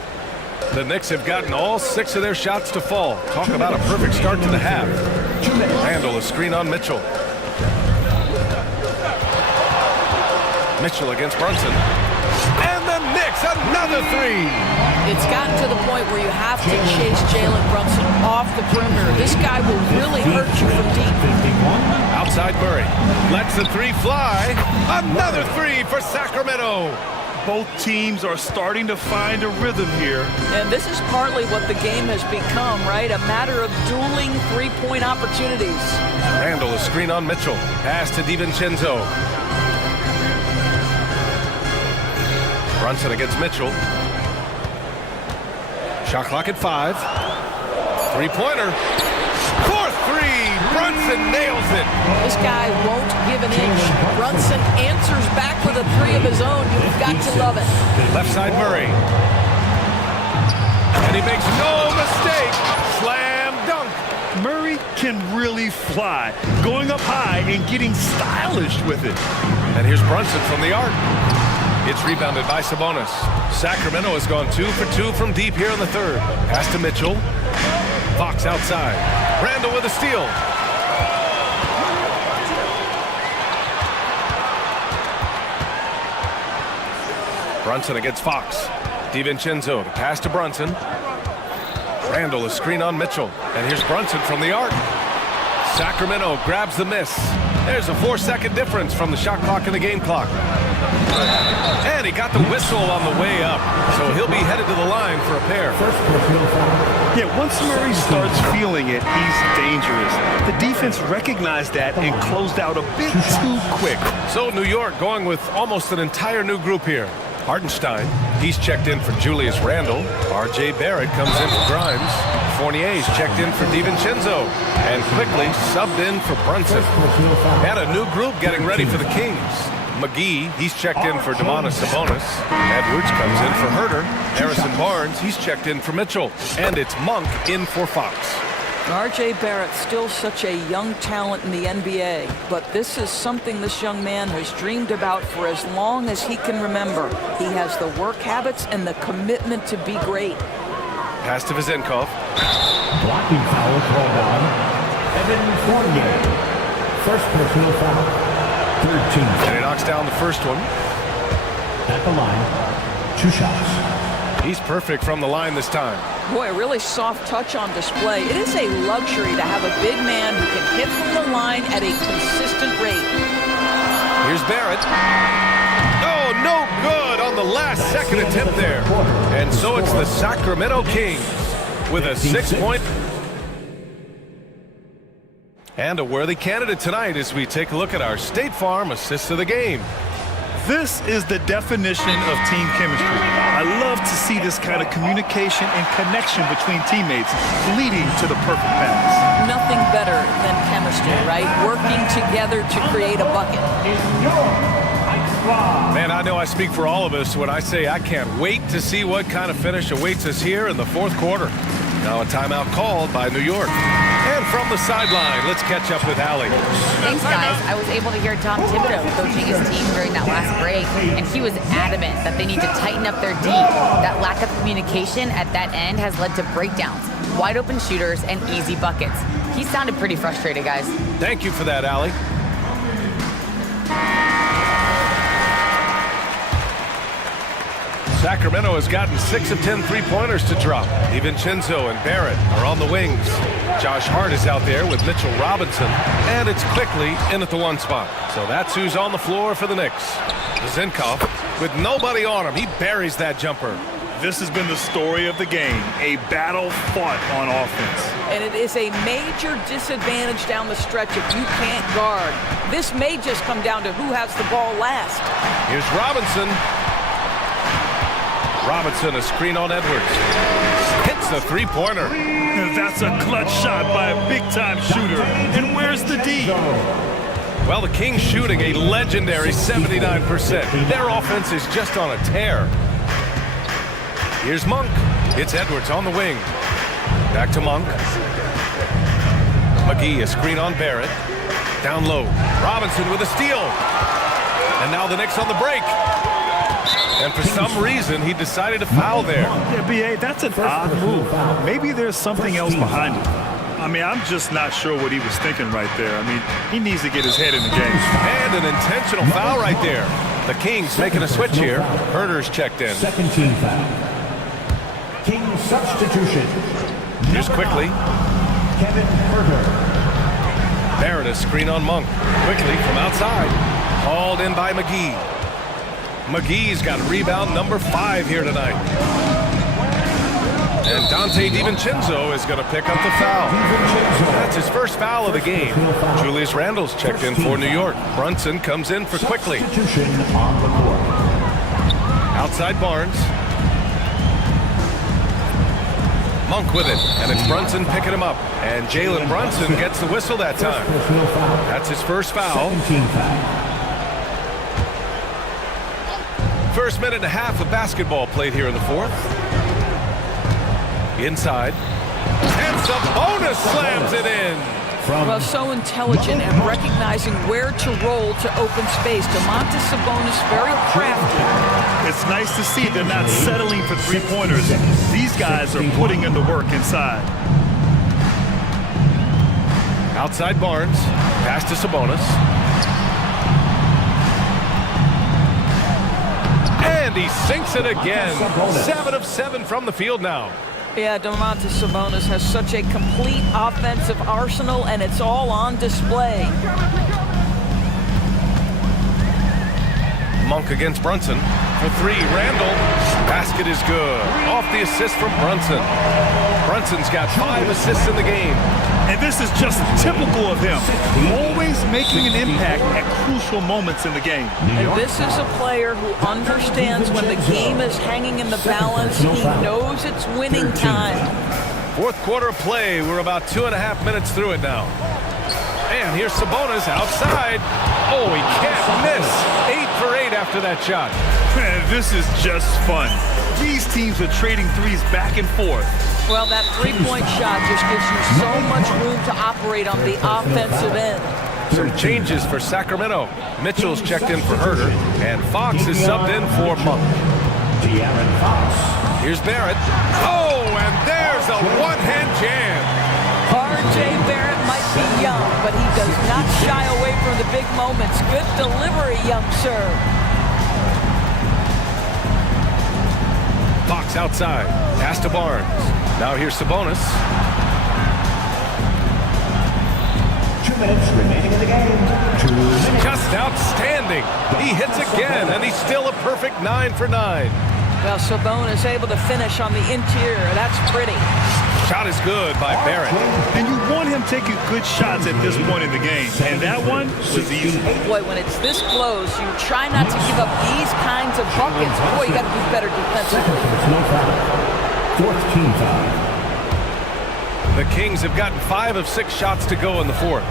The Knicks have gotten all 6 of their shots to fall. Talk about a perfect start to the half. Randall, a screen on Mitchell. Mitchell against Brunson. And the Knicks, another 3. It's gotten to the point where you have to chase Jalen Brunson off the perimeter. This guy will really hurt you from deep. Outside Murray. Lets the 3 fly. Another 3 for Sacramento. Both teams are starting to find a rhythm here. And this is partly what the game has become, right? A matter of dueling three-point opportunities. Randall, a screen on Mitchell. Pass to DiVincenzo. Brunson against Mitchell. Shot clock at 5. Three-pointer. 4-3. Brunson nails it. This guy won't give an inch. Brunson answers back with a 3 of his own. You've got to love it. Left side Murray. And he makes no mistake. Slam dunk. Murray can really fly, going up high and getting stylish with it. And here's Brunson from the arc. It's rebounded by Sabonis. Sacramento has gone 2 for 2 from deep here in the third. Pass to Mitchell. Fox outside. Randall with a steal. Brunson against Fox. DiVincenzo to pass to Brunson. Randall, a screen on Mitchell. And here's Brunson from the arc. Sacramento grabs the miss. There's a 4-second difference from the shot clock and the game clock. And he got the whistle on the way up. So he'll be headed to the line for a pair. Yeah, once Murray starts feeling it, he's dangerous. The defense recognized that and closed out a bit too quick. So New York going with almost an entire new group here. Hartenstein, he's checked in for Julius Randle. R.J. Barrett comes in for Grimes. Fournier's checked in for DiVincenzo. And quickly subbed in for Brunson. And a new group getting ready for the Kings. McGee, he's checked in for Domantas Sabonis. Edwards comes in for Herter. Harrison Barnes, he's checked in for Mitchell. And it's Monk in for Fox. R.J. Barrett, still such a young talent in the NBA, but this is something this young man has dreamed about for as long as he can remember. He has the work habits and the commitment to be great. Pass to Vizenkov. Blocking foul called on Evan Fournier. First personal foul. 13. And he knocks down the first one. At the line, 2 shots. He's perfect from the line this time. Boy, a really soft touch on display. It is a luxury to have a big man who can hit from the line at a consistent rate. Here's Barrett. Oh, no good on the last second attempt there. And so it's the Sacramento Kings with a 6-point And a worthy candidate tonight as we take a look at our State Farm assist of the game. This is the definition of team chemistry. I love to see this kind of communication and connection between teammates leading to the perfect pass. Nothing better than chemistry, right? Working together to create a bucket. Man, I know I speak for all of us when I say I can't wait to see what kind of finish awaits us here in the fourth quarter. Now a timeout called by New York. And from the sideline, let's catch up with Allie. Thanks, guys. I was able to hear Tom Thibodeau coaching his team during that last break, and he was adamant that they need to tighten up their D. That lack of communication at that end has led to breakdowns, wide open shooters, and easy buckets. He sounded pretty frustrated, guys. Thank you for that, Allie. Sacramento has gotten 6 of 10 three-pointers to drop. DiVincenzo and Barrett are on the wings. Josh Hart is out there with Mitchell Robinson, and it's quickly in at the 1 spot. So that's who's on the floor for the Knicks. Zinkov, with nobody on him, he buries that jumper. This has been the story of the game, a battle fought on offense. And it is a major disadvantage down the stretch if you can't guard. This may just come down to who has the ball last. Here's Robinson. Robinson, a screen on Edwards. Hits the three-pointer. That's a clutch shot by a big-time shooter. And where's the D? Well, the Kings shooting a legendary 79%. Their offense is just on a tear. Here's Monk. It's Edwards on the wing. Back to Monk. McGee, a screen on Barrett. Down low. Robinson with a steal. And now the Knicks on the break. And for some reason, he decided to foul there. Yeah, B.A., that's an odd move. Maybe there's something else behind it. I mean, I'm just not sure what he was thinking right there. I mean, he needs to get his head in the game. And an intentional foul right there. The Kings making a switch here. Herter's checked in. Second team foul. Kings substitution. Here's quickly. Kevin Herter. Barrett, a screen on Monk. Quickly from outside. Hauled in by McGee. McGee's got rebound number 5 here tonight. And Dante DiVincenzo is going to pick up the foul. That's his first foul of the game. Julius Randle's checked in for New York. Brunson comes in for quickly. Outside Barnes. Monk with it, and it's Brunson picking him up. And Jalen Brunson gets the whistle that time. That's his first foul. First minute and a half of basketball played here in the fourth. Inside. And Sabonis slams it in. Well, so intelligent and recognizing where to roll to open space. Domantas Sabonis, very crafty. It's nice to see they're not settling for three-pointers. These guys are putting in the work inside. Outside Barnes. Pass to Sabonis. And he sinks it again. 7 of 7 from the field now. Yeah, Domantas Sabonis has such a complete offensive arsenal, and it's all on display. Monk against Brunson. For 3, Randle. Basket is good. Off the assist from Brunson. Brunson's got 5 assists in the game. And this is just typical of him. Always making an impact at crucial moments in the game. And this is a player who understands when the game is hanging in the balance. He knows it's winning time. Fourth quarter of play. We're about 2.5 minutes through it now. And here's Sabonis outside. Oh, he can't miss. 8 for 8 after that shot. Man, this is just fun. These teams are trading threes back and forth. Well, that three-point shot just gives you so much room to operate on the offensive end. Some changes for Sacramento. Mitchell's checked in for Herter, and Fox is subbed in for Monk. Here's Barrett. Oh, and there's a one-hand jam. R.J. Barrett might be young, but he does not shy away from the big moments. Good delivery, young sir. Fox outside. Pass to Barnes. Now here's Sabonis. 2 minutes remaining in the game. Just outstanding. He hits again, and he's still a perfect 9 for 9. Well, Sabonis able to finish on the interior. That's pretty. Shot is good by Barrett. And you want him taking good shots at this point in the game. And that one was easy. Boy, when it's this close, you try not to give up these kinds of buckets. Boy, you got to be better defensively. Fourth team foul. The Kings have gotten 5 of 6 shots to go in the fourth.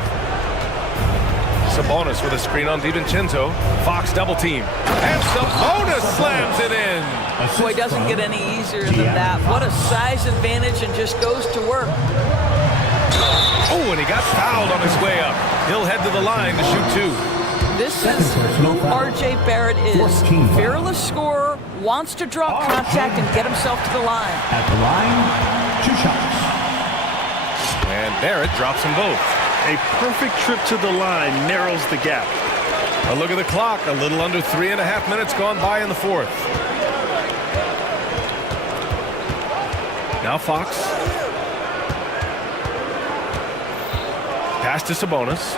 Sabonis with a screen on DiVincenzo. Fox double team. And Sabonis slams it in. Boy, doesn't get any easier than that. What a size advantage, and just goes to work. Oh, and he got fouled on his way up. He'll head to the line to shoot 2. This is who R.J. Barrett is. Fearless scorer, wants to draw contact and get himself to the line. At the line, 2 shots. And Barrett drops them both. A perfect trip to the line narrows the gap. A look at the clock. A little under 3.5 minutes gone by in the fourth. Now Fox. Pass to Sabonis.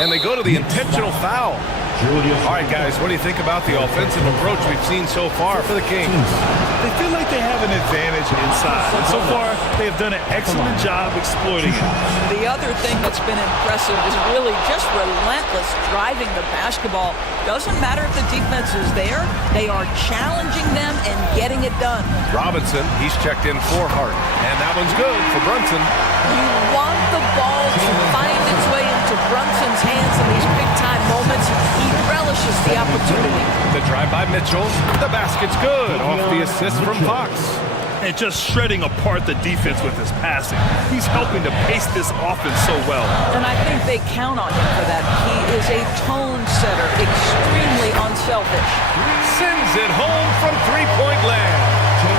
And they go to the intentional foul. All right, guys, what do you think about the offensive approach we've seen so far for the Kings? They feel like they have an advantage inside. And so far, they have done an excellent job exploiting it. The other thing that's been impressive is really just relentless driving the basketball. Doesn't matter if the defense is there, they are challenging them and getting it done. Robinson, he's checked in for Hart. And that one's good for Brunson. You want the ball to find its way into Brunson's hands in these big-time moments. He relishes the opportunity. The drive by Mitchell. The basket's good off the assist from Fox. And just shredding apart the defense with his passing. He's helping to pace this offense so well. And I think they count on him for that. He is a tone setter, extremely unselfish. Sends it home from three-point land.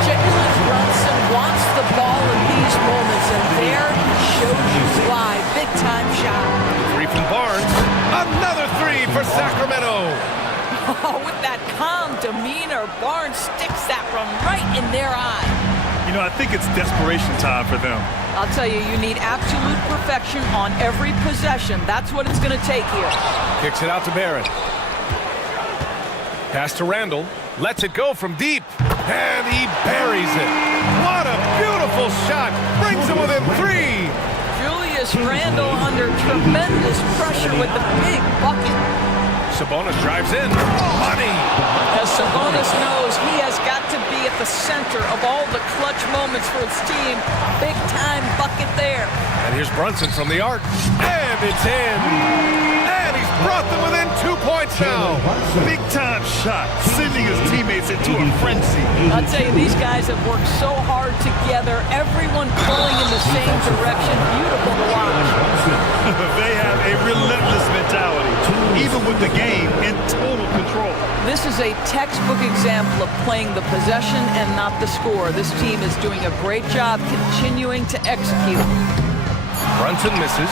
Jalen Brunson wants the ball in these moments, and there he shows you why. Big-time shot. 3 from Barnes. Another 3 for Sacramento. Oh, with that calm demeanor, Barnes sticks that one right in their eye. You know, I think it's desperation time for them. I'll tell you, you need absolute perfection on every possession. That's what it's going to take here. Kicks it out to Barrett. Pass to Randall. Lets it go from deep. And he buries it. What a beautiful shot. Brings him within 3. Julius Randle under tremendous pressure with the big bucket. Sabonis drives in. Money. As Sabonis knows, he has got to be at the center of all the clutch moments for his team. Big time bucket there. And here's Brunson from the arc. And it's in. And he's brought them within 2 points now. Big time shot, sending his teammates into a frenzy. I'll tell you, these guys have worked so hard together. Everyone pulling in the same direction. Beautiful to watch. They have a relentless mentality, even with the game in total control. This is a textbook example of playing the possession and not the score. This team is doing a great job continuing to execute. Brunson misses.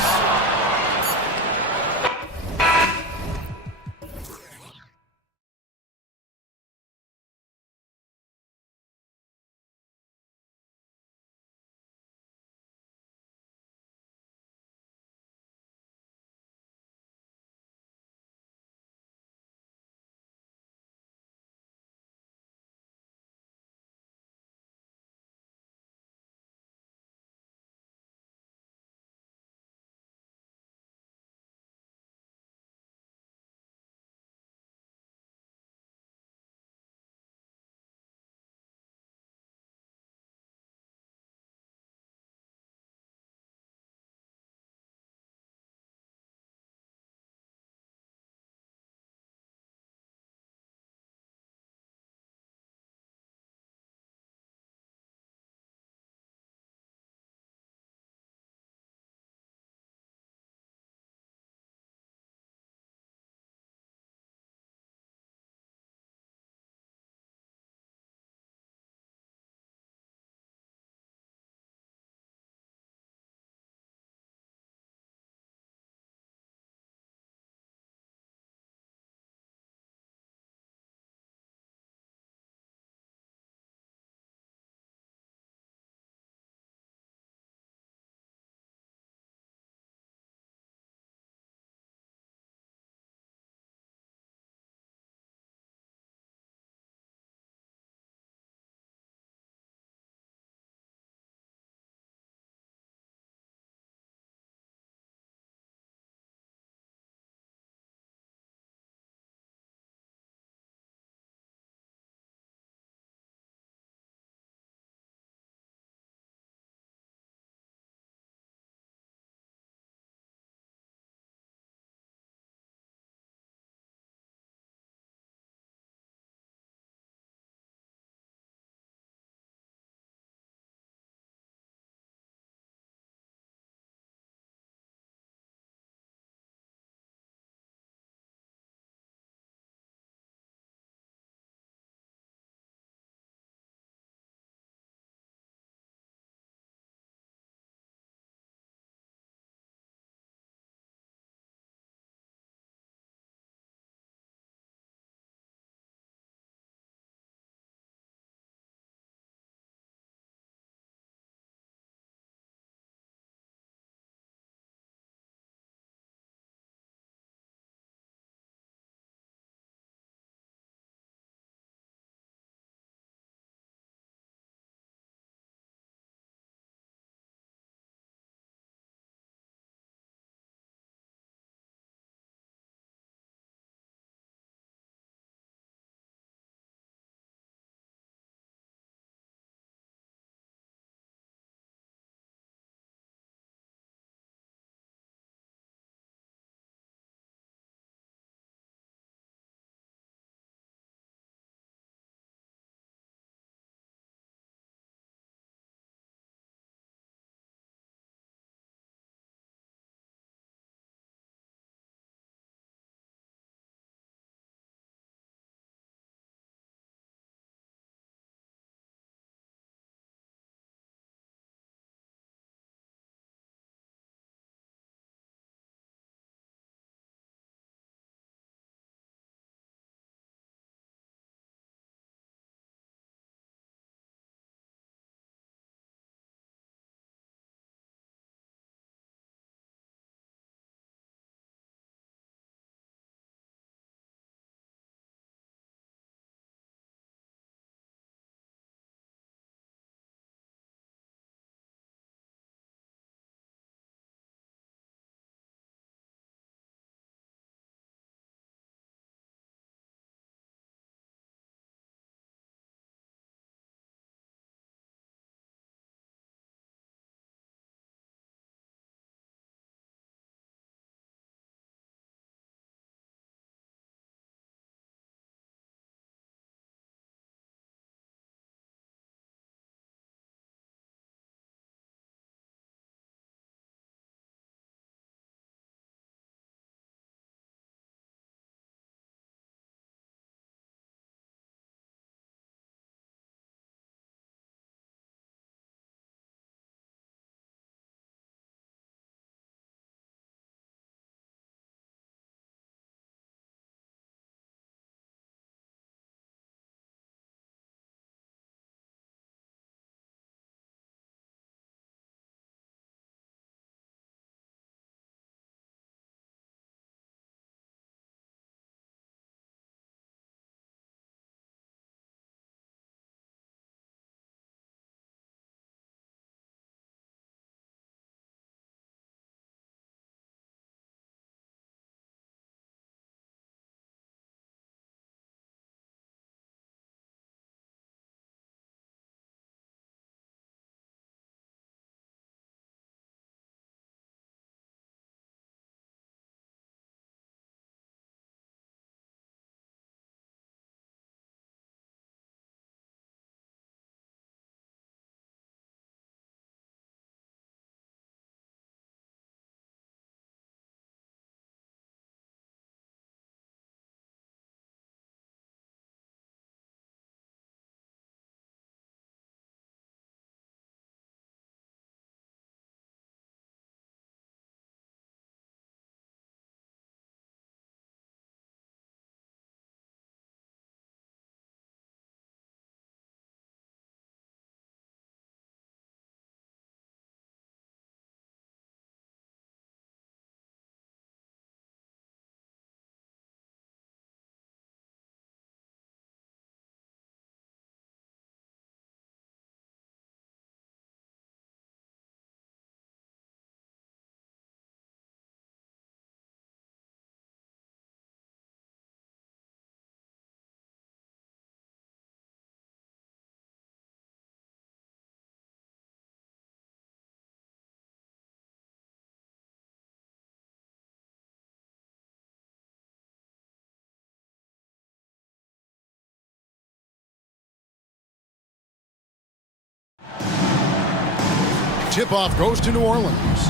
Tip-off goes to New Orleans.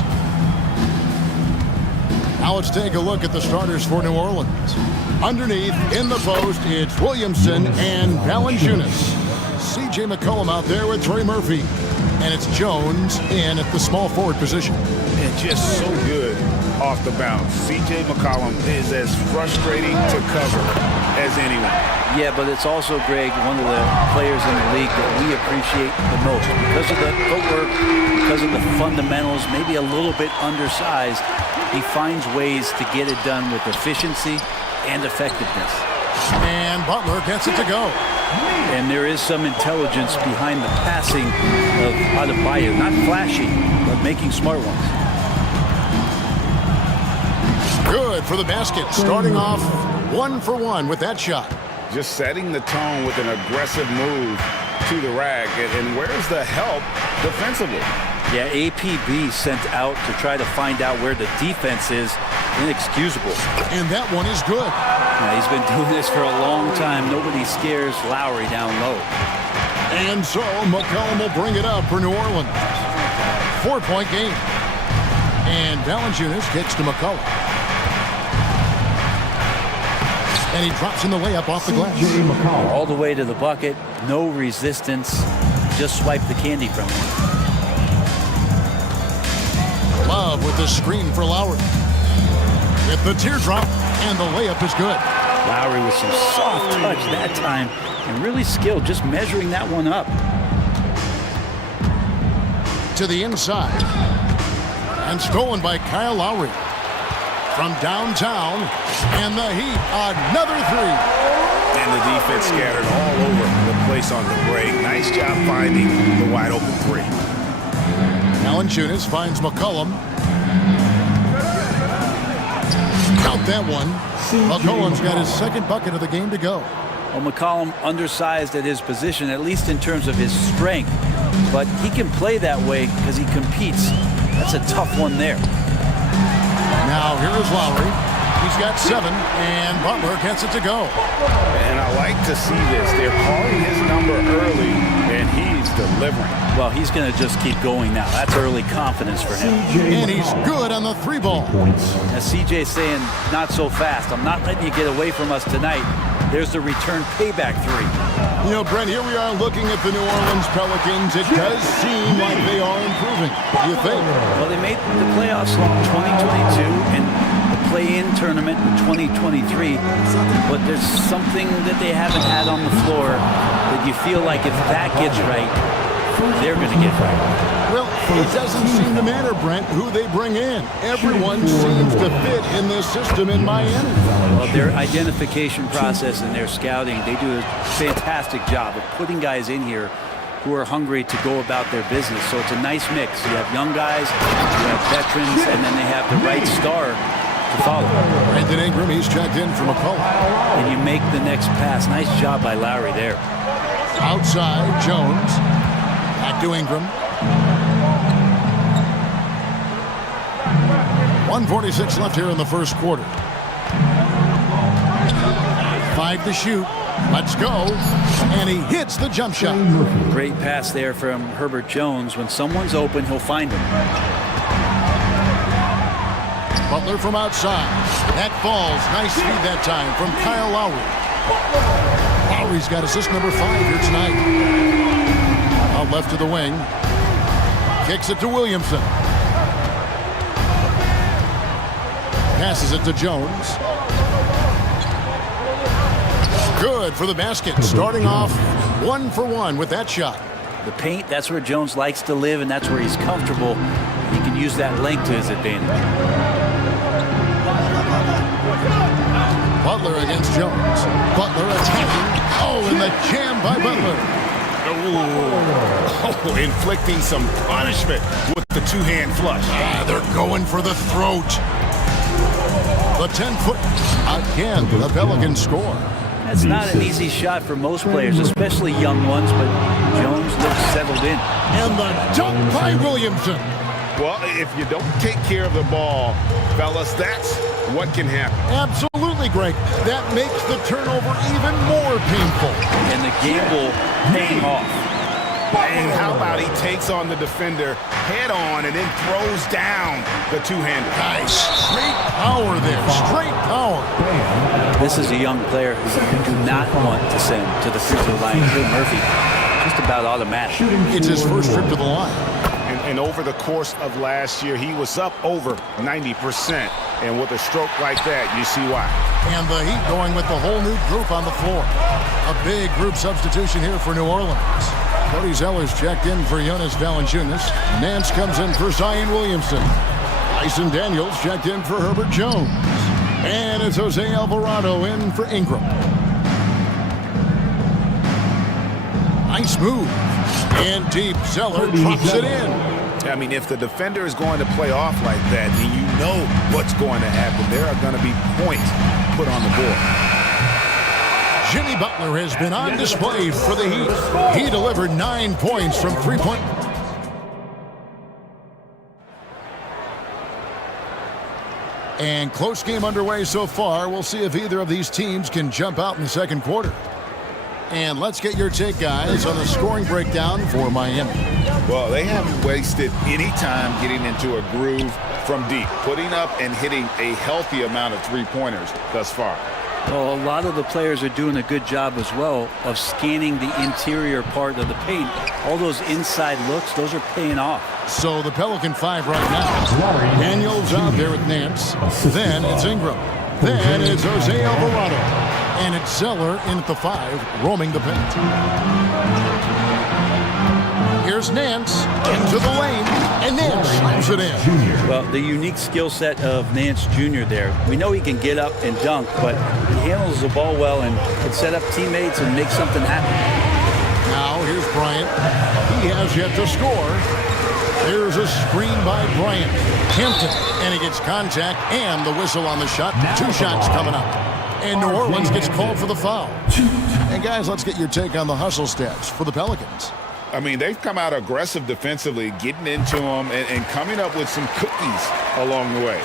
Now let's take a look at the starters for New Orleans. Underneath, in the post, it's Williamson and Valanciunas. C.J. McCollum out there with Trey Murphy. And it's Jones in at the small forward position. And just so good off the bounce. C.J. McCollum is as frustrating to cover as anyone. Yeah, but it's also, Greg, one of the players in the league that we appreciate the most. Because of the footwork, because of the fundamentals, maybe a little bit undersized, he finds ways to get it done with efficiency and effectiveness. And Butler gets it to go. And there is some intelligence behind the passing of Adebayo. Not flashy, but making smart ones. Good for the basket. Starting off 1 for 1 with that shot. Just setting the tone with an aggressive move to the rack. And where's the help defensively? Yeah, APB sent out to try to find out where the defense is. Inexcusable. And that one is good. Yeah, he's been doing this for a long time. Nobody scares Lowry down low. And so McCollum will bring it up for New Orleans. 4-point game. And Valanciunas kicks to McCollum. And he drops in the layup off the glass. All the way to the bucket. No resistance. Just swipe the candy from him. Love with the screen for Lowry. With the teardrop, and the layup is good. Lowry with some soft touch that time, and really skilled, just measuring that one up. To the inside. And stolen by Kyle Lowry. From downtown, and the Heat, another three. And the defense scattered all over the place on the break. Nice job finding the wide open three. Valanciunas finds McCollum. Count that one. McCollum's got his second bucket of the game to go. Well, McCollum undersized at his position, at least in terms of his strength. But he can play that way because he competes. That's a tough one there. Now here is Lowry. He's got 7, and Butler gets it to go. And I like to see this. They're calling his number early, and he's delivering. Well, he's going to just keep going now. That's early confidence for him. And he's good on the 3-ball. As CJ's saying, not so fast. I'm not letting you get away from us tonight. There's the return payback 3. You know, Brent, here we are looking at the New Orleans Pelicans. It does seem like they are improving. You think? Well, they made the playoffs in 2022 and the play-in tournament in 2023. But there's something that they haven't had on the floor that you feel like if that gets right, they're going to get right. Well, it doesn't seem to matter, Brent, who they bring in. Everyone seems to fit in this system in Miami. Well, their identification process and their scouting, they do a fantastic job of putting guys in here who are hungry to go about their business. So it's a nice mix. You have young guys, you have veterans, and then they have the right star to follow. Brandon Ingram, he's checked in for McCollum. And you make the next pass. Nice job by Lowry there. Outside, Jones. Back to Ingram. 1:46 left here in the first quarter. 5 to shoot. Let's go. And he hits the jump shot. Great pass there from Herbert Jones. When someone's open, he'll find him. Butler from outside. That falls. Nice feed that time from Kyle Lowry. Lowry's got assist number 5 here tonight. Out left to the wing. Kicks it to Williamson. Passes it to Jones. Good for the basket. Starting off 1 for 1 with that shot. The paint, that's where Jones likes to live, and that's where he's comfortable. He can use that length to his advantage. Butler against Jones. Butler attacking. Oh, and the jam by Butler. Oh, inflicting some punishment with the two-hand flush. They're going for the throat. The 10-foot. Again, the Pelicans score. That's not an easy shot for most players, especially young ones, but Jones looks settled in. And the dunk by Williamson. Well, if you don't take care of the ball, fellas, that's what can happen. Absolutely, Greg. That makes the turnover even more painful. And the gamble paying off. And how about he takes on the defender head on and then throws down the two-hander. Nice. Straight power there. Straight power. This is a young player who you do not want to send to the free throw line. Bill Murphy, just about automatic. It's his first trip to the line. And over the course of last year, he was up over 90%. And with a stroke like that, you see why. And the Heat going with the whole new group on the floor. A big group substitution here for New Orleans. Cody Zeller's checked in for Jonas Valanciunas. Nance comes in for Zion Williamson. Tyson Daniels checked in for Herbert Jones. And it's Jose Alvarado in for Ingram. Nice move. And deep, Zeller drops it in. I mean, if the defender is going to play off like that, then you know what's going to happen. There are going to be points put on the board. Jimmy Butler has been on display for the Heat. He delivered 9 points from three-point. And close game underway so far. We'll see if either of these teams can jump out in the second quarter. And let's get your take, guys, on the scoring breakdown for Miami. Well, they haven't wasted any time getting into a groove from deep, putting up and hitting a healthy amount of three-pointers thus far. Well, a lot of the players are doing a good job as well of scanning the interior part of the paint. All those inside looks, those are paying off. So the Pelican 5 right now. Daniels out there with Nance. Then it's Ingram. Then it's Jose Alvarado. And it's Zeller in at the 5, roaming the paint. Here's Nance into the lane, and Nance slams it in. Well, the unique skill set of Nance Jr. there. We know he can get up and dunk, but he handles the ball well and can set up teammates and make something happen. Now here's Bryant. He has yet to score. There's a screen by Bryant. Hampton, and he gets contact and the whistle on the shot. 2 shots coming up. And New Orleans gets called for the foul. And guys, let's get your take on the hustle stats for the Pelicans. I mean, they've come out aggressive defensively, getting into them and coming up with some cookies along the way.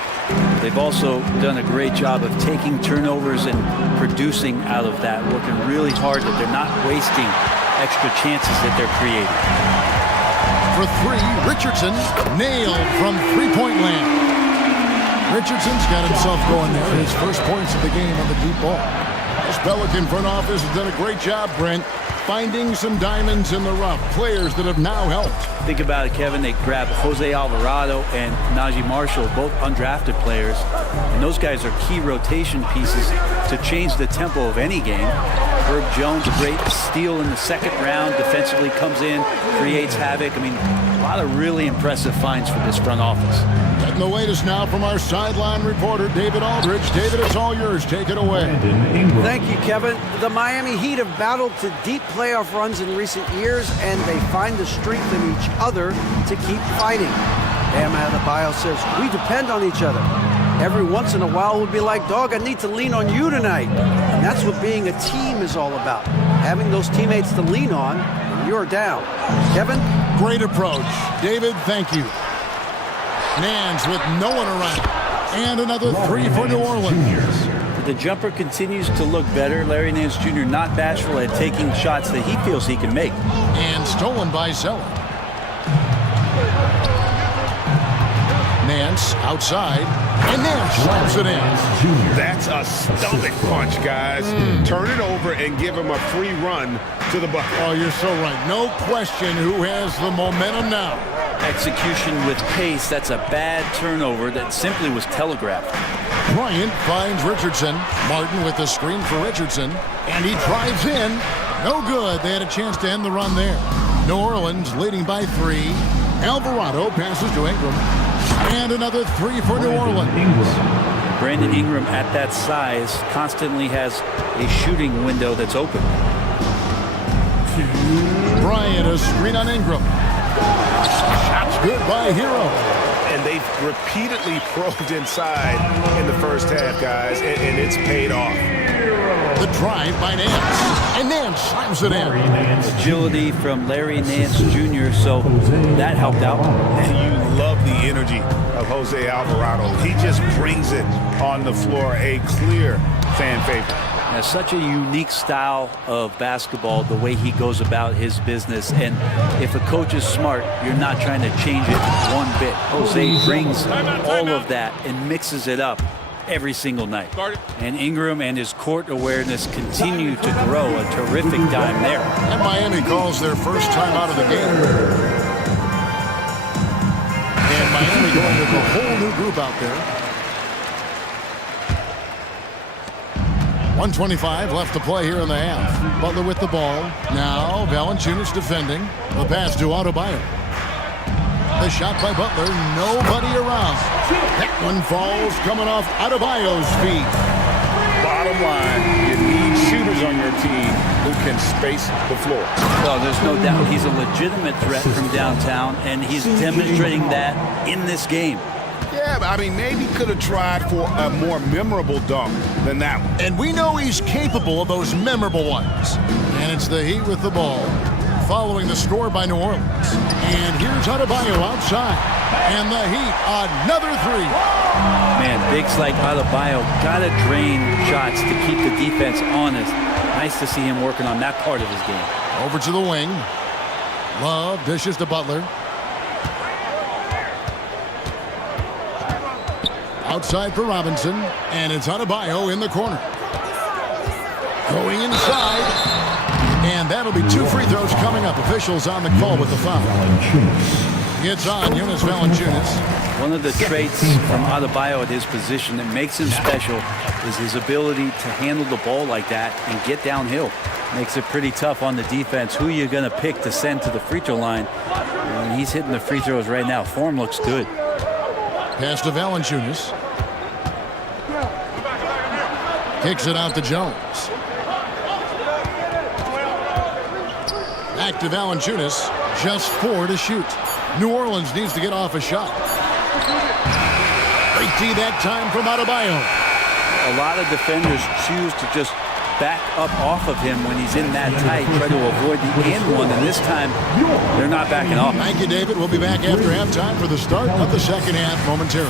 They've also done a great job of taking turnovers and producing out of that, working really hard that they're not wasting extra chances that they're creating. For 3, Richardson nailed from three-point land. Richardson's got himself going there. His first points of the game on the deep ball. This Pelican front office has done a great job, Brent, finding some diamonds in the rough. Players that have now helped. Think about it, Kevin. They grabbed Jose Alvarado and Najee Marshall, both undrafted players. And those guys are key rotation pieces to change the tempo of any game. Herb Jones, a great steal in the second round. Defensively comes in, creates havoc. I mean, a lot of really impressive finds for this front office. Getting the latest now from our sideline reporter, David Aldridge. David, it's all yours. Take it away. Thank you, Kevin. The Miami Heat have battled to deep playoff runs in recent years, and they find the strength in each other to keep fighting. Bam Adebayo says, we depend on each other. Every once in a while we'll be like, dog, I need to lean on you tonight. And that's what being a team is all about. Having those teammates to lean on when you're down. Kevin? Great approach. David, thank you. Nance with no one around. And another 3 for New Orleans. The jumper continues to look better. Larry Nance Jr. not bashful at taking shots that he feels he can make. And stolen by Zeller. Nance outside, and Nance slaps it in. That's a stomach punch, guys. Turn it over and give him a free run to the bucket. Oh, you're so right. No question who has the momentum now. Execution with pace. That's a bad turnover that simply was telegraphed. Bryant finds Richardson. Martin with the screen for Richardson, and he drives in. No good. They had a chance to end the run there. New Orleans leading by 3. Alvarado passes to Ingram. And another 3 for New Orleans. Brandon Ingram at that size constantly has a shooting window that's open. Bryant, a screen on Ingram. Shots good by Hero. And they've repeatedly probed inside in the first half, guys, and it's paid off. The drive by Nance, and Nance slams it in. Agility from Larry Nance Jr., so that helped out. And you love the energy of Jose Alvarado. He just brings it on the floor, a clear fan favorite. Has such a unique style of basketball, the way he goes about his business. And if a coach is smart, you're not trying to change it one bit. Jose brings all of that and mixes it up every single night. And Ingram and his court awareness continue to grow. A terrific dime there. And Miami calls their first time out of the game. And Miami going with a whole new group out there. 1:25 left to play here in the half. Butler with the ball. Now Valanciunas defending. The pass to Adebayo. The shot by Butler. Nobody around. That one falls coming off Adebayo's feet. Bottom line, you need shooters on your team who can space the floor. Well, there's no doubt he's a legitimate threat from downtown, and he's demonstrating that in this game. Yeah, but I mean, maybe could have tried for a more memorable dunk than that one. And we know he's capable of those memorable ones. And it's the Heat with the ball, following the score by New Orleans. And here's Adebayo outside. And the Heat, another three. Man, bigs like Adebayo gotta drain shots to keep the defense honest. Nice to see him working on that part of his game. Over to the wing. Love dishes to Butler. Outside for Robinson, and it's Adebayo in the corner. Going inside, and that'll be 2 free throws coming up. Officials on the call with the foul. It's on Jonas Valanciunas. One of the traits from Adebayo at his position that makes him special is his ability to handle the ball like that and get downhill. Makes it pretty tough on the defense. Who you're going to pick to send to the free throw line? And he's hitting the free throws right now. Form looks good. Pass to Valanciunas. Kicks it out to Jones. Back to Valanciunas. Just 4 to shoot. New Orleans needs to get off a shot. Great D that time from Adebayo. A lot of defenders choose to just back up off of him when he's in that tight, try to avoid the and one, and this time they're not backing off. Thank you, David. We'll be back after halftime for the start of the second half momentarily.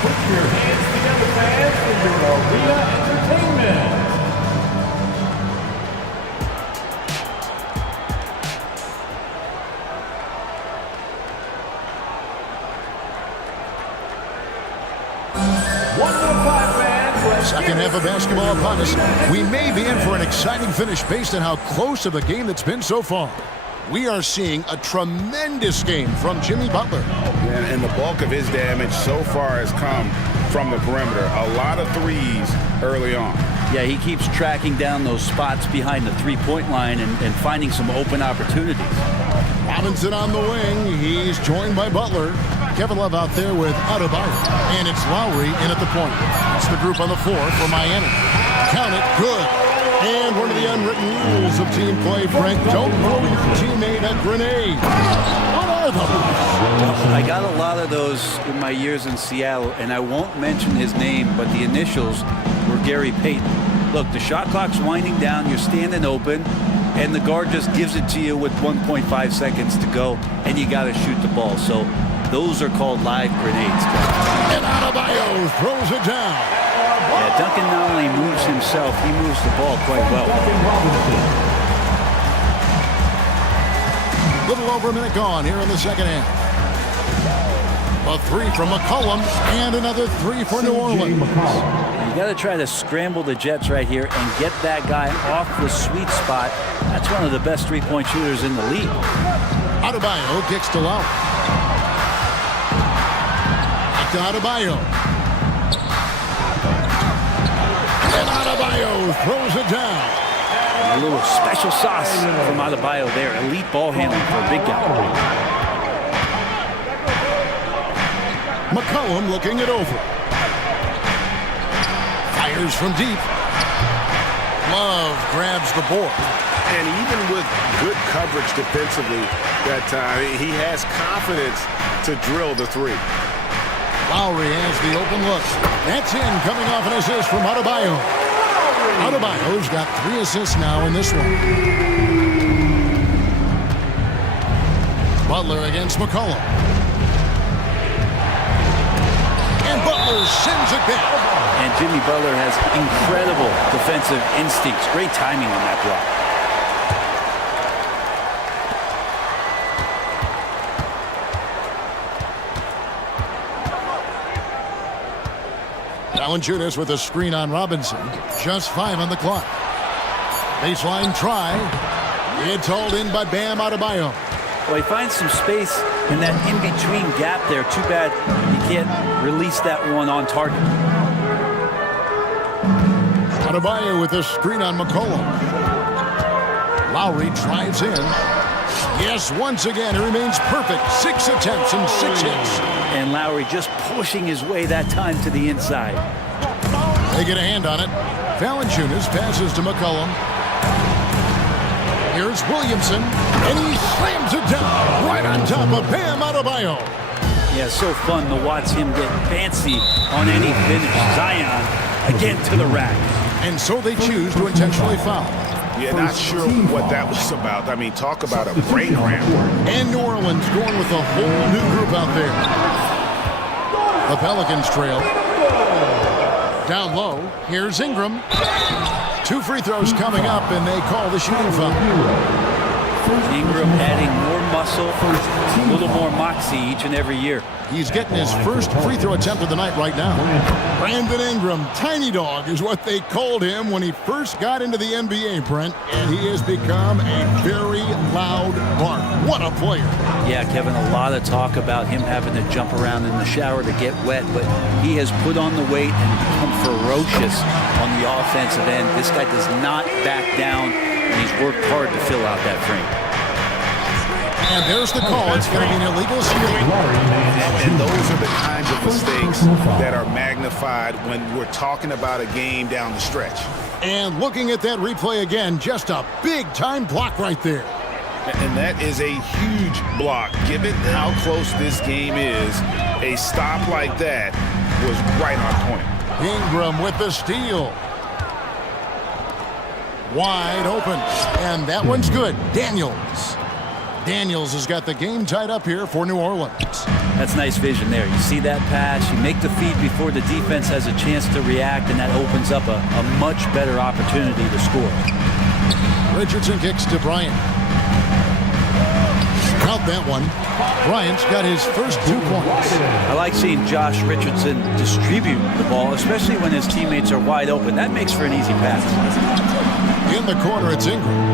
Put your hands together, fans, for your arena entertainment. Second half of basketball upon us. We may be in for an exciting finish based on how close of a game that's been so far. We are seeing a tremendous game from Jimmy Butler. And the bulk of his damage so far has come from the perimeter. A lot of threes early on. Yeah, he keeps tracking down those spots behind the three-point line and finding some open opportunities. Robinson on the wing. He's joined by Butler. Kevin Love out there with Adebayo. And it's Lowry in at the point. It's the group on the floor for Miami. Count it. Good. And one of the unwritten rules of team play, Frank, don't throw your teammate a grenade. What are those? I got a lot of those in my years in Seattle, and I won't mention his name, but the initials were Gary Payton. Look, the shot clock's winding down, you're standing open, and the guard just gives it to you with 1.5 seconds to go, and you got to shoot the ball. So those are called live grenades. And Adebayo throws it down. Yeah, Duncan not only moves himself, he moves the ball quite well. Little over a minute gone here in the second half. A three from McCollum and another three for New Orleans. You got to try to scramble the Jets right here and get that guy off the sweet spot. That's one of the best three-point shooters in the league. Adebayo kicks to Lowry. Back to Adebayo. And Adebayo throws it down. And a little special sauce from Adebayo there. Elite ball handling for a big guy. McCollum looking it over. Fires from deep. Love grabs the board. And even with good coverage defensively that time, he has confidence to drill the three. Lowry has the open look. That's in, coming off an assist from Adebayo. Adebayo's got 3 assists now in this one. Butler against McCollum. And Butler sends it back. And Jimmy Butler has incredible defensive instincts. Great timing on that block. Valanciunas with a screen on Robinson. Just 5 on the clock. Baseline try. It's hauled in by Bam Adebayo. Well, he finds some space in that in-between gap there. Too bad he can't release that one on target. Adebayo with a screen on McCollum. Lowry drives in. Yes, once again, he remains perfect. 6 attempts and 6 hits. And Lowry just pushing his way that time to the inside. They get a hand on it. Valanciunas passes to McCollum. Here's Williamson, and he slams it down right on top of Bam Adebayo. Yeah, so fun to watch him get fancy on any finish. Zion, again to the rack. And so they choose to intentionally foul. Yeah, not sure what that was about. I mean, talk about a brain cramp. And New Orleans going with a whole new group out there. The Pelicans trail. Down low, here's Ingram. 2 free throws coming up, and they call the shooting foul. Ingram adding more muscle, a little more moxie each and every year. He's getting his first free throw attempt of the night right now. Brandon Ingram, Tiny Dog is what they called him when he first got into the NBA, Brent, and he has become a very loud bark. What a player. Yeah, Kevin, a lot of talk about him having to jump around in the shower to get wet, but he has put on the weight and become ferocious on the offensive end. This guy does not back down, and he's worked hard to fill out that frame. And there's the call. It's going to be an illegal stealing. And those are the kinds of mistakes that are magnified when we're talking about a game down the stretch. And looking at that replay again, just a big-time block right there. And that is a huge block. Given how close this game is, a stop like that was right on point. Ingram with the steal. Wide open. And that one's good. Daniels has got the game tied up here for New Orleans. That's nice vision there. You see that pass, you make the feed before the defense has a chance to react, and that opens up a much better opportunity to score. Richardson kicks to Bryant. Count that one. Bryant's got his first 2 points. I like seeing Josh Richardson distribute the ball, especially when his teammates are wide open. That makes for an easy pass. In the corner, it's Ingram.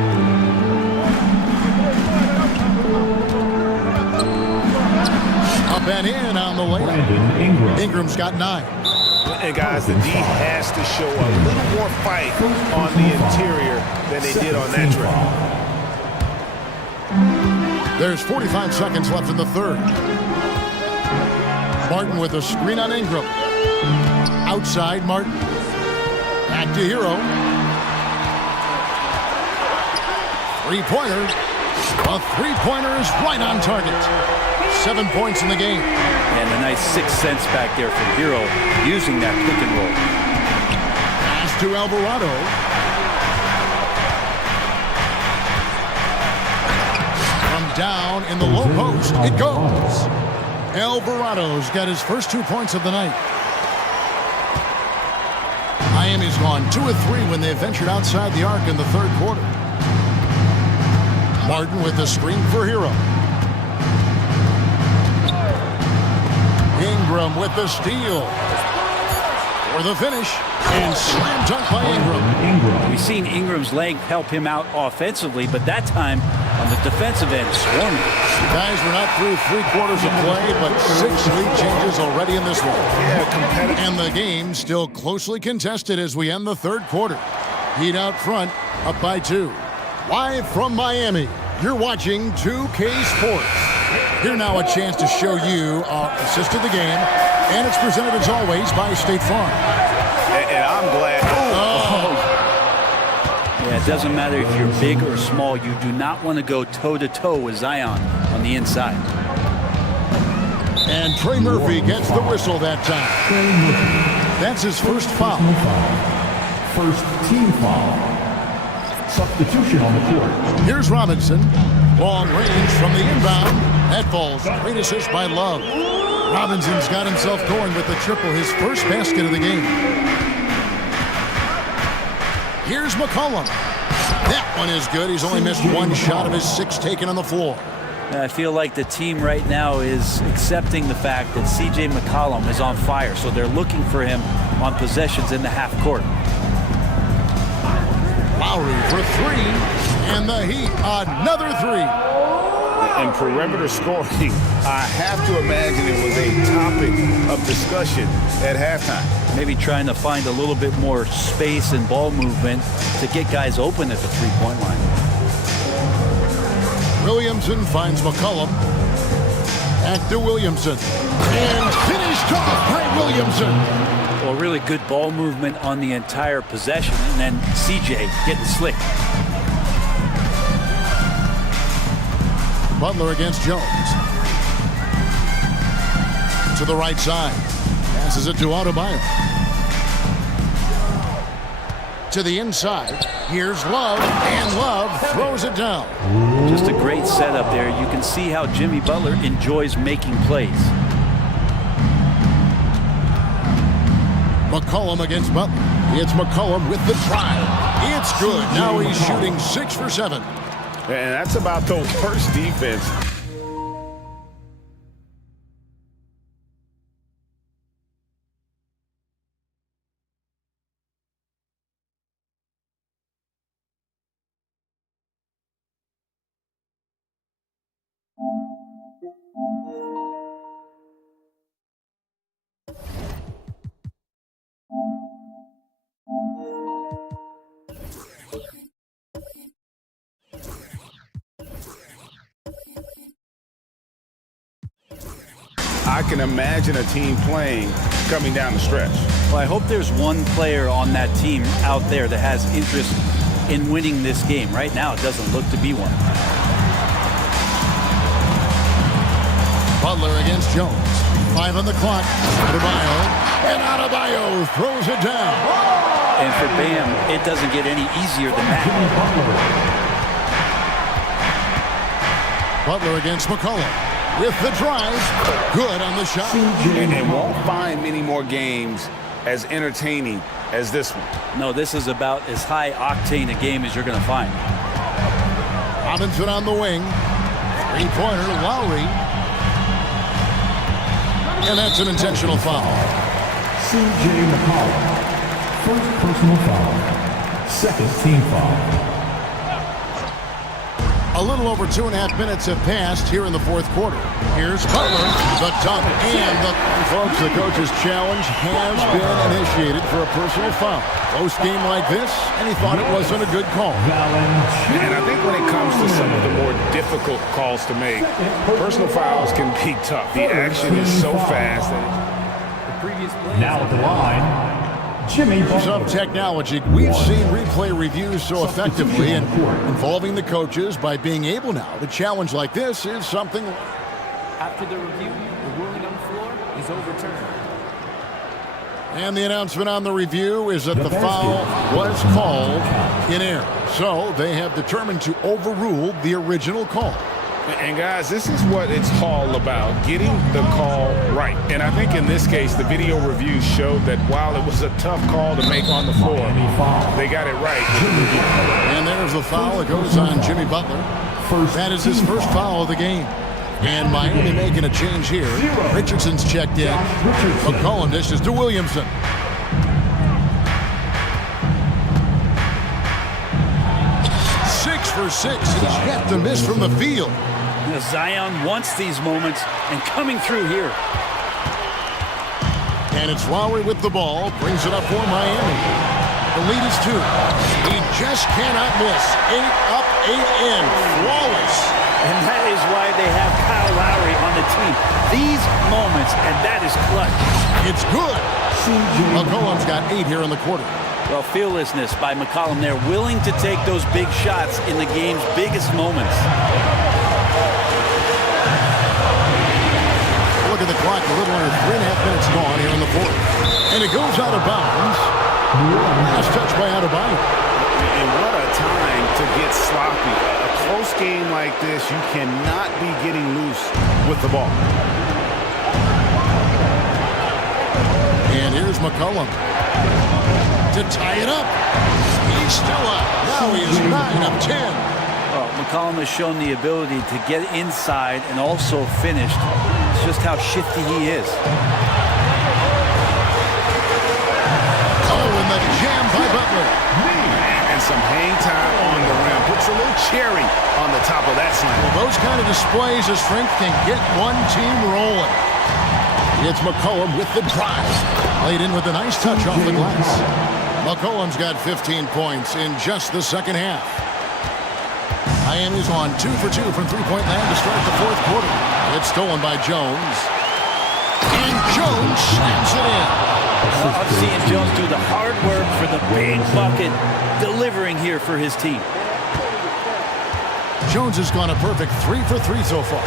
Up and in on the layup. Ingram's got 9. And guys, the D has to show a little more fight on the interior than they did on that drive. There's 45 seconds left in the third. Martin with a screen on Ingram. Outside, Martin. Back to Hero. 3-pointer. A 3-pointer is right on target. 7 points in the game. And a nice 6 cents back there from Hero using that pick and roll. Pass to Alvarado. From down in the low post, it goes. Alvarado's got his first 2 points of the night. Miami's gone 2 of 3 when they ventured outside the arc in the third quarter. Martin with the screen for Hero. Ingram with the steal. For the finish. And slam dunk by Ingram. We've seen Ingram's leg help him out offensively, but that time on the defensive end, swarming. Guys, we're not through 3 quarters of play, but 6 lead changes already in this one. Yeah, competitive. And the game still closely contested as we end the third quarter. Heat out front, up by 2. Live from Miami, you're watching 2K Sports. Here now a chance to show you our assist of the game, and it's presented as always by State Farm. And I'm glad. Yeah, it doesn't matter if you're big or small. You do not want to go toe-to-toe with Zion on the inside. And Trey Murphy gets the whistle that time. That's his first foul. First team foul. Substitution on the court. Here's Robinson. Long range from the inbound. That falls. Great assist by Love. Robinson's got himself going with the triple, his first basket of the game. Here's McCollum. That one is good. He's only missed one shot of his 6 taken on the floor. I feel like the team right now is accepting the fact that C.J. McCollum is on fire, so they're looking for him on possessions in the half court. Lowry for 3, and the Heat, another 3. And perimeter scoring, I have to imagine it was a topic of discussion at halftime. Maybe trying to find a little bit more space and ball movement to get guys open at the three-point line. Williamson finds McCollum. Back to Williamson. And finished off by Williamson. Well, really good ball movement on the entire possession, and then CJ getting slick. Butler against Jones. To the right side. Passes it to Adebayo. To the inside. Here's Love, and Love throws it down. Just a great setup there. You can see how Jimmy Butler enjoys making plays. McCollum against Butler. It's McCollum with the try. It's good. Now he's shooting 6 for 7. And that's about the worst defense. I can imagine a team playing coming down the stretch. Well, I hope there's one player on that team out there that has interest in winning this game. Right now, it doesn't look to be one. Butler against Jones. 5 on the clock. Adebayo. And Adebayo throws it down. And for Bam, it doesn't get any easier than that. Butler against McCollum. With the drive, good on the shot. And won't find many more games as entertaining as this one. No, this is about as high octane a game as you're going to find. Robinson on the wing. 3-pointer, Lowry. And that's an intentional foul. C.J. McCollum. First personal foul. Second team foul. A little over 2.5 minutes have passed here in the fourth quarter. Here's Butler, the dunk, and the... Folks, the coach's challenge has been initiated for a personal foul. Close game like this, and he thought it wasn't a good call. And I think when it comes to some of the more difficult calls to make, personal fouls can be tough. The action is so fast that now at the line, Jimmy Butler. Some technology. We've seen replay reviews so effectively and involving the coaches by being able now to challenge like this is something. After the review, the ruling on the floor is overturned. And the announcement on the review is that the foul was called in error. So they have determined to overrule the original call. And guys, this is what it's all about, getting the call right. And I think in this case, the video review showed that while it was a tough call to make on the floor, they got it right. And there's the foul. It goes on Jimmy Butler. That is his first foul of the game. And Miami making a change here. Richardson's checked in. McCollum dishes to Williamson. For 6. He's yet to miss from the field. Zion wants these moments and coming through here. And it's Lowry with the ball. Brings it up for Miami. The lead is 2. He just cannot miss. 8 up, 8 in. Flawless. And that is why they have Kyle Lowry on the team. These moments, and that is clutch. It's good. McCollum's got 8 here in the quarter. Well, fearlessness by McCollum there, willing to take those big shots in the game's biggest moments. Look at the clock, a little under 3.5 minutes gone here in the fourth. And it goes out of bounds. Last touch by Adebayo. And what a time to get sloppy. A close game like this, you cannot be getting loose with the ball. And here's McCollum to tie it up. He's still up. Now he's 9 of 10. Well, McCollum has shown the ability to get inside and also finish. It's just how shifty he is. Oh, and the jam by Butler. And some hang time on the rim. Puts a little cherry on the top of that slam. Well, those kind of displays of strength can get one team rolling. It's McCollum with the drive. Laid in with a nice touch off the glass. McCollum's got 15 points in just the second half. Miami's on 2 for 2 from three-point land to start the fourth quarter. It's stolen by Jones. And Jones slams it in. I'm seeing Jones do the hard work for the big bucket, delivering here for his team. Jones has gone a perfect 3 for 3 so far.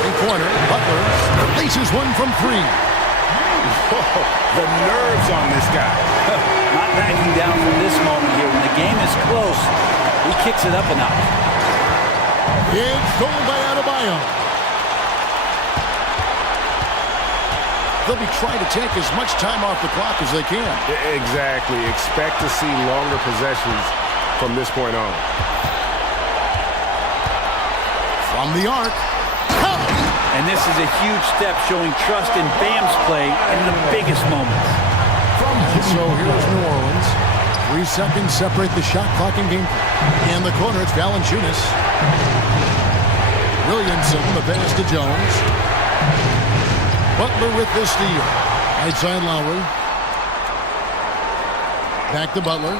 Three-pointer, Butler releases one from 3. Whoa, the nerves on this guy. Not backing down from this moment here. When the game is close, he kicks it up a notch. It's stolen by Adebayo. They'll be trying to take as much time off the clock as they can. Exactly. Expect to see longer possessions from this point on. From the arc. And this is a huge step showing trust in Bam's play in the biggest moments. So here's New Orleans. 3 seconds separate the shot clock and game. In the corner, it's Valanciunas. Williamson, the pass to Jones. Butler with the steal. Right side Lowry. Back to Butler.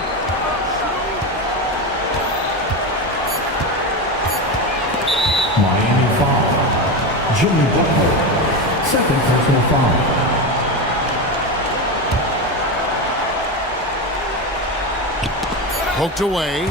Miami foul. Jimmy Butler. Second personal foul. Poked away.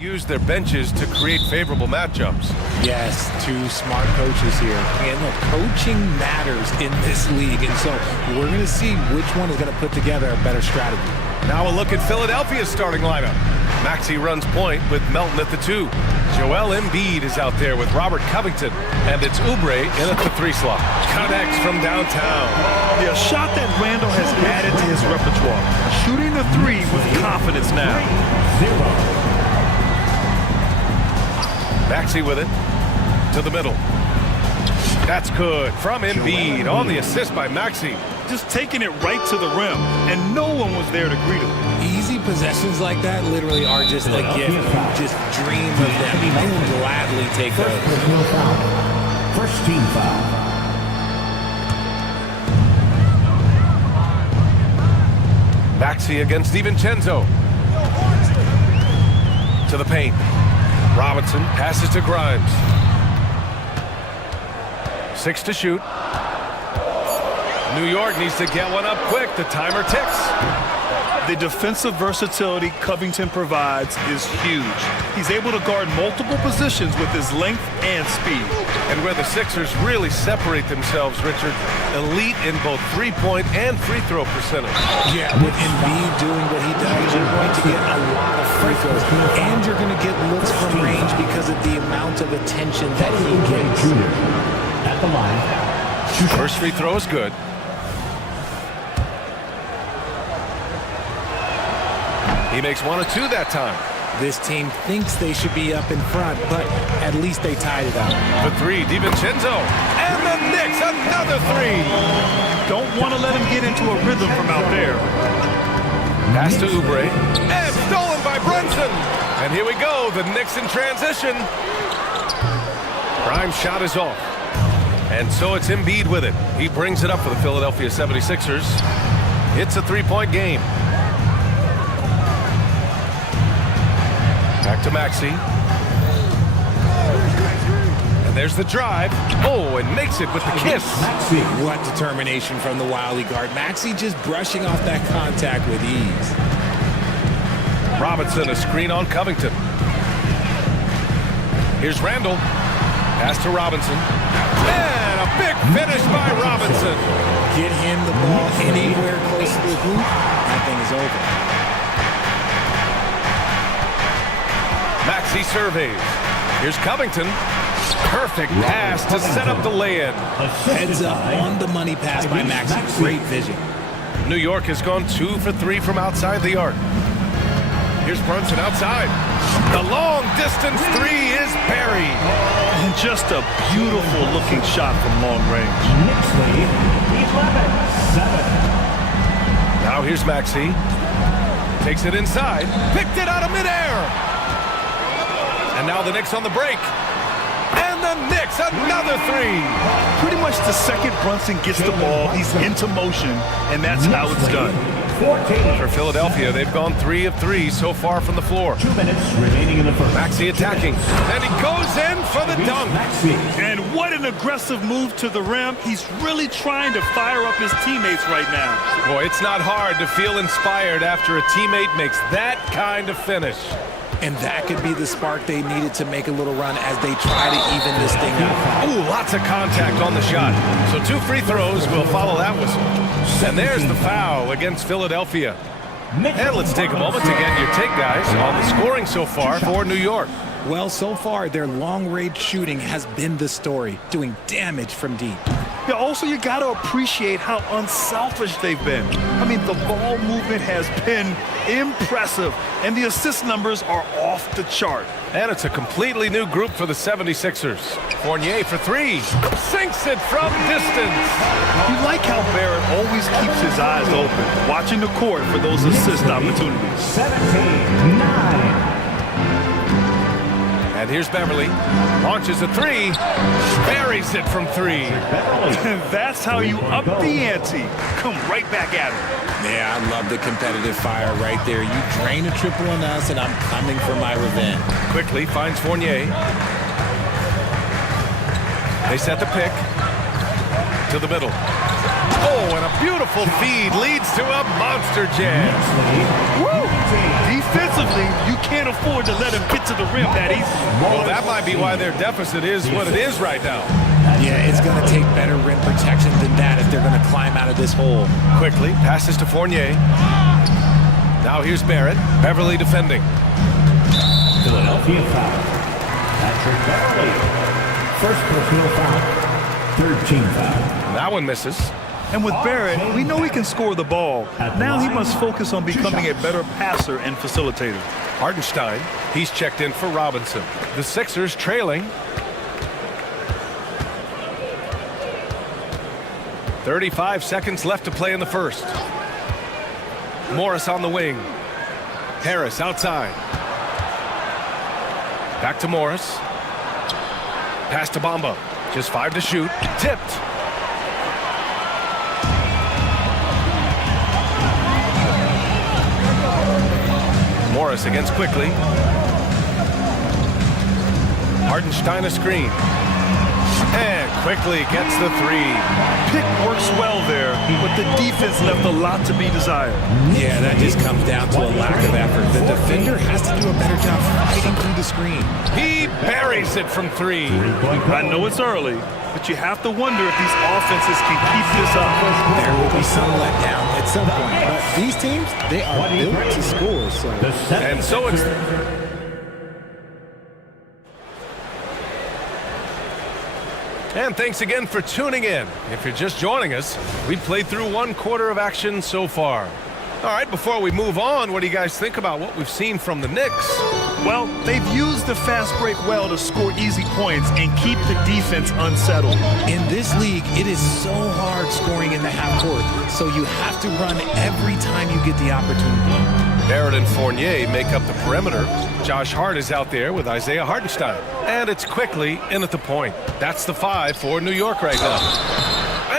use their benches to create favorable matchups. Yes, two smart coaches here. And look, coaching matters in this league, and so we're going to see which one is going to put together a better strategy. Now a look at Philadelphia's starting lineup. Maxey runs point with Melton at the 2. Joel Embiid is out there with Robert Covington, and it's Oubre in at the 3 slot. Connects from downtown. Yeah, a shot that Randall has added to his repertoire. Shooting the 3 with confidence now. Maxey with it to the middle. That's good from Embiid on the assist by Maxey. Just taking it right to the rim, and no one was there to greet him. Easy possessions like that literally are just a gift. You just dream of them. You will gladly take those. First team foul. Maxey against DiVincenzo. To the paint. Robinson passes to Grimes. 6 to shoot. New York needs to get one up quick. The timer ticks. The defensive versatility Covington provides is huge. He's able to guard multiple positions with his length and speed. And where the Sixers really separate themselves, Richard, elite in both three-point and free throw percentage. Yeah, with Embiid doing what he does, you're going to get a lot of free throws. And you're going to get looks from range because of the amount of attention that he gets. At the line. First free throw is good. He makes 1 of 2 that time. This team thinks they should be up in front, but at least they tied it up. The 3, DiVincenzo. And the Knicks, another 3. Don't want to let him get into a rhythm from out there. Pass to Oubre. And stolen by Brunson. And here we go, the Knicks in transition. Grimes' shot is off. And so it's Embiid with it. He brings it up for the Philadelphia 76ers. It's a 3-point game. Back to Maxey. And there's the drive. Oh, and makes it with the kiss. Maxey. What determination from the wily guard. Maxey just brushing off that contact with ease. Robinson, a screen on Covington. Here's Randall. Pass to Robinson. And a big finish by Robinson. Get him the ball anywhere close to the hoop. That thing is over. Maxey surveys. Here's Covington. Perfect pass to set up the lay-in. Heads up on the money pass by Maxey. Great vision. New York has gone 2 for 3 from outside the arc. Here's Brunson outside. The long distance 3 is buried. And just a beautiful looking shot from long range. Knicks lead 11-7. Now here's Maxey. Takes it inside. Picked it out of midair. And now the Knicks on the break. And the Knicks, another 3. Pretty much the second Brunson gets the ball, he's into motion, and that's how it's done. For Philadelphia, they've gone 3 of 3 so far from the floor. 2 minutes remaining in the first. Maxey attacking. And he goes in for the dunk. And what an aggressive move to the rim. He's really trying to fire up his teammates right now. Boy, it's not hard to feel inspired after a teammate makes that kind of finish. And that could be the spark they needed to make a little run as they try to even this thing out. Ooh, lots of contact on the shot. So 2 free throws will follow that whistle. And there's the foul against Philadelphia. And let's take a moment to get your take, guys, on the scoring so far for New York. Well, so far, their long-range shooting has been the story, doing damage from deep. Yeah, also, you got to appreciate how unselfish they've been. I mean, the ball movement has been impressive, and the assist numbers are off the chart. And it's a completely new group for the 76ers. Fournier for 3. Sinks it from distance. You like how Barrett always keeps his eyes open, watching the court for those assist opportunities. 17-9. And here's Beverly. Launches a 3. Buries it from 3. And that's how you up the ante. Come right back at him. Yeah, I love the competitive fire right there. You drain a triple on us, and I'm coming for my revenge. Quickly finds Fournier. They set the pick to the middle. Oh, and a beautiful feed leads to a monster jam. Woo! Defensively, you can't afford to let him get to the rim that easy. Well, that might be why their deficit is what it is right now. Yeah, it's going to take better rim protection than that if they're going to climb out of this hole. Quickly, passes to Fournier. Now here's Barrett. Beverly defending. Philadelphia foul. Patrick Beverly. First personal foul. Third team foul. That one misses. And with Barrett, we know he can score the ball. Now he must focus on becoming a better passer and facilitator. Hartenstein, he's checked in for Robinson. The Sixers trailing. 35 seconds left to play in the first. Morris on the wing. Harris outside. Back to Morris. Pass to Bamba. Just 5 to shoot. Tipped. Morris against quickly. Hartenstein a screen. And quickly gets the 3. Pick works well there, but the defense left a lot to be desired. Yeah, that just comes down to a lack of effort. The defender has to do a better job fighting through the screen. He buries it from 3. I know it's early, but you have to wonder if these offenses can keep this up. There will be some letdown at some point, but these teams, they are built to score. And so it's... And thanks again for tuning in. If you're just joining us, we've played through 1 quarter of action so far. All right, before we move on, what do you guys think about what we've seen from the Knicks? Well, they've used the fast break well to score easy points and keep the defense unsettled. In this league, it is so hard scoring in the half court, so you have to run every time you get the opportunity. Barrett and Fournier make up the perimeter. Josh Hart is out there with Isaiah Hartenstein. And it's quickly in at the point. That's the 5 for New York right now.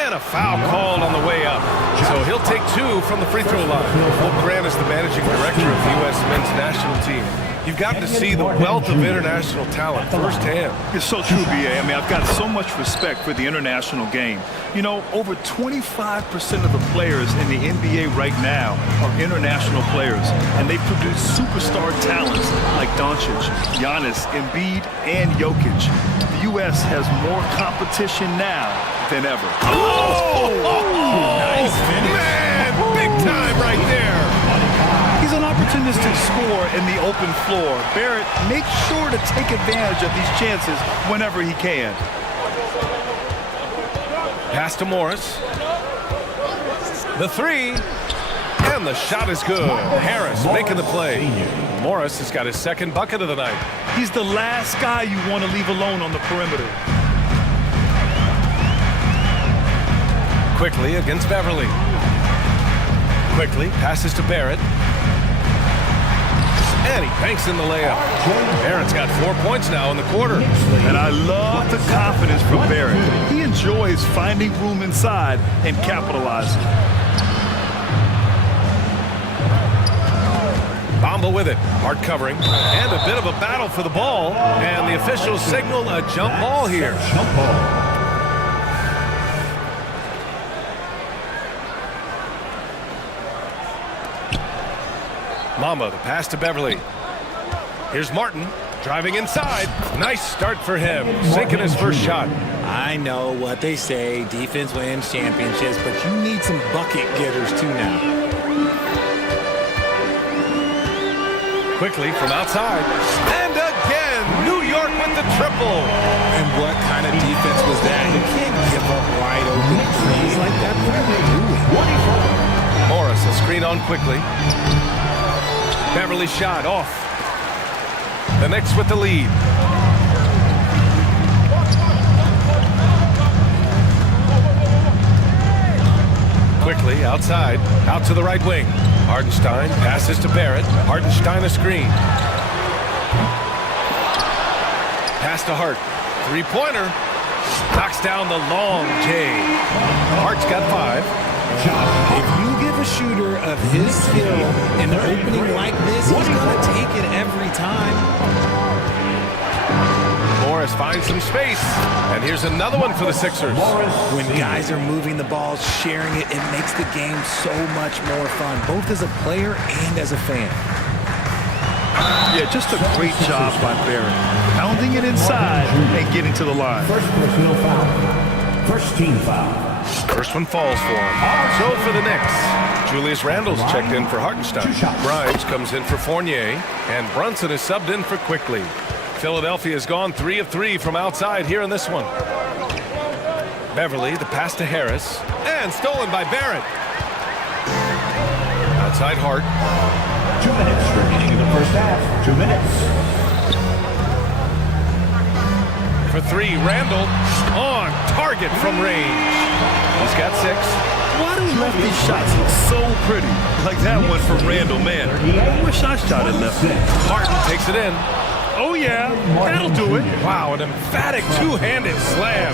And a foul called on the way up. So he'll take 2 from the free throw line. Will Grant is the managing director of the U.S. men's national team. You've gotten to see the wealth of international talent firsthand. It's so true, B.A. I mean, I've got so much respect for the international game. You know, over 25% of the players in the NBA right now are international players, and they produce superstar talents like Doncic, Giannis, Embiid, and Jokic. The U.S. has more competition now than ever. Oh! Nice finish. Man, big time right there. He's an opportunistic scorer in the open floor. Barrett makes sure to take advantage of these chances whenever he can. Pass to Morris. The 3. And the shot is good. Harris making the play. Morris has got his 2nd bucket of the night. He's the last guy you want to leave alone on the perimeter. Quickly against Beverly. Quickly passes to Barrett. And he banks in the layup. Barrett's got 4 points now in the quarter. And I love the confidence from Barrett. He enjoys finding room inside and capitalizing. Bamba with it. Hard covering. And a bit of a battle for the ball. And the officials signal a jump ball here. Jump ball. Mamba, the pass to Beverly. Here's Martin, driving inside. Nice start for him, sinking his first shot. I know what they say, defense wins championships, but you need some bucket getters too now. Quickly from outside. And again, New York with the triple. And what kind of defense was that? You can't give up wide open threes like that. What are they doing? Morris, a screen on quickly. Beverly shot off. The Knicks with the lead. Quickly outside, out to the right wing. Hartenstein passes to Barrett. Hartenstein a screen. Pass to Hart. 3-pointer. Knocks down the long J. Hart's got 5. If you give a shooter of his skill in the opening like this, he's going to take it every time. Morris finds some space. And here's another one for the Sixers. When guys are moving the ball, sharing it, it makes the game so much more fun, both as a player and as a fan. Yeah, just a great job by Barrett. Pounding it inside and getting to the line. First personal foul. First team foul. First one falls for him. So for the Knicks, Julius Randle's checked in for Hartenstein. Grimes comes in for Fournier. And Brunson is subbed in for Quickly. Philadelphia has gone 3 of 3 from outside here in this one. Beverly, the pass to Harris. And stolen by Barrett. Outside Hart. 2 minutes remaining in the first half. 2 minutes. For 3, Randle on target from range. He's got 6. Why do lefty shots look so pretty? Like that one from Randle, man. I wish I shot at lefty. Martin takes it in. Oh, yeah, that'll do it. Wow, an emphatic two-handed slam.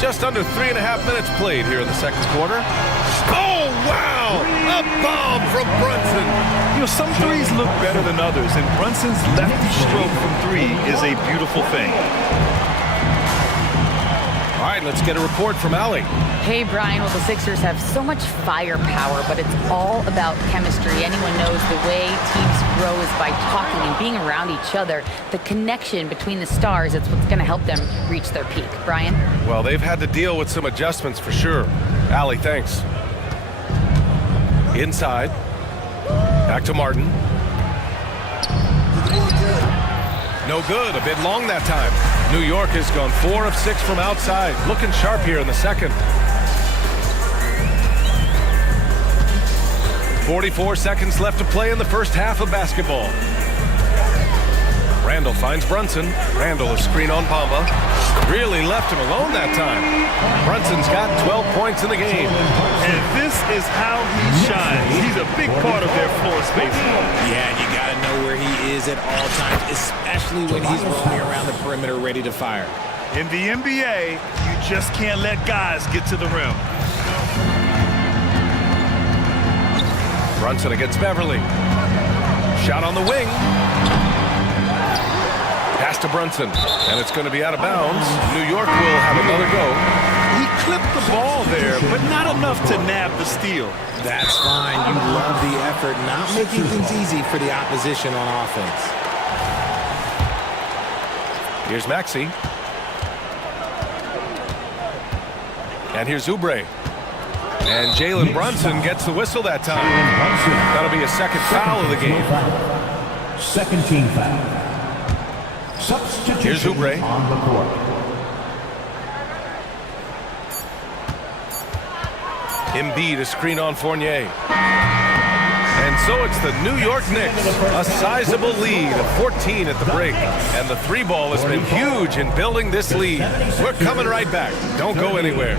Just under 3.5 minutes played here in the second quarter. Oh, wow! A bomb from Brunson. You know, some threes look better than others, and Brunson's lefty stroke from 3 is a beautiful thing. All right, let's get a report from Allie. Hey, Brian. Well, the Sixers have so much firepower, but it's all about chemistry. Anyone knows the way teams grow is by talking and being around each other. The connection between the stars, it's what's going to help them reach their peak. Brian? Well, they've had to deal with some adjustments for sure. Allie, thanks. Inside. Back to Martin. No good. A bit long that time. New York has gone 4 of 6 from outside. Looking sharp here in the second. 44 seconds left to play in the first half of basketball. Randle finds Brunson. Randle a screen on Bamba. Really left him alone that time. Brunson's got 12 points in the game. And this is how he shines. He's a big part of their floor space. Yeah, and you got to know where he is at all times, especially when he's roaming around the perimeter ready to fire. In the NBA, you just can't let guys get to the rim. Brunson against Beverly. Shot on the wing. Pass to Brunson, and it's going to be out of bounds. New York will have another go. He clipped the ball there, but not enough to nab the steal. That's fine. You love the effort, not making things easy for the opposition on offense. Here's Maxey. And here's Oubre. And Jalen Brunson gets the whistle that time. That'll be a second foul of the game. Second team foul. Substitution. Here's Oubre. On the court. Embiid a screen on Fournier. And so it's the New York Knicks. A sizable lead of 14 at the break. And the 3-ball has been huge in building this lead. We're coming right back. Don't go anywhere.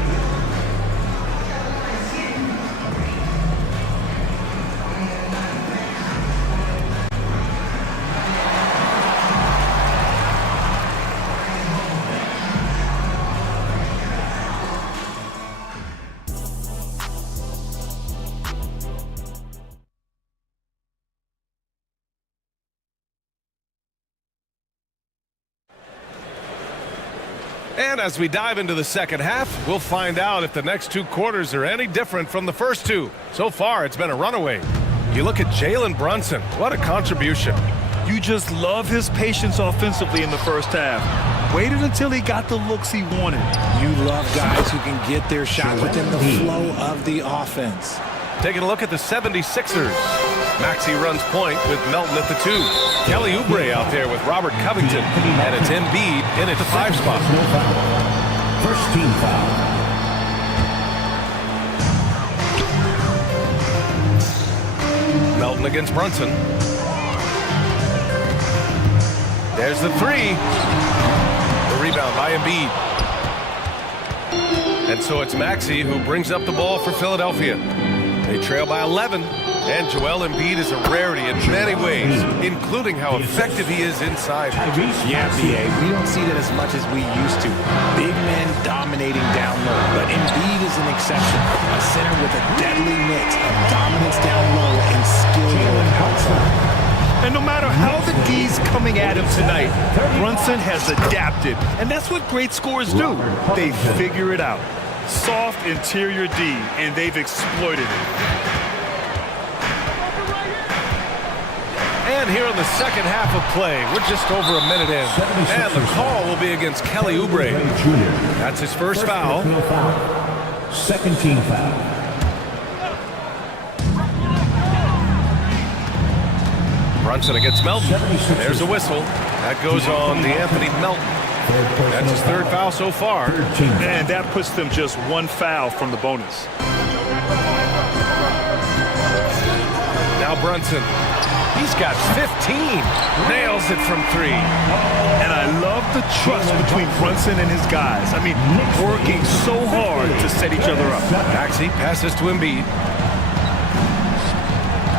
And as we dive into the second half, we'll find out if the next 2 quarters are any different from the first 2. So far, it's been a runaway. You look at Jalen Brunson. What a contribution. You just love his patience offensively in the first half. Waited until he got the looks he wanted. You love guys who can get their shot within the flow of the offense. Taking a look at the 76ers. Maxey runs point with Melton at the 2. Kelly Oubre out there with Robert Covington. And it's Embiid in at the 5 spot. First team foul. Melton against Brunson. There's the 3. The rebound by Embiid. And so it's Maxey who brings up the ball for Philadelphia. They trail by 11, and Joel Embiid is a rarity in many ways, including how effective he is inside. Yeah, B.A., we don't see that as much as we used to. Big men dominating down low, but Embiid is an exception. A center with a deadly mix of dominance down low and skill work outside. And no matter how the D's coming at him tonight, Brunson has adapted. And that's what great scorers do. They figure it out. Soft interior D, and they've exploited it. And here in the second half of play, we're just over a minute in. And the call will be against Kelly Oubre. That's his first foul. Second team foul. Brunson against Melton. There's a whistle. That goes on DeAnthony Melton. That's his third foul so far. And that puts them just one foul from the bonus. Now Brunson. He's got 15. Nails it from three. And I love the trust between Brunson and his guys. I mean, working so hard to set each other up. Maxey passes to Embiid.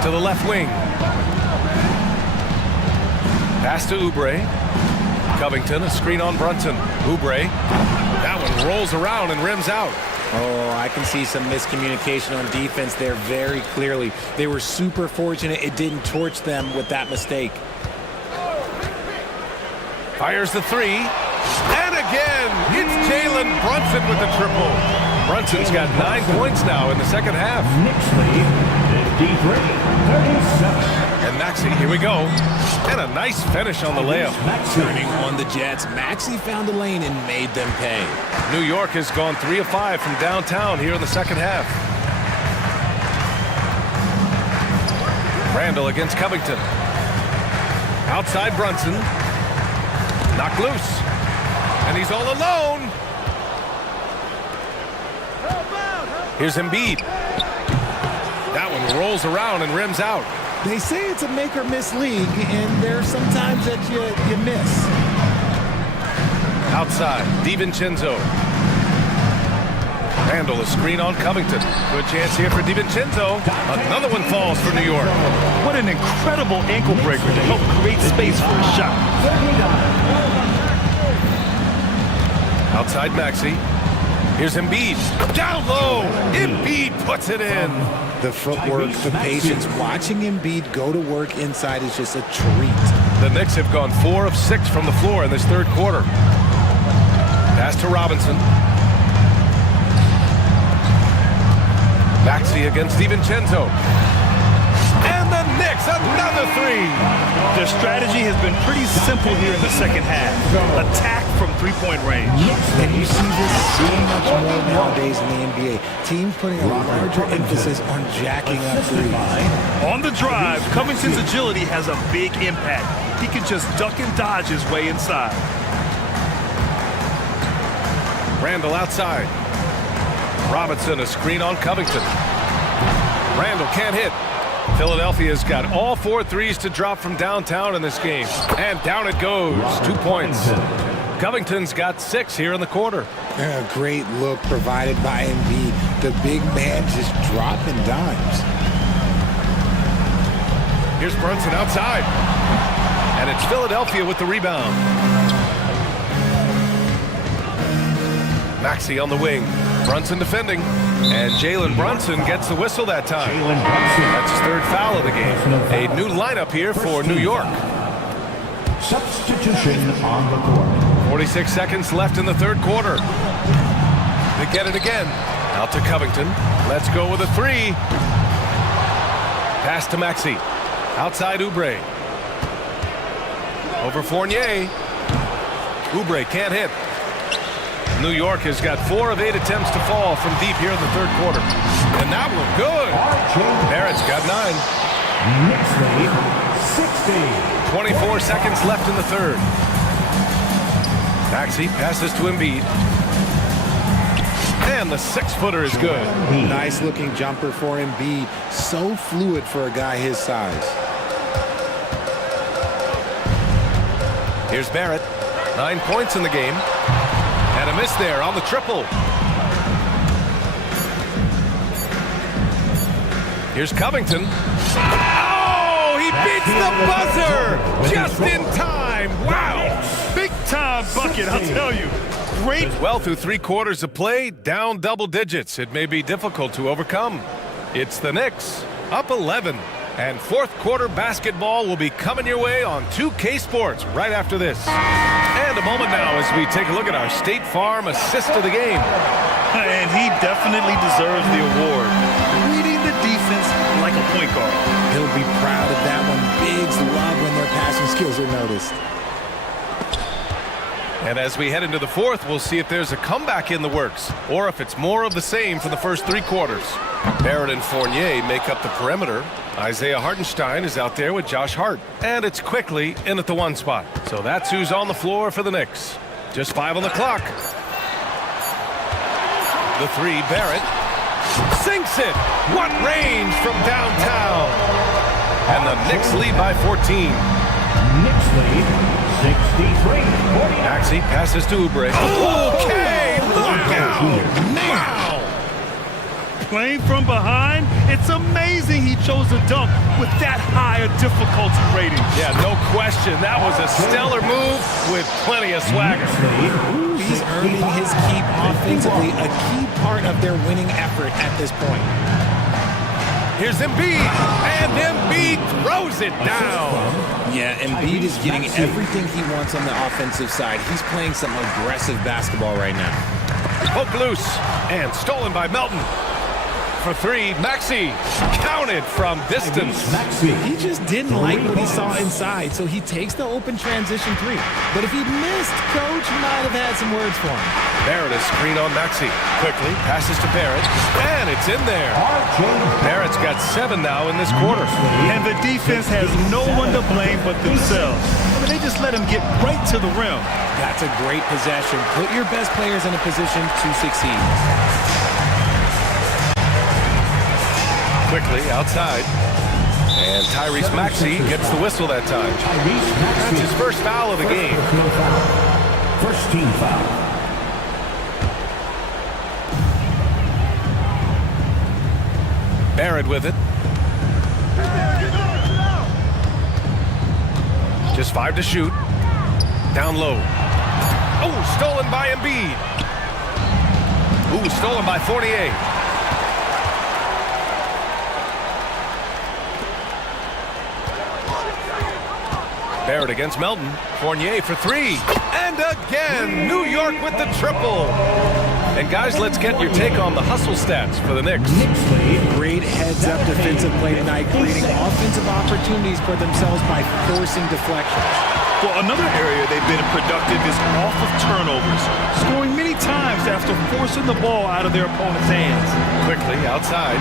To the left wing. Pass to Oubre. Covington, a screen on Brunson. Oubre. That one rolls around and rims out. Oh, I can see some miscommunication on defense there very clearly. They were super fortunate it didn't torch them with that mistake. Fires the three. And again, it's Jalen Brunson with the triple. Brunson's got 9 points now in the second half. Knicks lead 53-37. And Maxey, here we go. And a nice finish on the layup. Turning on the Jets, Maxey found a lane and made them pay. New York has gone 3 of 5 from downtown here in the second half. Randall against Covington. Outside Brunson. Knocked loose. And he's all alone. Here's Embiid. That one rolls around and rims out. They say it's a make-or-miss league, and there are some times that you miss. Outside, DiVincenzo. Randall, a screen on Covington. Good chance here for DiVincenzo. Another one falls for New York. What an incredible ankle breaker to help create space for a shot. Outside Maxey. Here's Embiid. Down low. Embiid puts it in. The footwork, the patience. Watching Embiid go to work inside is just a treat. The Knicks have gone 4 of 6 from the floor in this third quarter. Pass to Robinson. Maxey against DiVincenzo. And the Knicks, another three. Their strategy has been pretty simple here in the second half. Attack from three-point range. And you see this so much more nowadays in the NBA. Teams putting a larger emphasis on jacking up threes. On the drive, Covington's agility has a big impact. He can just duck and dodge his way inside. Randall outside. Robinson, a screen on Covington. Randall can't hit. Philadelphia's got all 4 threes to drop from downtown in this game. And down it goes. 2 points. Covington's got 6 here in the quarter. A great look provided by Embiid. The big man just dropping dimes. Here's Brunson outside. And it's Philadelphia with the rebound. Maxey on the wing. Brunson defending. And Jalen Brunson gets the whistle that time. That's his third foul of the game. A new lineup here for New York. Substitution on the court. 46 seconds left in the third quarter. They get it again. Out to Covington. Let's go with a three. Pass to Maxey. Outside Oubre. Over Fournier. Oubre can't hit. New York has got 4 of 8 attempts to fall from deep here in the third quarter. And that one good. Barrett's got 9. Knicks lead 60. 24 seconds left in the third. Maxey passes to Embiid. And the 6-footer is good. Nice looking jumper for Embiid. So fluid for a guy his size. Here's Barrett. 9 points in the game. And a miss there on the triple. Here's Covington. Oh, he beats the buzzer just in time. Wow. Big time bucket, I'll tell you. Great. Well, through 3 quarters of play, down double digits. It may be difficult to overcome. It's the Knicks, up 11. And fourth quarter basketball will be coming your way on 2K Sports right after this. And a moment now as we take a look at our State Farm assist of the game. And he definitely deserves the award. Reading the defense like a point guard. He'll be proud of that one. Bigs love when their passing skills are noticed. And as we head into the fourth, we'll see if there's a comeback in the works or if it's more of the same for the first three quarters. Barrett and Fournier make up the perimeter. Isaiah Hartenstein is out there with Josh Hart. And it's quickly in at the one spot. So that's who's on the floor for the Knicks. Just 5 on the clock. The three, Barrett. Sinks it! What range from downtown! And the Knicks lead by 14. Knicks lead 63-49. Maxey passes to Oubre. Okay, look out! Wow! Playing from behind, it's amazing he chose to dunk with that high a difficulty rating. Yeah, no question. That was a stellar move with plenty of swagger. He's earning his keep offensively, a key part of their winning effort at this point. Here's Embiid, and Embiid throws it down. Yeah, Embiid is getting everything he wants on the offensive side. He's playing some aggressive basketball right now. Poked loose and stolen by Melton. For three, Maxey counted from distance. He just didn't like what he saw inside, so he takes the open transition three. But if he missed, Coach might have had some words for him. Barrett is screen on Maxey. Quickly passes to Barrett, and it's in there. Barrett's got 7 now in this quarter. And the defense has no one to blame but themselves. I mean, they just let him get right to the rim. That's a great possession. Put your best players in a position to succeed. Quickly outside. And Tyrese Maxey gets the whistle that time. That's his first foul of the game. First team foul. Barrett with it. Just 5 to shoot. Down low. Oh, stolen by Embiid. Ooh, stolen by Fournier. Barrett against Melton. Fournier for 3. And again, New York with the triple. And guys, let's get your take on the hustle stats for the Knicks. Great heads-up defensive play tonight, creating offensive opportunities for themselves by forcing deflections. Well, another area they've been productive is off of turnovers, scoring many times after forcing the ball out of their opponent's hands. Quickly outside.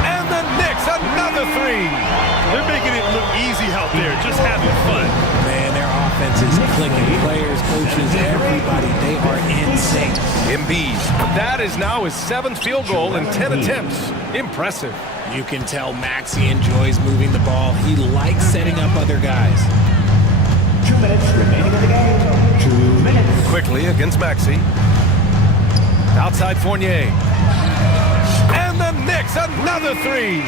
And the Knicks, another 3. They're making it look easy out there, just having fun. Man, their offense is clicking. Players, coaches, everybody, they are in sync. Embiid, that is now his 7th field goal in 10 attempts. Impressive. You can tell Maxey enjoys moving the ball. He likes setting up other guys. 2 minutes remaining in the game. 2 minutes. Quickly against Maxey. Outside Fournier. And the Knicks, another 3.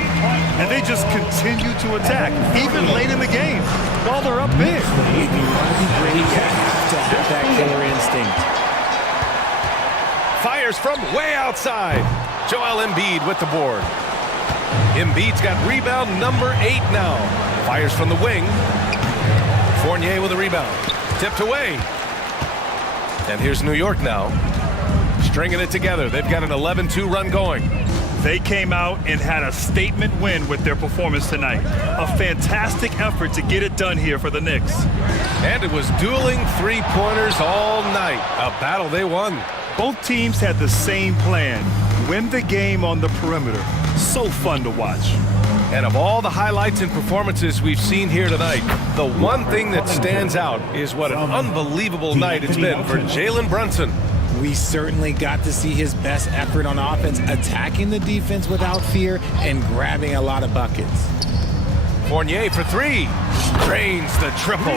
And they just continue to attack, even late in the game, while they're up big. If you want to be great, you have to have that killer instinct. Fires from way outside. Joel Embiid with the board. Embiid's got rebound number 8 now. Fires from the wing. Fournier with a rebound. Tipped away. And here's New York now. Stringing it together. They've got an 11-2 run going. They came out and had a statement win with their performance tonight. A fantastic effort to get it done here for the Knicks. And it was dueling 3-pointers all night. A battle they won. Both teams had the same plan. Win the game on the perimeter. So fun to watch. And of all the highlights and performances we've seen here tonight, the one thing that stands out is what an unbelievable night it's been for Jalen Brunson. We certainly got to see his best effort on offense, attacking the defense without fear and grabbing a lot of buckets. Fournier for 3. Drains the triple.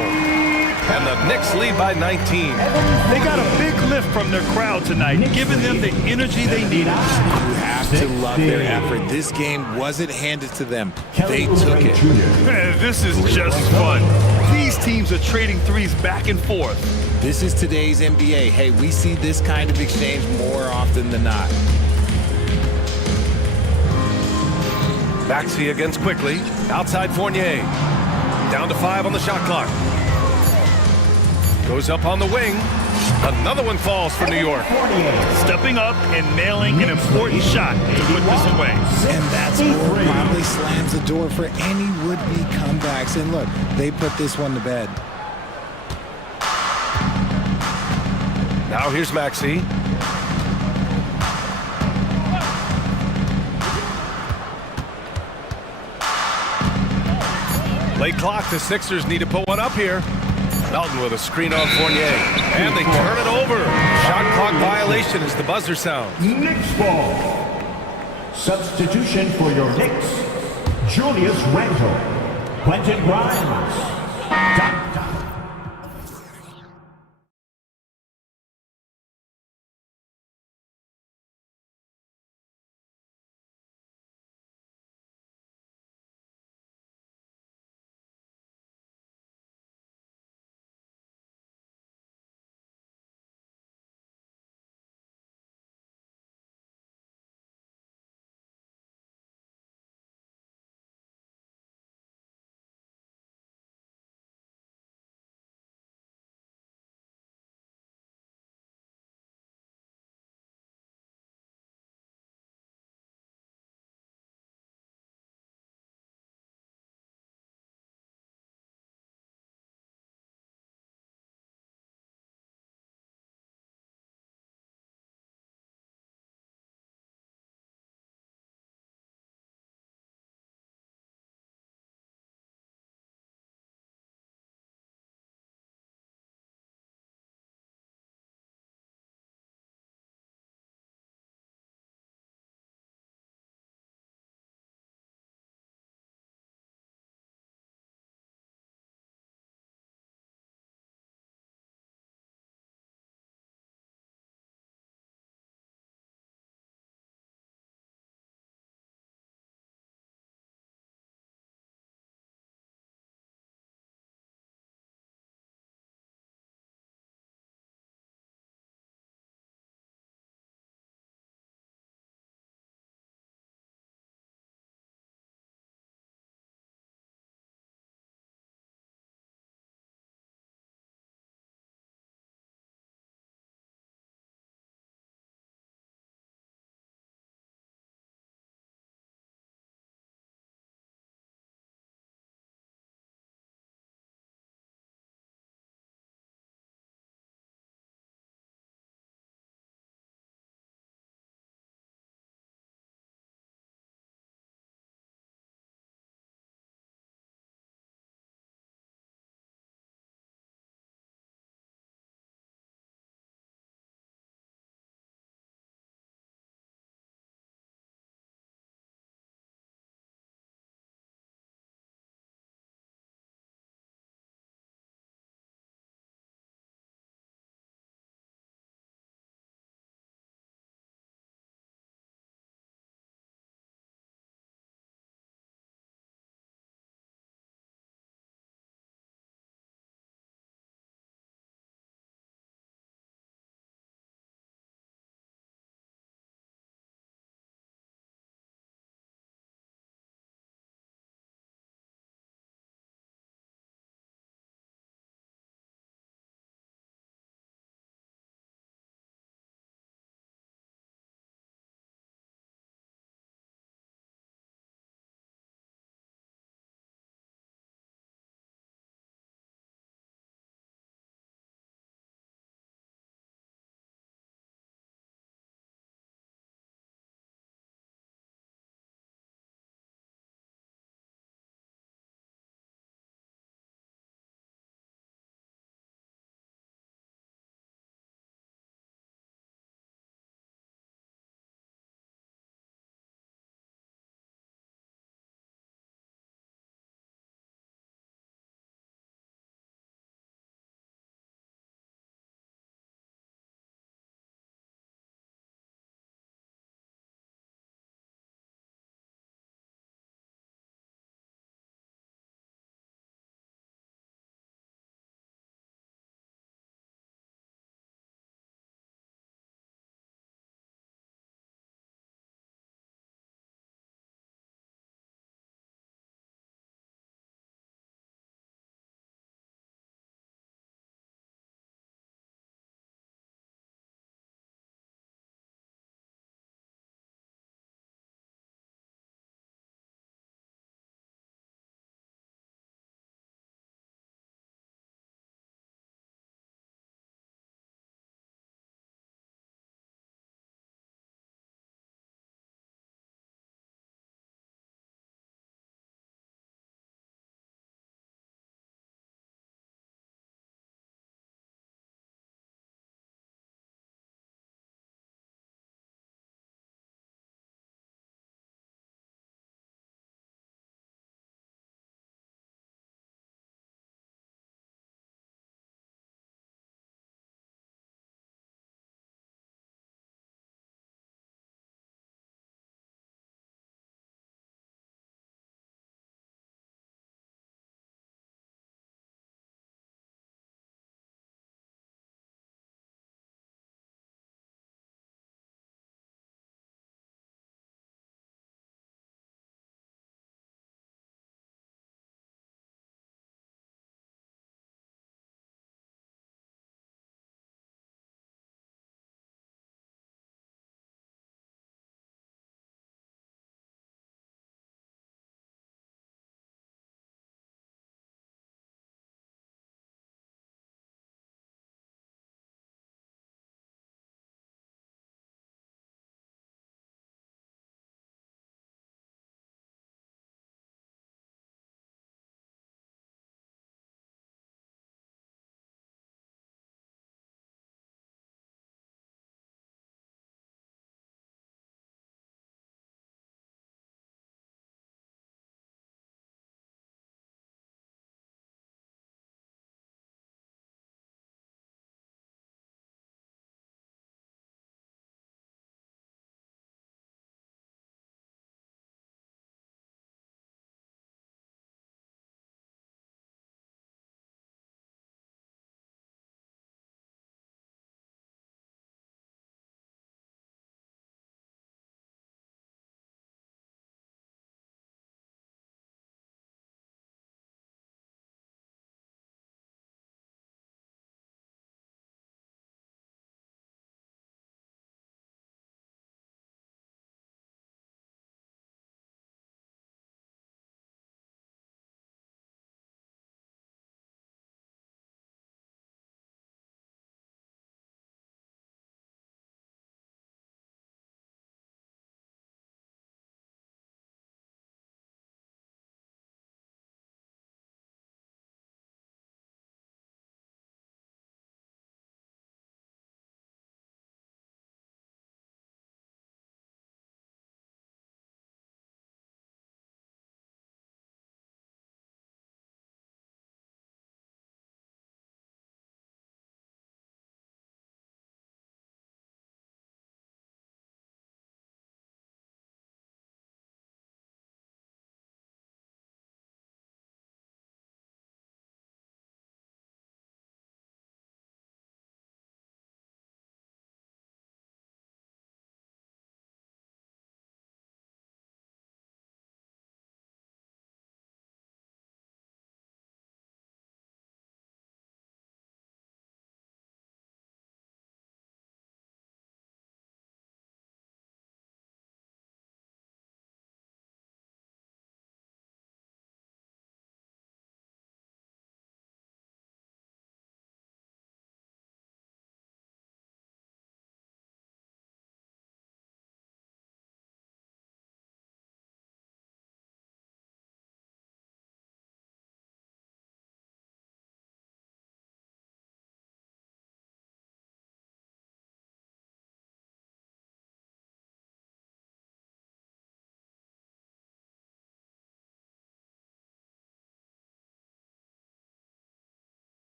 And the Knicks lead by 19. They got a big lift from their crowd tonight, giving them the energy they needed. You have to love their effort. This game wasn't handed to them. They took it. This is just fun. These teams are trading threes back and forth. This is today's NBA. Hey, we see this kind of exchange more often than not. Maxey against quickly. Outside Fournier. Down to 5 on the shot clock. Goes up on the wing. Another one falls for New York. Stepping up and nailing an important shot to put this away. And that's what probably slams the door for any would-be comebacks. And look, they put this one to bed. Now here's Maxey. Late clock, the Sixers need to put one up here. Melton with a screen on Fournier. And they turn it over. Shot clock violation as the buzzer sounds. Knicks ball. Substitution for your Knicks. Julius Randle. Quentin Grimes.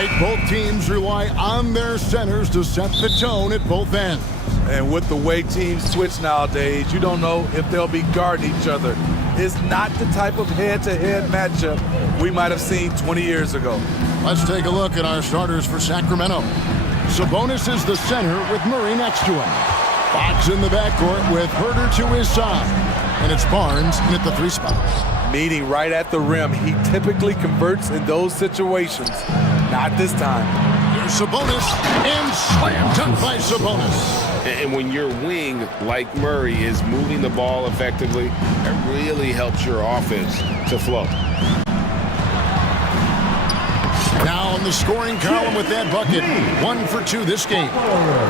right, both teams rely on their centers to set the tone at both ends. And with the way teams switch nowadays, you don't know if they'll be guarding each other. It's not the type of head-to-head matchup we might have seen 20 years ago. Let's take a look at our starters for Sacramento. Sabonis is the center with Murray next to him. Fox in the backcourt with Herter to his side. And it's Barnes in at the 3 spot. Meeting right at the rim, he typically converts in those situations. Not this time. Here's Sabonis, and slam dunk by Sabonis. And when your wing, like Murray, is moving the ball effectively, it really helps your offense to flow. Now in the scoring column with that bucket. 1 for 2 this game.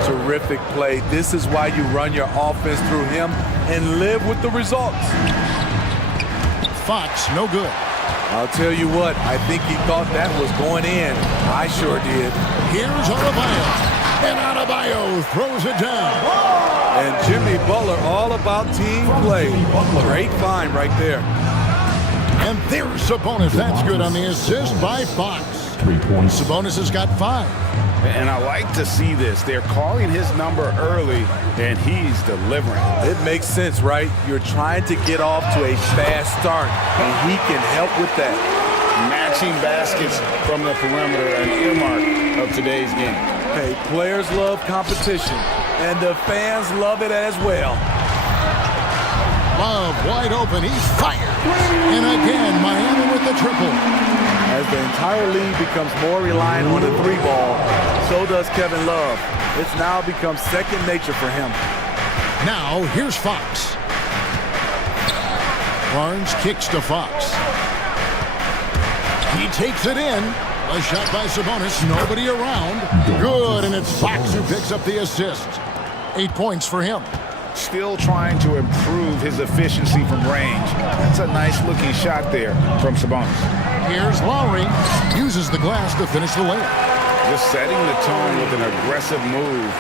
Terrific play. This is why you run your offense through him and live with the results. Fox, no good. I'll tell you what, I think he thought that was going in. I sure did. Here's Adebayo. And Adebayo throws it down. And Jimmy Butler all about team play. Great find right there. And there's Sabonis. That's good on the assist by Fox. 3 points. Sabonis has got 5. And I like to see this. They're calling his number early, and he's delivering. It makes sense, right? You're trying to get off to a fast start, and he can help with that. Matching baskets from the perimeter, an earmark of today's game. Hey, players love competition, and the fans love it as well. Love wide open. He's fired. And again, Miami with the triple. As the entire league becomes more reliant on the 3 ball, so does Kevin Love. It's now become second nature for him. Now, here's Fox. Barnes kicks to Fox. He takes it in. A shot by Sabonis. Nobody around. Good, and it's Fox who picks up the assist. 8 points for him. Still trying to improve his efficiency from range. That's a nice-looking shot there from Sabonis. Here's Lowry. Uses the glass to finish the layup. Just setting the tone with an aggressive move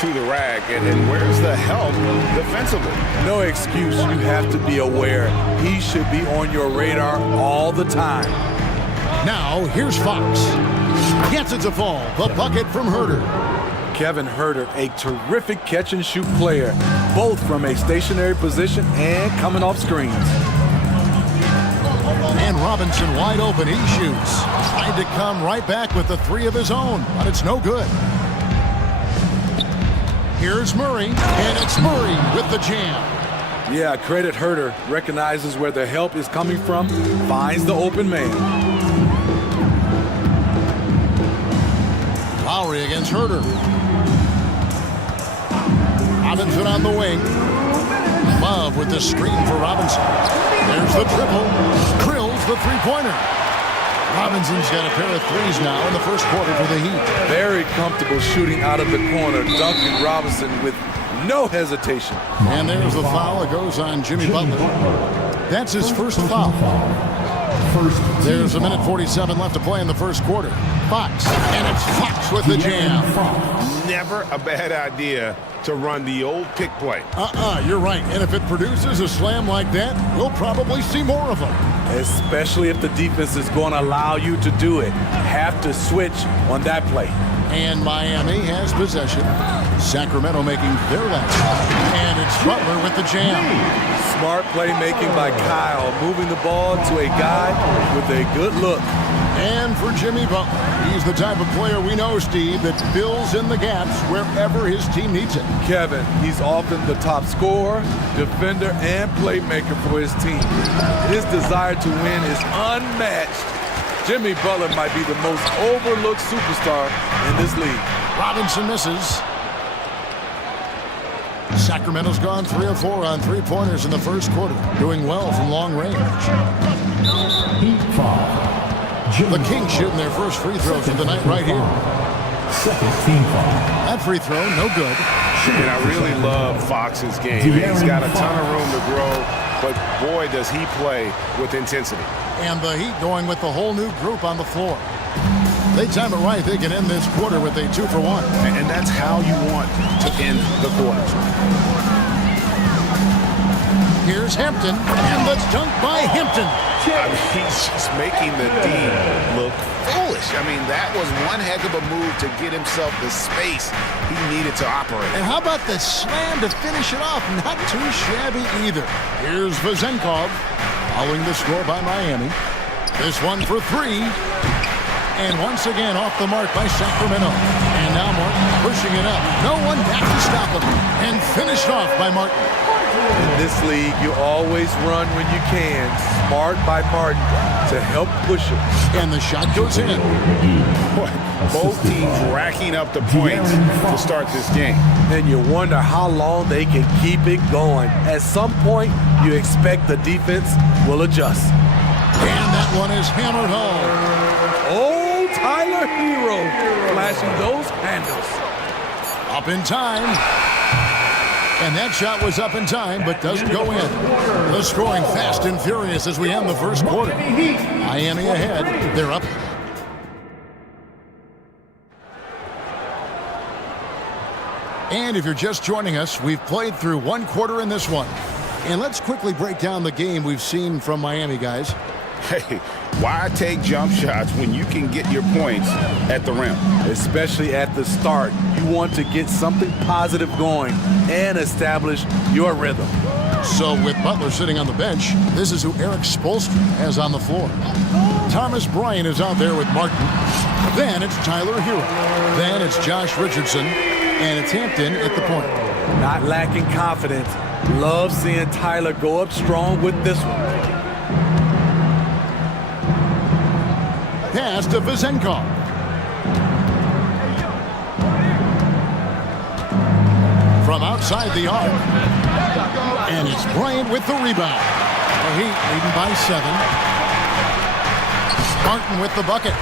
to the rack. And where's the help defensively? No excuse. You have to be aware. He should be on your radar all the time. Now, here's Fox. Gets it to fall. The bucket from Herter. Kevin Herter, a terrific catch-and-shoot player, both from a stationary position and coming off screens. And Robinson wide open. He shoots. Tried to come right back with the 3 of his own, but it's no good. Here's Murray, and it's Murray with the jam. Yeah, credit Herter. Recognizes where the help is coming from, finds the open man. Lowry against Herter. Robinson on the wing. Love with the screen for Robinson. There's the triple. Drills the 3-pointer. Robinson's got a pair of 3s now in the first quarter for the Heat. Very comfortable shooting out of the corner. Duncan Robinson with no hesitation. And there's the foul. It goes on Jimmy Butler. That's his first foul. There's a minute 47 left to play in the first quarter. Fox, and it's Fox with the jam. Never a bad idea to run the old pick play. You're right. And if it produces a slam like that, we'll probably see more of them. Especially if the defense is going to allow you to do it. Have to switch on that play. And Miami has possession. Sacramento making their last shot. And it's Butler with the jam. Smart playmaking by Kyle, moving the ball to a guy with a good look. And for Jimmy Butler, he's the type of player we know, Steve, that fills in the gaps wherever his team needs it. Kevin, he's often the top scorer, defender, and playmaker for his team. His desire to win is unmatched. Jimmy Butler might be the most overlooked superstar in this league. Robinson misses. Sacramento's gone 3 of 4 on 3-pointers in the first quarter, doing well from long range. Heat foul. The Kings shooting their first free throws of the night right here. Second team foul. That free throw, no good. And I really love Fox's game. He's got a ton of room to grow, but boy, does he play with intensity. And the Heat going with the whole new group on the floor. They time it right, they can end this quarter with a 2-for-1. And that's how you want to end the quarter. Here's Hampton, and the dunk by Hampton. I mean, he's just making the D look foolish. I mean, that was one heck of a move to get himself the space he needed to operate. And how about the slam to finish it off? Not too shabby either. Here's Vazenkov, following the score by Miami. This one for three. And once again off the mark by Sacramento. And now Martin pushing it up. No one back to stop him. And finished off by Martin. In this league, you always run when you can. Smart by Martin to help push it. And the shot goes in. Boy, both teams racking up the points to start this game. And you wonder how long they can keep it going. At some point, you expect the defense will adjust. And that one is hammered home. Oh, Tyler Hero flashing those handles. Up in time. And that shot was up in time, but doesn't go in. The scoring fast and furious as we end the first quarter. Miami ahead. They're up. And if you're just joining us, we've played through one quarter in this one. And let's quickly break down the game we've seen from Miami, guys. Hey, why take jump shots when you can get your points at the rim? Especially at the start. You want to get something positive going and establish your rhythm. So with Butler sitting on the bench, this is who Eric Spoelstra has on the floor. Thomas Bryant is out there with Martin. Then it's Tyler Hero. Then it's Josh Richardson. And it's Hampton at the point. Not lacking confidence. Love seeing Tyler go up strong with this one. Pass to Vazenkov. From outside the arc. And it's Bryant with the rebound. The Heat leading by 7. Martin with the bucket.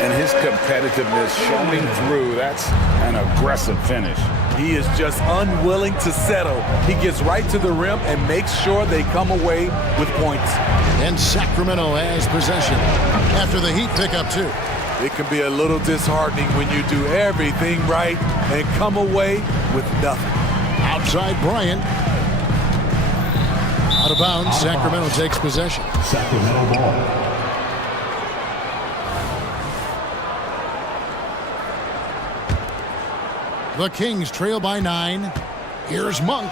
And his competitiveness showing through. That's an aggressive finish. He is just unwilling to settle. He gets right to the rim and makes sure they come away with points. And Sacramento has possession after the Heat pick up 2. It can be a little disheartening when you do everything right and come away with nothing. Outside Bryant. Out of bounds, Sacramento takes possession. Sacramento ball. The Kings trail by 9. Here's Monk.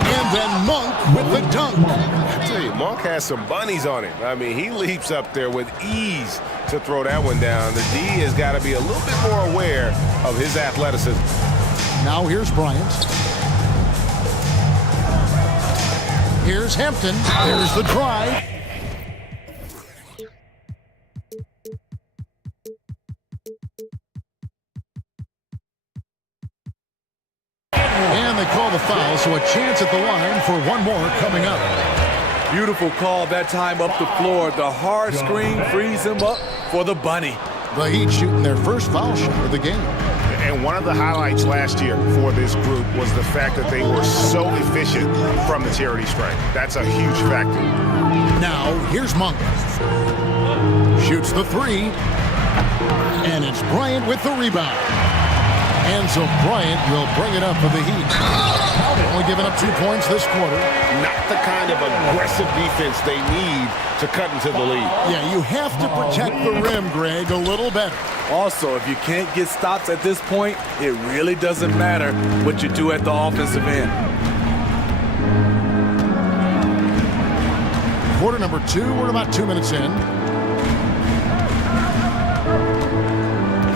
And then Monk with the dunk. I tell you, Monk has some bunnies on him. I mean, he leaps up there with ease to throw that one down. The D has got to be a little bit more aware of his athleticism. Now here's Bryant. Here's Hampton. There's the drive. And they call the foul, so a chance at the line for one more coming up. Beautiful call that time up the floor. The hard screen frees him up for the bunny. The Heat shooting their first foul shot of the game. And one of the highlights last year for this group was the fact that they were so efficient from the charity stripe. That's a huge factor. Now, here's Monk. Shoots the 3. And it's Bryant with the rebound. And so Bryant will bring it up for the Heat. Only giving up 2 points this quarter. Not the kind of aggressive defense they need to cut into the lead. Yeah, you have to protect the rim, Greg, a little better. Also, if you can't get stops at this point, it really doesn't matter what you do at the offensive end. Quarter number 2, we're about 2 minutes in.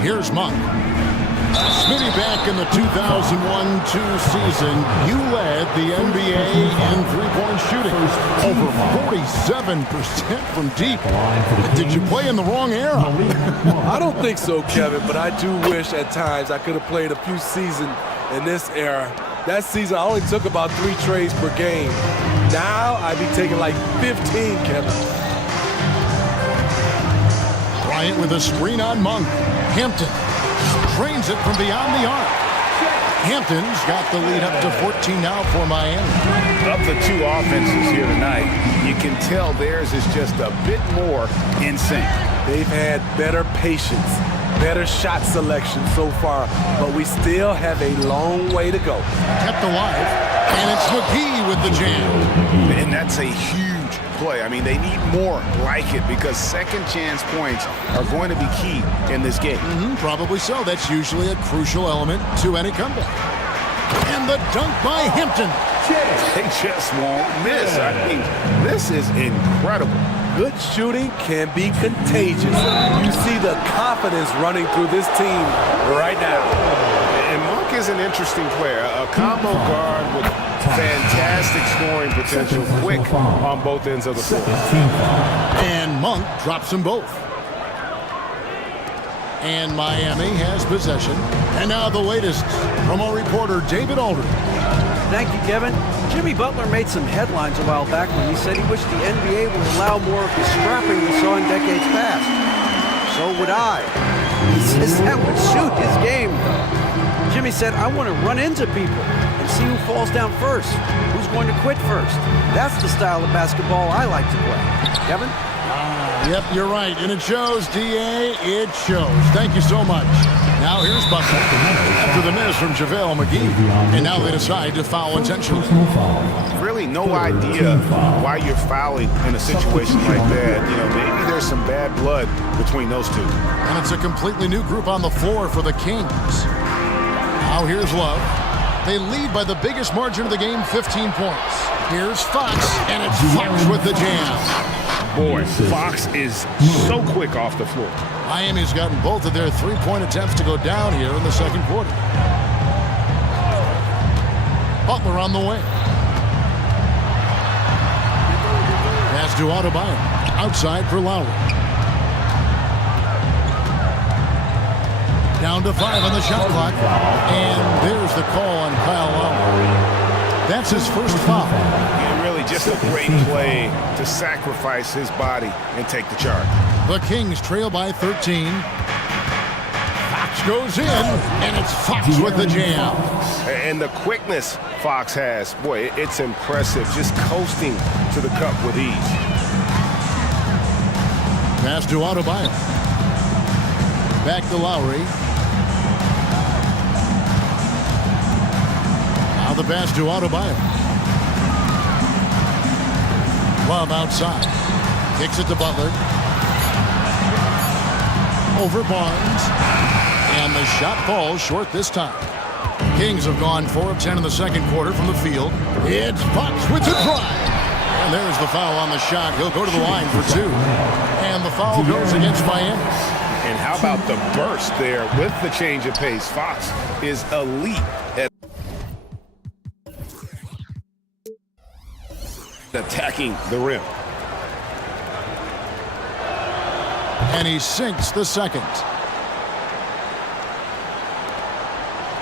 Here's Monk. Smitty, back in the 2001-2 season, you led the NBA in three-point shooting. Over 47% from deep. Did you play in the wrong era? I don't think so, Kevin, but I do wish at times I could have played a few seasons in this era. That season, I only took about 3 trades per game. Now, I'd be taking like 15, Kevin. Bryant with a screen on Monk. Hampton drains it from beyond the arc. Hampton's got the lead up to 14 now for Miami. Of the 2 offenses here tonight, you can tell theirs is just a bit more in sync. They've had better patience, better shot selection so far, but we still have a long way to go. Kept alive. And it's McGee with the jam. And that's a huge play. I mean, they need more like it because second chance points are going to be key in this game. Probably so. That's usually a crucial element to any comeback. And the dunk by Hampton. They just won't miss. I mean, this is incredible. Good shooting can be contagious. You see the confidence running through this team right now. And Monk is an interesting player, a combo guard with fantastic scoring potential, quick on both ends of the floor. And Monk drops them both. And Miami has possession. And now the latest from our reporter, David Aldridge. Thank you, Kevin. Jimmy Butler made some headlines a while back when he said he wished the NBA would allow more of the scrapping we saw in decades past. So would I. He says that would suit his game, though. Jimmy said, I want to run into people and see who falls down first, who's going to quit first. That's the style of basketball I like to play. Kevin? Yep, you're right. And it shows, D.A., it shows. Thank you so much. Now here's Butler after the miss from JaVale McGee. And now they decide to foul intentionally. Really no idea why you're fouling in a situation like that. You know, maybe there's some bad blood between those two. And it's a completely new group on the floor for the Kings. Now here's Love. They lead by the biggest margin of the game, 15 points. Here's Fox, and it's Fox with the jam. Boy, Fox is so quick off the floor. Miami's gotten both of their three-point attempts to go down here in the second quarter. Butler on the wing. Pass to Adebayo. Outside for Lowry. Down to 5 on the shot clock. And there's the call on Kyle Lowry. That's his first foul. And really just a great play to sacrifice his body and take the charge. The Kings trail by 13. Fox goes in, and it's Fox with the jam. And the quickness Fox has, boy, it's impressive. Just coasting to the cup with ease. Pass to Adebayo. Back to Lowry. Now the pass to Adebayo. Love outside. Kicks it to Butler. Over Barnes. And the shot falls short this time. Kings have gone 4 of 10 in the second quarter from the field. It's Fox with the drive. And there's the foul on the shot. He'll go to the line for 2. And the foul goes against Miami. And how about the burst there with the change of pace? Fox is elite at attacking the rim. And he sinks the second.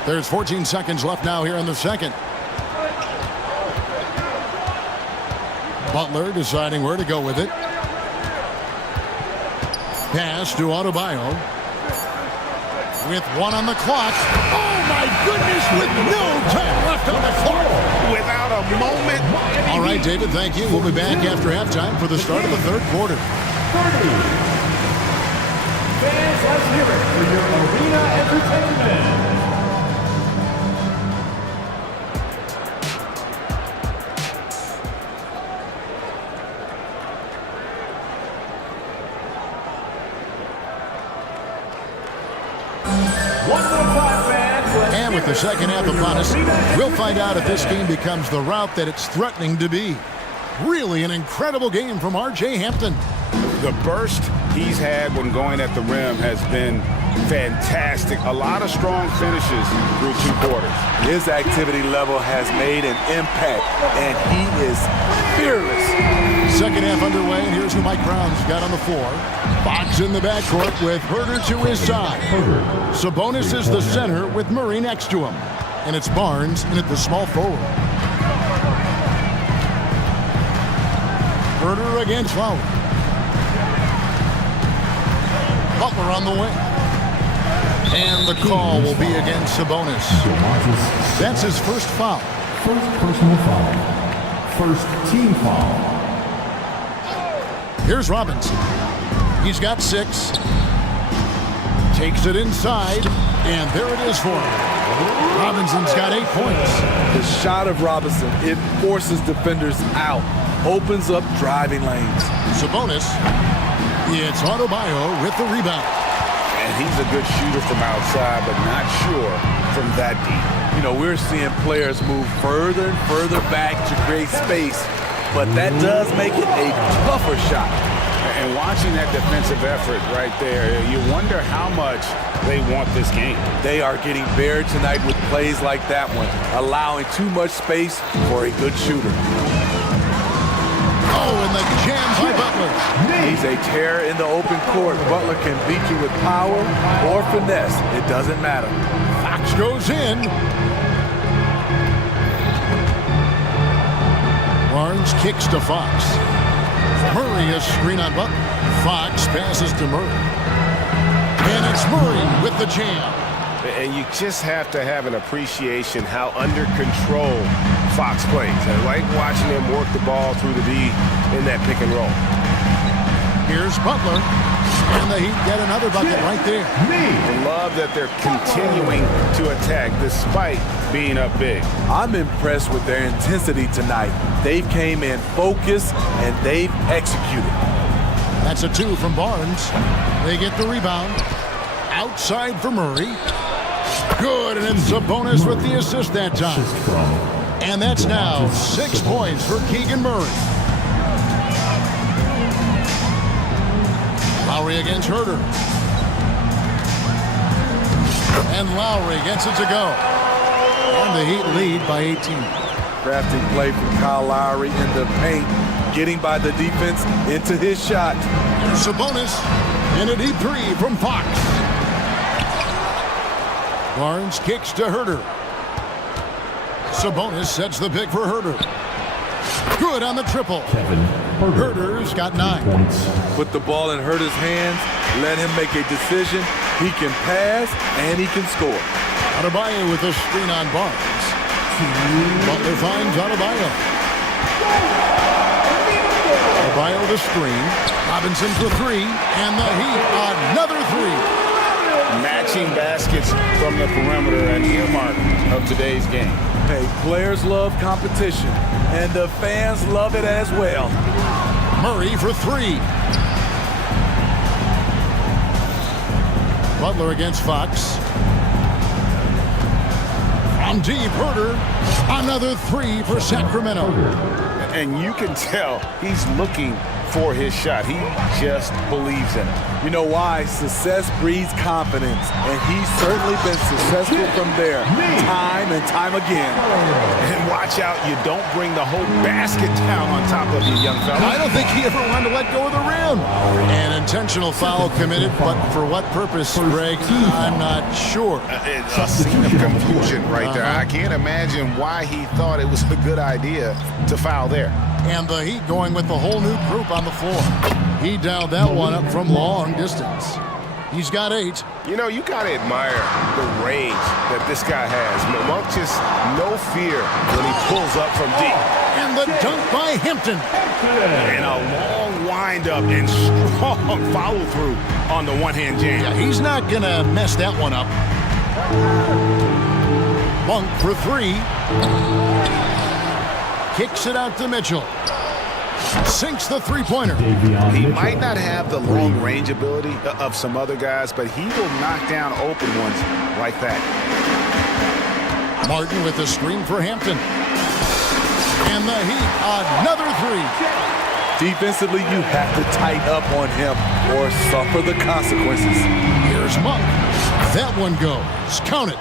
There's 14 seconds left now here in the second. Butler deciding where to go with it. Pass to Adebayo. With 1 on the clock. Oh my goodness, with no time left on the clock. Without a moment. All right, David, thank you. We'll be back after halftime for the start of the third quarter. Fans, let's hear it for your arena entertainment. And with the second half upon us, we'll find out if this game becomes the route that it's threatening to be. Really an incredible game from R.J. Hampton. The burst he's had when going at the rim has been fantastic. A lot of strong finishes through 2 quarters. His activity level has made an impact, and he is fearless. Second half underway, and here's who Mike Brown's got on the floor. Fox in the backcourt with Herter to his side. Sabonis is the center with Murray next to him. And it's Barnes in at the small forward. Herter against Lowry. Butler on the wing. And the call will be against Sabonis. That's his first foul. First personal foul. First team foul. Here's Robinson. He's got 6. Takes it inside, and there it is for him. Robinson's got 8 points. The shot of Robinson, it forces defenders out, opens up driving lanes. Sabonis. It's Adebayo with the rebound. And he's a good shooter from outside, but not sure from that deep. You know, we're seeing players move further and further back to create space, but that does make it a tougher shot. And watching that defensive effort right there, you wonder how much they want this game. They are getting buried tonight with plays like that one, allowing too much space for a good shooter. Oh, and the jam by Butler. He's a terror in the open court. Butler can beat you with power or finesse. It doesn't matter. Fox goes in. Barnes kicks to Fox. Murray a screen on Butler. Fox passes to Murray. And it's Murray with the jam. And you just have to have an appreciation how under control Fox plays. I like watching him work the ball through the D in that pick and roll. Here's Butler. And the Heat get another bucket right there. I love that they're continuing to attack despite being up big. I'm impressed with their intensity tonight. They've came in focused and they've executed. That's a 2 from Barnes. They get the rebound. Outside for Murray. Good, and it's Sabonis with the assist that time. And that's now 6 points for Keegan Murray. Lowry against Herter. And Lowry gets it to go. And the Heat lead by 18. Crafty play from Kyle Lowry in the paint, getting by the defense into his shot. Sabonis, and a deep 3 from Fox. Barnes kicks to Herter. Sabonis sets the pick for Herter. Good on the triple. Herter's got 9 points. Put the ball in Herter's hands, let him make a decision. He can pass and he can score. Adebayo with a screen on Barnes. Butler finds Adebayo. Adebayo the screen. Robinson for 3, and the Heat another 3. Matching baskets from the perimeter, an earmark of today's game. Hey, players love competition, and the fans love it as well. Murray for 3. Butler against Fox. From deep, Herter. Another 3 for Sacramento. And you can tell he's looking for his shot. He just believes in it. You know why? Success breeds confidence, and he's certainly been successful from there time and time again. And watch out, you don't bring the whole basket down on top of you, young fella. I don't think he ever wanted to let go of the rim. An intentional foul committed, but for what purpose, Greg? I'm not sure. It's a scene of confusion right there. I can't imagine why he thought it was a good idea to foul there. And the Heat going with the whole new group on the floor. He dialed that one up from long distance. He's got 8. You know, you got to admire the range that this guy has. Monk just no fear when he pulls up from deep. And the dunk by Hampton. And a long windup and strong follow-through on the one-hand jam. Yeah, he's not going to mess that one up. Monk for 3. Kicks it out to Mitchell. Sinks the three-pointer. He might not have the long-range ability of some other guys, but he will knock down open ones like that. Martin with the screen for Hampton. And the Heat, another 3. Defensively, you have to tighten up on him or suffer the consequences. Here's Monk. That one goes. Count it.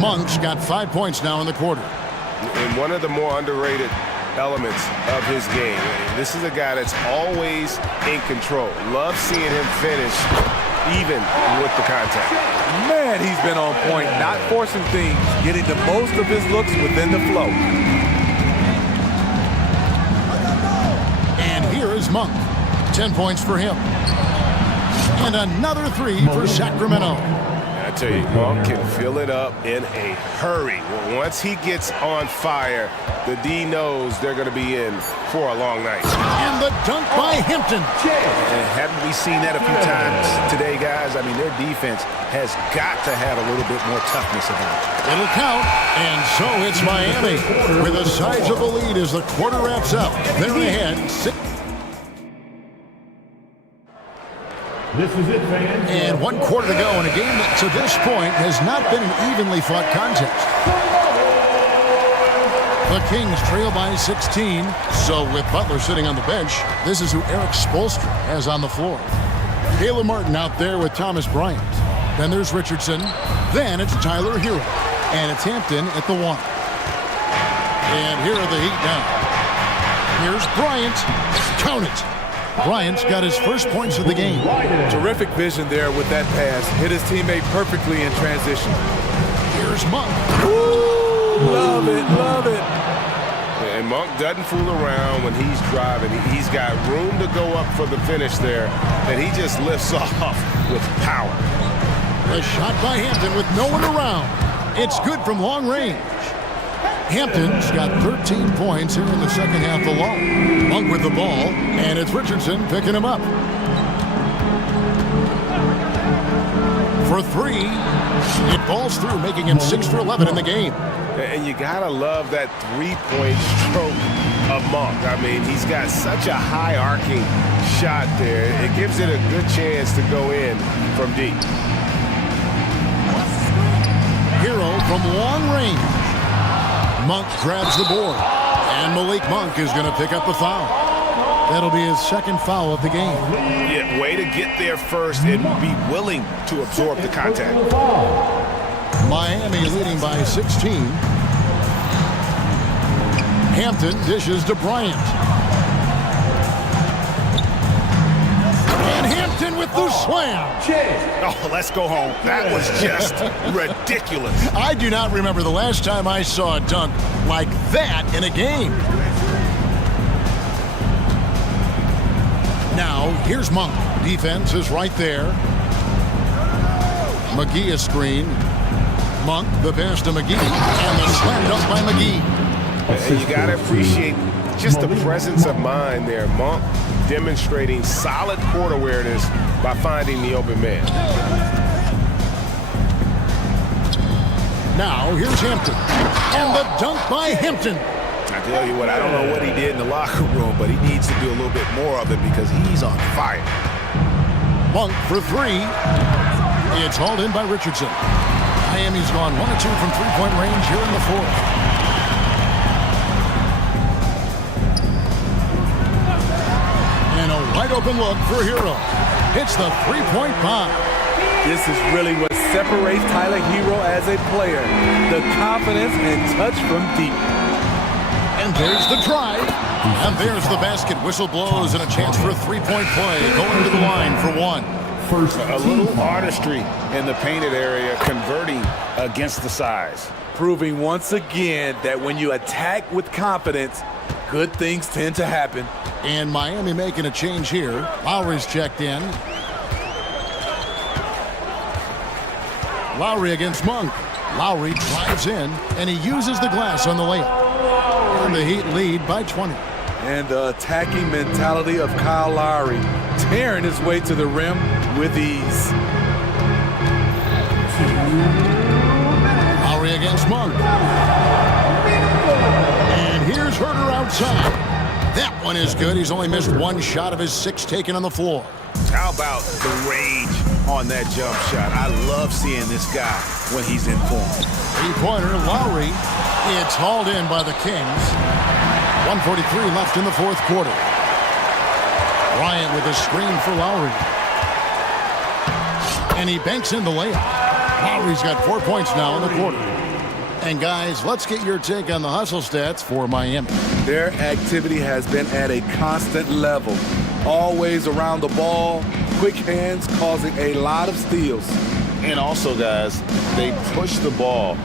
Monk's got 5 points now in the quarter. And one of the more underrated elements of his game. This is a guy that's always in control. Love seeing him finish even with the contact. Man, he's been on point, not forcing things, getting the most of his looks within the flow. And here is Monk. 10 points for him. And another 3 for Sacramento. I tell you, Monk can fill it up in a hurry. Once he gets on fire, the D knows they're going to be in for a long night. And the dunk by Hampton. And haven't we seen that a few times today, guys? I mean, their defense defense has got to have a little bit more toughness about it. It'll count, and so it's Miami with a sizable lead as the quarter wraps up. They're ahead. This is it, fans. And 1 quarter to go in a game that to this point has not been an evenly fought contest. The Kings trail by 16. So with Butler sitting on the bench, this is who Eric Spoelstra has on the floor. Caleb Martin out there with Thomas Bryant. Then there's Richardson. Then it's Tyler Hero. And it's Hampton at the 1. And here are the Heat now. Here's Bryant. Count it. Bryant's got his first points of the game. Terrific vision there with that pass. Hit his teammate perfectly in transition. Here's Monk. Ooh, love it, love it. And Monk doesn't fool around when he's driving. He's got room to go up for the finish there, and he just lifts off with power. A shot by Hampton with no one around. It's good from long range. Hampton's got 13 points here in the second half alone. Monk with the ball, and it's Richardson picking him up. For 3, it falls through, making him 6 for 11 in the game. And you gotta love that three-point stroke of Monk. I mean, he's got such a high arcing shot there. It gives it a good chance to go in from deep. Hero from long range. Monk grabs the board, and Malik Monk is going to pick up the foul. That'll be his second foul of the game. Yeah, way to get there first and be willing to absorb the contact. Miami leading by 16. Hampton dishes to Bryant. And Hampton with the slam. Oh, let's go home. That was just ridiculous. I do not remember the last time I saw a dunk like that in a game. Now, here's Monk. Defense is right there. McGee is screen. Monk, the pass to McGee, and the slam dunk by McGee. And you got to appreciate just the presence of mind there. Monk demonstrating solid court awareness by finding the open man. Now, here's Hampton. And the dunk by Hampton. I tell you what, I don't know what he did in the locker room, but he needs to do a little bit more of it because he's on fire. Monk for 3. It's hauled in by Richardson. Miami's gone 1 of 2 from three-point range here in the fourth. And a wide-open look for Hero. Hits the three-point bomb. This is really what separates Tyler Hero as a player. The confidence and touch from deep. And there's the drive. And there's the basket. Whistle blows and a chance for a three-point play. Going to the line for 1. A little artistry in the painted area, converting against the size. Proving once again that when you attack with confidence, good things tend to happen. And Miami making a change here. Lowry's checked in. Lowry against Monk. Lowry drives in, and he uses the glass on the layup. And the Heat lead by 20. And the attacking mentality of Kyle Lowry, tearing his way to the rim with ease. Lowry against Monk. And here's Herter outside. That one is good. He's only missed 1 shot of his 6 taken on the floor. How about the rage on that jump shot? I love seeing this guy when he's in form. Three-pointer, Lowry. It's hauled in by the Kings. 1:43 left in the fourth quarter. Bryant with a screen for Lowry. And he banks in the layup. Lowry's got 4 points now in the quarter. And guys, let's get your take on the hustle stats for Miami. Their activity has been at a constant level. Always around the ball, quick hands causing a lot of steals. And also, guys, they push the ball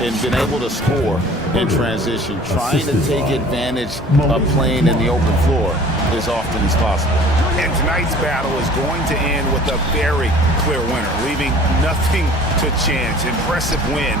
and been able to score in transition, trying to take advantage of playing in the open floor. as often as possible. And tonight's battle is going to end with a very clear winner, leaving nothing to chance. Impressive win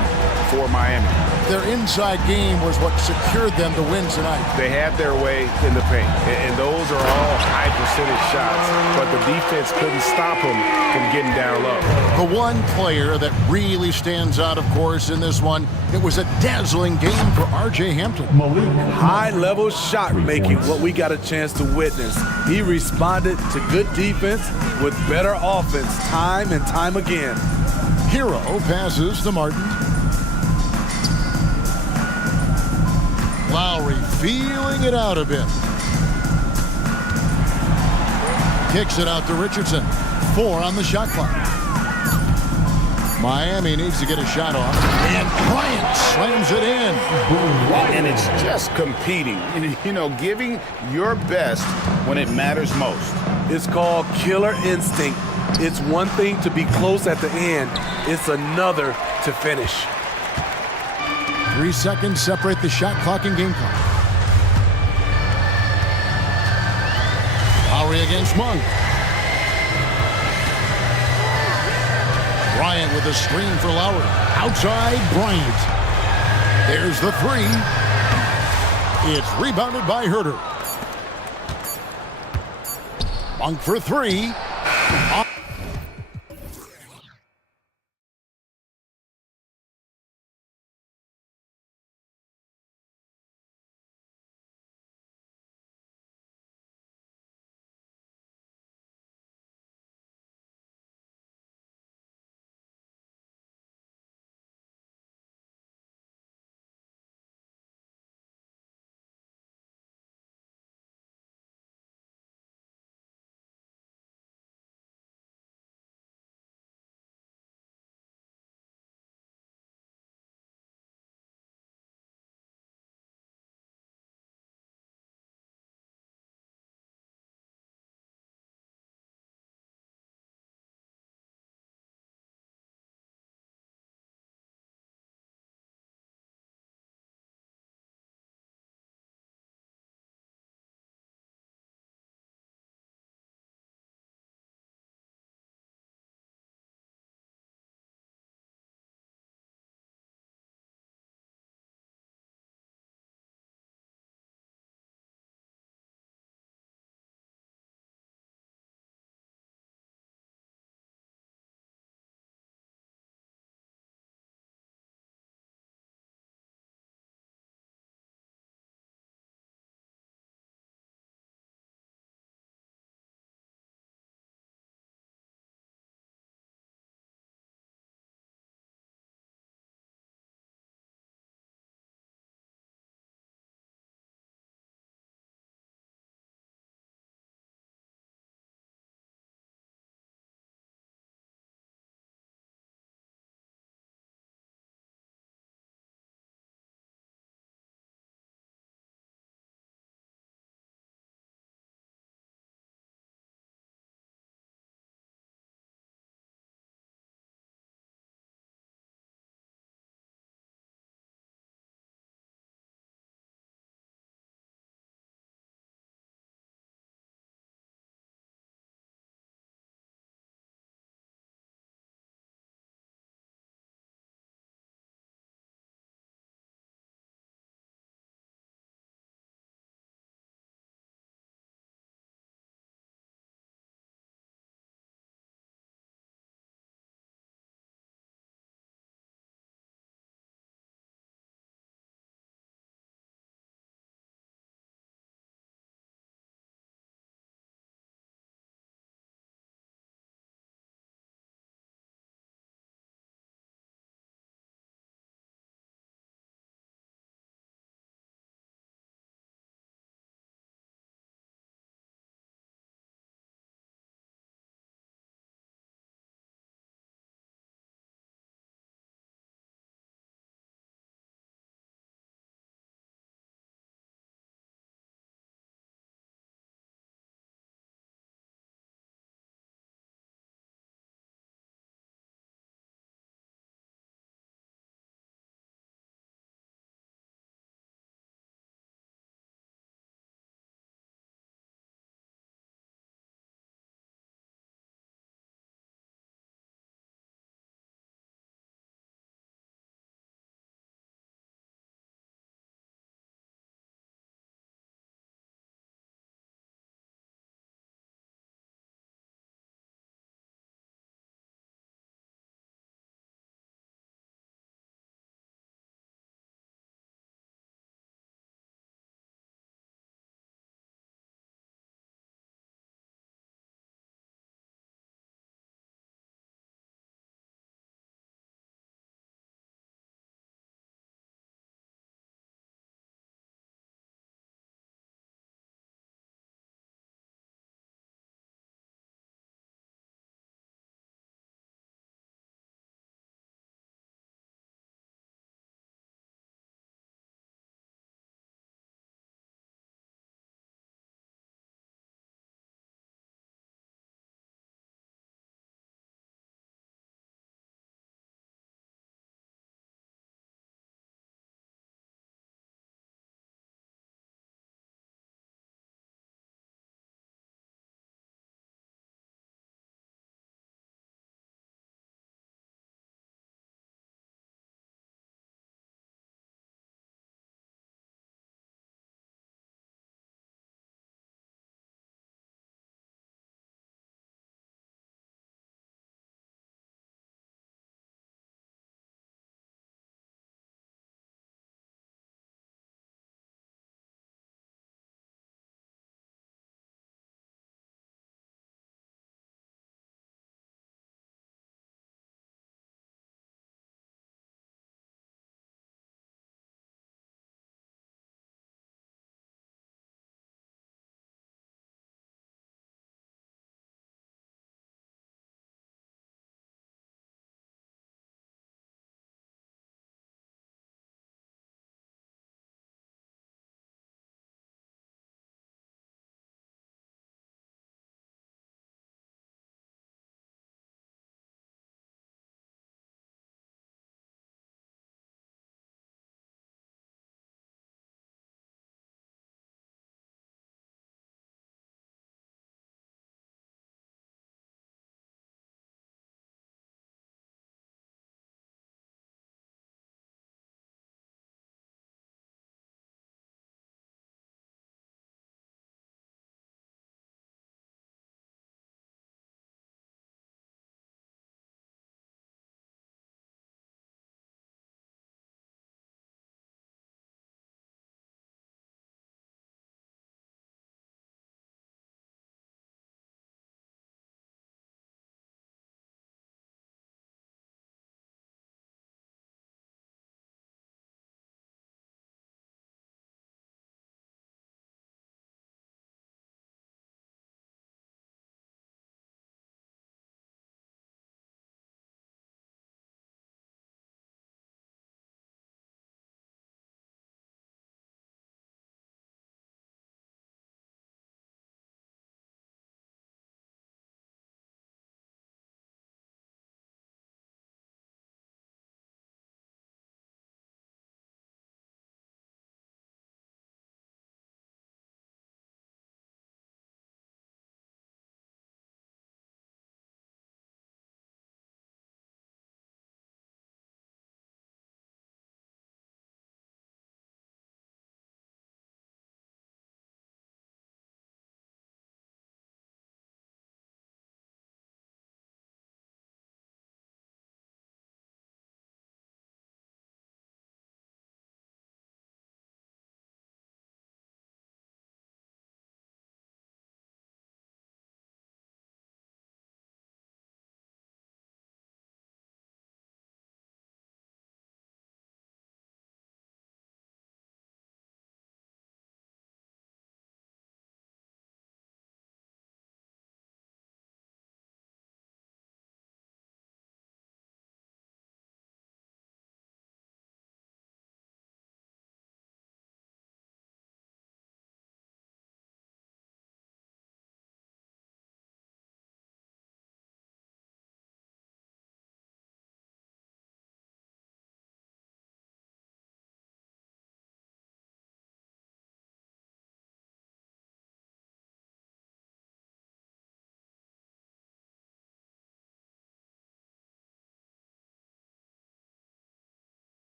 for Miami. Their inside game was what secured them to win tonight. They had their way in the paint, and those are all high percentage shots, but the defense couldn't stop them from getting down low. The one player that really stands out, of course, in this one, it was a dazzling game for R.J. Hampton. High-level shot making, what we got a chance to witness. He responded to good defense with better offense time and time again. Hero passes to Martin. Lowry feeling it out a bit. Kicks it out to Richardson. 4 on the shot clock. Miami needs to get a shot off. And Bryant slams it in. And it's just competing, you know, giving your best when it matters most. It's called killer instinct. It's one thing to be close at the end. It's another to finish. 3 seconds separate the shot clock and game clock. Lowry against Monk. Bryant with a screen for Lowry. Outside, Bryant. There's the 3. It's rebounded by Herter. Monk for 3.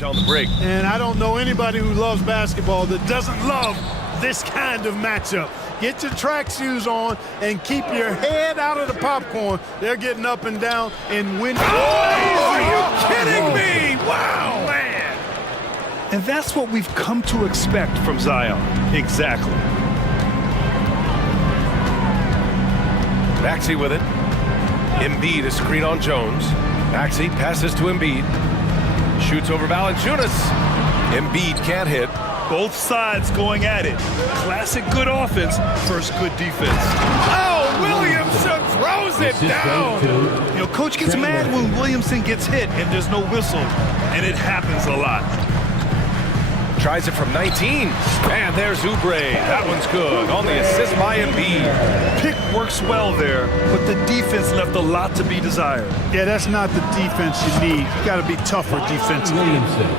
On the break. And I don't know anybody who loves basketball that doesn't love this kind of matchup. Get your track shoes on and keep your head out of the popcorn. They're getting up and down and winning. Oh, are you kidding me? Wow, man. And that's what we've come to expect from Zion. Exactly. Maxey with it. Embiid is screen on Jones. Maxey passes to Embiid. Shoots over Valanciunas. Embiid can't hit. Both sides going at it. Classic good offense versus good defense. Oh, Williamson throws it down. You know, coach gets mad when Williamson gets hit and there's no whistle, and it happens a lot. Tries it from 19. And there's Oubre. That one's good. On the assist by Embiid. Pick works well there, but the defense left a lot to be desired. Yeah, that's not the defense you need. You got to be tougher defensively.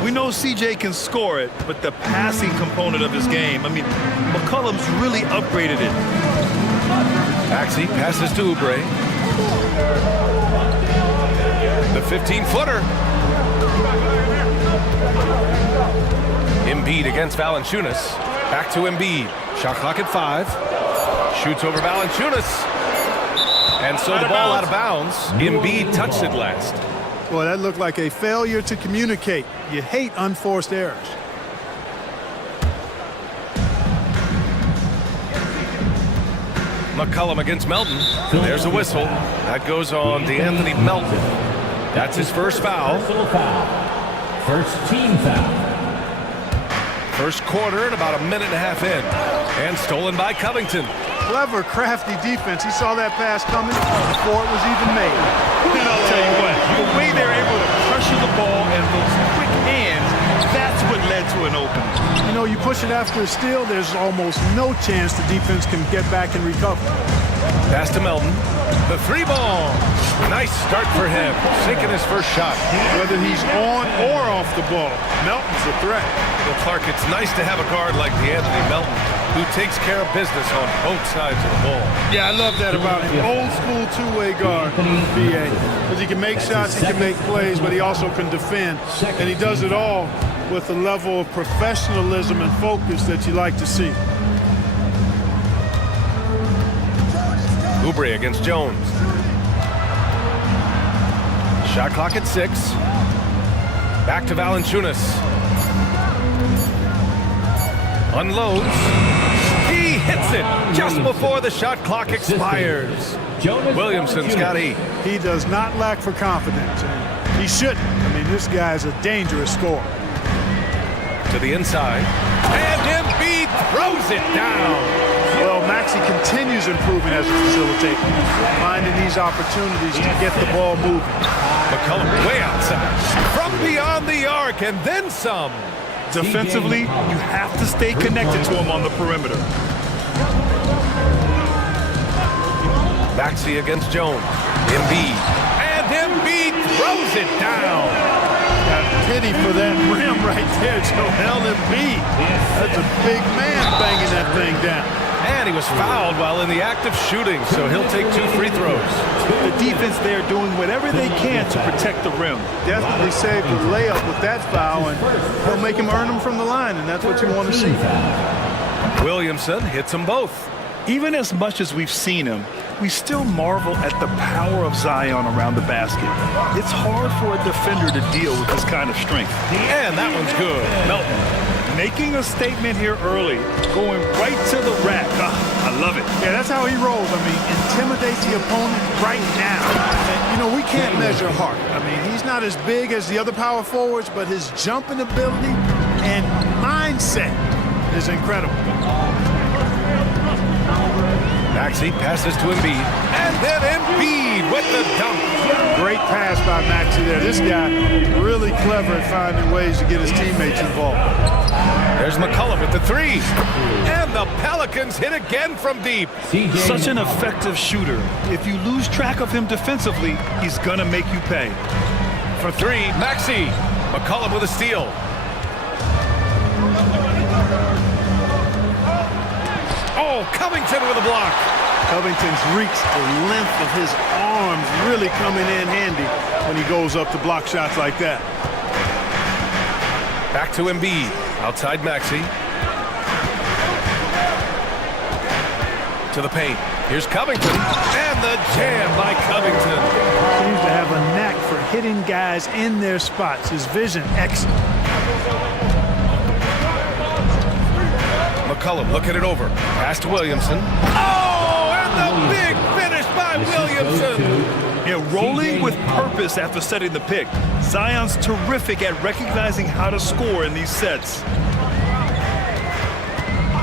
We know CJ can score it, but the passing component of his game, I mean, McCollum's really upgraded it. Maxey passes to Oubre. The 15-footer. Embiid against Valanciunas. Back to Embiid. Shot clock at 5. Shoots over Valanciunas. And so the ball out of bounds. Embiid touched it last. Boy, that looked like a failure to communicate. You hate unforced errors. McCollum against Melton. There's a whistle. That goes on DeAnthony Melton. That's his first foul. First team foul. First quarter and about a minute and a half in. And stolen by Covington. Clever, crafty defense. He saw that pass coming before it was even made. And I'll tell you what, the way they're able to pressure the ball and those quick hands, that's what led to an opening. You know, you push it after a steal, there's almost no chance the defense can get back and recover. Pass to Melton. The 3-ball. Nice start for him. Sinking his first shot. Whether he's on or off the ball, Melton's a threat. Well, Clark, it's nice to have a guard like DeAnthony Melton who takes care of business on both sides of the ball. Yeah, I love that about him. Old school two-way guard, BA. Because he can make shots, he can make plays, but he also can defend. And he does it all with a level of professionalism and focus that you like to see. Oubre against Jones. Shot clock at 6. Back to Valanciunas. Unloads. He hits it just before the shot clock expires. Williamson's got 8. He does not lack for confidence. And he shouldn't. I mean, this guy's a dangerous scorer. To the inside. And Embiid throws it down. Well, Maxey continues improving as a facilitator, finding these opportunities to get the ball moving. McCollum way outside. From beyond the arc and then some. Defensively, you have to stay connected to him on the perimeter. Maxey against Jones. Embiid. And Embiid throws it down. Got pity for that rim right there, Joel Embiid. That's a big man banging that thing down. And he was fouled while in the act of shooting, so he'll take 2 free throws. The defense there doing whatever they can to protect the rim. Definitely saved the layup with that foul, and he'll make him earn them from the line, and that's what you want to see. Williamson hits them both. Even as much as we've seen him, we still marvel at the power of Zion around the basket. It's hard for a defender to deal with this kind of strength. And that one's good. Melton making a statement here early, going right to the rack. I love it. Yeah, that's how he rolls. I mean, intimidate the opponent right now. And, you know, we can't measure heart. I mean, he's not as big as the other power forwards, but his jumping ability and mindset is incredible. Maxey passes to Embiid. And then Embiid with the dunk. Great pass by Maxey there. This guy really clever at finding ways to get his teammates involved. There's McCollum with the 3. And the Pelicans hit again from deep. Such an effective shooter. If you lose track of him defensively, he's going to make you pay. For 3, Maxey. McCollum with a steal. Oh, Covington with a block. Covington's reach, the length of his arms really coming in handy when he goes up to block shots like that. Back to Embiid. Outside Maxey. To the paint. Here's Covington. And the jam by Covington. Seems to have a knack for hitting guys in their spots. His vision, excellent. McCollum looking it over. Pass to Williamson. Oh, and the big finish by Williamson. Yeah, rolling with purpose after setting the pick. Zion's terrific at recognizing how to score in these sets.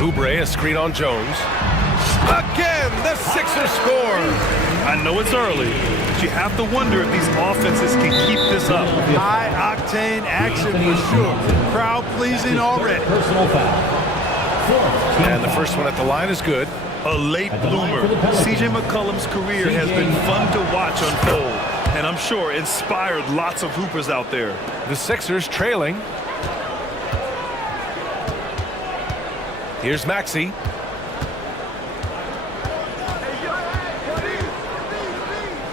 Oubre, a screen on Jones. Again, the Sixers score. I know it's early, but you have to wonder if these offenses can keep this up. High-octane action for sure. Crowd-pleasing already. Personal foul. And the first one at the line is good. A late bloomer. C.J. McCollum's career has been fun to watch unfold, and I'm sure inspired lots of hoopers out there. The Sixers trailing. Here's Maxey.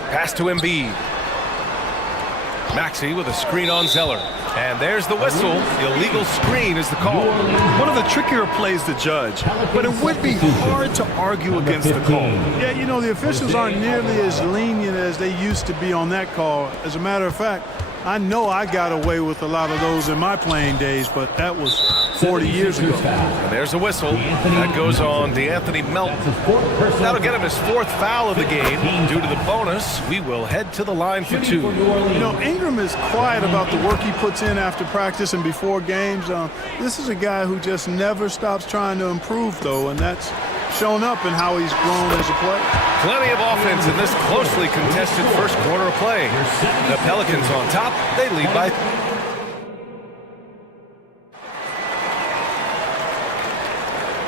Pass to Embiid. Maxey with a screen on Zeller. And there's the whistle. Illegal screen is the call. One of the trickier plays to judge, but it would be hard to argue against the call. Yeah, you know, the officials aren't nearly as lenient as they used to be on that call. As a matter of fact, I know I got away with a lot of those in my playing days, but that was 40 years ago. And there's a whistle. That goes on DeAnthony Melton. That'll get him his fourth foul of the game. Due to the bonus, we will head to the line for two. You know, Ingram is quiet about the work he puts in after practice and before games. This is a guy who just never stops trying to improve, though, and that's shown up in how he's grown as a player. Plenty of offense in this closely contested first quarter of play. The Pelicans on top. They lead by...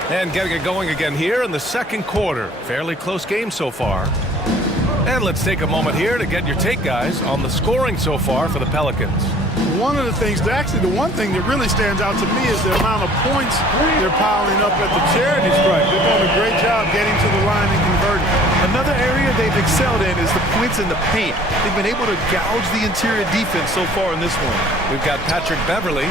And getting it going again here in the second quarter. Fairly close game so far. And let's take a moment here to get your take, guys, on the scoring so far for the Pelicans. One of the things, actually the one thing that really stands out to me is the amount of points they're piling up at the charity stripe. They're doing a great job getting to the line and converting. Another area they've excelled in is the points in the paint. They've been able to gouge the interior defense so far in this one. We've got Patrick Beverly,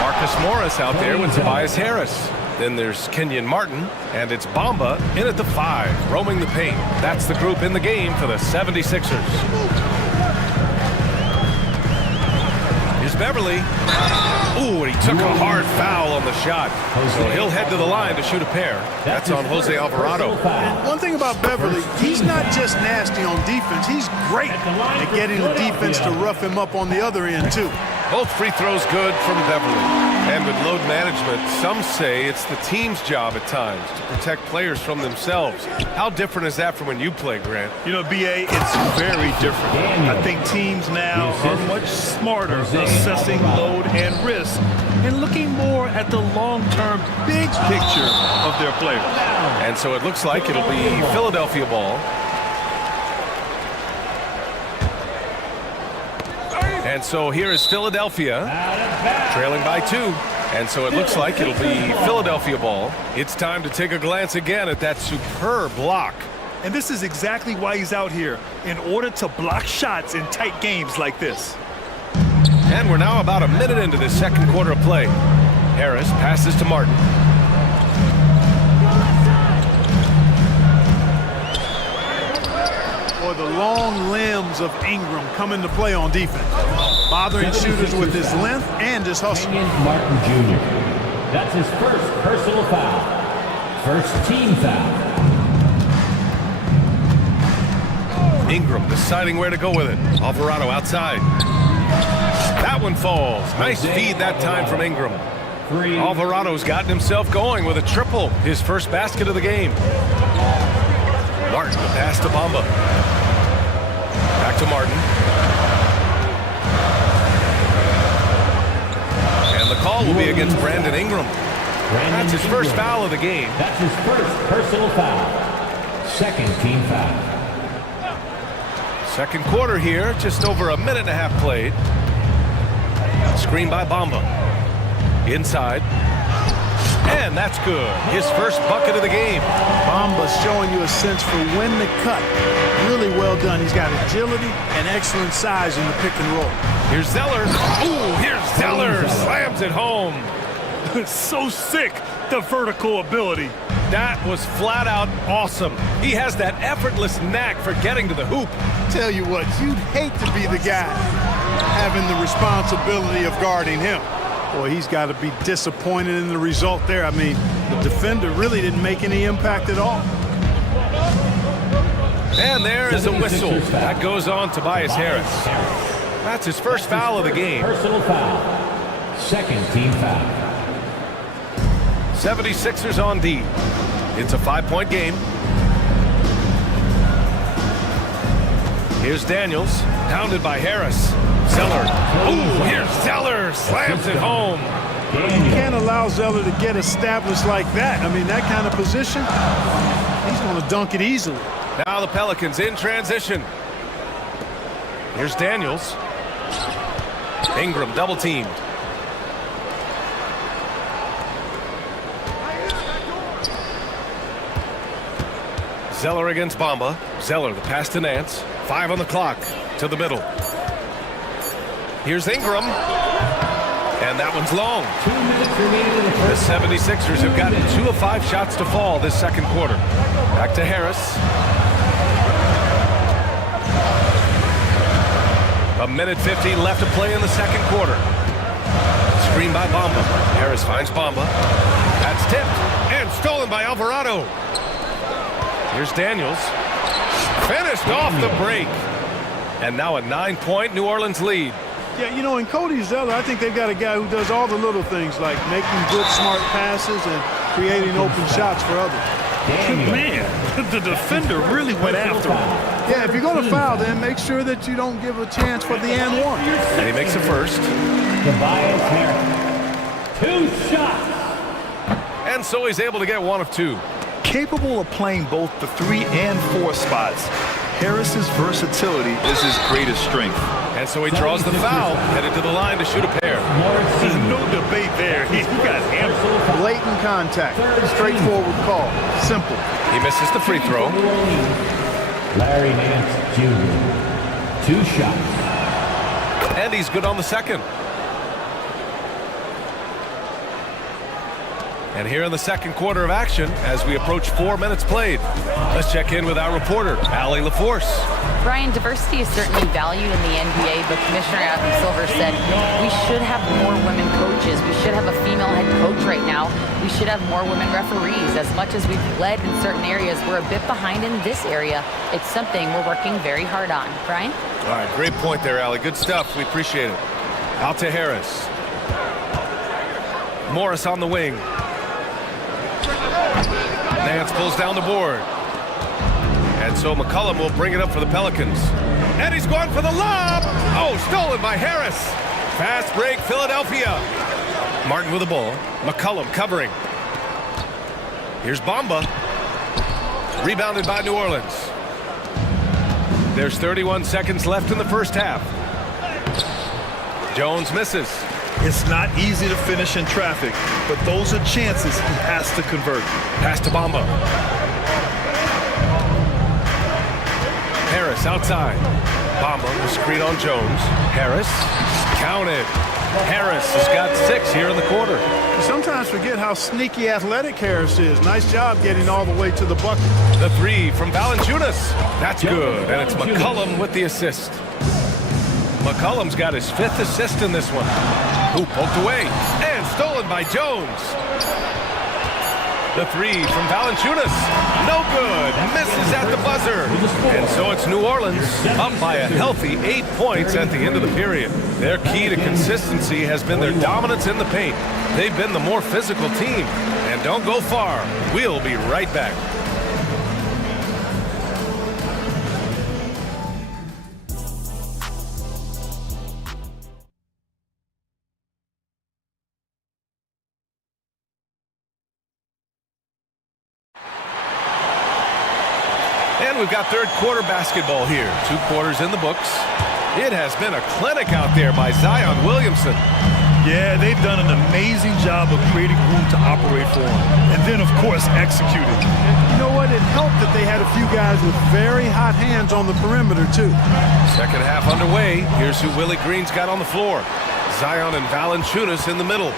Marcus Morris out there with Tobias Harris. Then there's Kenyon Martin, and it's Bamba in at the 5, roaming the paint. That's the group in the game for the 76ers. Here's Beverly. Ooh, and he took a hard foul on the shot. So he'll head to the line to shoot a pair. That's on Jose Alvarado. And one thing about Beverly, he's not just nasty on defense. He's great at getting the defense to rough him up on the other end, too. Both free throws good from Beverly. And with load management, some say it's the team's job at times to protect players from themselves. How different is that from when you play, Grant? You know, BA, it's very different. I think teams now are much smarter assessing load and risk and looking more at the long-term big picture of their players. And so it looks like it'll be Philadelphia ball. And so here is Philadelphia, trailing by 2. And so it looks like it'll be Philadelphia ball. It's time to take a glance again at that superb block. And this is exactly why he's out here, in order to block shots in tight games like this. And we're now about a minute into this second quarter of play. Harris passes to Martin. Boy, the long limbs of Ingram come into play on defense, bothering shooters with his length and his hustle. Martin Jr. That's his first personal foul. First team foul. Ingram deciding where to go with it. Alvarado outside. That one falls. Nice feed that time from Ingram. Alvarado's gotten himself going with a triple. His first basket of the game. Martin, the pass to Bamba. Back to Martin. And the call will be against Brandon Ingram. That's his first foul of the game. That's his first personal foul. Second team foul. Second quarter here, just over a minute and a half played. Screen by Bamba. Inside. And that's good. His first bucket of the game. Bamba showing you a sense for when to cut. Really well well done. He's got agility and excellent size in the pick and roll. Here's Zeller. Ooh, here's Zeller. Slams it home. So sick, the vertical ability. That was flat out awesome. He has that effortless knack for getting to the hoop. Tell you what, you'd hate to be the guy having the responsibility of guarding him. Boy, he's got to be disappointed in the result there. I mean, the defender really didn't make any impact at all. And there is a whistle. That goes on Tobias Harris. That's his first foul of the game. Personal foul. Second team foul. 76ers on D. It's a 5-point game. Here's Daniels, pounded by Harris. Zeller. Ooh, here's Zeller. Slams it home. You can't allow Zeller to get established like that. I mean, that kind of position, he's going to dunk it easily. Now the Pelicans in transition. Here's Daniels. Ingram double teamed. Zeller against Bamba. Zeller, the pass to Nance. 5 on the clock. To the middle. Here's Ingram. And that one's long. 2 minutes remaining in the The first. 76ers have gotten 2 of 5 shots to fall this second quarter. Back to Harris. A minute 15 left to play in the second quarter. Screen by Bamba. Harris finds Bamba. That's tipped and stolen by Alvarado. Here's Daniels. Finished off the break. And now a 9-point New Orleans lead. Yeah, you know, in Cody Zeller, I think they've got a guy who does all the little things like making good, smart passes and creating open shots for others. Man, the defender really went after him. Yeah, if you're going to foul, then make sure that you don't give a chance for the and one. And he makes a first. Tobias Harris. 2 shots. And so he's able to get 1 of 2. Capable of playing both the 3 and 4 spots, Harris's versatility is his greatest strength. And so he draws the foul, headed to the line to shoot a pair. There's no debate there. He got hammered. Blatant contact. Straightforward call. Simple. He misses the free throw. Larry Nance Jr. 2 shots. And he's good on the second. And here in the second quarter of action, as we approach 4 minutes played, let's check in with our reporter, Allie LaForce. Brian, diversity is certainly valued in the NBA, but Commissioner Adam Silver said we should have more women coaches. We should have a female head coach right now. We should have more women referees. As much as we've led in certain areas, we're a bit behind in this area. It's something we're working very hard on. Brian? All right, great point there, Allie. Good stuff. We appreciate it. Out to Harris. Morris on the wing. Nance pulls down the board. And so McCollum will bring it up for the Pelicans. And he's going for the lob. Oh, stolen by Harris. Fast break, Philadelphia. Martin with the ball. McCollum covering. Here's Bamba. Rebounded by New Orleans. There's 31 seconds left in the first half. Jones misses. It's not easy to finish in traffic, but those are chances he has to convert. Pass to Bamba. Harris outside. Bamba will screen on Jones. Harris counted. Harris has got 6 here in the quarter. You sometimes forget how sneaky athletic Harris is. Nice job getting all the way to the bucket. The 3 from Valanciunas. That's good, and it's McCollum with the assist. McCollum's got his 5th assist in this one. Who poked away and stolen by Jones. The 3 from Valanciunas. No good. Misses at the buzzer. And so it's New Orleans up by a healthy 8 points at the end of the period. Their key to consistency has been their dominance in the paint. They've been the more physical team. And don't go far. We'll be right back. And we've got third quarter basketball here. 2 quarters in the books. It has been a clinic out there by Zion Williamson. Yeah, they've done an amazing job of creating room to operate for him. And then, of course, executing. You know what? It helped that they had a few guys with very hot hands on the perimeter, too. Second half underway. Here's who Willie Green's got on the floor. Zion and Valanciunas in the middle.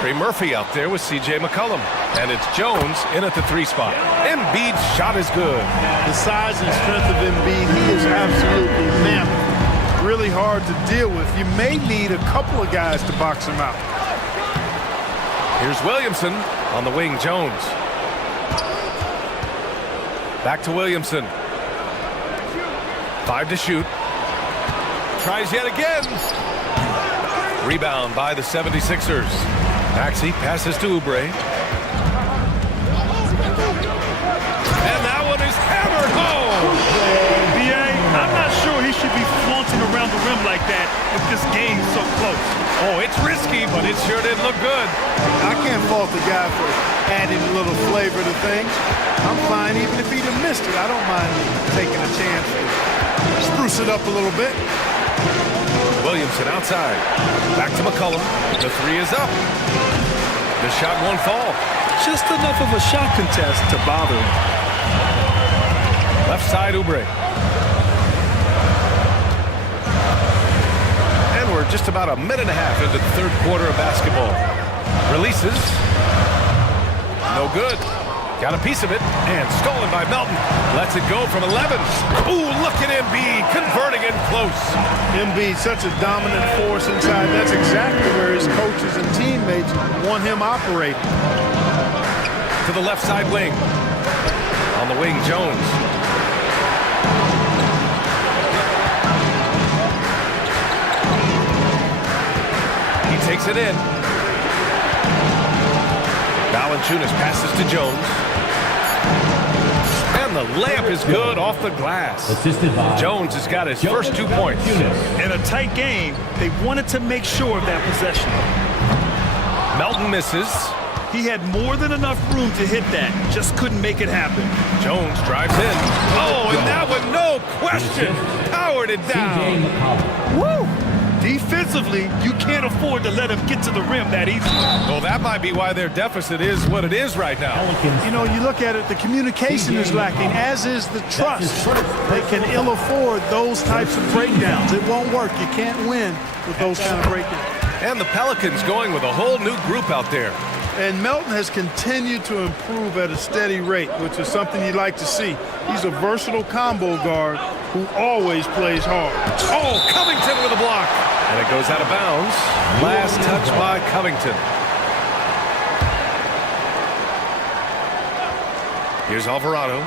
Trey Murphy out there with C.J. McCollum. And it's Jones in at the 3 spot. Embiid's shot is good. The size and strength of Embiid, he is absolutely mammoth. Really hard to deal with. You may need a couple of guys to box him out. Here's Williamson on the wing. Jones. Back to Williamson. 5 to shoot. Tries yet again. Rebound by the 76ers. Maxey passes to Oubre. And that one is hammered home. B.A., I'm not sure he should be flaunting around the rim like that with this game so close. Oh, it's risky, but it sure didn't look good. I can't fault the guy for adding a little flavor to things. I'm fine even if he'd have missed it. I don't mind taking a chance to spruce it up a little bit. Williamson outside. Back to McCollum. The 3 is up. The shot won't fall. Just enough of a shot contest to bother him. Left side, Oubre. And we're just about a minute and a half into the third quarter of basketball. Releases. No good. Got a piece of it, and stolen by Melton. Lets it go from 11. Ooh, look at Embiid converting it close. Embiid, such a dominant force inside. That's exactly where his coaches and teammates want him operating. To the left side wing. On the wing, Jones. He takes it in. Valanciunas passes to Jones. And the layup is good off the glass. Jones has got his first 2 points. In a tight game, they wanted to make sure of that possession. Melton misses. He had more than enough room to hit that. Just couldn't make it happen. Jones drives in. Oh, and that one, no question, powered it down. Woo! Defensively, you can't afford to let him get to the rim that easily. Well, that might be why their deficit is what it is right now. You know, you look at it, the communication is lacking, as is the trust. They can ill afford those types of breakdowns. It won't work. You can't win with those kind of breakdowns. And the Pelicans going with a whole new group out there. And Melton has continued to improve at a steady rate, which is something you like to see. He's a versatile combo guard who always plays hard. Oh, Covington with a block. And it goes out of bounds. Last touch by Covington. Here's Alvarado.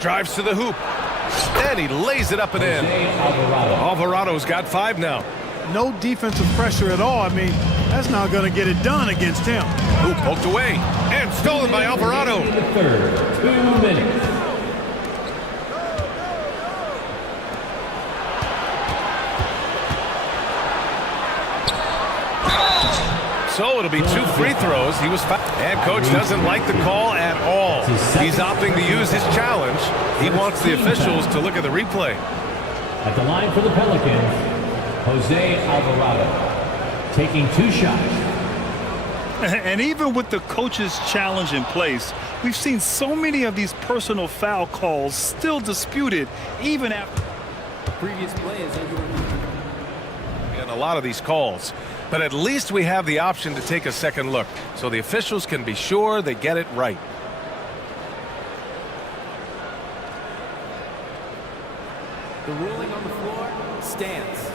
Drives to the hoop. And he lays it up and in. Alvarado's got 5 now. No defensive pressure at all. I mean, that's not going to get it done against him. Hoop poked away. And stolen by Alvarado. In the third, 2 minutes. So it'll be 2 free throws. He was fouled. And coach doesn't like the call at all. He's opting to use his challenge. He wants the officials to look at the replay. At the line for the Pelicans, Jose Alvarado taking 2 shots. And even with the coach's challenge in place, we've seen so many of these personal foul calls still disputed even after Previous play is under in a lot of these calls. But at least we have the option to take a second look, so the officials can be sure they get it right. the ruling on the floor stands.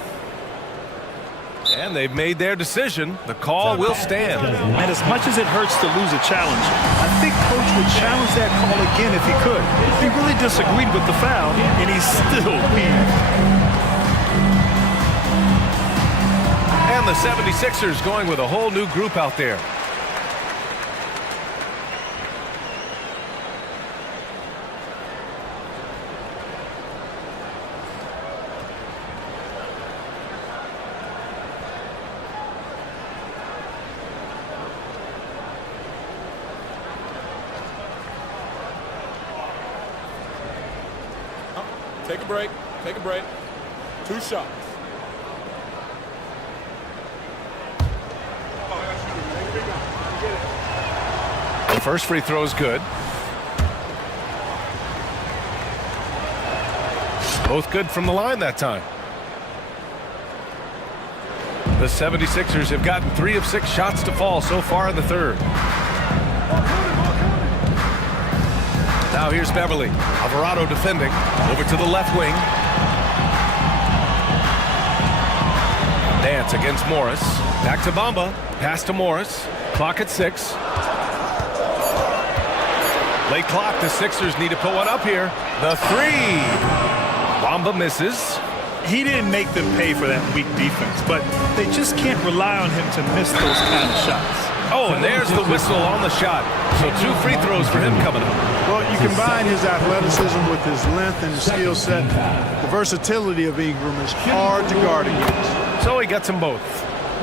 And they've made their decision. The call will stand. And as much as it hurts to lose a challenge, I think coach would challenge that call again if he could. He really disagreed with the foul, and he still wins. And the 76ers going with a whole new group out there. Take a break. Take a break. 2 shots. First free throw is good. Both good from the line that time. The 76ers have gotten 3 of 6 shots to fall so far in the third. Now here's Beverly. Alvarado defending. Over to the left wing. Nance against Morris. Back to Bamba. Pass to Morris. Clock at 6. Late clock. The Sixers need to put one up here. The 3. Bamba misses. He didn't make them pay for that weak defense, but they just can't rely on him to miss those kind of shots. Oh, and there's the whistle on the shot. So 2 free throws for him coming up. Well, you combine his athleticism with his length and his skill set. The versatility of Ingram is hard to guard against. So he gets them both.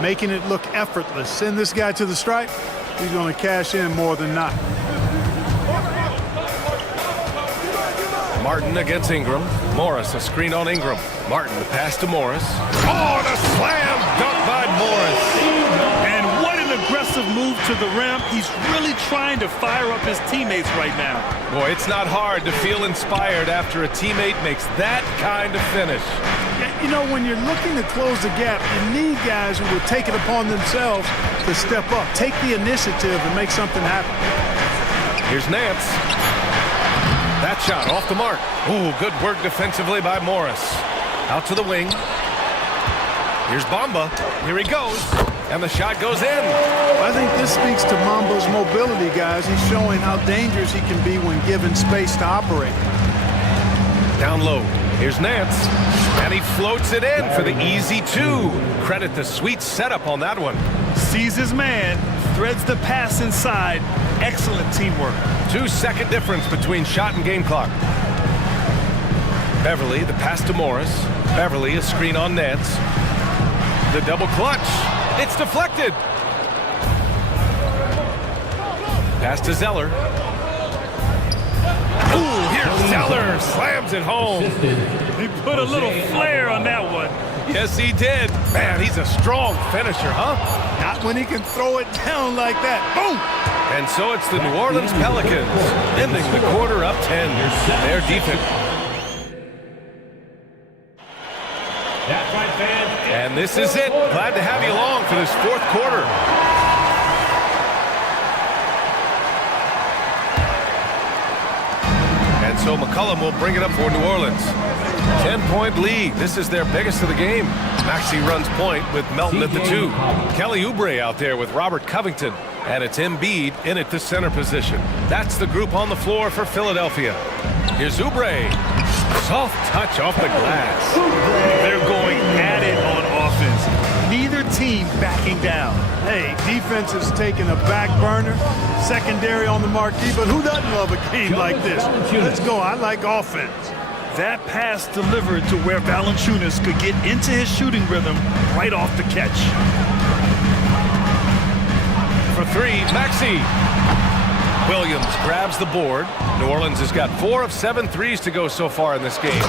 Making it look effortless. Send this guy to the stripe, he's going to cash in more than not. Martin against Ingram. Morris, a screen on Ingram. Martin, the pass to Morris. Oh, the slam dunk by Morris. And what an aggressive move to the rim. He's really trying to fire up his teammates right now. Boy, it's not hard to feel inspired after a teammate makes that kind of finish. You know, when you're looking to close the gap, you need guys who will take it upon themselves to step up, take the initiative, and make something happen. Here's Nance. That shot off the mark. Ooh, good work defensively by Morris. Out to the wing. Here's Bamba. Here he goes. And the shot goes in. I think this speaks to Mamba's mobility, guys. He's showing how dangerous he can be when given space to operate. Down low. Here's Nance. And he floats it in for the easy 2. Credit the sweet setup on that one. Sees his man, threads the pass inside. Excellent teamwork. 2-second difference between shot and game clock. Beverly, the pass to Morris. Beverly, a screen on Nance. The double clutch. It's deflected. Pass to Zeller. Ooh, here's Zeller. Slams it home. He put a little flair on that one. Yes, he did. Man, he's a strong finisher, huh? Not when he can throw it down like that. Boom! And so it's the New Orleans Pelicans ending the quarter up 10. Their defense. That's right, fans. And this is it. Glad to have you along for this 4th quarter. And so McCollum will bring it up for New Orleans. 10-point lead. This is their biggest of the game. Maxey runs point with Melton at the 2. Kelly Oubre out there with Robert Covington. And it's Embiid in at the center position. That's the group on the floor for Philadelphia. Here's Oubre. Soft touch off the glass. They're going at it on offense. Neither team backing down. Hey, defense is taking a back burner, secondary on the marquee, but who doesn't love a game like this? Let's go. I like offense. That pass delivered to where Valanciunas could get into his shooting rhythm right off the catch. For 3, Maxey. Williams grabs the board. New Orleans has got 4 of 7 threes to go so far in this game.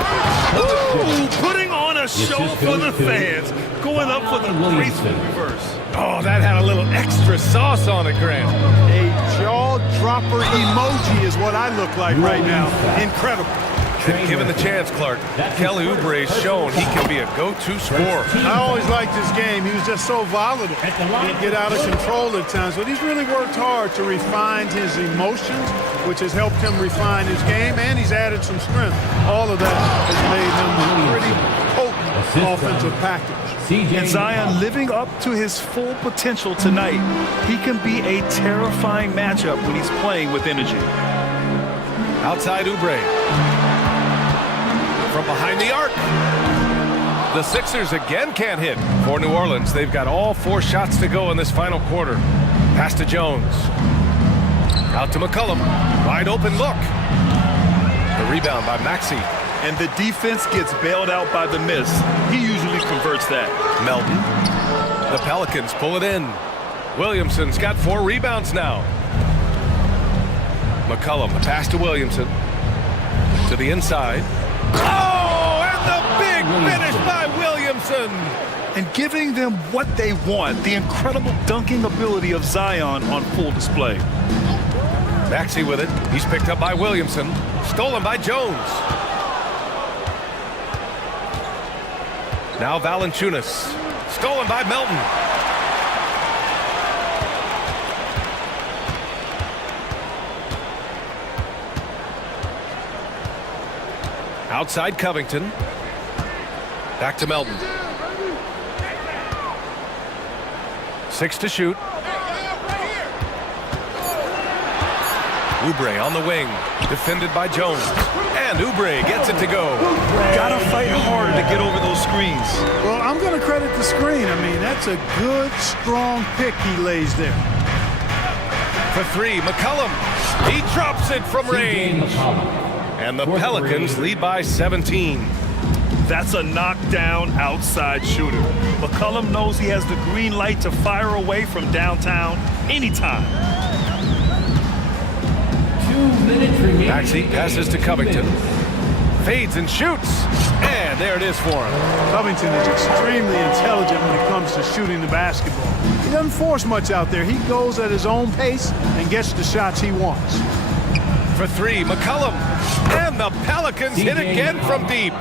Ooh, putting on a show for the fans. Going up for the graceful reverse. Oh, that had a little extra sauce on it, Grant. A jaw-dropper emoji is what I look like right now. Incredible. Given the chance, Clark, Kelly Oubre has shown he can be a go-to scorer. I always liked his game. He was just so volatile. He'd get out of control at times, but he's really worked hard to refine his emotions, which has helped him refine his game, and he's added some strength. All of that has made him a pretty potent offensive package. And Zion living up to his full potential tonight. He can be a terrifying matchup when he's playing with energy. Outside Oubre. From behind the arc. The Sixers again can't hit. For New Orleans, they've got all 4 shots to go in this final quarter. Pass to Jones. Out to McCollum. Wide open look. The rebound by Maxey. And the defense gets bailed out by the miss. He usually converts that. Melton. The Pelicans pull it in. Williamson's got 4 rebounds now. McCollum, the pass to Williamson. To the inside. Oh, and the big finish by Williamson. And giving them what they want. The incredible dunking ability of Zion on full display. Maxey with it. He's picked up by Williamson. Stolen by Jones. Now Valanciunas. Stolen by Melton. Outside Covington. Back to Melton. 6 to shoot. Oubre on the wing. Defended by Jones. And Oubre gets it to go. Gotta fight harder to get over those screens. Well, I'm going to credit the screen. I mean, that's a good, strong pick he lays there. For 3, McCollum. He drops it from range. And the Pelicans lead by 17. That's a knockdown outside shooter. McCollum knows he has the green light to fire away from downtown anytime. 2 minutes remaining. Maxey passes to Covington. Fades and shoots. And there it is for him. Covington is extremely intelligent when it comes to shooting the basketball. He doesn't force much out there. He goes at his own pace and gets the shots he wants. For 3, McCollum. And the Pelicans hit again from deep.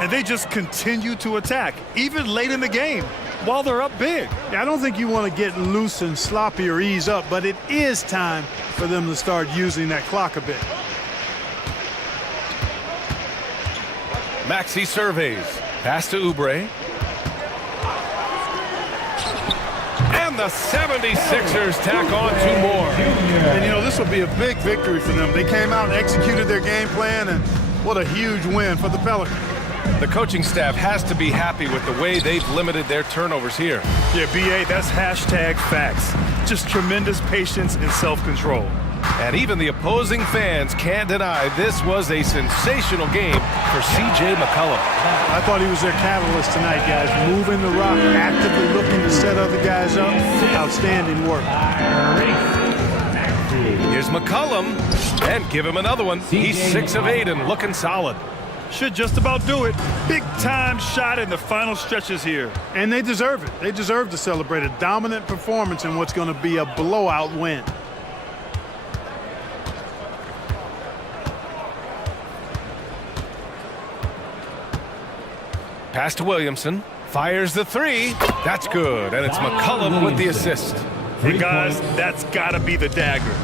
And they just continue to attack, even late in the game, while they're up big. Yeah, I don't think you want to get loose and sloppy or ease up, but it is time for them to start using that clock a bit. Maxey surveys. Pass to Oubre. And the 76ers tack on 2 more. And, you know, this will be a big victory for them. They came out and executed their game plan, and what a huge win for the Pelicans. The coaching staff has to be happy with the way they've limited their turnovers here. Yeah, BA, that's hashtag facts. Just tremendous patience and self-control. And even the opposing fans can't deny this was a sensational game for C.J. McCollum. I thought he was their catalyst tonight, guys. Moving the rock, actively looking to set other guys up. Outstanding work. Here's McCollum. And give him another one. He's 6 of 8 and looking solid. Should just about do it. Big time shot in the final stretches here. And they deserve it. They deserve to celebrate a dominant performance in what's going to be a blowout win. Pass to Williamson. Fires the 3. That's good. And it's McCollum with the assist. Hey, guys, that's got to be the dagger.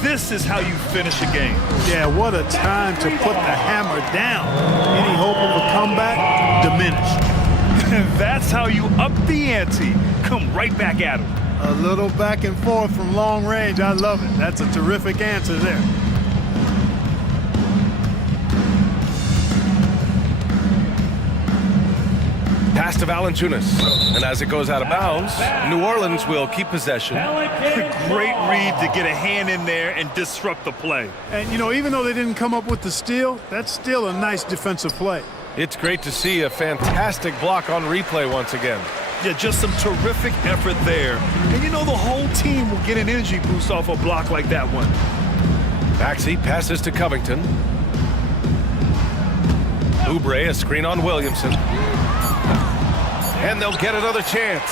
This is how you finish a game. Yeah, what a time to put the hammer down. Any hope of a comeback? Diminished. And that's how you up the ante. Come right back at him. A little back and forth from long range. I love it. That's a terrific answer there. Pass to Valanciunas. And as it goes out of bounds, New Orleans will keep possession. Great read to get a hand in there and disrupt the play. And, you know, even though they didn't come up with the steal, that's still a nice defensive play. It's great to see a fantastic block on replay once again. Yeah, just some terrific effort there. And, you know, the whole team will get an energy boost off a block like that one. Maxey passes to Covington. Oubre, a screen on Williamson. And they'll get another chance.